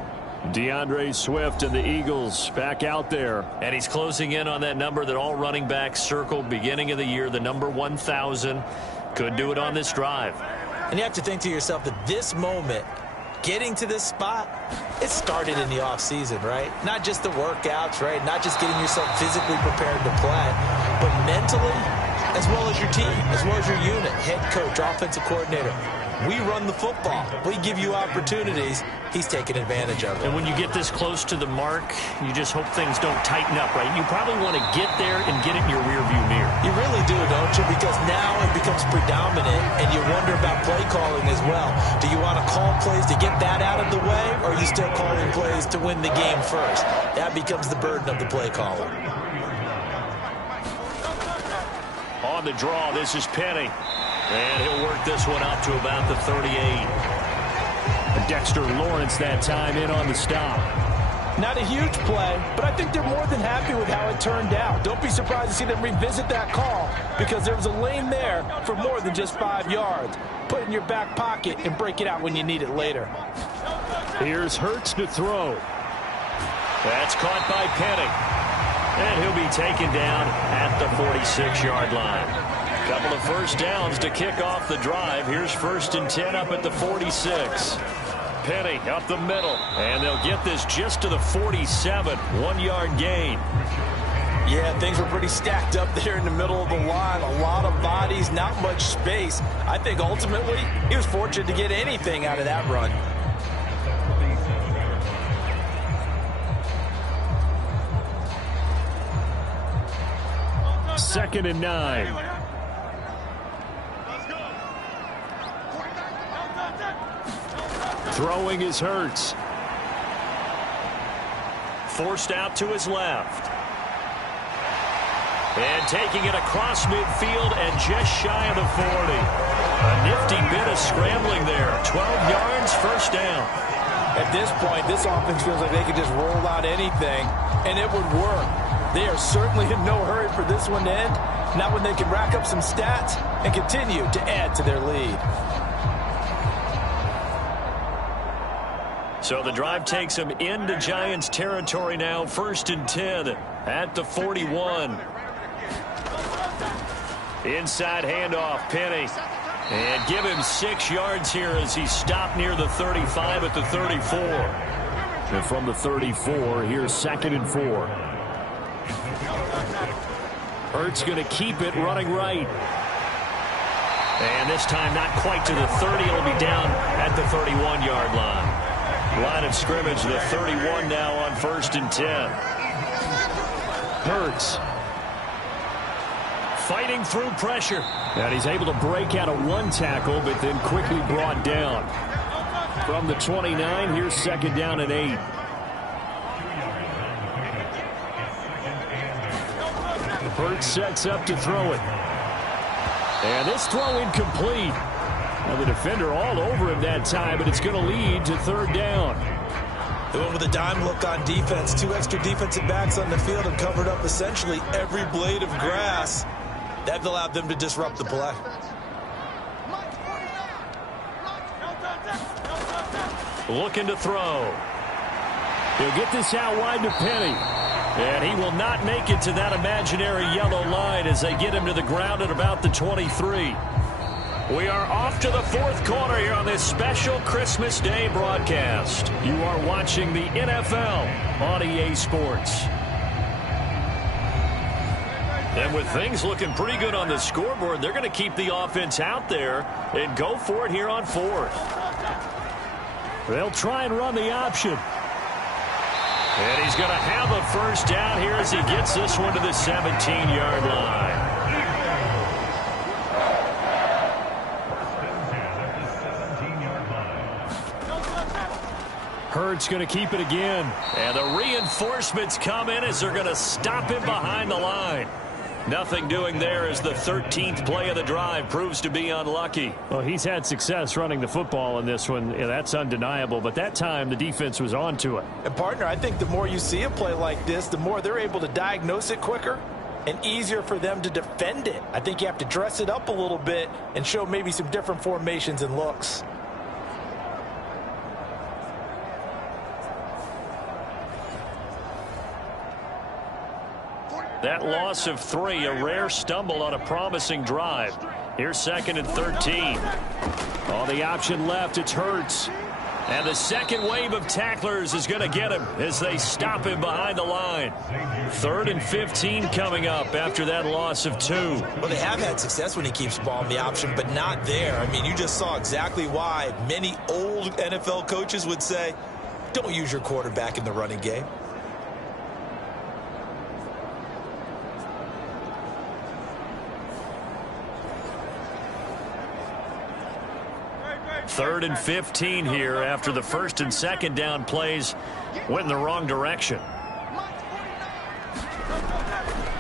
DeAndre Swift and the Eagles back out there. And he's closing in on that number that all running backs circled beginning of the year, the number 1,000. Could do it on this drive. And you have to think to yourself that this moment, getting to this spot, it started in the offseason, right? Not just the workouts, right? Not just getting yourself physically prepared to play, but mentally, as well as your team, as well as your unit, head coach, offensive coordinator. We run the football. We give you opportunities. He's taking advantage of it. And when you get this close to the mark, you just hope things don't tighten up, right? You probably want to get there and get it in your rearview mirror. You really do, don't you? Because now it becomes predominant, and you wonder about play calling as well. Do you want to call plays to get that out of the way, or are you still calling plays to win the game first? That becomes the burden of the play caller. On the draw, this is Penny. And he'll work this one up to about the 38. Dexter Lawrence that time in on the stop. Not a huge play, but I think they're more than happy with how it turned out. Don't be surprised to see them revisit that call because there was a lane there for more than just 5 yards. Put it in your back pocket and break it out when you need it later. Here's Hurts to throw. That's caught by Penny. And he'll be taken down at the 46-yard line. Couple of first downs to kick off the drive. Here's 1st and 10 up at the 46. Penny up the middle, and they'll get this just to the 47, 1-yard gain. Yeah, things were pretty stacked up there in the middle of the line. A lot of bodies, not much space. I think ultimately he was fortunate to get anything out of that run. Second and 9. Throwing is Hurts. Forced out to his left. And taking it across midfield and just shy of the 40. A nifty bit of scrambling there. 12 yards, first down. At this point, this offense feels like they could just roll out anything, and it would work. They are certainly in no hurry for this one to end. Not when they can rack up some stats and continue to add to their lead. So the drive takes them into Giants territory now. 1st and 10 at the 41. Inside handoff, Penny. And give him 6 yards here as he stopped near the 35 at the 34. And from the 34, here's 2nd and 4. Hurts going to keep it running right. And this time not quite to the 30. It'll be down at the 31-yard line. Line of scrimmage, the 31 now on 1st and 10. Hurts fighting through pressure. And he's able to break out of 1 tackle, but then quickly brought down. From the 29, here's 2nd down and 8. Hurts sets up to throw it. And this throw incomplete. Now the defender all over him that time, but it's going to lead to 3rd down. They went with a dime look on defense. 2 extra defensive backs on the field and covered up essentially every blade of grass. That allowed them to disrupt the play. Looking to throw. He'll get this out wide to Penny. And he will not make it to that imaginary yellow line as they get him to the ground at about the 23. We are off to the 4th quarter here on this special Christmas Day broadcast. You are watching the NFL on EA Sports. And with things looking pretty good on the scoreboard, they're going to keep the offense out there and go for it here on 4th. They'll try and run the option. And he's going to have a first down here as he gets this one to the 17-yard line. Hurts going to keep it again. And the reinforcements come in as they're going to stop him behind the line. Nothing doing there as the 13th play of the drive proves to be unlucky. Well, he's had success running the football in this one. Yeah, that's undeniable. But that time, the defense was on to it. And, partner, I think the more you see a play like this, the more they're able to diagnose it quicker and easier for them to defend it. I think you have to dress it up a little bit and show maybe some different formations and looks. That loss of 3, a rare stumble on a promising drive. Here's 2nd and 13. All the option left, it's Hurts. And the second wave of tacklers is going to get him as they stop him behind the line. 3rd and 15 coming up after that loss of 2. Well, they have had success when he keeps the ball in the option, but not there. I mean, you just saw exactly why many old NFL coaches would say, don't use your quarterback in the running game. Third and 15 here after the 1st and 2nd down plays went in the wrong direction.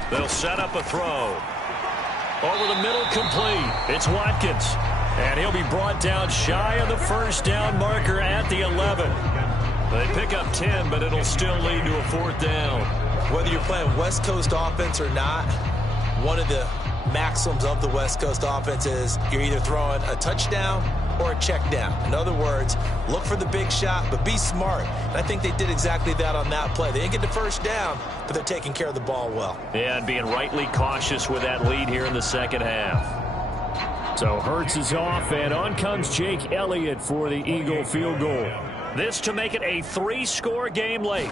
They'll set up a throw. Over the middle, complete. It's Watkins. And he'll be brought down shy of the first down marker at the 11. They pick up 10, but it'll still lead to a fourth down. Whether you're playing West Coast offense or not, one of the maxims of the West Coast offense is you're either throwing a touchdown or a check down. In other words, look for the big shot, but be smart. And I think they did exactly that on that play. They didn't get the first down, but they're taking care of the ball well. Yeah, and being rightly cautious with that lead here in the second half. So Hurts is off, and on comes Jake Elliott for the Eagle field goal. This to make it a 3-score game late.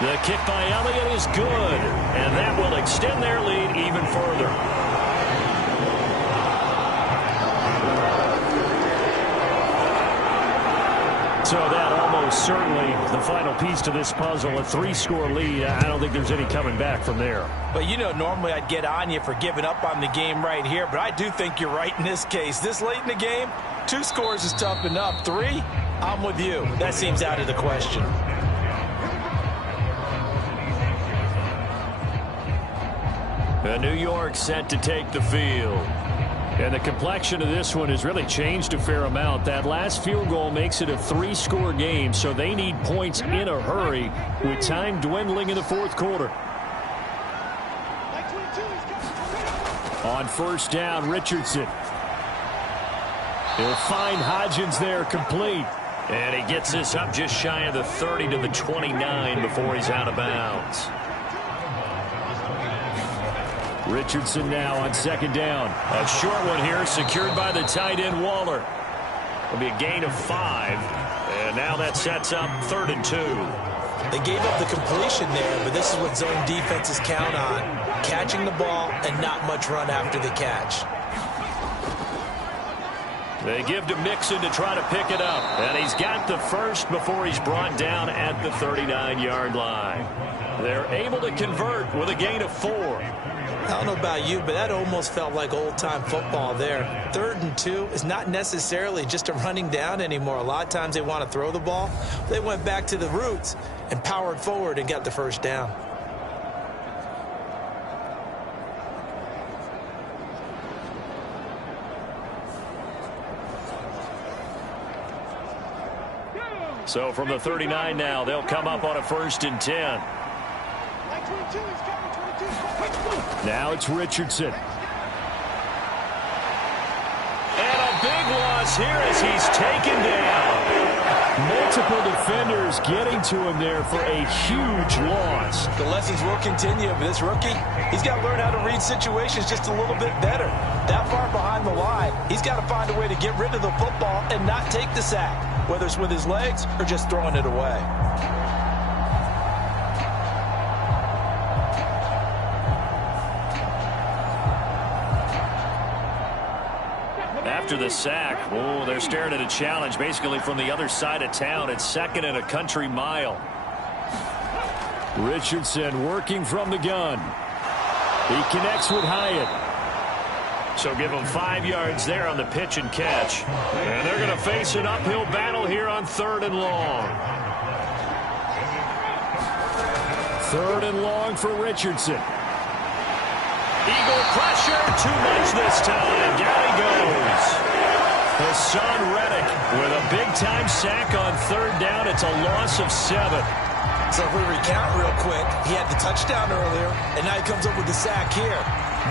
The kick by Elliott is good, and that will extend their lead even further. So that almost certainly the final piece to this puzzle, a 3-score lead. I don't think there's any coming back from there. But, you know, normally I'd get on you for giving up on the game right here, but I do think you're right in this case. This late in the game, 2 scores is tough enough. 3, I'm with you. That seems out of the question. New York set to take the field. And the complexion of this one has really changed a fair amount. That last field goal makes it a 3-score game, so they need points in a hurry with time dwindling in the fourth quarter. On first down, Richardson. He'll find Hodgins there, complete. And he gets this up just shy of the 30 to the 29 before he's out of bounds. Richardson now on second down. A short one here, secured by the tight end Waller. It'll be a gain of 5. And now that sets up 3rd and 2. They gave up the completion there, but this is what zone defenses count on. Catching the ball and not much run after the catch. They give to Mixon to try to pick it up. And he's got the first before he's brought down at the 39-yard line. They're able to convert with a gain of 4. I don't know about you, but that almost felt like old-time football there. 3rd and 2 is not necessarily just a running down anymore. A lot of times they want to throw the ball. They went back to the roots and powered forward and got the first down. So from the 39 now, they'll come up on a 1st and 10. Now it's Richardson. And a big loss here as he's taken down. Multiple defenders getting to him there for a huge loss. The lessons will continue, but this rookie, he's got to learn how to read situations just a little bit better. That far behind the line, he's got to find a way to get rid of the football and not take the sack, whether it's with his legs or just throwing it away. After the sack, oh, they're staring at a challenge basically from the other side of town. It's 2nd and a country mile. Richardson working from the gun. He connects with Hyatt. So give them 5 yards there on the pitch and catch. And they're going to face an uphill battle here on 3rd and long. 3rd and long for Richardson. Eagle pressure, too much this time. Down he goes. Hassan Reddick with a big-time sack on 3rd down. It's a loss of 7. So if we recount real quick, he had the touchdown earlier, and now he comes up with the sack here.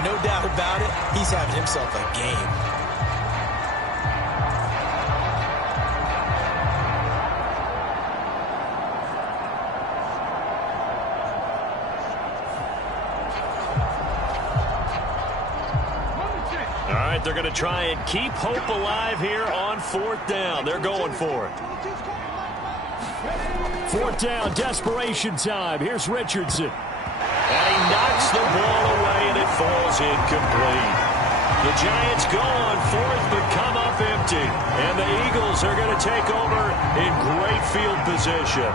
No doubt about it, he's having himself a game. All right, they're going to try and keep hope alive here on 4th down. They're going for it. 4th down, desperation time. Here's Richardson. And he knocks the ball away, and it falls incomplete. The Giants go on 4th, but come up empty. And the Eagles are going to take over in great field position.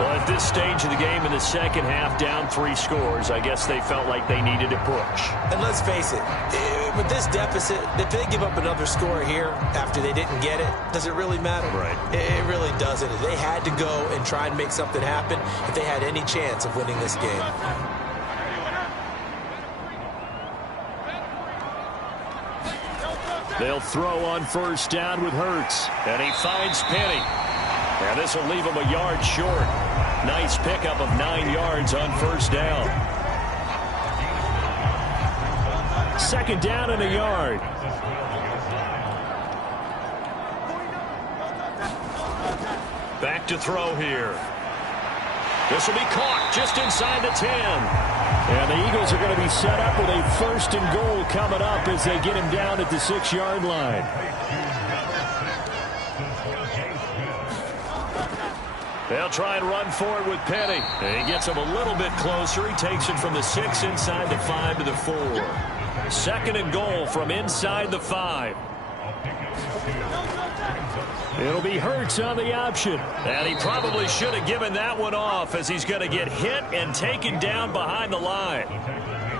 Well, at this stage of the game in the second half, down 3 scores, I guess they felt like they needed a push. And let's face it, with this deficit, if they give up another score here after they didn't get it, does it really matter? Right. It really doesn't. They had to go and try and make something happen if they had any chance of winning this game. They'll throw on first down with Hurts. And he finds Penny. And this will leave him a yard short. Nice pickup of 9 yards on first down. Second down and a yard. Back to throw here. This will be caught just inside the 10. And the Eagles are going to be set up with a first and goal coming up as they get him down at the 6-yard line. They'll try and run forward with Penny. And he gets him a little bit closer. He takes it from the 6 inside the 5 to the 4. Second and goal from inside the 5. It'll be Hurts on the option. And he probably should have given that one off as he's going to get hit and taken down behind the line.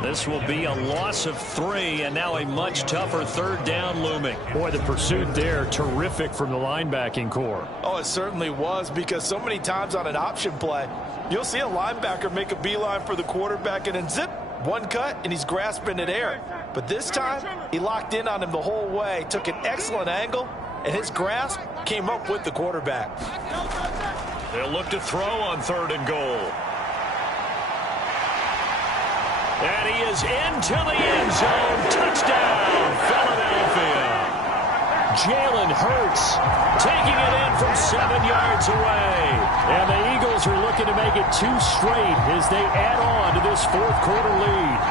This will be a loss of 3 and now a much tougher third down looming. Boy, the pursuit there, terrific from the linebacking core. Oh, it certainly was, because so many times on an option play, you'll see a linebacker make a beeline for the quarterback and then zip, one cut, and he's grasping at air. But this time, he locked in on him the whole way, took an excellent angle, and his grasp came up with the quarterback. They'll look to throw on third and goal. And he is into the end zone. Touchdown, Philadelphia. Jalen Hurts taking it in from 7 yards away. And the Eagles are looking to make it 2 straight as they add on to this fourth-quarter lead.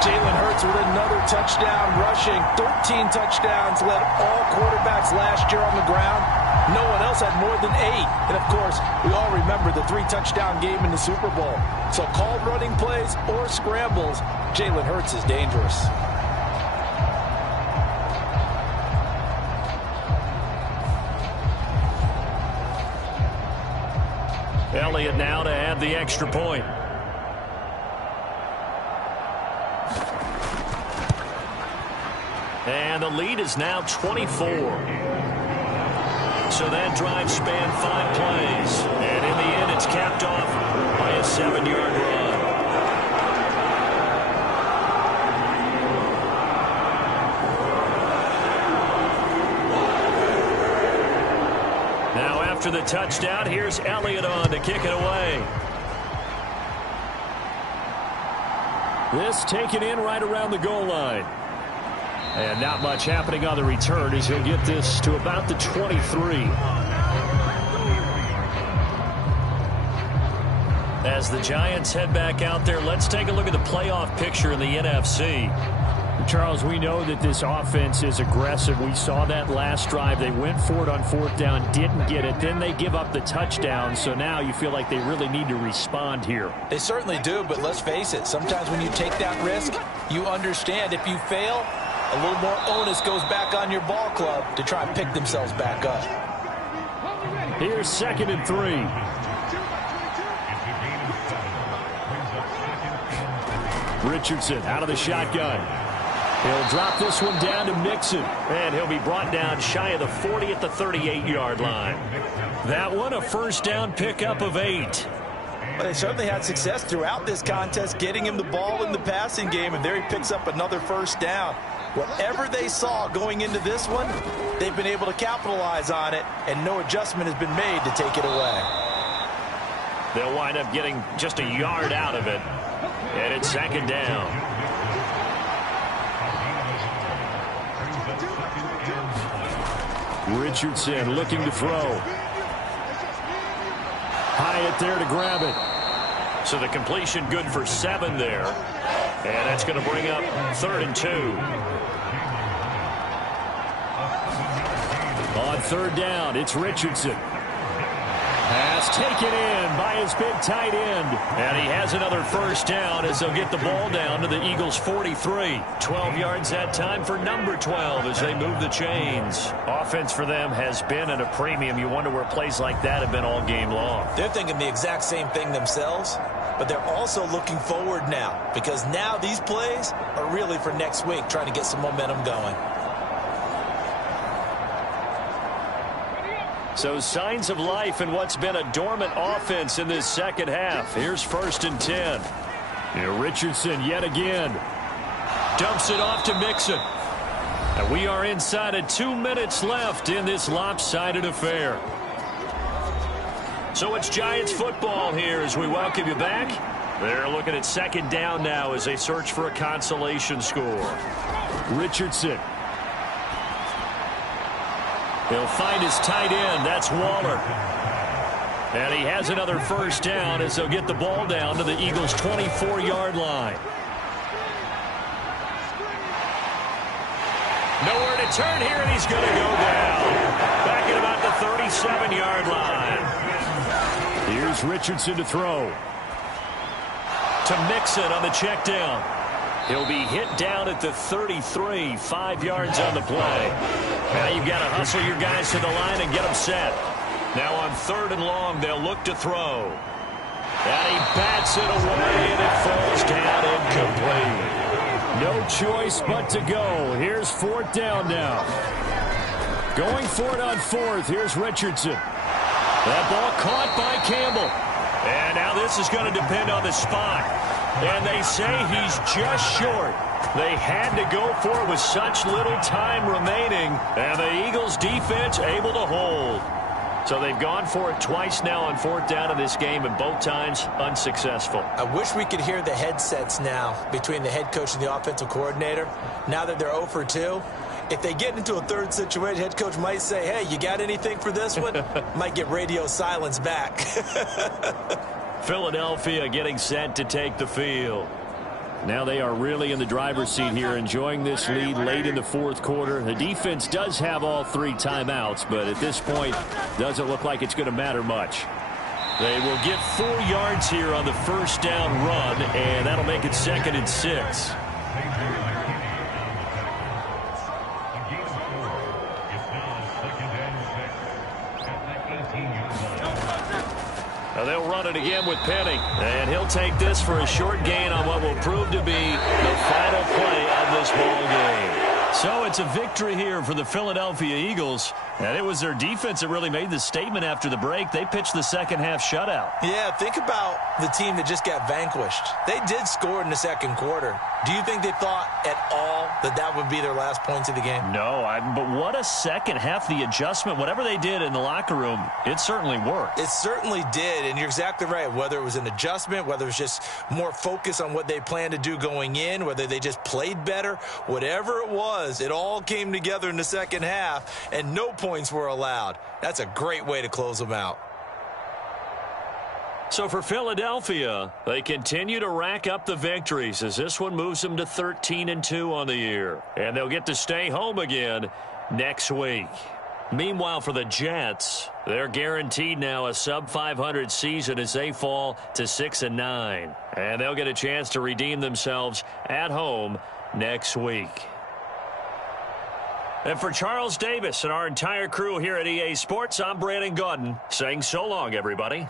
Jalen Hurts with another touchdown rushing. 13 touchdowns, led all quarterbacks last year on the ground. No one else had more than 8. And, of course, we all remember the 3-touchdown game in the Super Bowl. So called running plays or scrambles, Jalen Hurts is dangerous. Elliott now to add the extra point. And the lead is now 24. So that drive spanned 5 plays. And in the end, it's capped off by a 7-yard run. Now after the touchdown, here's Elliott on to kick it away. This taken in right around the goal line. And not much happening on the return as he'll get this to about the 23. As the Giants head back out there, let's take a look at the playoff picture in the NFC. Charles, we know that this offense is aggressive. We saw that last drive. They went for it on fourth down, didn't get it. Then they give up the touchdown. So now you feel like they really need to respond here. They certainly do, but let's face it. Sometimes when you take that risk, you understand if you fail, a little more onus goes back on your ball club to try and pick themselves back up. Here's 2nd and 3. Richardson out of the shotgun. He'll drop this one down to Mixon. And he'll be brought down shy of the 40 at the 38-yard line. That one a first down pickup of 8. Well, they certainly had success throughout this contest getting him the ball in the passing game, and there he picks up another first down. Whatever they saw going into this one, they've been able to capitalize on it, and no adjustment has been made to take it away. They'll wind up getting just a yard out of it. And it's 2nd down. Richardson looking to throw. Hyatt there to grab it. So the completion good for 7 there. And that's going to bring up 3rd and 2. On 3rd down, it's Richardson. Pass taken in by his big tight end. And he has another first down as they'll get the ball down to the Eagles' 43. 12 yards that time for number 12 as they move the chains. Offense for them has been at a premium. You wonder where plays like that have been all game long. They're thinking the exact same thing themselves, but they're also looking forward now, because now these plays are really for next week, trying to get some momentum going. So signs of life in what's been a dormant offense in this second half. Here's 1st and 10. Here Richardson yet again. Dumps it off to Mixon. And we are inside of 2 minutes left in this lopsided affair. So it's Giants football here as we welcome you back. They're looking at second down now as they search for a consolation score. Richardson. He'll find his tight end. That's Waller. And he has another first down as they'll get the ball down to the Eagles' 24-yard line. Nowhere to turn here, and he's going to go down. Back at about the 37-yard line. Here's Richardson to throw. To Mixon on the check down. He'll be hit down at the 33, 5 yards on the play. Now you've got to hustle your guys to the line and get them set. Now on 3rd and long, they'll look to throw. And he bats it away, and it falls down incomplete. No choice but to go. Here's 4th down now. Going for it on 4th. Here's Richardson. That ball caught by Campbell. And now this is going to depend on the spot. And they say he's just short. They had to go for it with such little time remaining. And the Eagles defense able to hold. So they've gone for it twice now on 4th down in this game, and both times unsuccessful. I wish we could hear the headsets now between the head coach and the offensive coordinator. Now that they're 0 for 2, if they get into a third situation, head coach might say, hey, you got anything for this one? Might get radio silence back. Philadelphia getting set to take the field. Now they are really in the driver's seat here, enjoying this lead late in the 4th quarter. The defense does have all 3 timeouts, but at this point, doesn't look like it's going to matter much. They will get 4 yards here on the first down run, and that'll make it 2nd and 6. They'll run it again with Penny. And he'll take this for a short gain on what will prove to be the final play of this ball game. So it's a victory here for the Philadelphia Eagles. And it was their defense that really made the statement after the break. They pitched the second-half shutout. Yeah, think about the team that just got vanquished. They did score in the 2nd quarter. Do you think they thought at all that that would be their last points of the game? No, but what a second half. The adjustment, whatever they did in the locker room, it certainly worked. It certainly did, and you're exactly right. Whether it was an adjustment, whether it was just more focus on what they planned to do going in, whether they just played better, whatever it was, it all came together in the second half, and no points were allowed. That's a great way to close them out. So for Philadelphia, they continue to rack up the victories as this one moves them to 13-2 on the year. And they'll get to stay home again next week. Meanwhile, for the Jets, they're guaranteed now a sub-500 season as they fall to 6-9. And they'll get a chance to redeem themselves at home next week. And for Charles Davis and our entire crew here at EA Sports, I'm Brandon Gaudin saying so long, everybody.